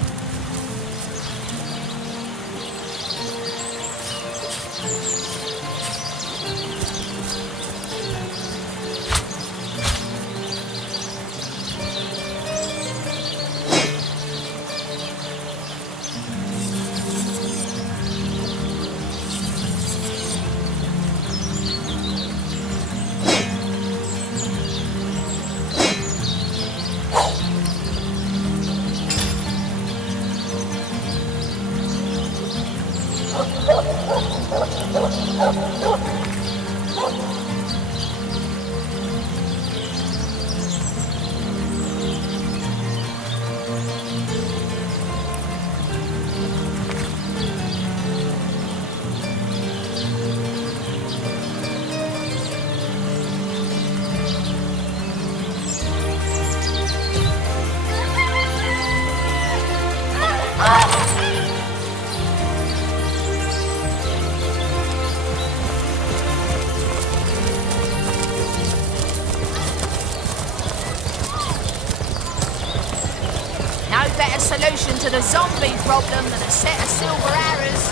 Solution to the zombie problem than a set of silver arrows.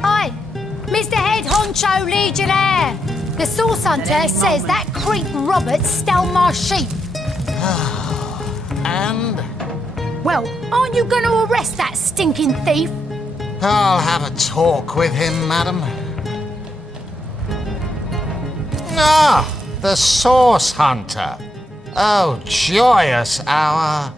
Hi, Mr. Head Honcho Legionnaire. The Source Hunter says that creep Robert stole my sheep. And? Well, aren't you going to arrest that stinking thief? I'll have a talk with him, madam. Ah, the Source Hunter. Oh, joyous hour.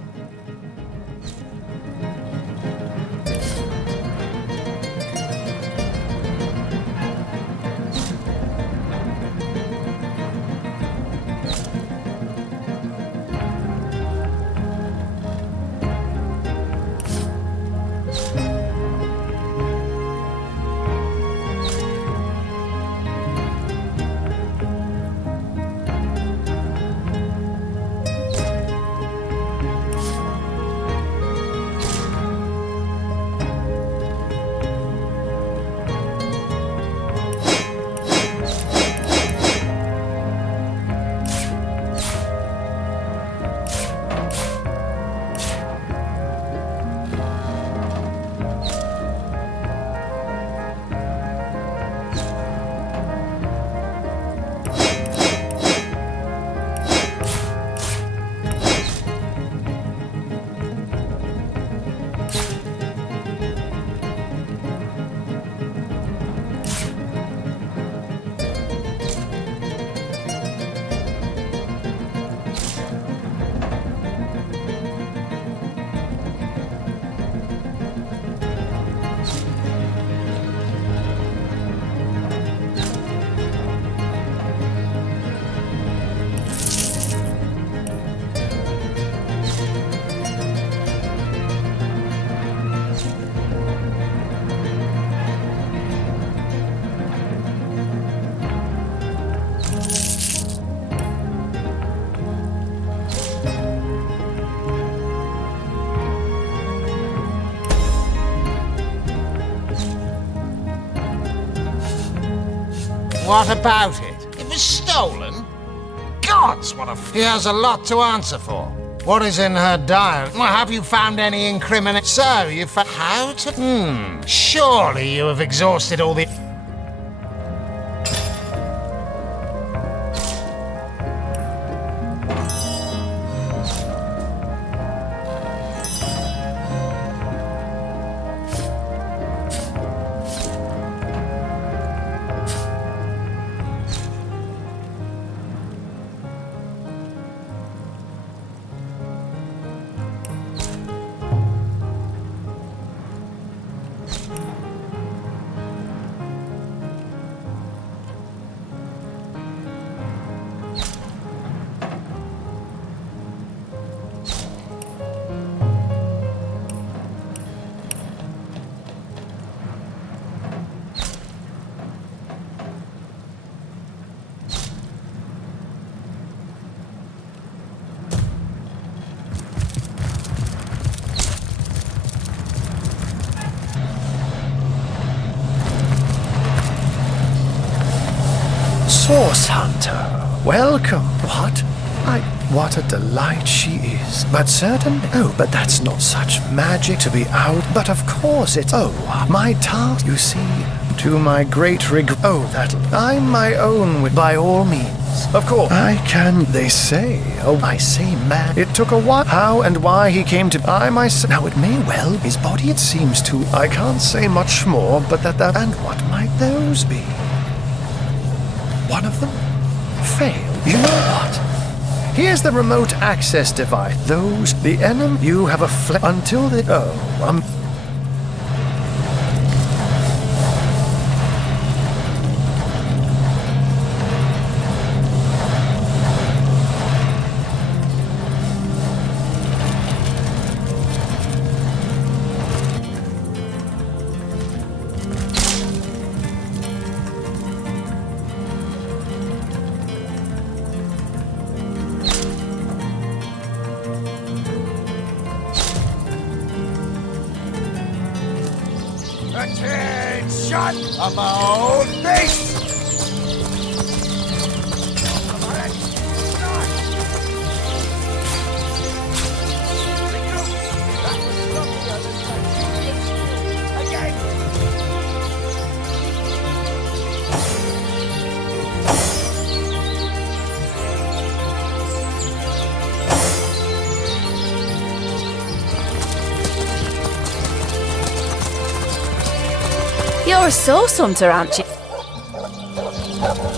What about it? It was stolen? Gods, what a... He has a lot to answer for. What is in her diary? Well, have you found any incriminating... So, you found... How to... Surely you have exhausted all the... Source Hunter, welcome. What a delight she is. But certainly... Oh, but that's not such magic to be out. But of course it's... Oh, my task, you see, to my great regret... Oh, that... I'm my own by all means. Of course, I can... They say... Oh, I say, man. It took a while. How and why he came to... I myself... Now, it may well... His body, it seems to... I can't say much more, but that... And what might those be? One of them failed. You know what? Here's the remote access device. Those, the enemy, you have a until the... Oh, Attention! About this! You're a source hunter, aren't you?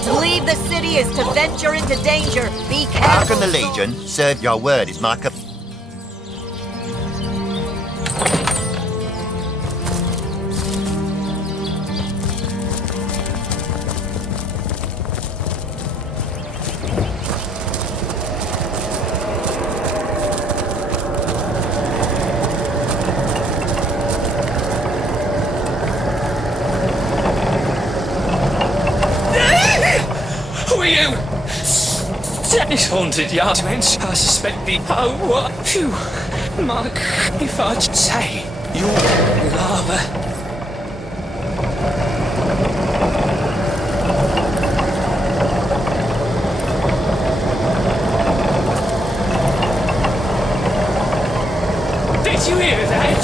To leave the city is to venture into danger. Be careful. How can the Legion serve your word is my cup? It's haunted yards, I suspect the... Oh, what? Phew. Mark, if I'd say you're lava. Did you hear that?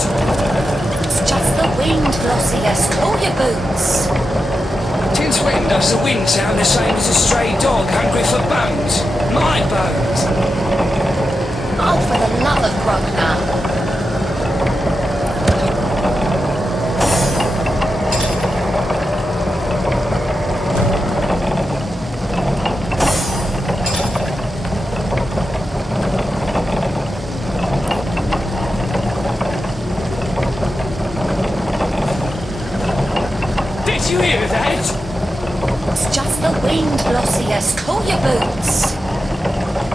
It's just the wind, Glossius. Claw your boots. Since when does the wind sound the same as a stray dog hungry for bones? My bones! Oh, for the love of Grognar. Did you hear that? It's just the wind, Glossius. Claw your boots.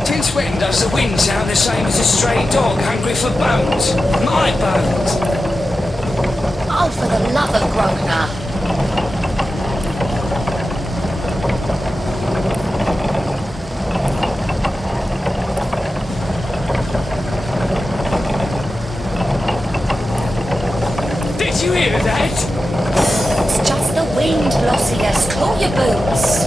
Since when does the wind sound the same as a stray dog hungry for bones? My bones! Oh, for the love of Grognar. Did you hear that? It's just the wind, Glossius. claw your boots.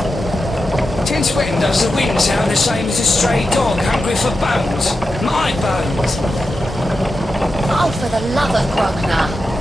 Tin sweating does the wind sound the same as a stray dog hungry for bones? My bones! Oh, for the love of Grognar.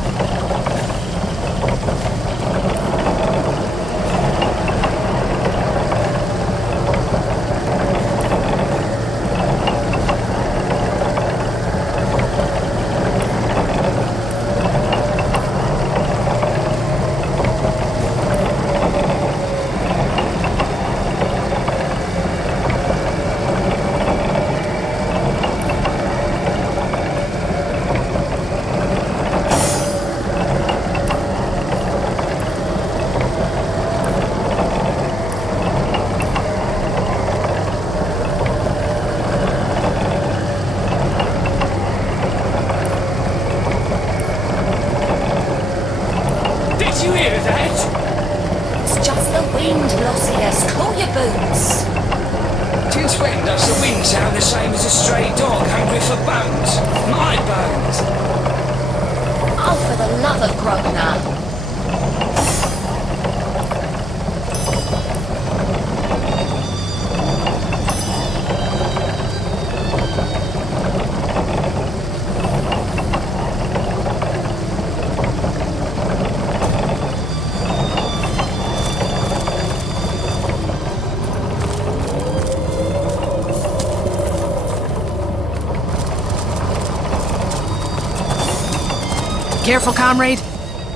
Careful, comrade.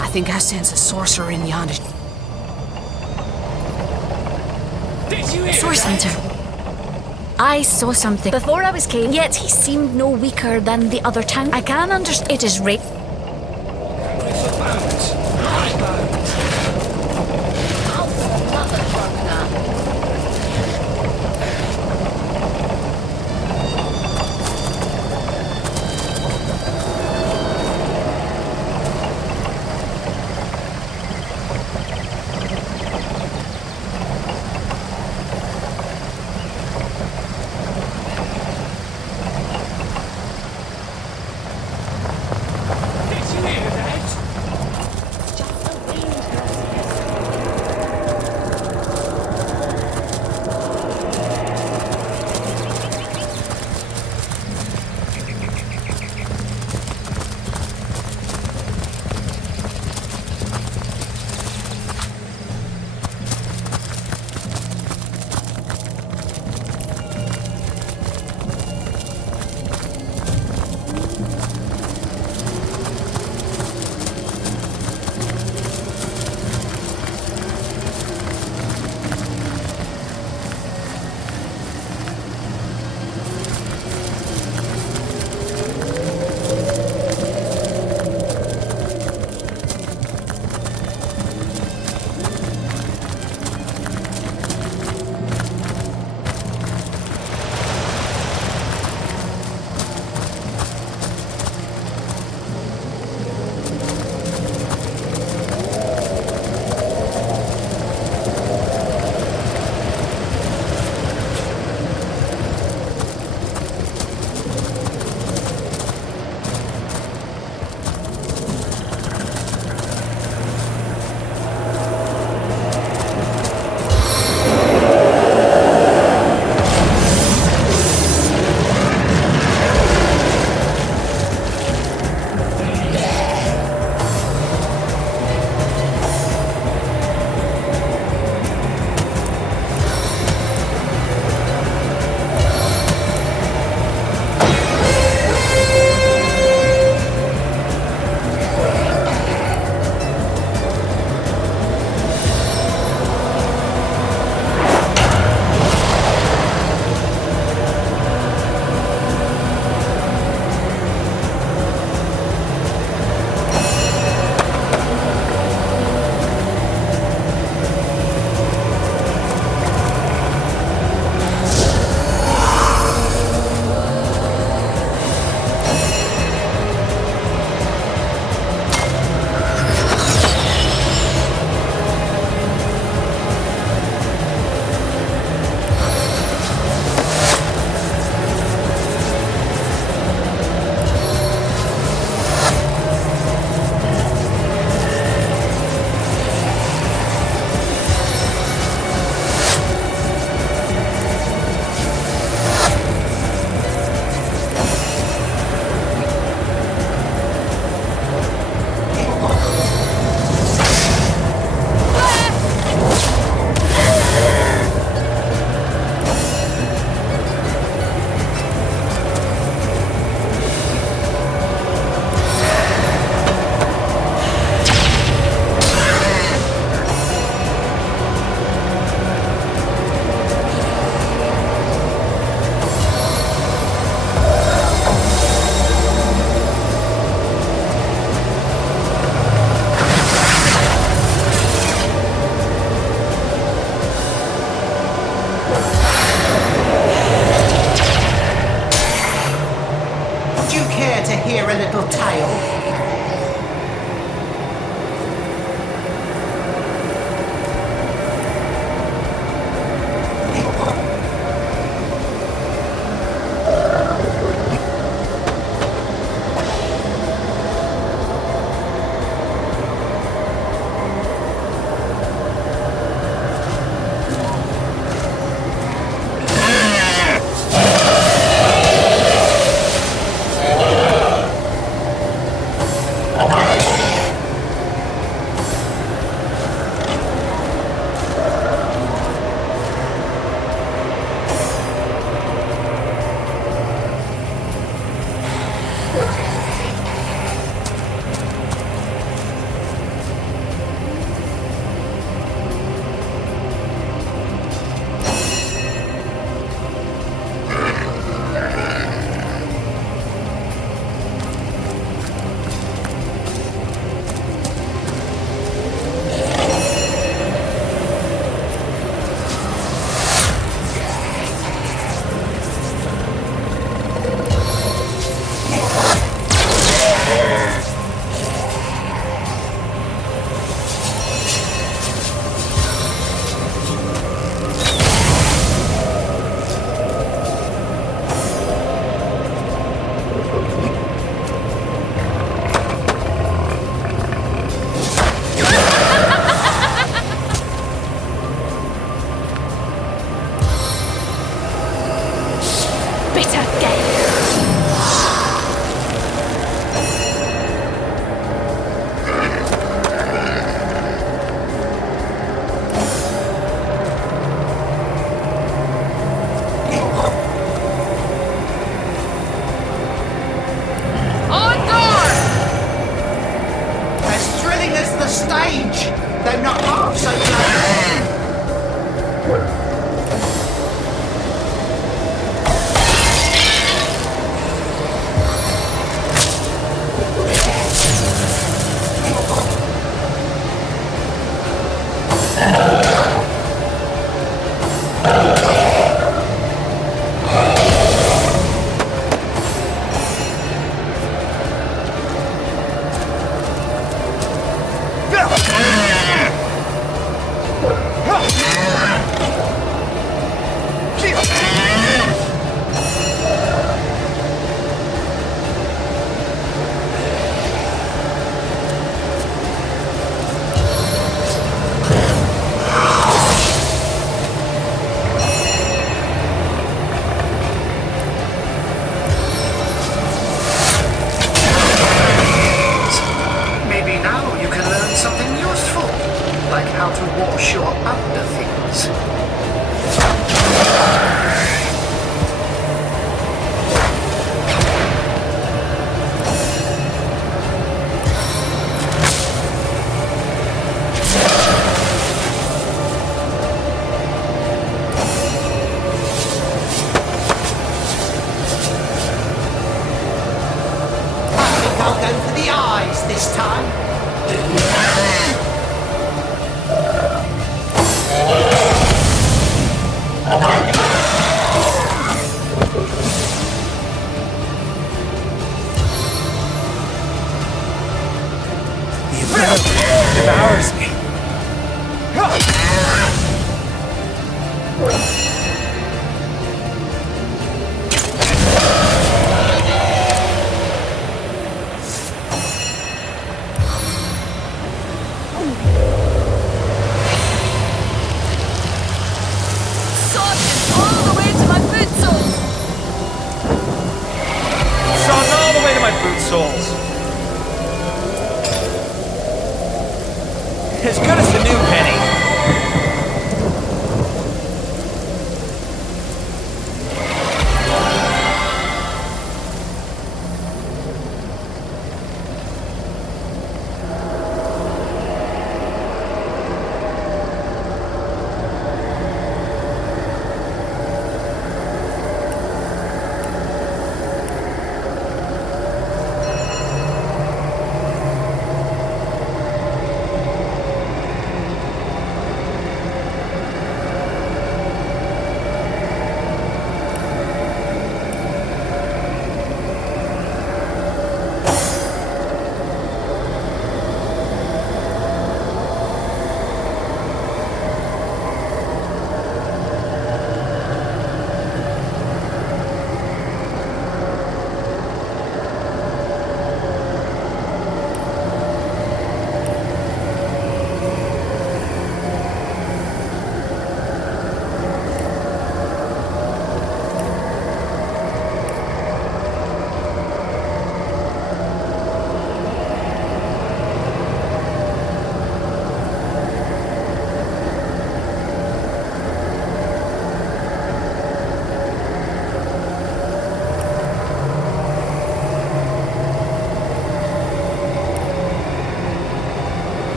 I think I sense a sorcerer in yonder. Source Hunter. I saw something before I was came, yet he seemed no weaker than the other town. I can understand it is right.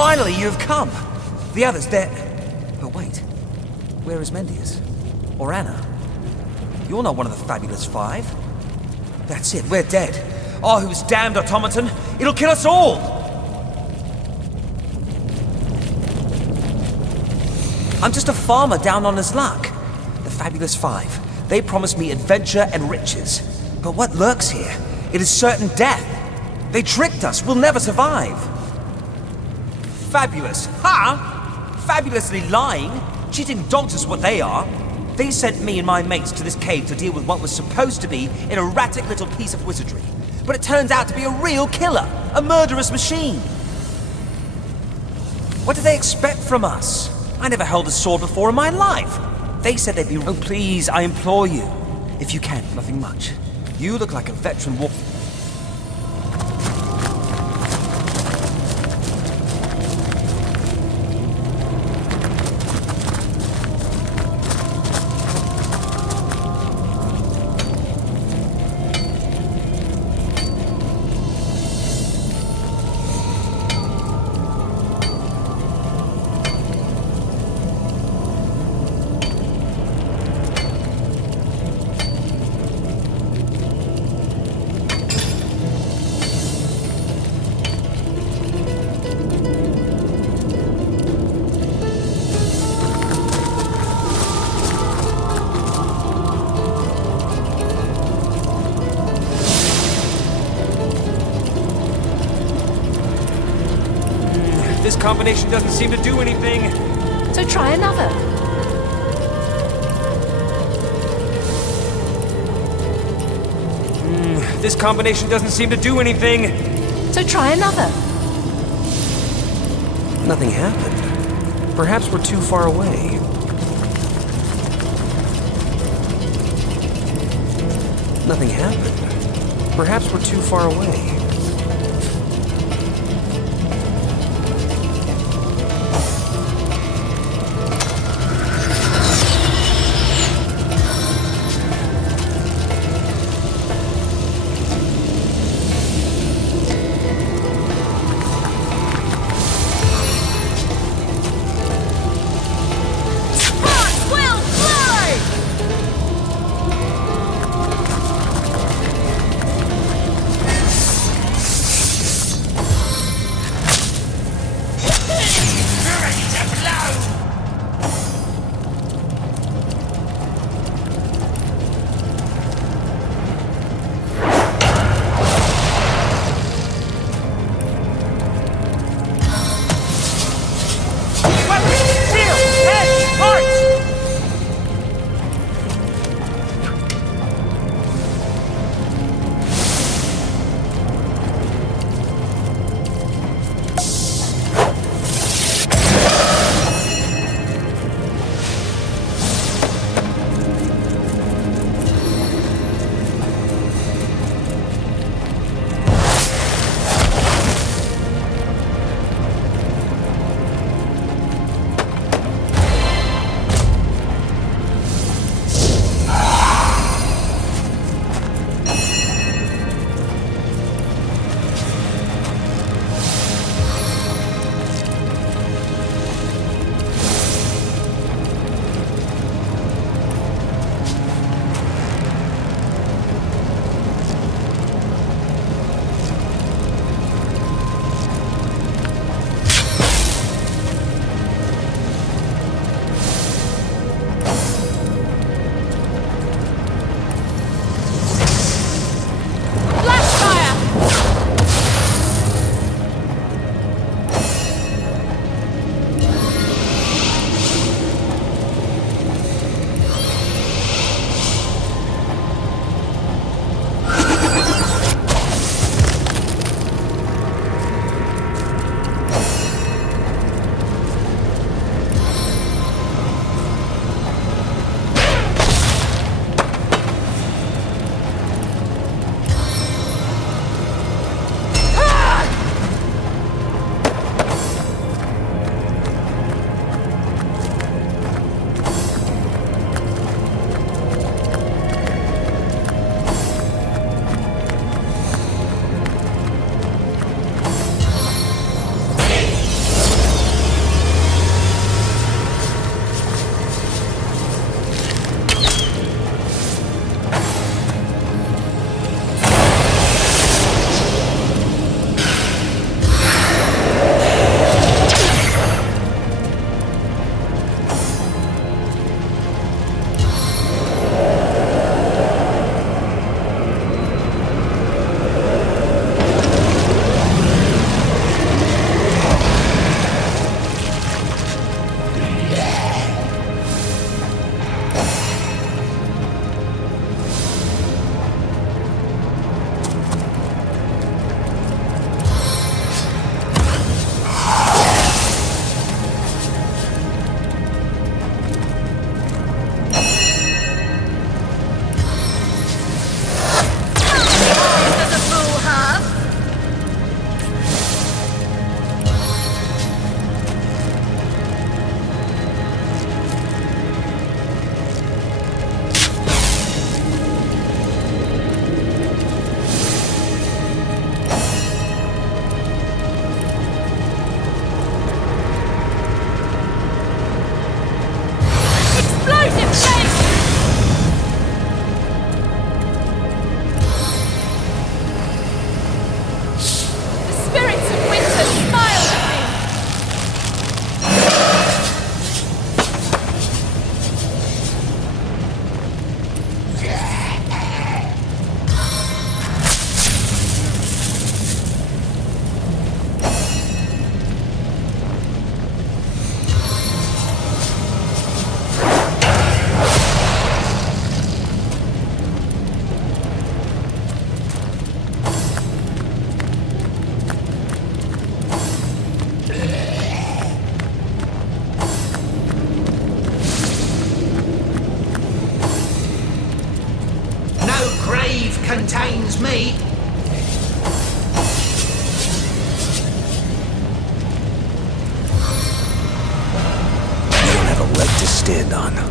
Finally, you have come. The others, they're... But wait. Where is Mendius? Or Anna? You're not one of the fabulous five. That's it, we're dead. Arhu's damned automaton. It'll kill us all! I'm just a farmer down on his luck. The fabulous five. They promised me adventure and riches. But what lurks here? It is certain death. They tricked us. We'll never survive. Fabulous. Ha! Fabulously lying. Cheating dogs is what they are. They sent me and my mates to this cave to deal with what was supposed to be an erratic little piece of wizardry. But it turns out to be a real killer. A murderous machine. What did they expect from us? I never held a sword before in my life. They said they'd be... Oh, please, I implore you. If you can, nothing much. You look like a veteran war... This combination doesn't seem to do anything. So try another. This combination doesn't seem to do anything. So try another. Nothing happened. Perhaps we're too far away. Nothing happened. Perhaps we're too far away. contains me. You don't have a leg to stand on.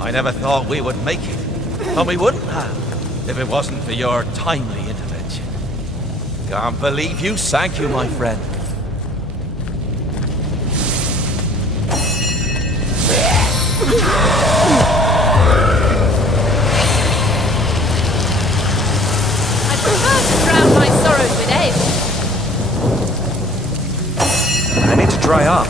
I never thought we would make it, and we wouldn't have, if it wasn't for your timely intervention. Can't believe you sank you, my friend. I prefer to drown my sorrows with ale. I need to dry off.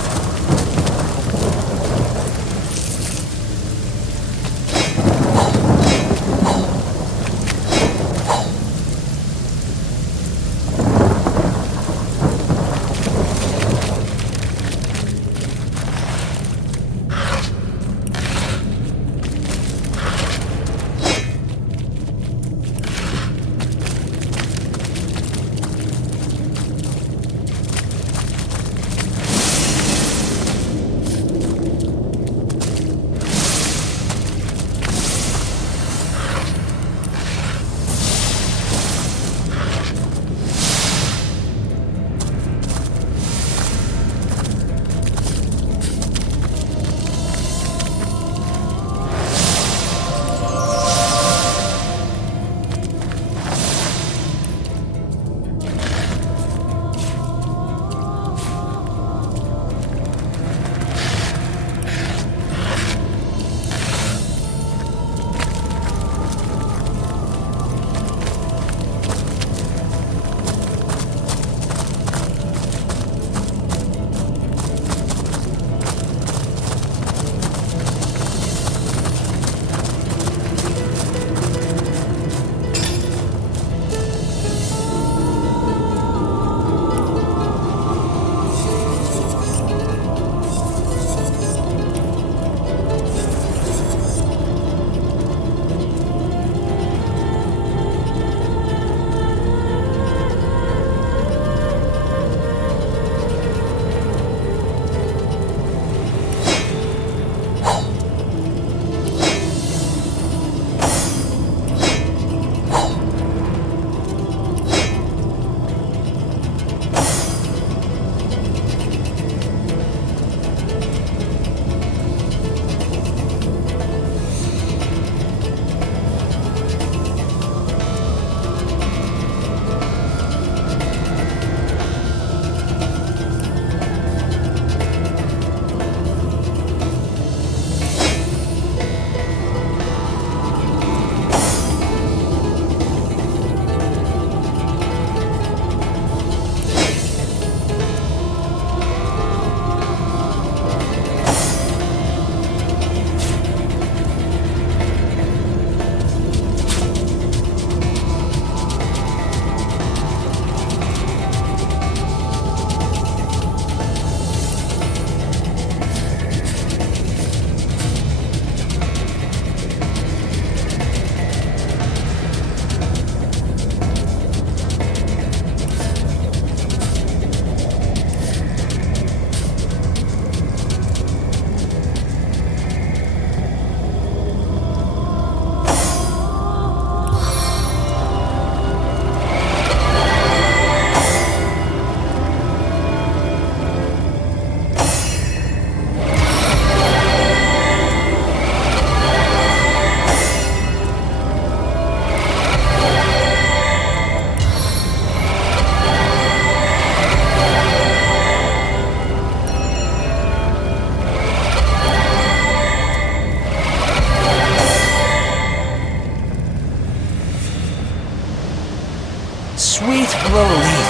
sweet relief.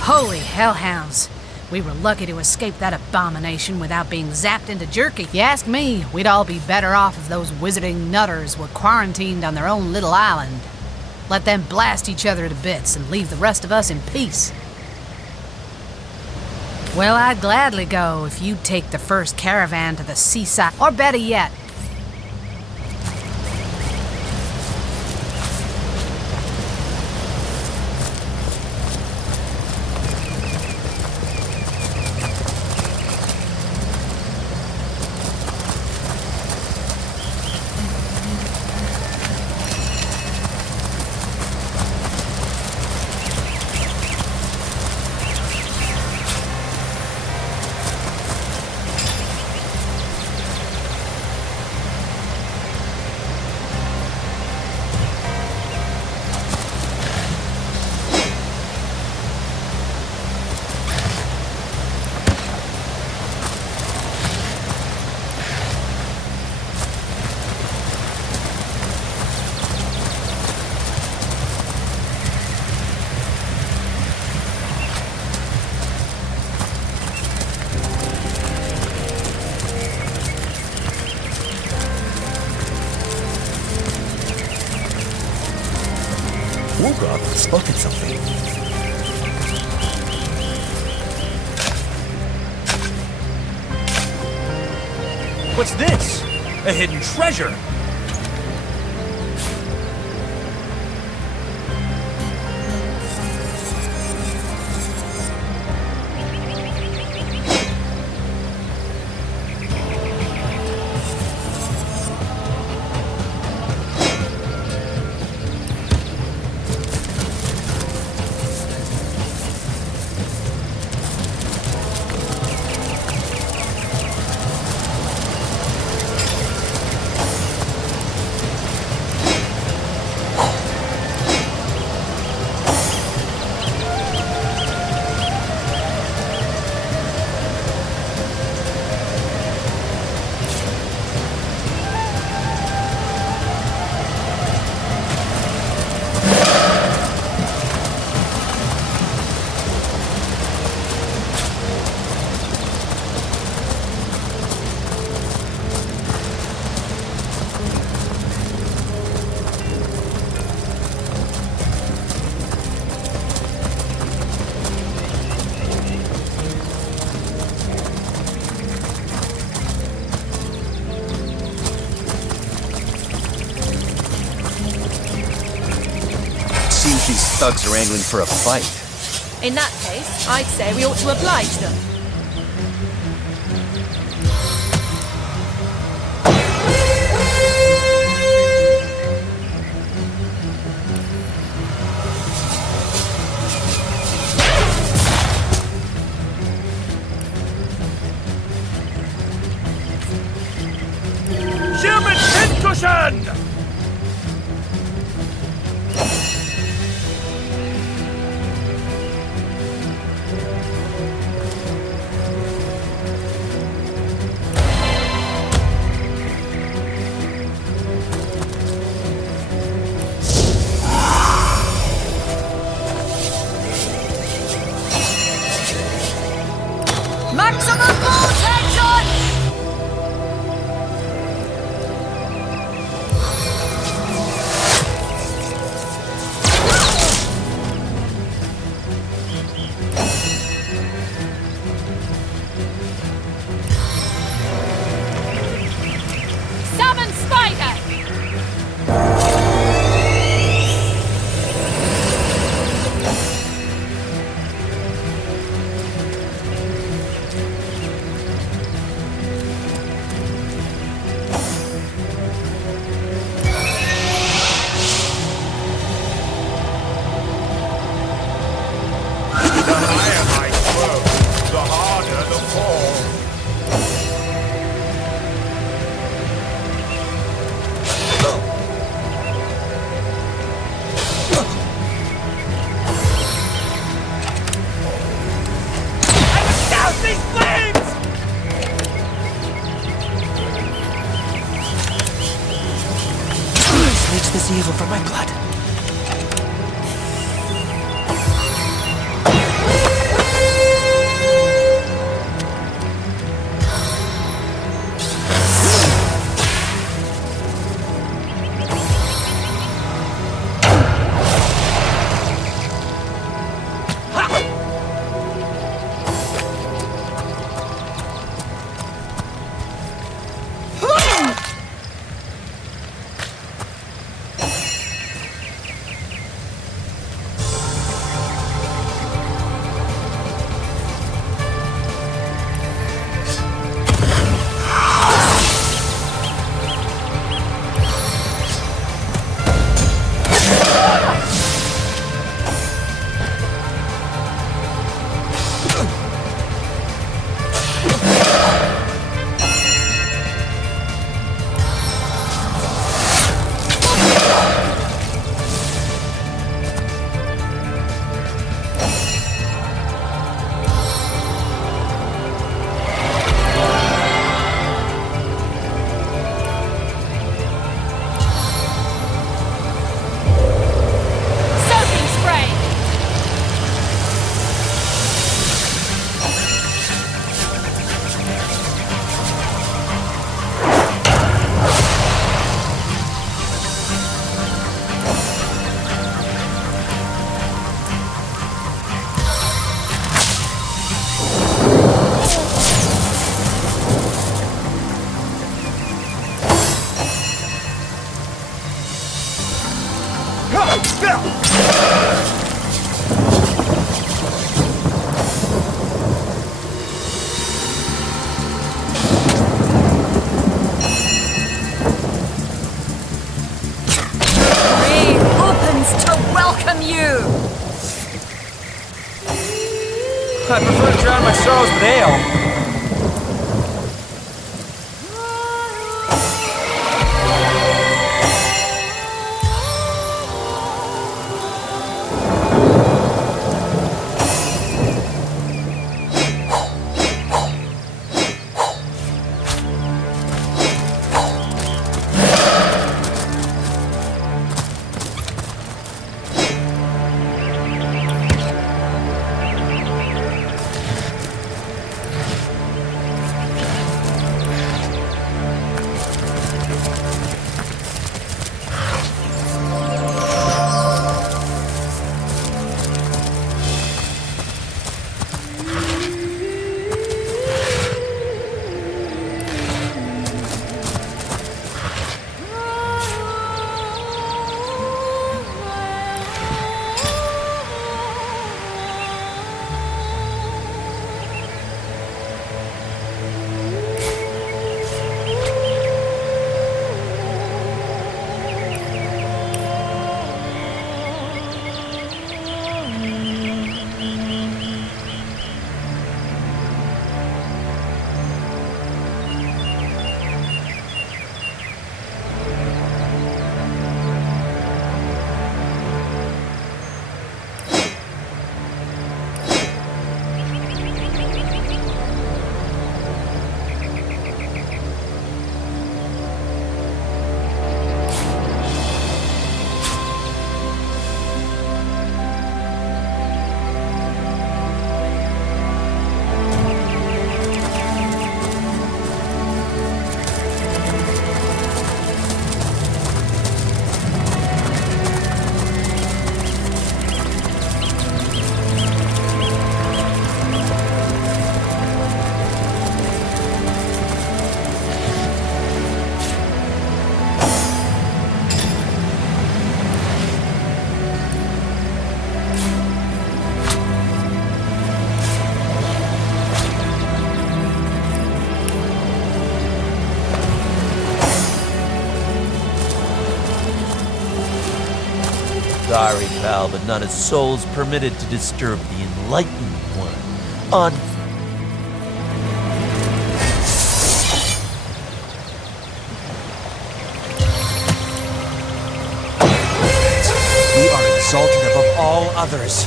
Holy hellhounds. We were lucky to escape that abomination without being zapped into jerky. You ask me, we'd all be better off if those wizarding nutters were quarantined on their own little island. Let them blast each other to bits and leave the rest of us in peace. Well, I'd gladly go if you'd take the first caravan to the seaside, or better yet, Wulfram spotted something. What's this? A hidden treasure! These thugs are angling for a fight. In that case, I'd say we ought to oblige them. Human pincushion! This evil from my blood. Welcome you! I prefer to drown my sorrows with ale. Sorry, pal, but not a soul's permitted to disturb the enlightened one. We are exalted above all others.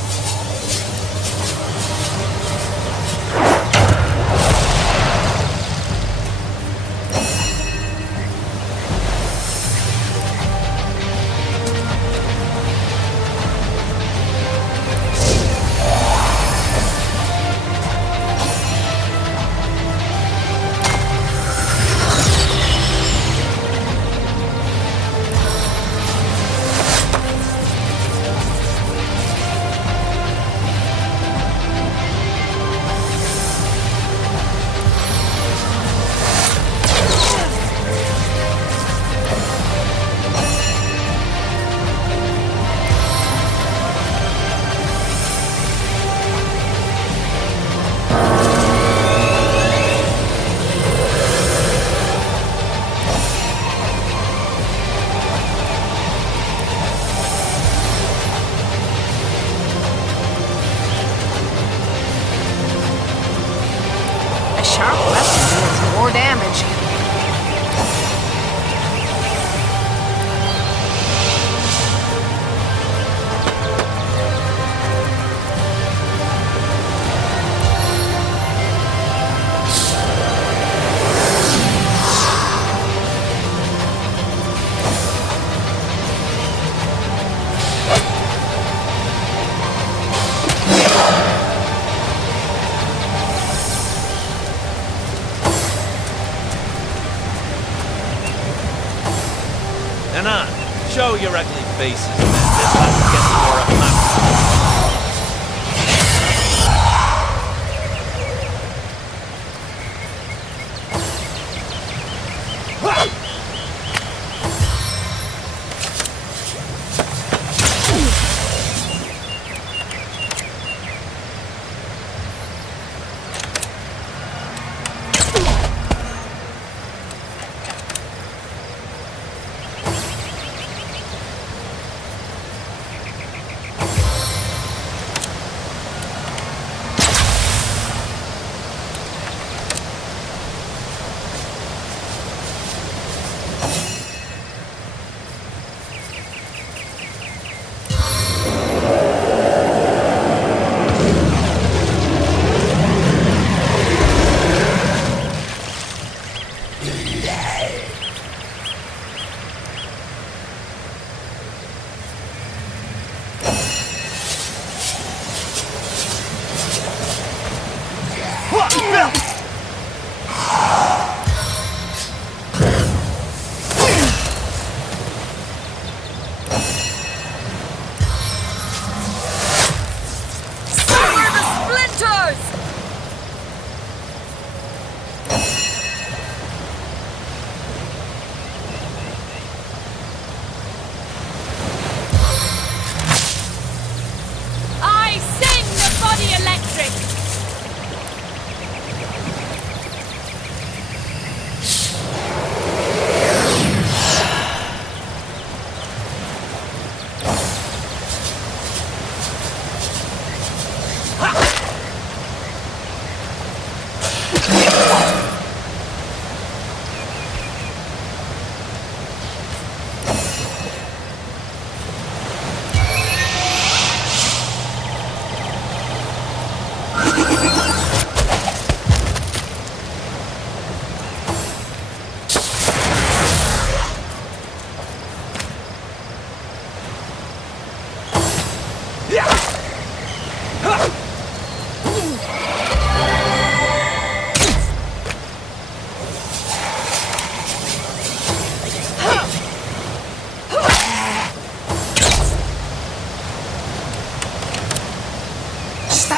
More damage. And on, show your ugly faces, and this time we get more of them.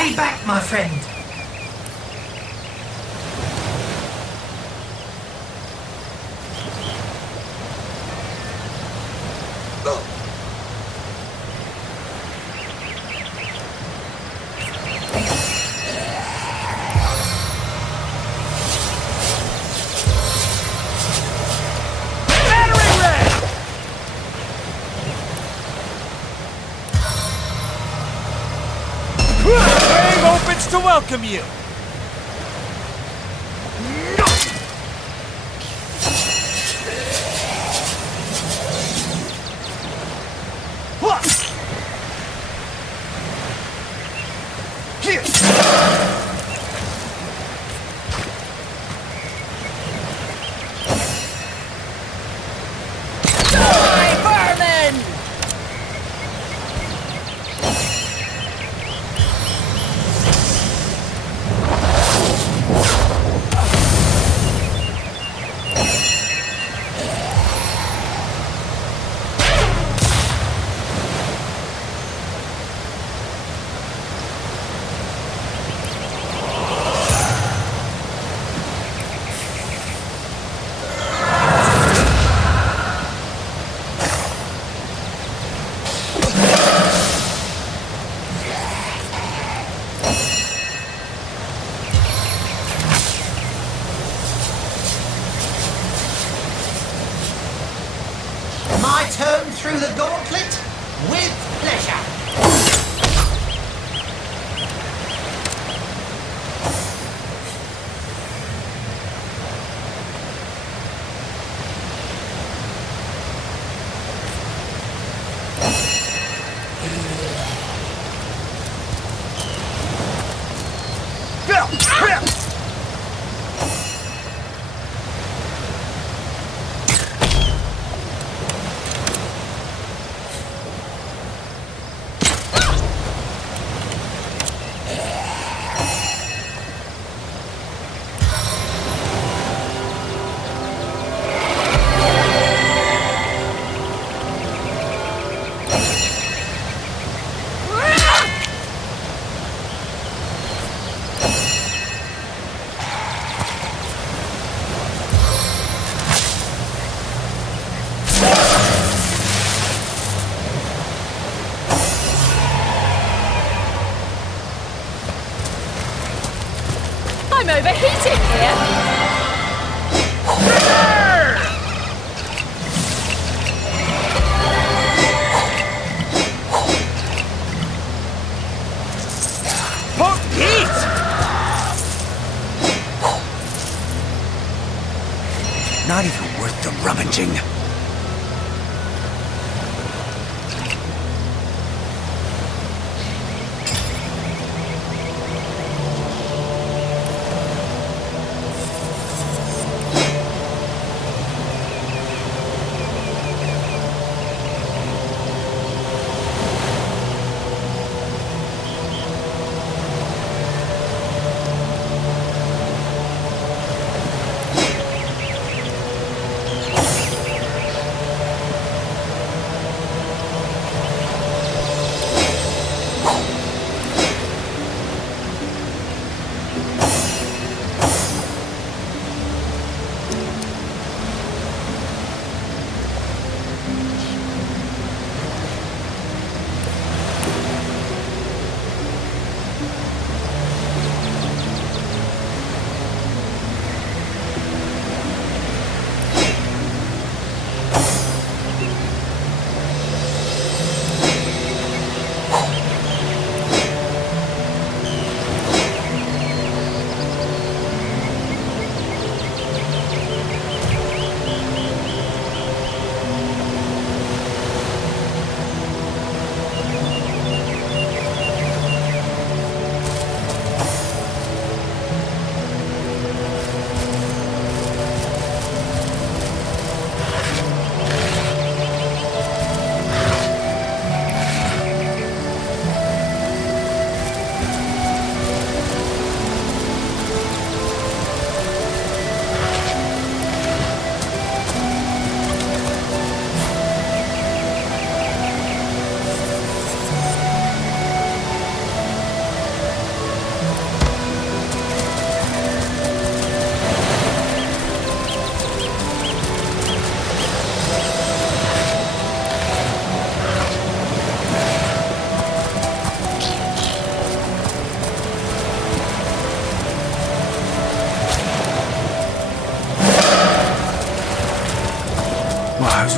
Lay back, my friend. To welcome you. My turn through the gauntlet? With pleasure. I'm overheating here. Put heat! Not even worth the rummaging.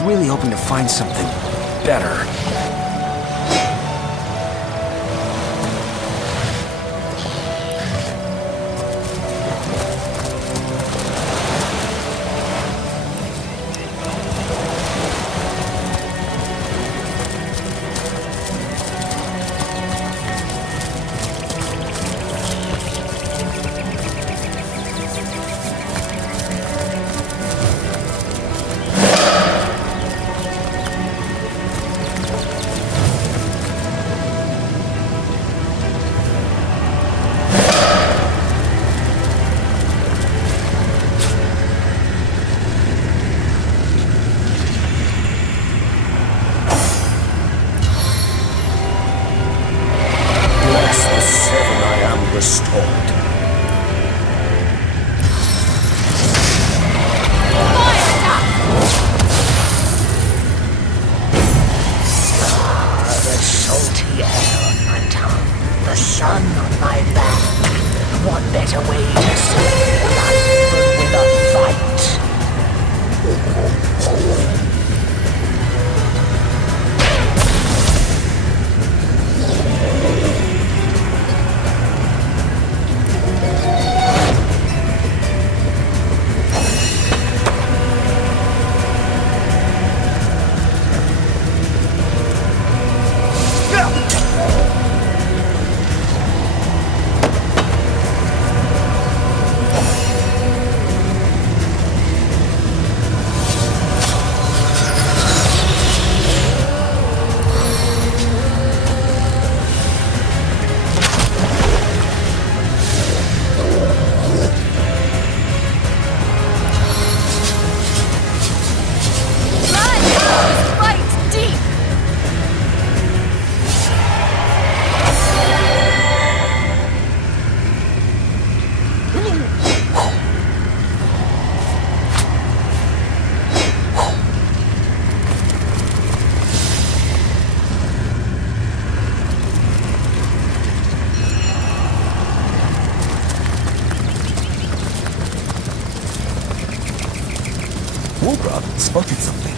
really hoping to find something better. Wulfram spotted something.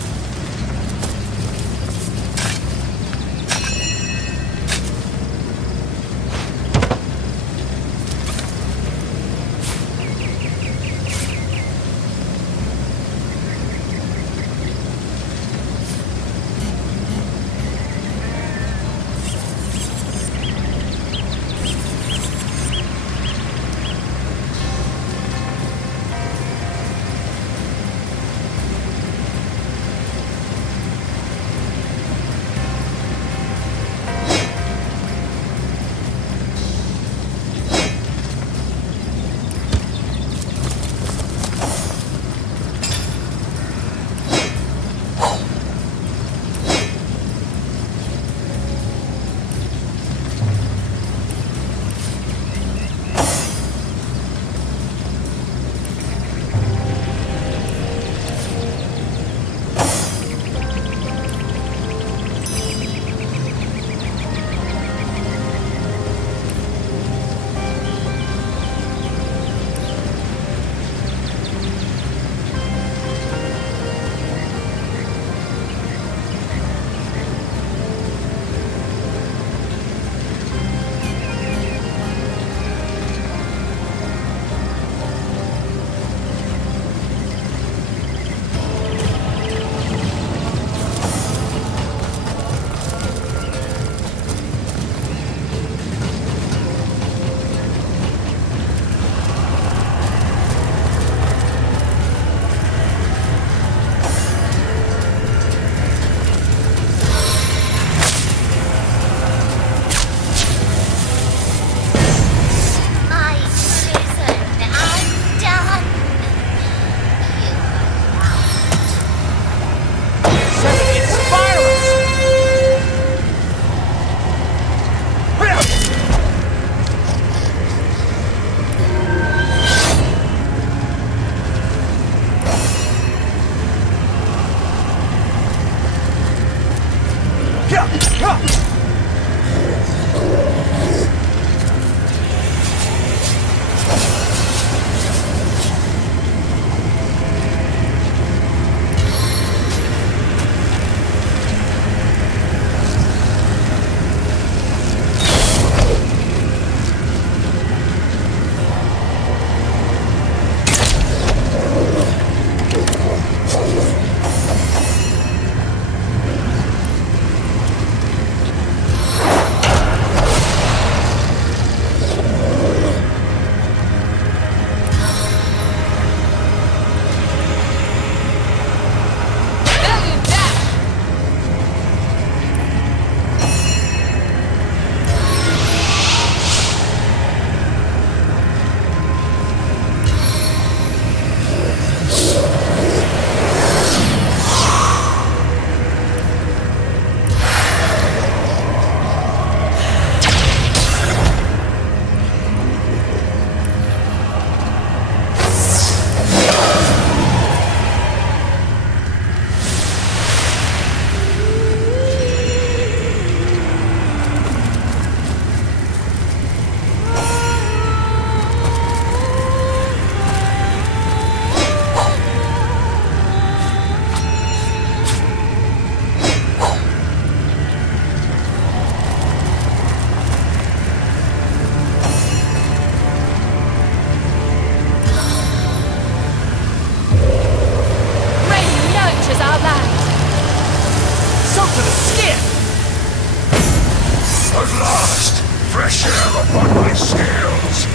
at last! Fresh air upon my sails!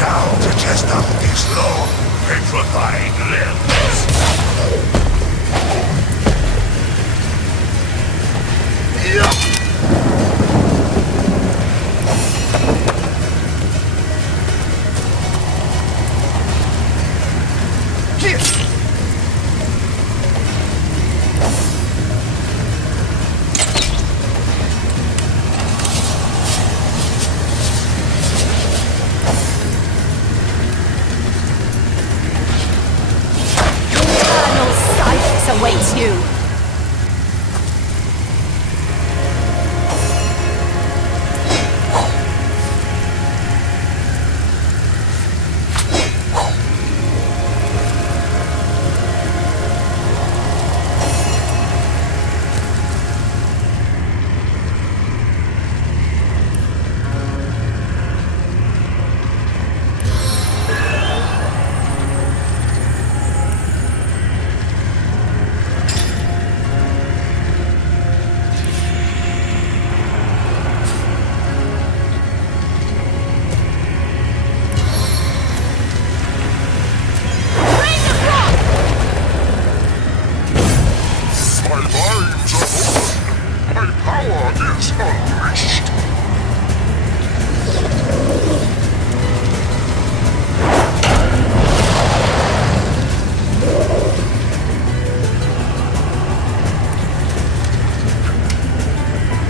Now to test out these long, petrifying limbs! Awaits you.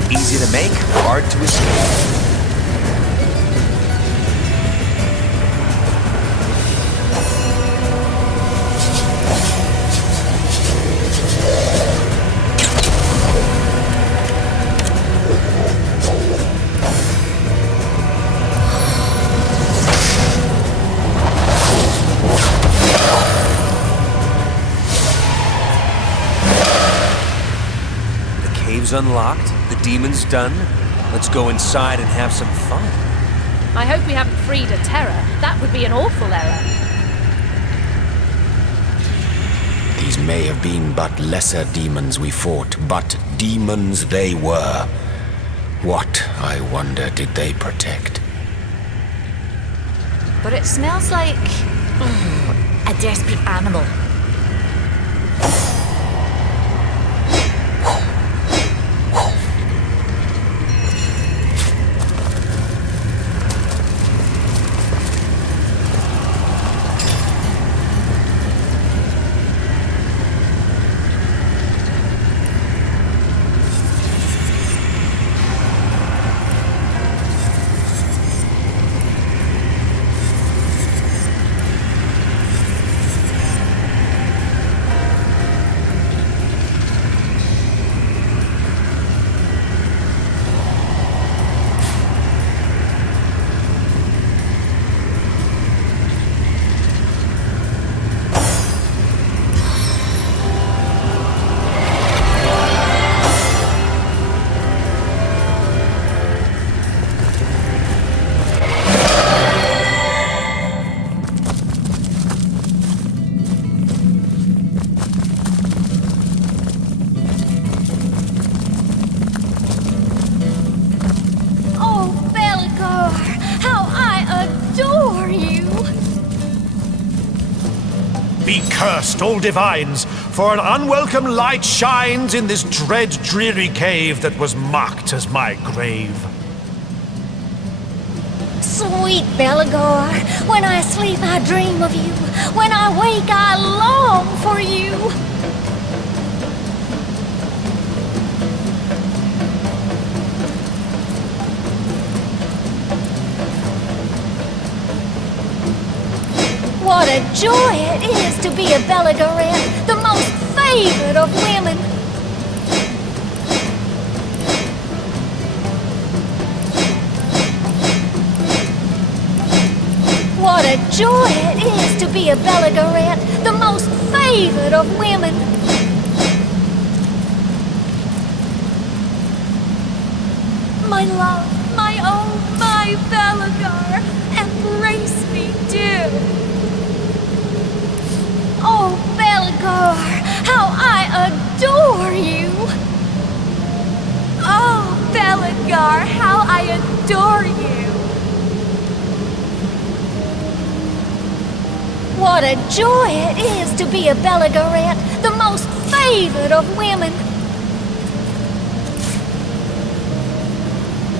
Easy to make, hard to escape. Unlocked, the demon's done. Let's go inside and have some fun. I hope we haven't freed a terror. That would be an awful error. These may have been but lesser demons we fought, but demons they were. What, I wonder, did they protect? But it smells like a desperate animal. Cursed all divines, for an unwelcome light shines in this dread, dreary cave that was marked as my grave. Sweet Belagor, when I sleep I dream of you, when I wake I long for you. What a joy it is to be a Belagorette, the most favored of women. What a joy it is to be a Belagorette, the most favored of women. My love, my own, my Belagor, embrace me, dear. Oh, Belagor, how I adore you! Oh, Belagor, how I adore you. What a joy it is to be a Belagorette, the most favored of women.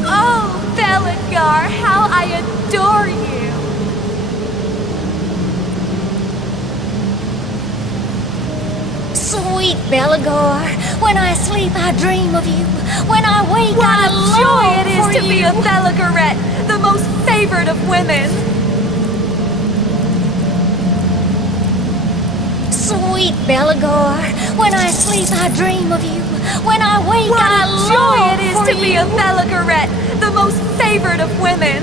Oh, Belagar, how I adore you. Sweet Belagor, when I sleep I dream of you. When I wake What I a long joy it for is to be you. a Belagorette, the most favored of women. Sweet Belagor, when I sleep I dream of you. When I wake What I a long joy it is for to you. be a Belagorette, the most favored of women.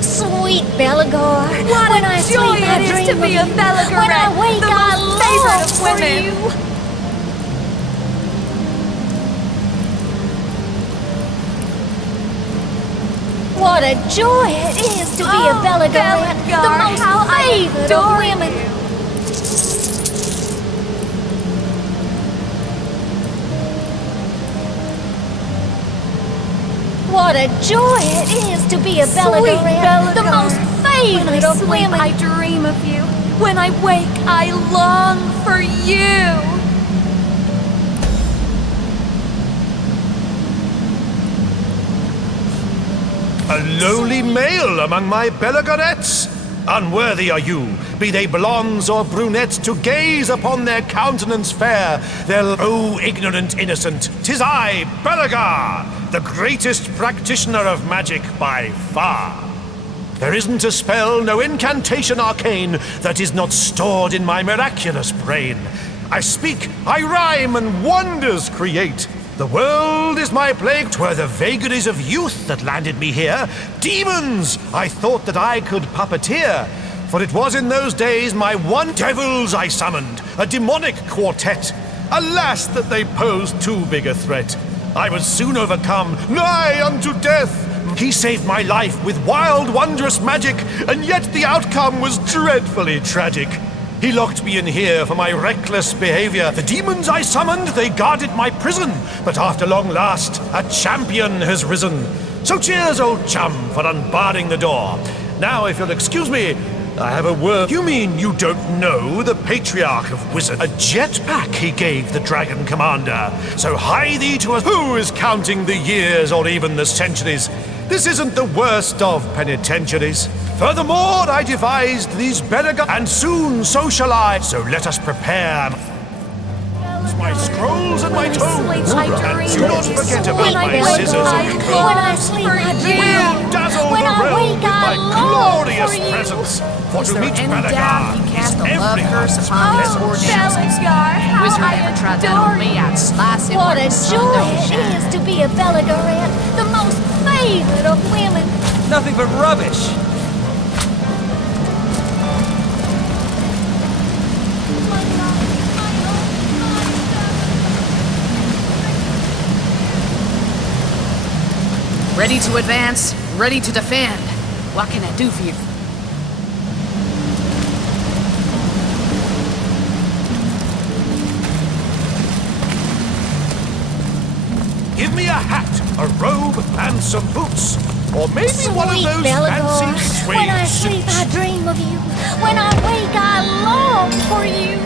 Sweet Belagor, What when a I joy sleep I it is dream to be of a you. Belagorette, When I wake the I most long favored of for women. you. What a joy it is to be a Belagorette, the Belagar, most how I favored of adore women. What a joy it is to be a Belagorette, the most favored of When women. I dream of you. When I wake, I long for you. A lowly male among my Belagorettes? Unworthy are you, be they blondes or brunettes, to gaze upon their countenance fair. They'll, oh, ignorant innocent, 'tis I, Belagar, the greatest practitioner of magic by far. There isn't a spell, no incantation arcane, that is not stored in my miraculous brain. I speak, I rhyme, and wonders create. The world is my plague, 'twere the vagaries of youth that landed me here. Demons I thought that I could puppeteer, for it was in those days my one devils I summoned, a demonic quartet. Alas that they posed too big a threat. I was soon overcome, nigh unto death. He saved my life with wild, wondrous magic, and yet the outcome was dreadfully tragic. He locked me in here for my reckless behavior. The demons I summoned, they guarded my prison, but after long last, a champion has risen. So cheers, old chum, for unbarring the door. Now, if you'll excuse me, I have a word. You mean you don't know the Patriarch of Wizards? A jetpack he gave the Dragon Commander. So hie thee to us. Who is counting the years or even the centuries? This isn't the worst of penitentiaries. Furthermore, I devised these Belagar, and soon so shall I. So let us prepare my scrolls and my tomes, and do not forget about my scissors and combs. When I sleep, I dream of you. Dazzle When the I realm wake, with I my long glorious for you. presence. For Is to there meet any Belagar doubt he is cast a love everyone's curse upon this poor pleasure. damsel? Belagar, Wizard how I ever tried that adore on me, I'd slice him What where a the sun joy don't it shine. is to be a Belagorette, the most favored of women. Nothing but rubbish. Ready to advance, ready to defend. What can I do for you? Give me a hat, a robe, and some boots. Or maybe one of Sweet those Belagor, fancy suede when I sleep, suits. I dream of you. When I wake, I long for you.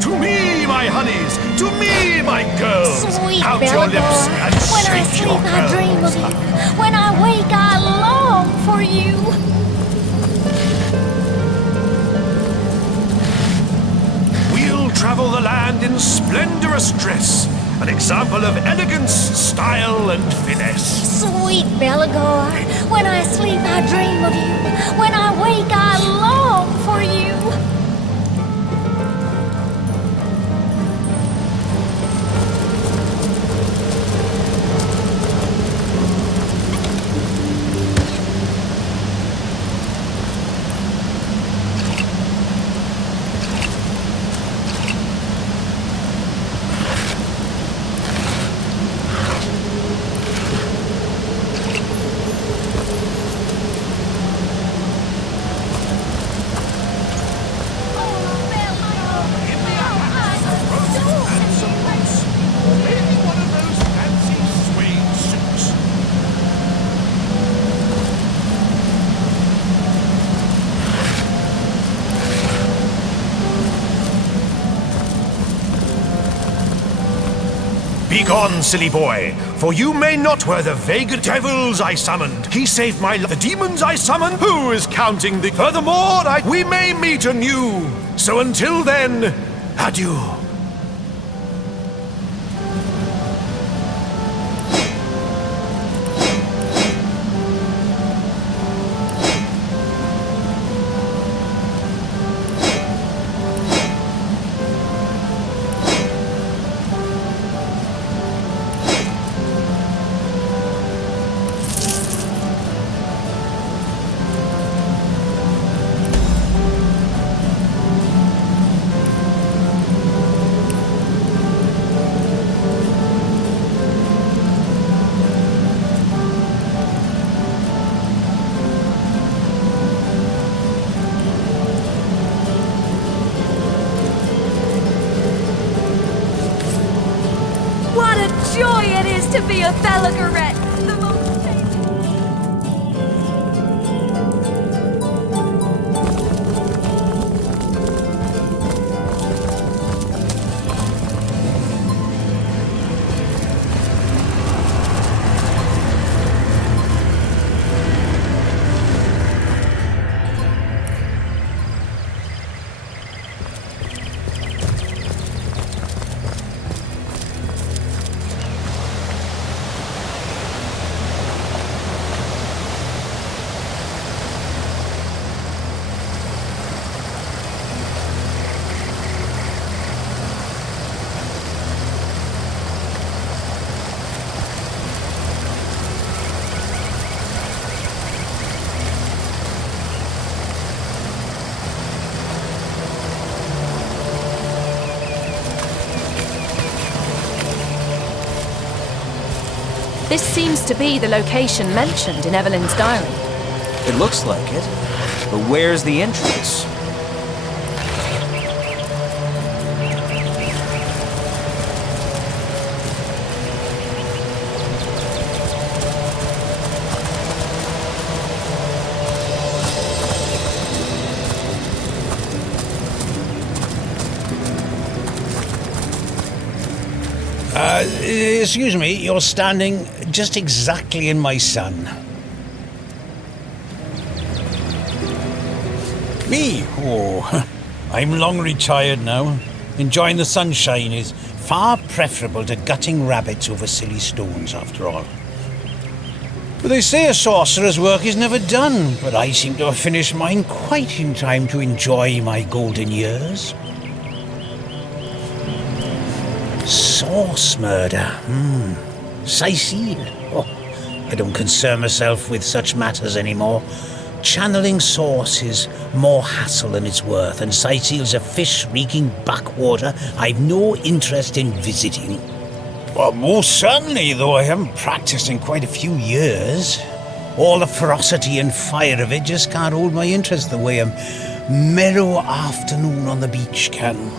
To me, my honeys, to me, my girls. Sweet Out your Belagor, lips and when I shake sleep, your I dream of curls. you. When I wake, I long for you. We'll travel the land in splendorous dress, an example of elegance, style, and finesse. Sweet Belagor, when I sleep, I dream of you. When I wake, I long for you. Begone, silly boy, for you may not were the vague devils I summoned. He saved my the demons I summoned. Who is counting the... Furthermore, we may meet anew. So until then, adieu. What a joy it is to be a Belagorette! The most This seems to be the location mentioned in Evelyn's diary. It looks like it. But where's the entrance? Excuse me, you're standing just exactly in my sun. Me? Oh, I'm long retired now. Enjoying the sunshine is far preferable to gutting rabbits over silly stones, after all. But they say a sorcerer's work is never done, but I seem to have finished mine quite in time to enjoy my golden years. Source murder. Cyseal. Oh, I don't concern myself with such matters anymore. Channeling source is more hassle than it's worth, and Cyseal's a fish-reeking backwater I've no interest in visiting. Well, most certainly, though I haven't practiced in quite a few years. All the ferocity and fire of it just can't hold my interest the way a mellow afternoon on the beach can.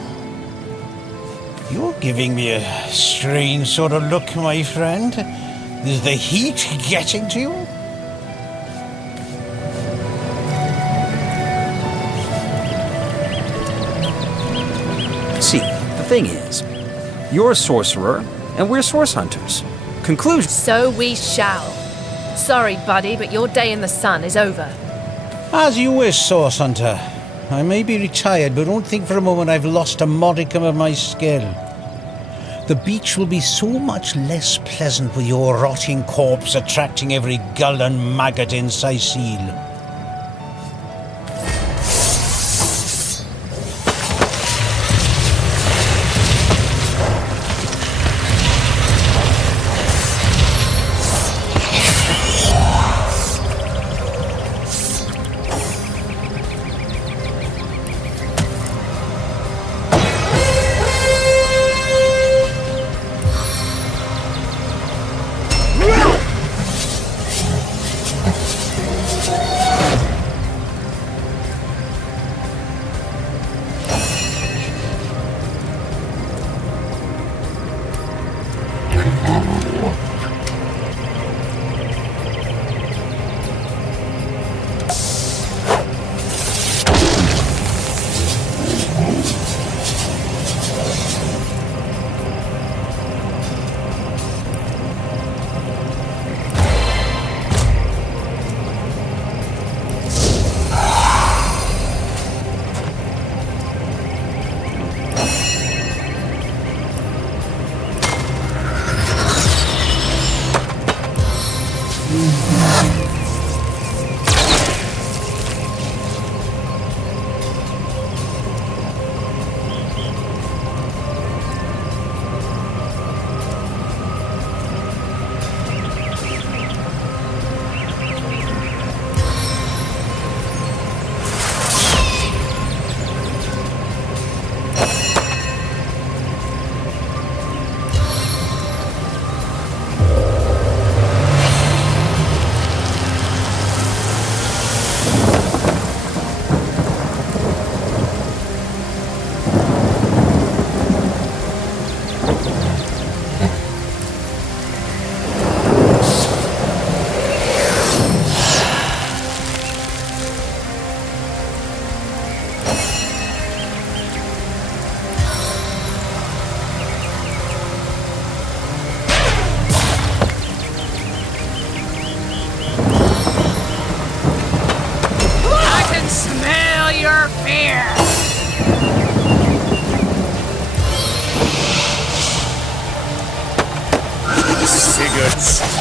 You're giving me a strange sort of look, my friend. Is the heat getting to you? See, the thing is, you're a sorcerer, and we're source hunters. Conclusion. So we shall. Sorry, buddy, but your day in the sun is over. As you wish, source hunter. I may be retired, but don't think for a moment I've lost a modicum of my skill. The beach will be so much less pleasant with your rotting corpse attracting every gull and maggot in Cyseal.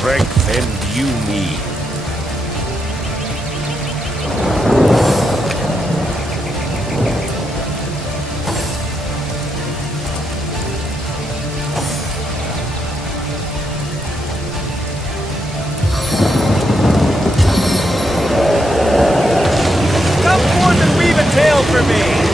strength endue me. Come forth and weave a tale for me!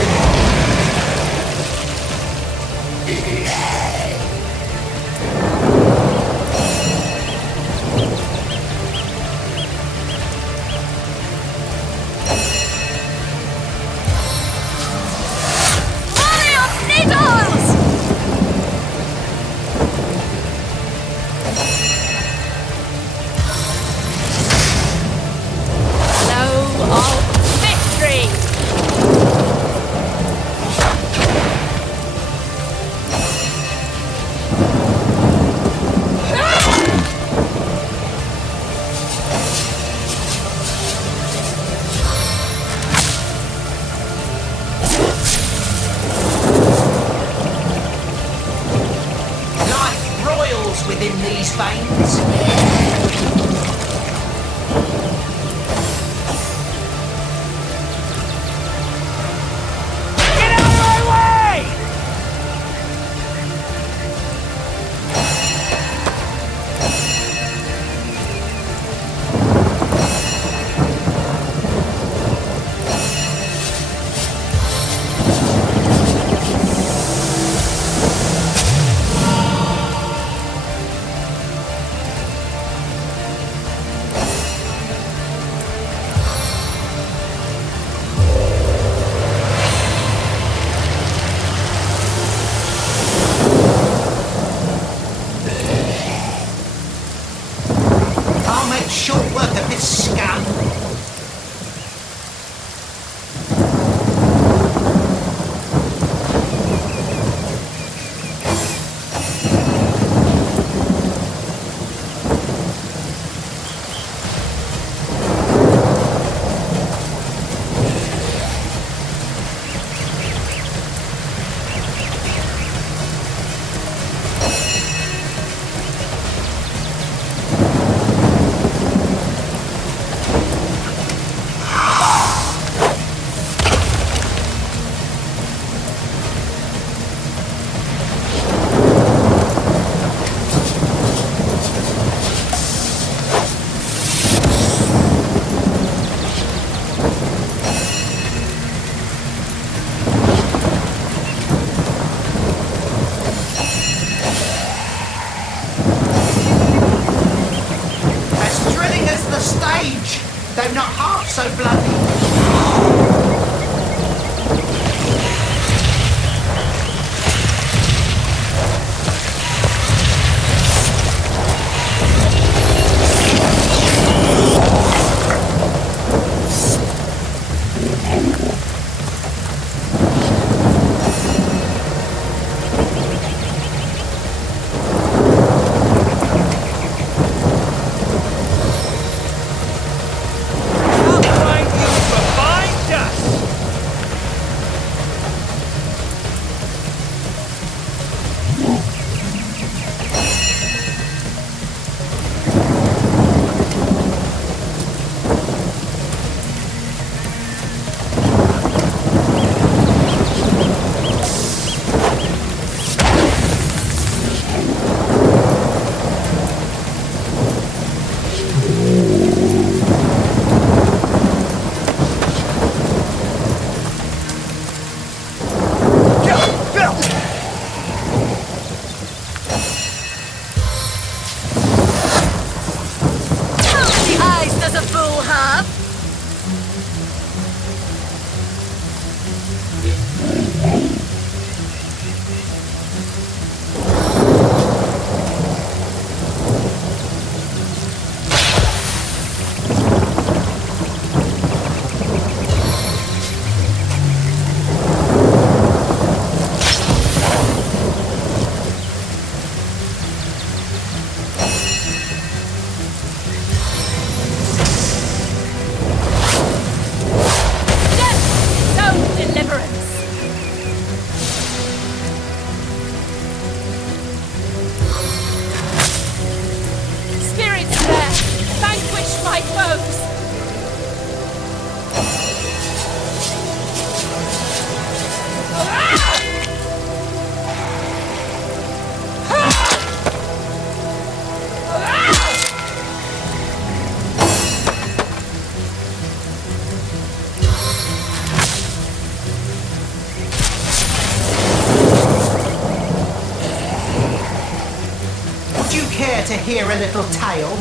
hear a little tale?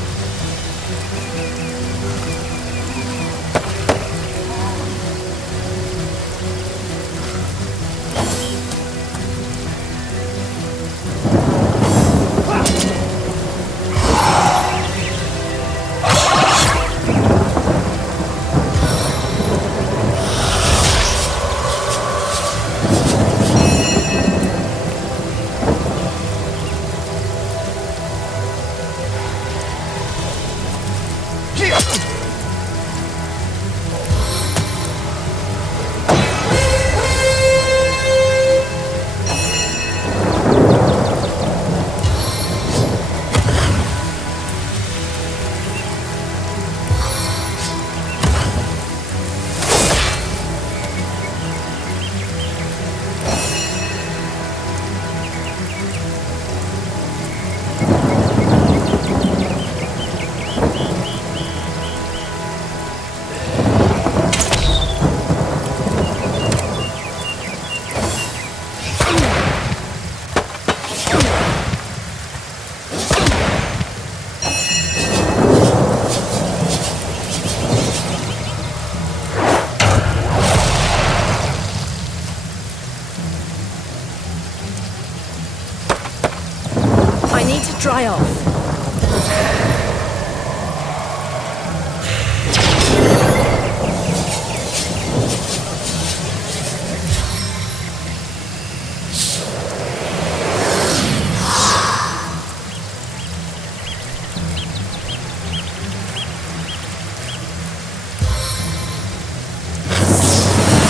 Dry off.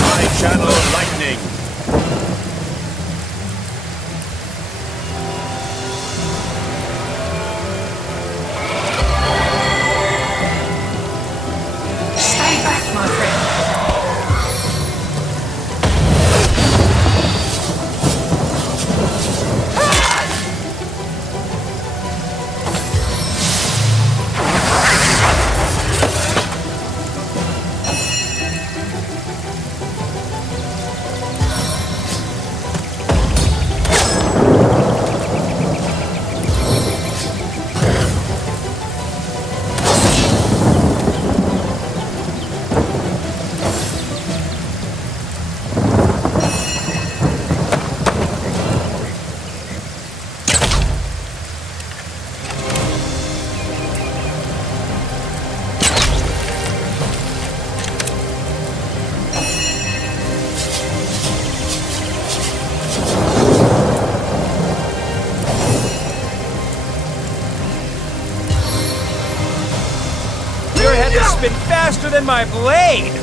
I channel lightning. Spin faster than my blade!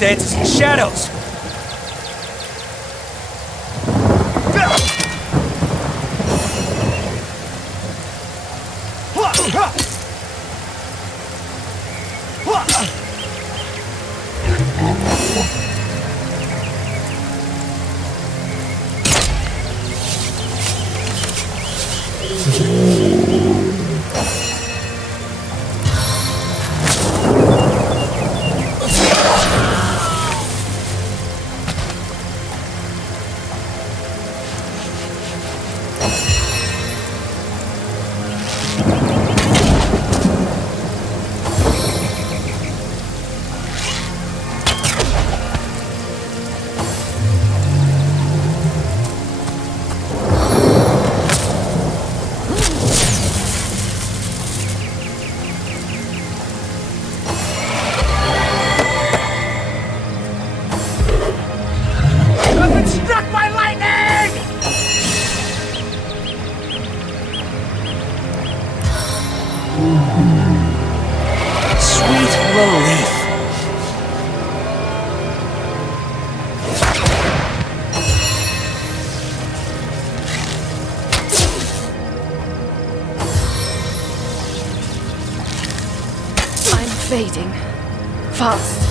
Dances in shadows. fading. Fast.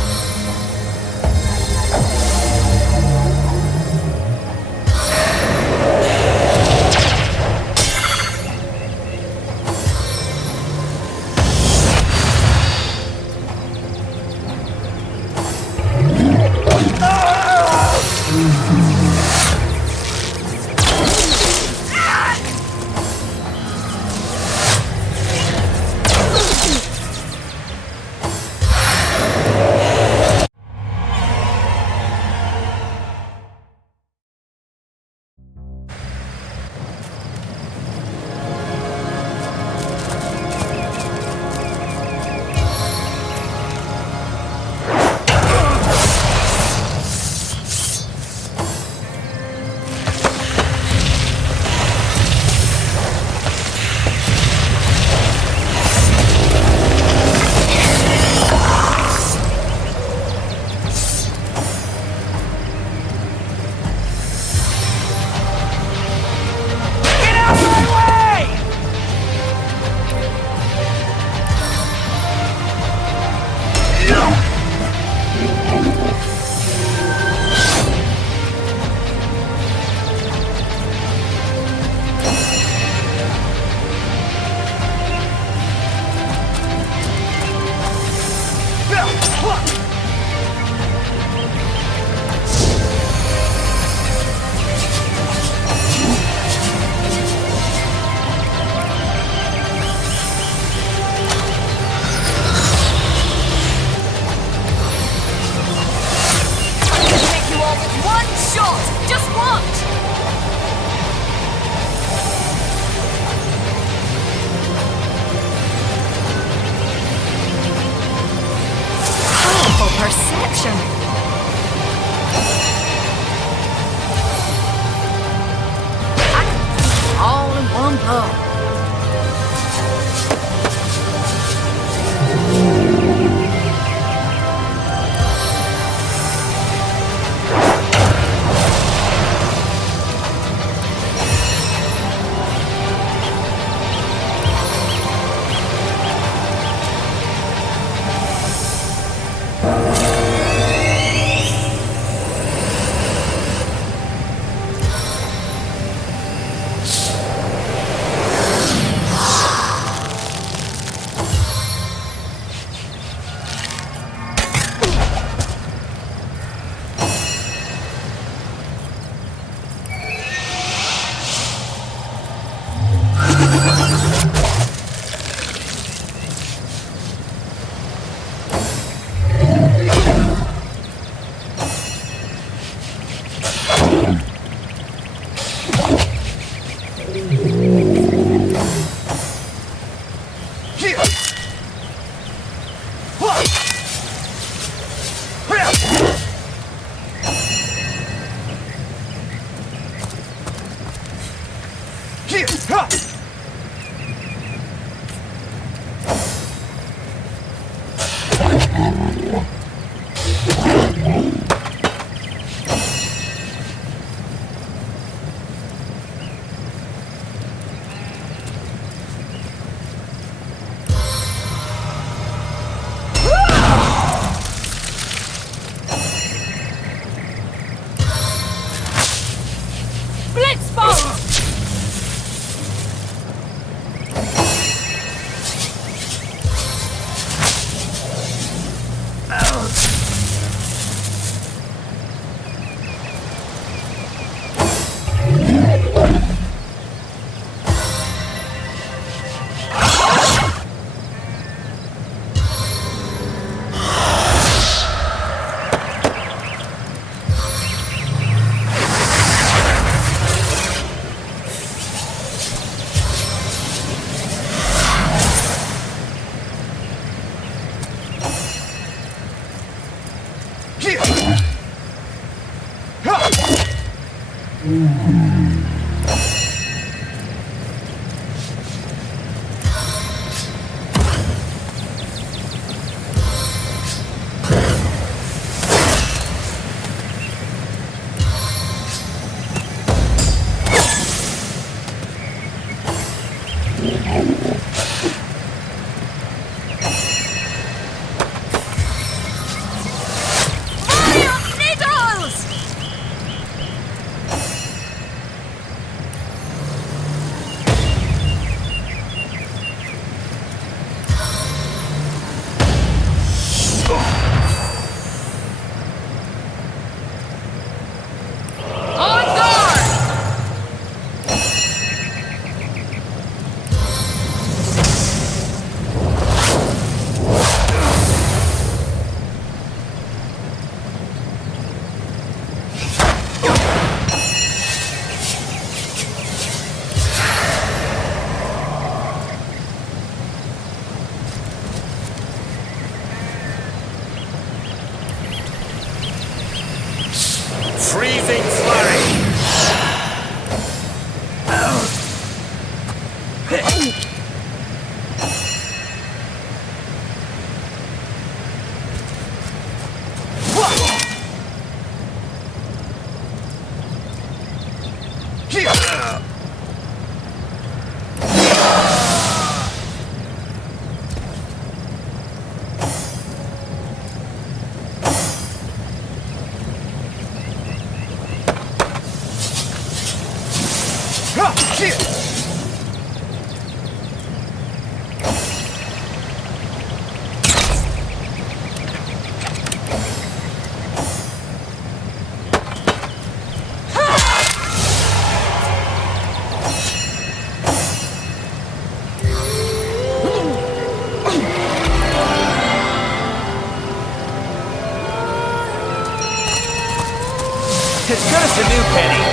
As good as a new penny.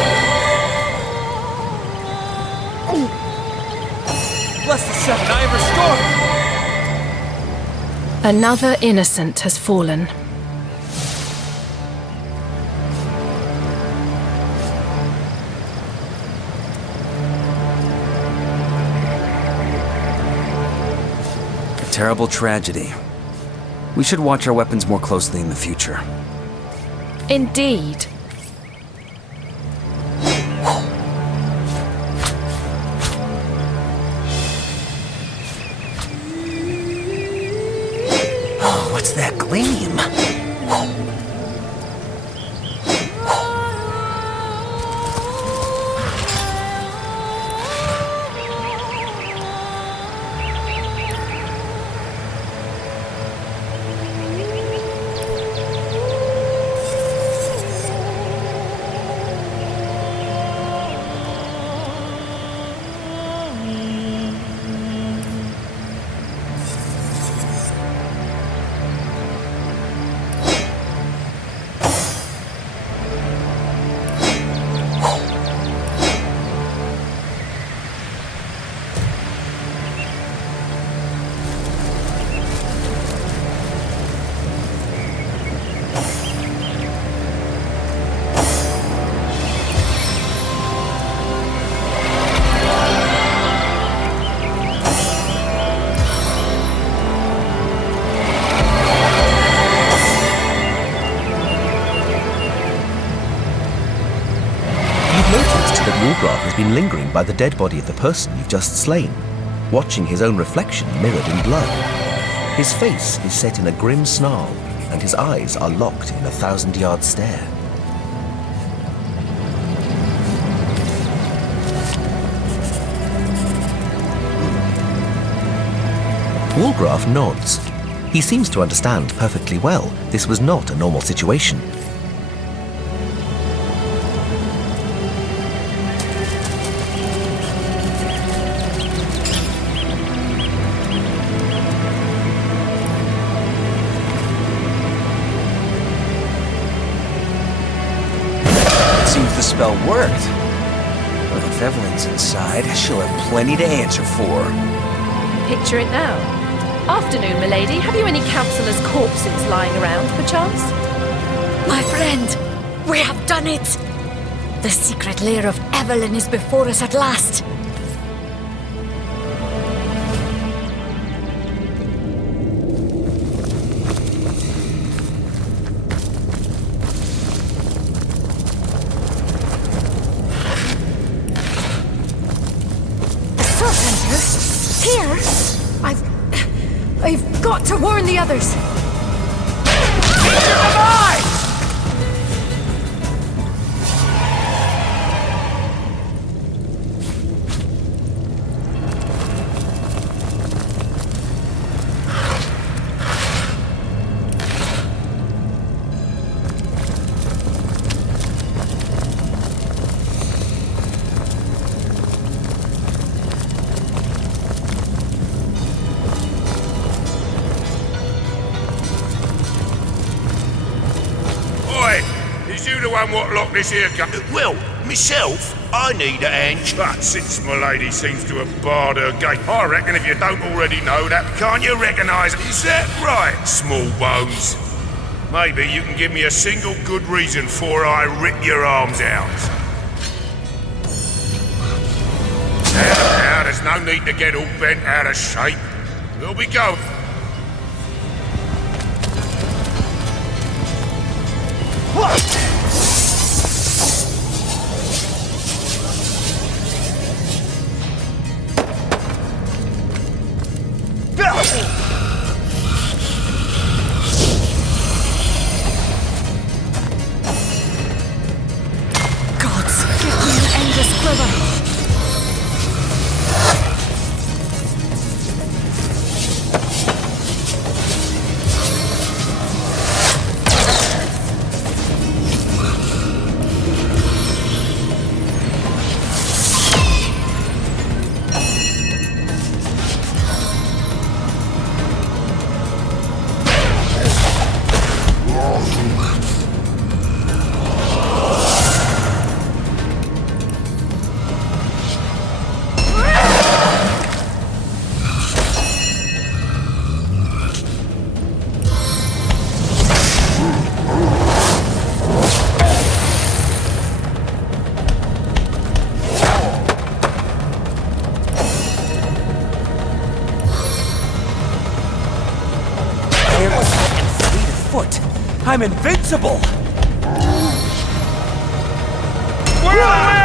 Bless the seven, I am restored. Another innocent has fallen. A terrible tragedy. We should watch our weapons more closely in the future. Indeed. What's that gleam? Has been lingering by the dead body of the person you've just slain, watching his own reflection mirrored in blood. His face is set in a grim snarl, and his eyes are locked in a 1,000-yard stare. Wulfram nods. He seems to understand perfectly well this was not a normal situation. Spell worked. Well, if Evelyn's inside, she'll have plenty to answer for. Picture it now. Afternoon, milady. Have you any councillors' corpses lying around, perchance? My friend, we have done it! The secret lair of Evelyn is before us at last. I've got to warn the others! What locked this here gun? Well, myself, I need a hand. But since my lady seems to have barred her gate, I reckon if you don't already know that, can't you recognise? Is that right, small bones? Maybe you can give me a single good reason for I rip your arms out. Now, there's no need to get all bent out of shape. We'll be going. foot. I'm invincible. Whirlwind!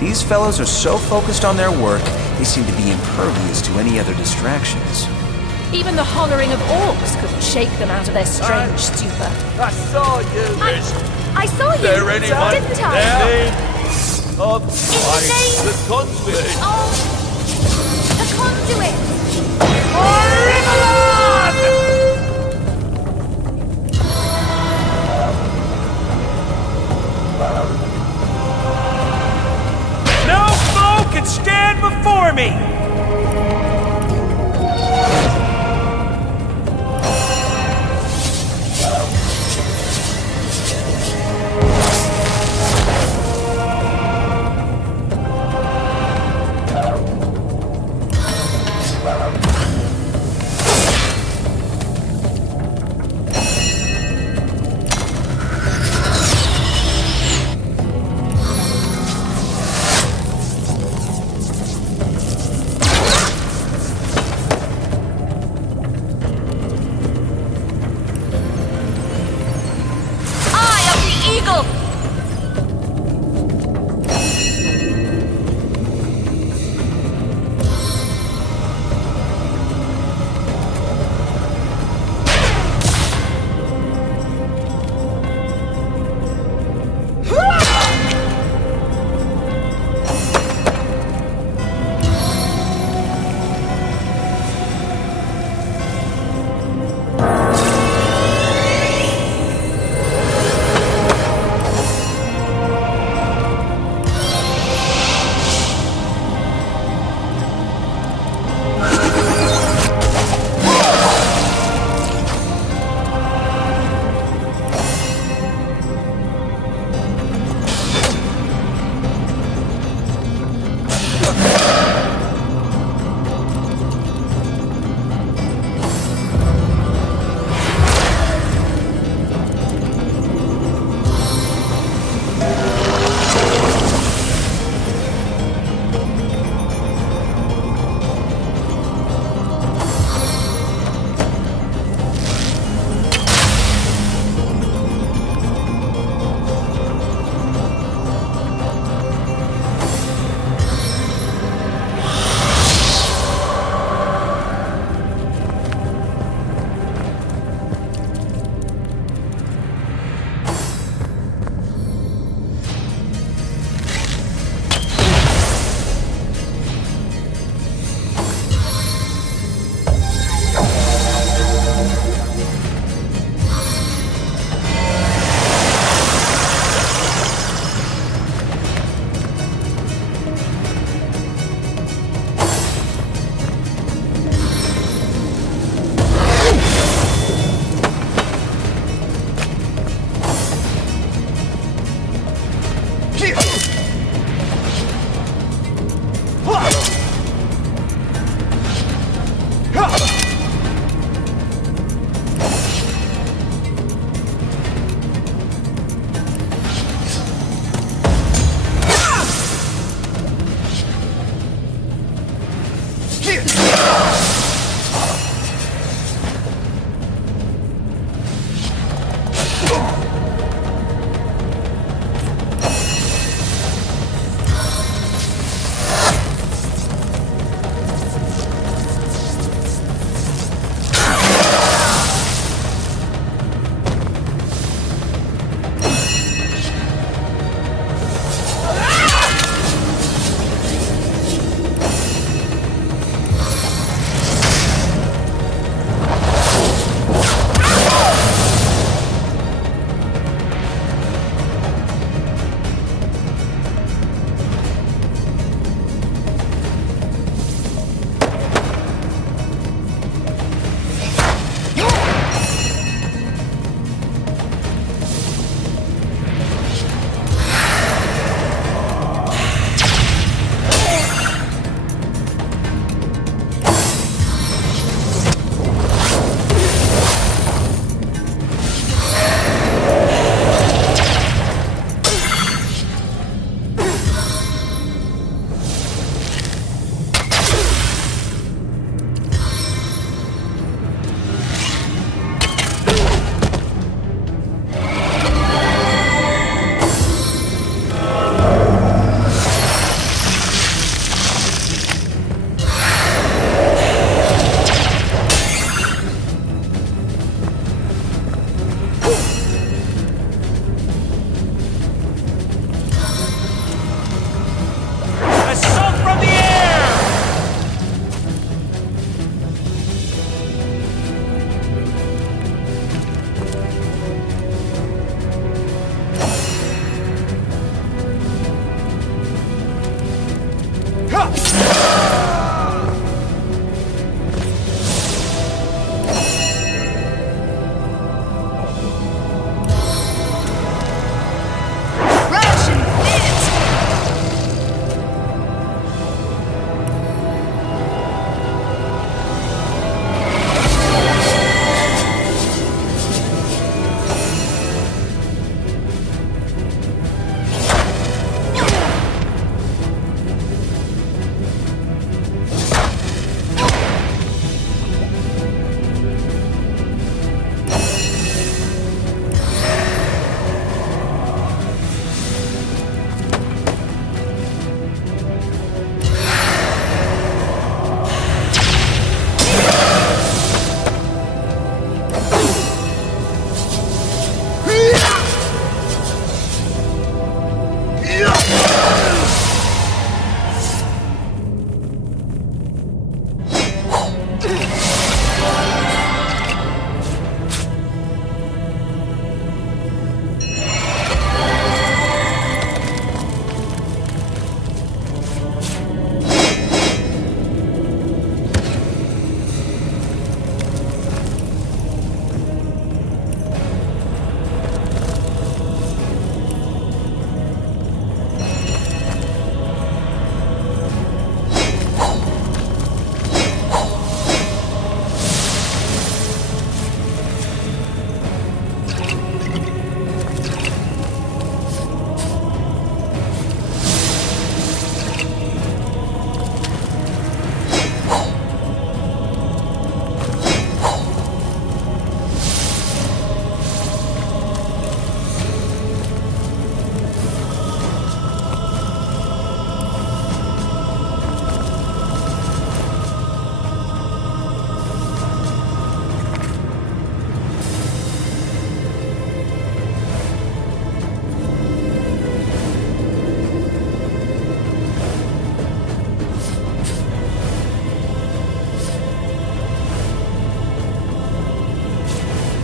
These fellows are so focused on their work, they seem to be impervious to any other distractions. Even the hollering of orcs couldn't shake them out of their strange stupor. I saw you. I saw you, there anyone didn't I? there? Of name the conduit. Oh, the conduit! No foe can stand before me!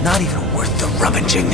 Not even worth the rummaging.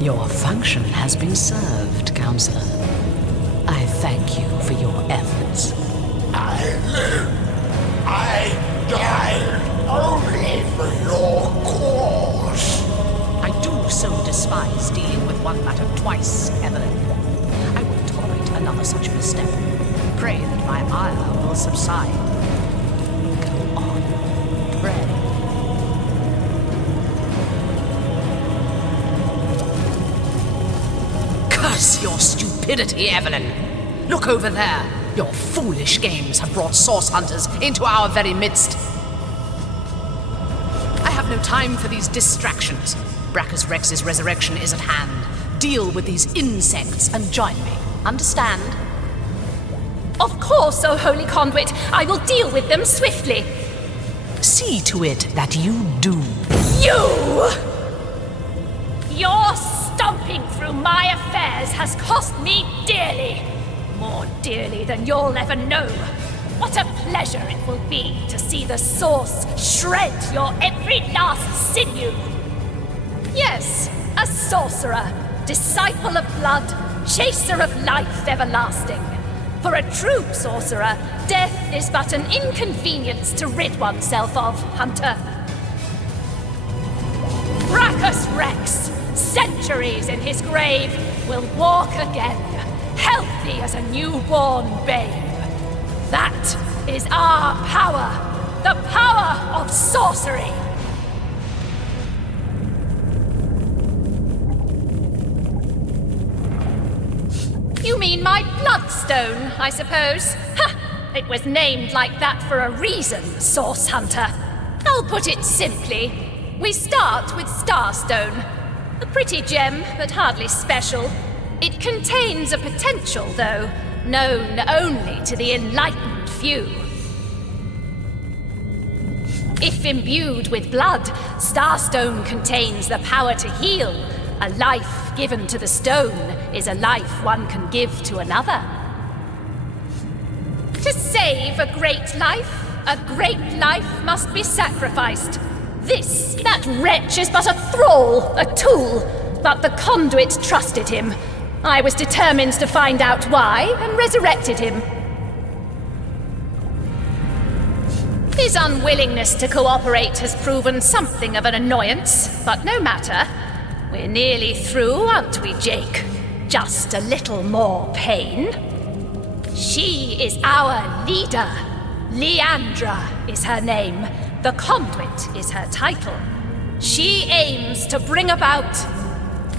Your function has been served, Counselor. I thank you for your efforts. I live. I died only for your cause. I do so despise dealing with one matter twice, Evelyn. I won't tolerate another such misstep. Pray that my ire will subside. Go on, pray. Curse your stupidity, Evelyn! Look over there! Your foolish games have brought source hunters into our very midst. I have no time for these distractions. Brachus Rex's resurrection is at hand. Deal with these insects and join me. Understand? Of course, O Holy Conduit. I will deal with them swiftly. See to it that you do. You! Your stomping through my affairs has cost me dearly. More dearly than you'll ever know. What a pleasure it will be to see the source shred your every last sinew. Yes, a sorcerer, disciple of blood, chaser of life everlasting. For a true sorcerer, death is but an inconvenience to rid oneself of, Hunter. Brachus Rex, centuries in his grave, will walk again, healthy as a newborn babe. That is our power, the power of sorcery. You mean my bloodstone, I suppose? Ha! It was named like that for a reason, Source Hunter. I'll put it simply. We start with Starstone. A pretty gem, but hardly special. It contains a potential, though, known only to the enlightened few. If imbued with blood, Starstone contains the power to heal. A life given to the stone is a life one can give to another. To save a great life must be sacrificed. That wretch is but a thrall, a tool, but the conduit trusted him. I was determined to find out why, and resurrected him. His unwillingness to cooperate has proven something of an annoyance, but no matter. We're nearly through, aren't we, Jake? Just a little more pain. She is our leader. Leandra is her name. The conduit is her title. She aims to bring about...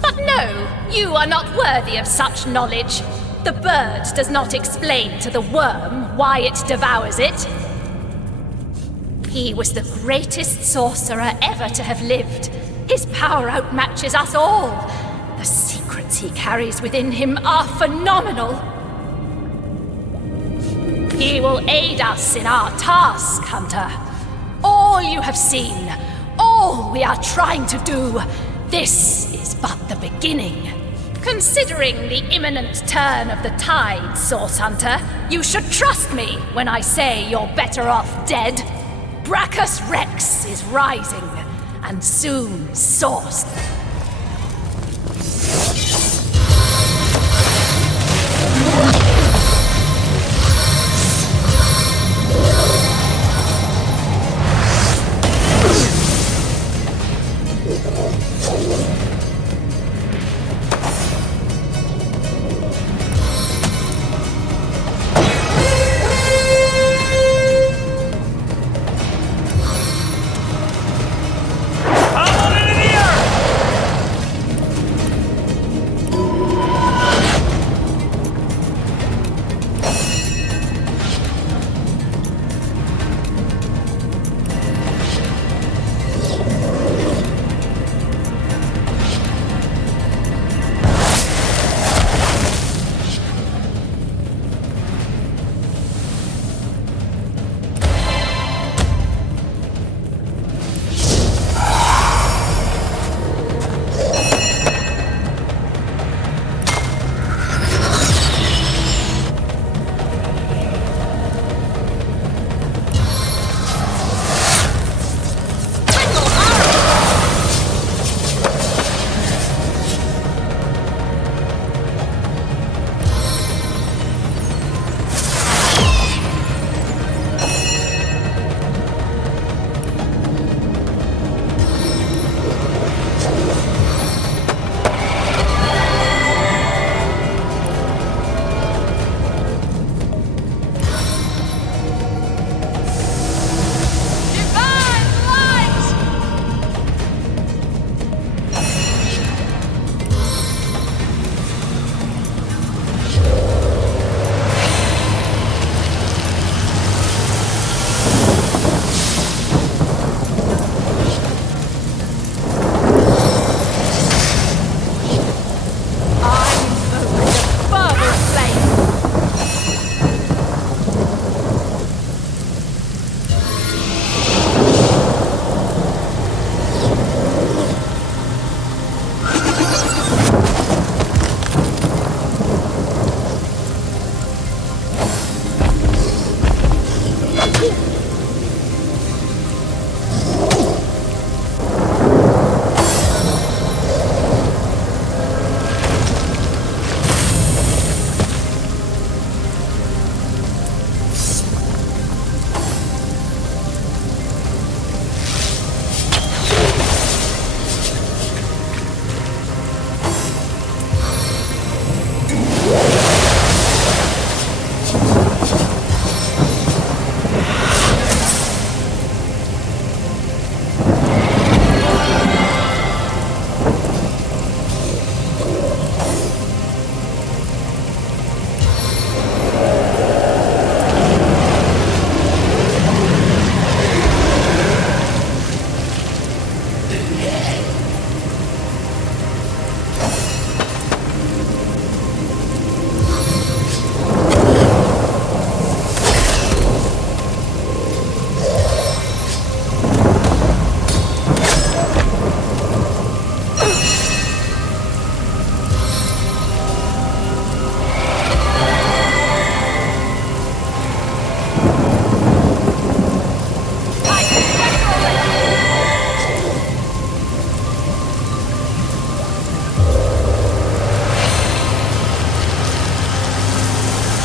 But no, you are not worthy of such knowledge. The bird does not explain to the worm why it devours it. He was the greatest sorcerer ever to have lived. His power outmatches us all. The secrets he carries within him are phenomenal. He will aid us in our task, Hunter. All you have seen, all we are trying to do, this is but the beginning. Considering the imminent turn of the tide, Source Hunter, you should trust me when I say you're better off dead. Brachus Rex is rising, and soon Source.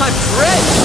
I'm drenched!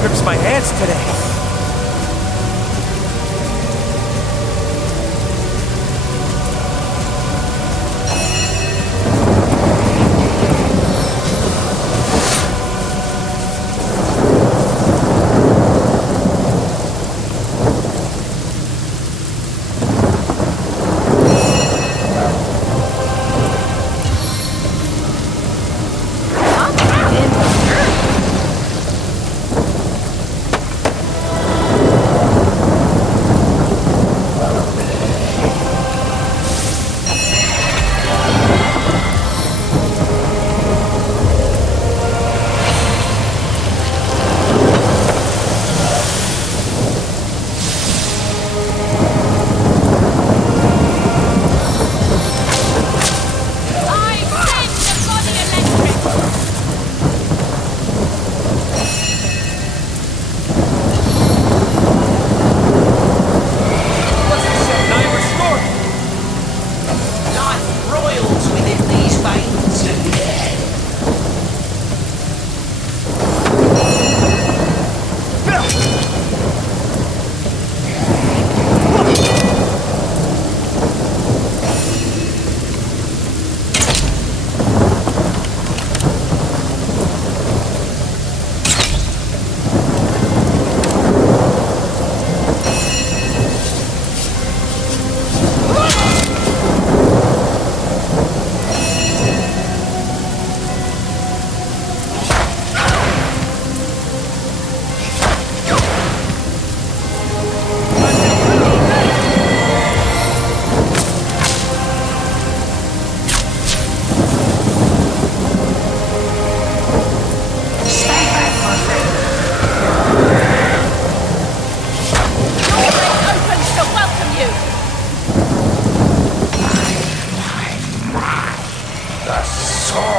Grips my hands today.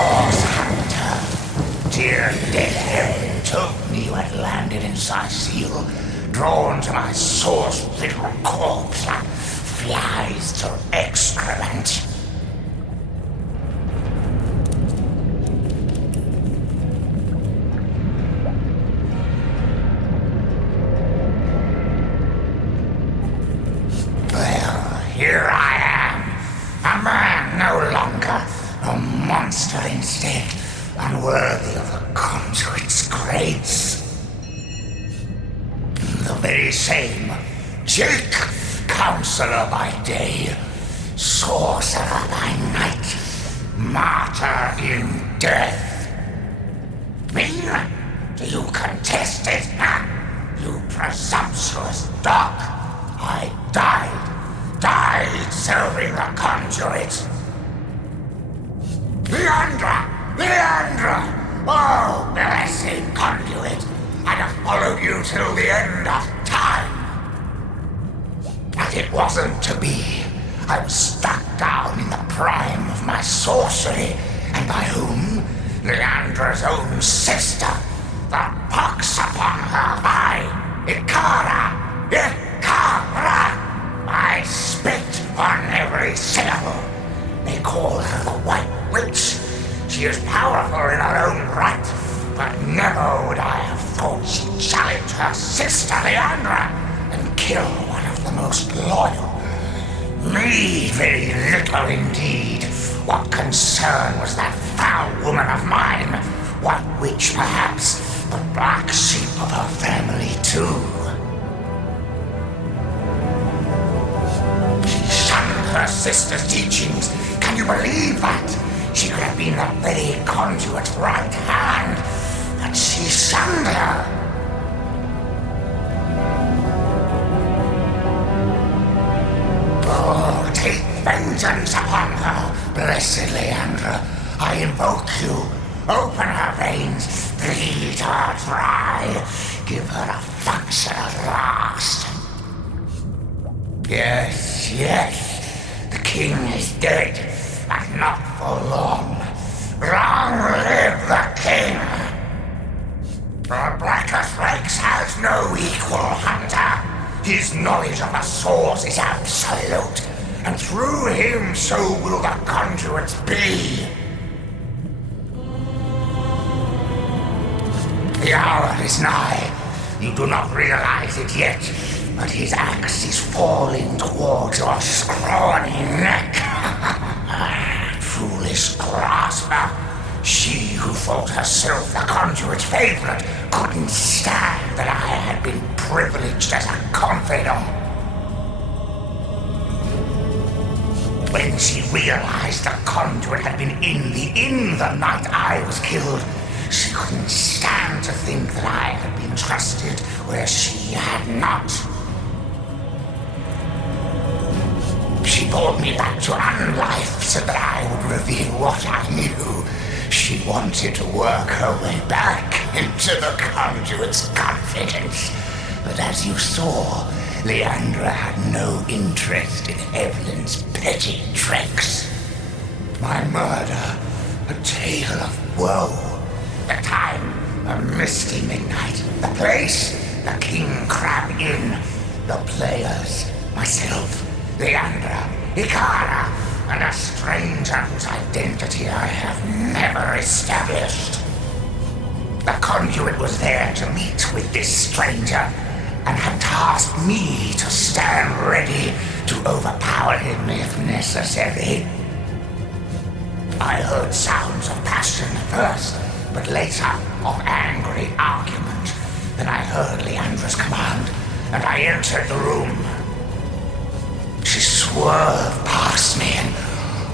Source Hunter. Dear dead Evelin told me you had landed in Cyseal, drawn to my source-riddled corpse like flies to excrement. Well, here I am. A man no longer, a monster instead, unworthy of a conduit's grace. The very same Jaque, counselor by day, sorcerer by night, martyr in death. Me? Do you contest it, huh? You presumptuous dog! I died serving the conduit. Leandra! Oh, blessed conduit! I'd have followed you till the end of time. But it wasn't to be. I was stuck down in the prime of my sorcery, and by whom? Leandra's own sister. The pox upon her by Ikara! I spit on every syllable. They call her the White Witch. She is powerful in her own right, but never would I have thought she'd challenge her sister Leandra and kill one of the most loyal. Me, very little indeed. What concern was that foul woman of mine? White Witch, perhaps, but black sheep of her family too. Her sister's teachings. Can you believe that? She could have been the very conduit's right hand, but she shunned her. Oh, take vengeance upon her, blessed Leandra. I invoke you. Open her veins, bleed her dry, give her a function at last. Yes. The king is dead, but not for long. Long live the king! The Blackest Rex has no equal, Hunter. His knowledge of the source is absolute, and through him so will the conduits be. The hour is nigh. You do not realize it yet, but his axe is falling towards your scrawny neck. Foolish grasper. She who thought herself the conduit's favorite couldn't stand that I had been privileged as a confidant. When she realized the conduit had been in the night I was killed, she couldn't stand to think that I had been trusted where she had not. She brought me back to unlife so that I would reveal what I knew. She wanted to work her way back into the conduit's confidence. But as you saw, Leandra had no interest in Evelin's petty tricks. My murder, a tale of woe. The time, a misty midnight. The place, the King Crab Inn. The players, myself, Leandra, Ikara, and a stranger whose identity I have never established. The conduit was there to meet with this stranger, and had tasked me to stand ready to overpower him if necessary. I heard sounds of passion first, but later of angry argument. Then I heard Leandra's command, and I entered the room. She swerved past me and,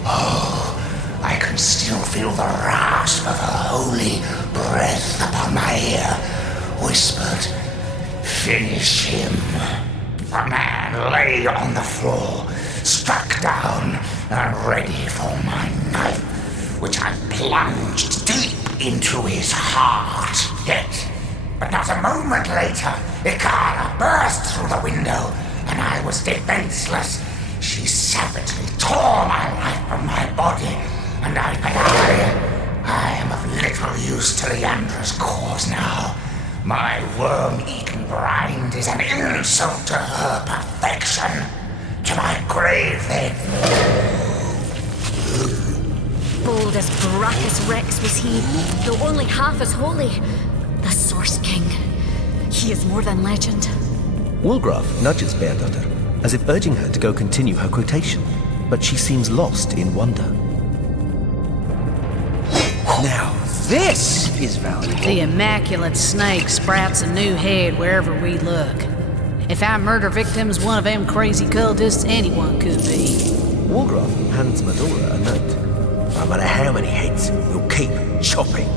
I can still feel the rasp of her holy breath upon my ear, whispered, "Finish him." The man lay on the floor, struck down and ready for my knife, which I plunged deep into his heart. Yet, but not a moment later, Ikara burst through the window, and I was defenseless. She savagely tore my life from my body, and I no use to Leandra's cause now. My worm-eaten rind is an insult to her perfection. To my grave, then. Bold as Brachus Rex was he, though only half as holy. The Source King. He is more than legend. Wulfram nudges Beardaughter, as if urging her to go continue her quotation, but she seems lost in wonder. Now, this is valuable. The immaculate snake sprouts a new head wherever we look. If our murder victim's one of them crazy cultists, anyone could be. Wulfram hands Medora a note. No matter how many heads, we'll keep chopping.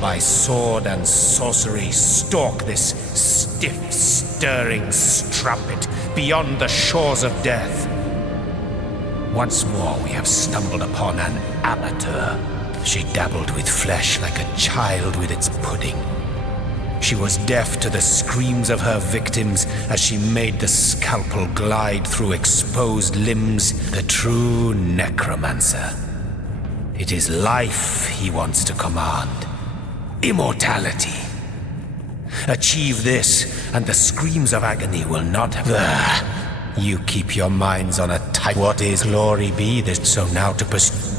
By sword and sorcery, stalk this stiff, stirring strumpet beyond the shores of death. Once more we have stumbled upon an amateur. She dabbled with flesh like a child with its pudding. She was deaf to the screams of her victims as she made the scalpel glide through exposed limbs. The true necromancer. It is life he wants to command. Immortality. Achieve this, and the screams of agony will not have... You keep your minds on a tight... What is glory be this? So now to pursue...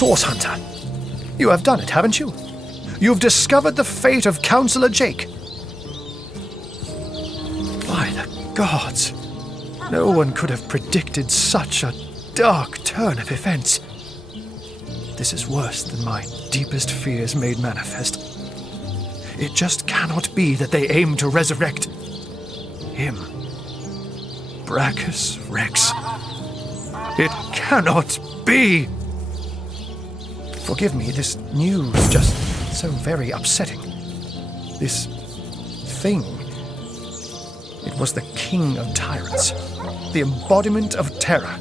Source Hunter. You have done it, haven't you? You've discovered the fate of Councillor Jaque. By the gods, no one could have predicted such a dark turn of events. This is worse than my deepest fears made manifest. It just cannot be that they aim to resurrect him. Brachus Rex. It cannot be! Forgive me, this news just so very upsetting. This thing. It was the king of tyrants, the embodiment of terror.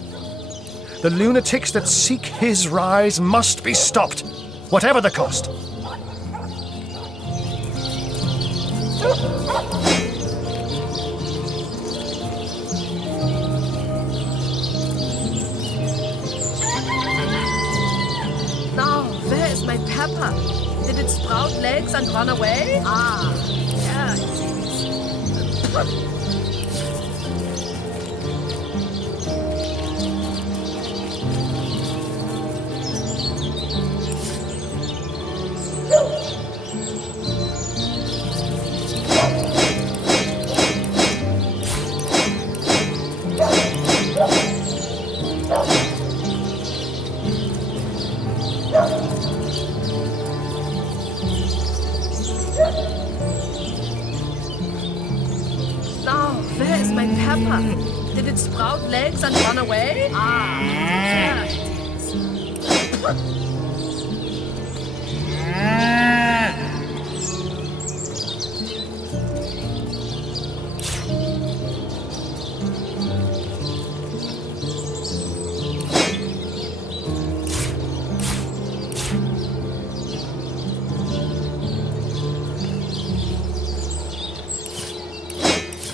The lunatics that seek his rise must be stopped, whatever the cost. Now, where is my pepper? Did it sprout legs and run away? Ah, yeah, it is. Did it sprout legs and run away? Ah, there it is.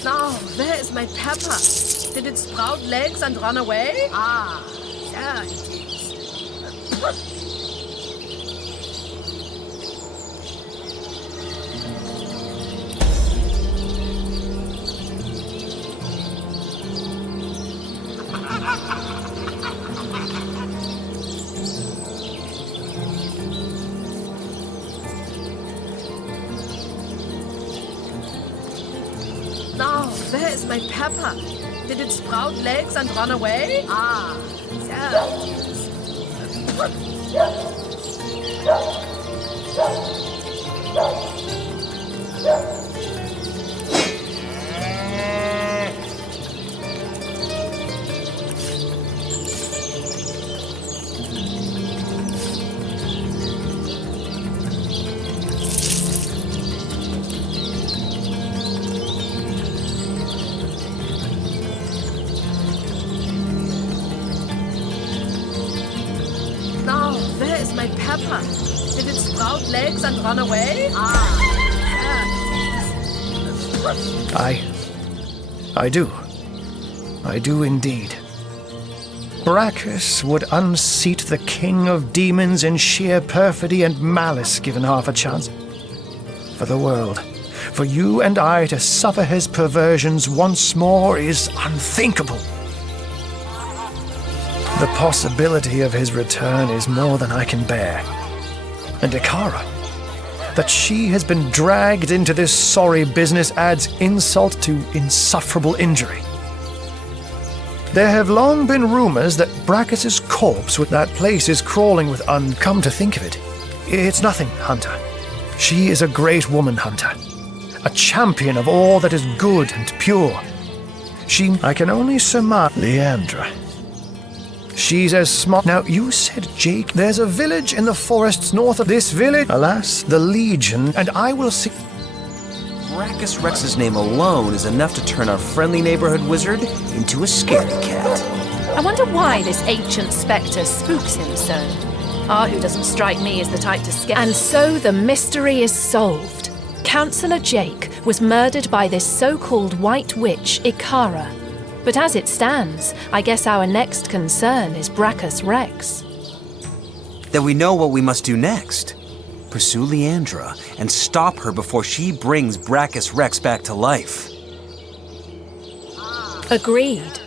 Now, where is my pepper? Did it sprout legs and run away? Ah, there it is. Now, where is my pepper? Did it sprout legs and run away? Ah, there it is. My pepper. Did it sprout legs and run away? Ah, there it is. I do. I do indeed. Brachus would unseat the king of demons in sheer perfidy and malice given half a chance. For the world, for you and I to suffer his perversions once more is unthinkable. The possibility of his return is more than I can bear. And Ikara, that she has been dragged into this sorry business adds insult to insufferable injury. There have long been rumors that Brachus's corpse with that place is crawling with come to think of it. It's nothing, Hunter. She is a great woman, Hunter. A champion of all that is good and pure. I can only surmise, Leandra. She's as smart. Now, you said, Jaque, there's a village in the forests north of this village. Alas, the Legion, and I will see... Brachus Rex's name alone is enough to turn our friendly neighborhood wizard into a scaredy cat. I wonder why this ancient spectre spooks him so. Arhu doesn't strike me as the type to scare. And so the mystery is solved. Councillor Jaque was murdered by this so-called White Witch, Ikara. But as it stands, I guess our next concern is Brachus Rex. Then we know what we must do next. Pursue Leandra and stop her before she brings Brachus Rex back to life. Agreed.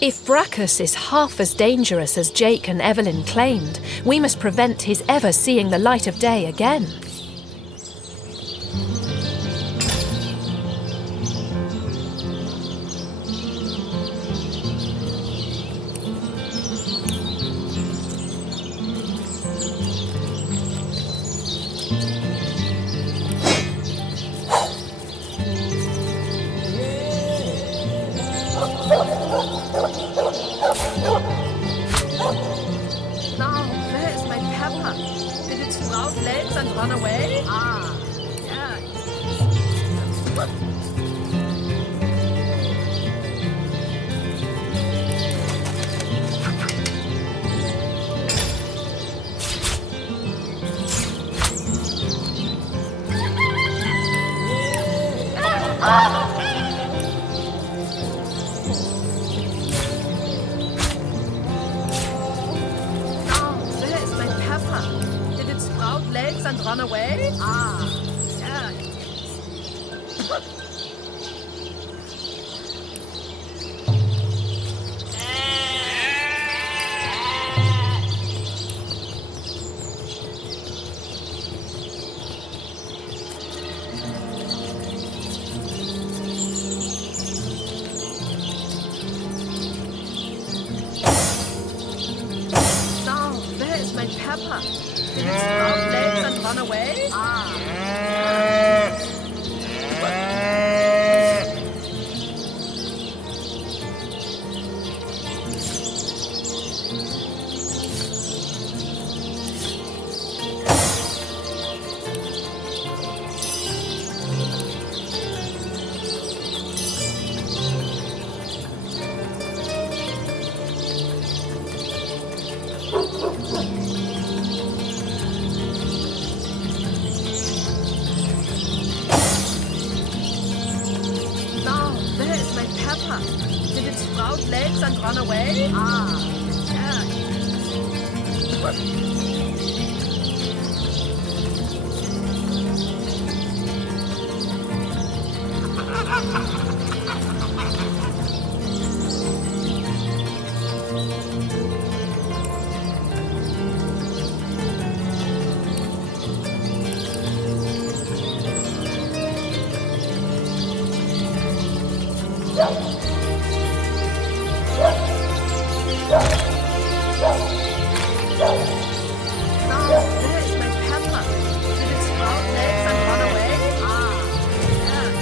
If Brachus is half as dangerous as Jake and Evelin claimed, we must prevent his ever seeing the light of day again. Now, where is my pepper? Did it sprout legs and run away? Ah, yeah. Did it sprout legs and run away? Ah, yeah. Now, where is my pepper? Did it sprout legs and run away? Ah. Now, where is my pepper? Did it sprout legs and run away? Ah, yeah. Now, where is my pepper? Did it sprout legs and run away? Ah,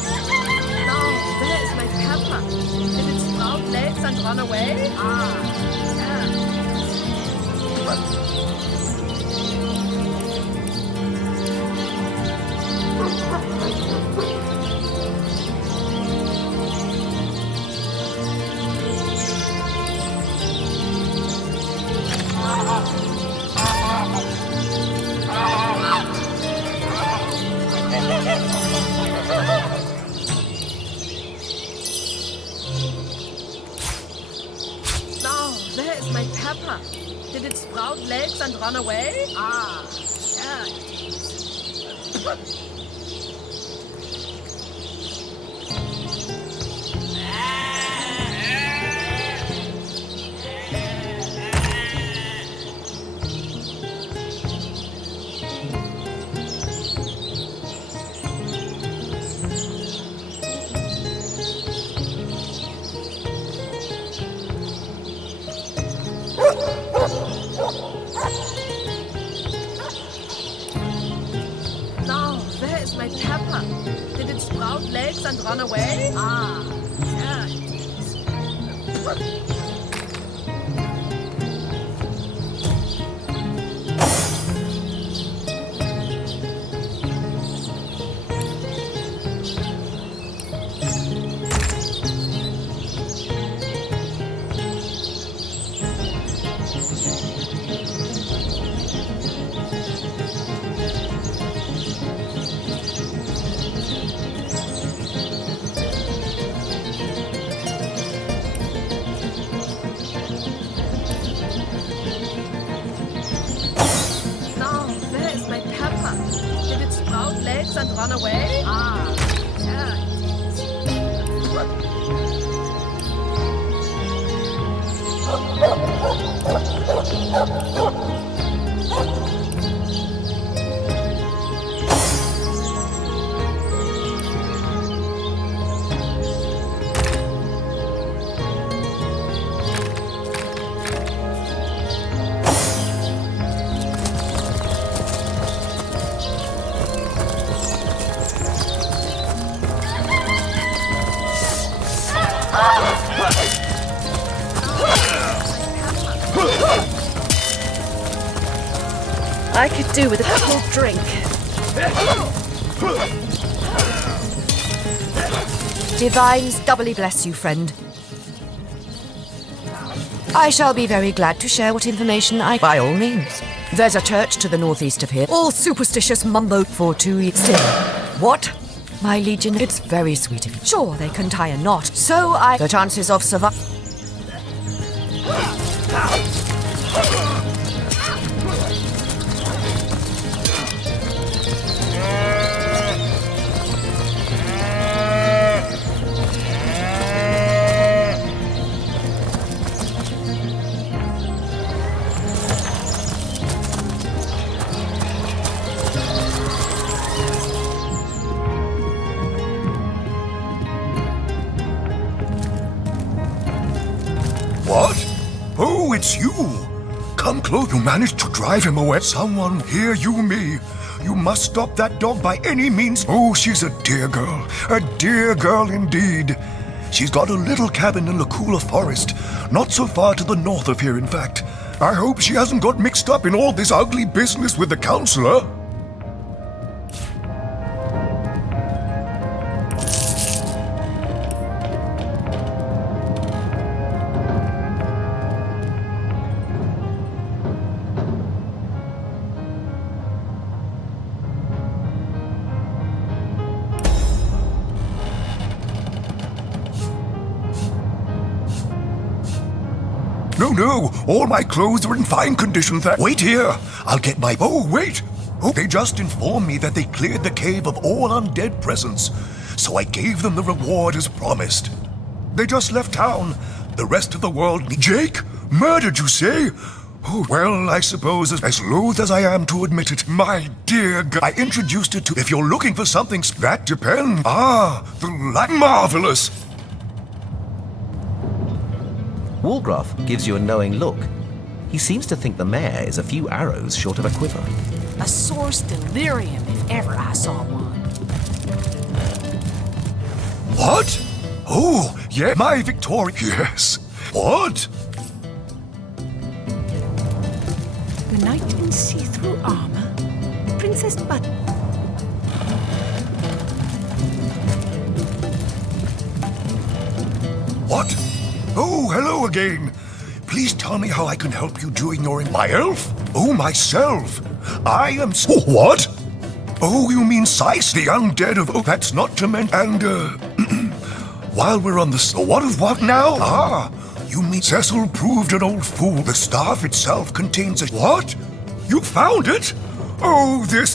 Now, where is my pepper? Did it sprout legs and run away? Ah, Now, where is my pepper? Did it sprout legs and run away? Ah, yeah. Now, where is my pepper? Did it sprout legs and run away? Ah, yeah. away? Ah, yeah. I could do with a cold drink. Divines doubly bless you, friend. I shall be very glad to share what information I... By all means. There's a church to the northeast of here. All superstitious mumbo for 2 weeks. Still. What? My legion, it's very sweet of you. Sure, they can tie a knot. So the chances of survival... What? Oh, it's you! Come close. You managed to drive him away. Someone, hear you me. You must stop that dog by any means. Oh, she's a dear girl indeed. She's got a little cabin in the cooler forest, not so far to the north of here, in fact. I hope she hasn't got mixed up in all this ugly business with the counselor. No, all my clothes are in fine condition. Wait here, I'll get my... Oh, wait! Oh, they just informed me that they cleared the cave of all undead presence, so I gave them the reward as promised. They just left town. The rest of the world... Jake? Murdered, you say? Oh, well, I suppose as loath as I am to admit it, my dear girl, I introduced it to... If you're looking for something... That depends. Ah, the light... Marvelous! Wulfram gives you a knowing look. He seems to think the mare is a few arrows short of a quiver. A source delirium, if ever I saw one. What? Oh, yeah, my Victoria. Yes. What? The knight in see-through armor, Princess Bud. What? Oh, hello again. Please tell me how I can help you during your... My elf? Oh, myself. I am... What? Oh, you mean Cyseal, the undead of... Oh, that's not to mention... And, while we're on the... What of what now? Ah, you mean Cecil proved an old fool. The staff itself contains a... What? You found it? Oh, this...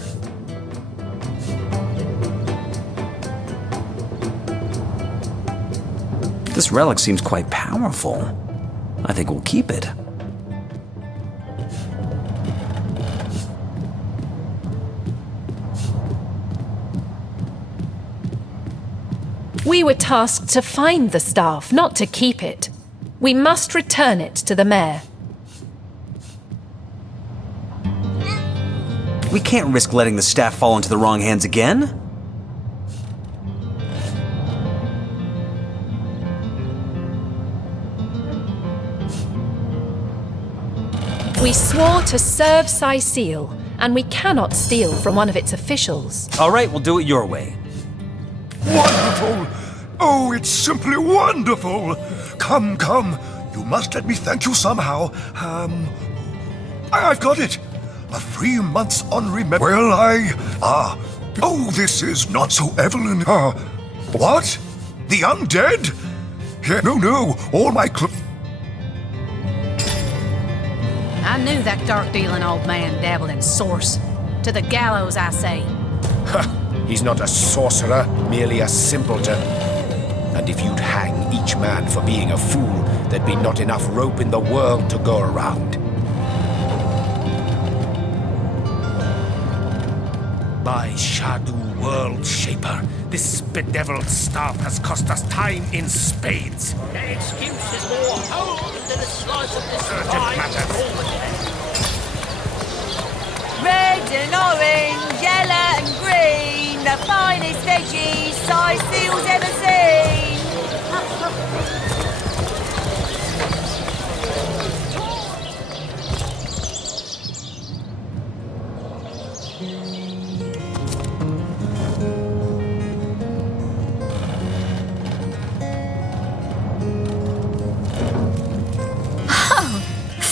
This relic seems quite powerful. I think we'll keep it. We were tasked to find the staff, not to keep it. We must return it to the mayor. We can't risk letting the staff fall into the wrong hands again. We swore to serve Cyseal, and we cannot steal from one of its officials. All right, we'll do it your way. Wonderful! Oh, it's simply wonderful! Come, come. You must let me thank you somehow. I've got it. A 3 months on remember. Well, oh, this is not so Evelin. What? The undead? Yeah, no, all my I knew that dark-dealing old man dabbled in source. To the gallows, I say. He's not a sorcerer, merely a simpleton. And if you'd hang each man for being a fool, there'd be not enough rope in the world to go around. By Shadu World Shaper, this bedeviled staff has cost us time in spades. That excuse is more hole than a slice of this Urgent pie. matters. Red and orange, yellow and green, the finest veggies Cyseal's ever seen.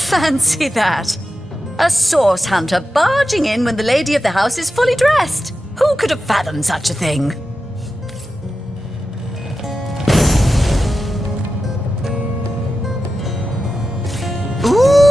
Fancy that! A source hunter barging in when the lady of the house is fully dressed. Who could have fathomed such a thing? Ooh!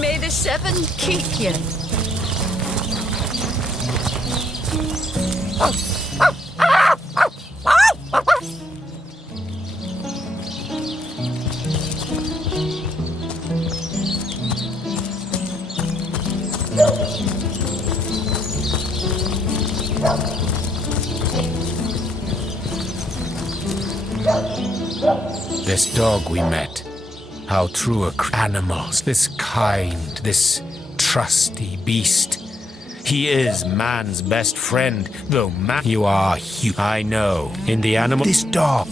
May the seven keep you. This dog we met, how true animals, this kind, this trusty beast. He is man's best friend, though man you are human. I know, in the animal, this dog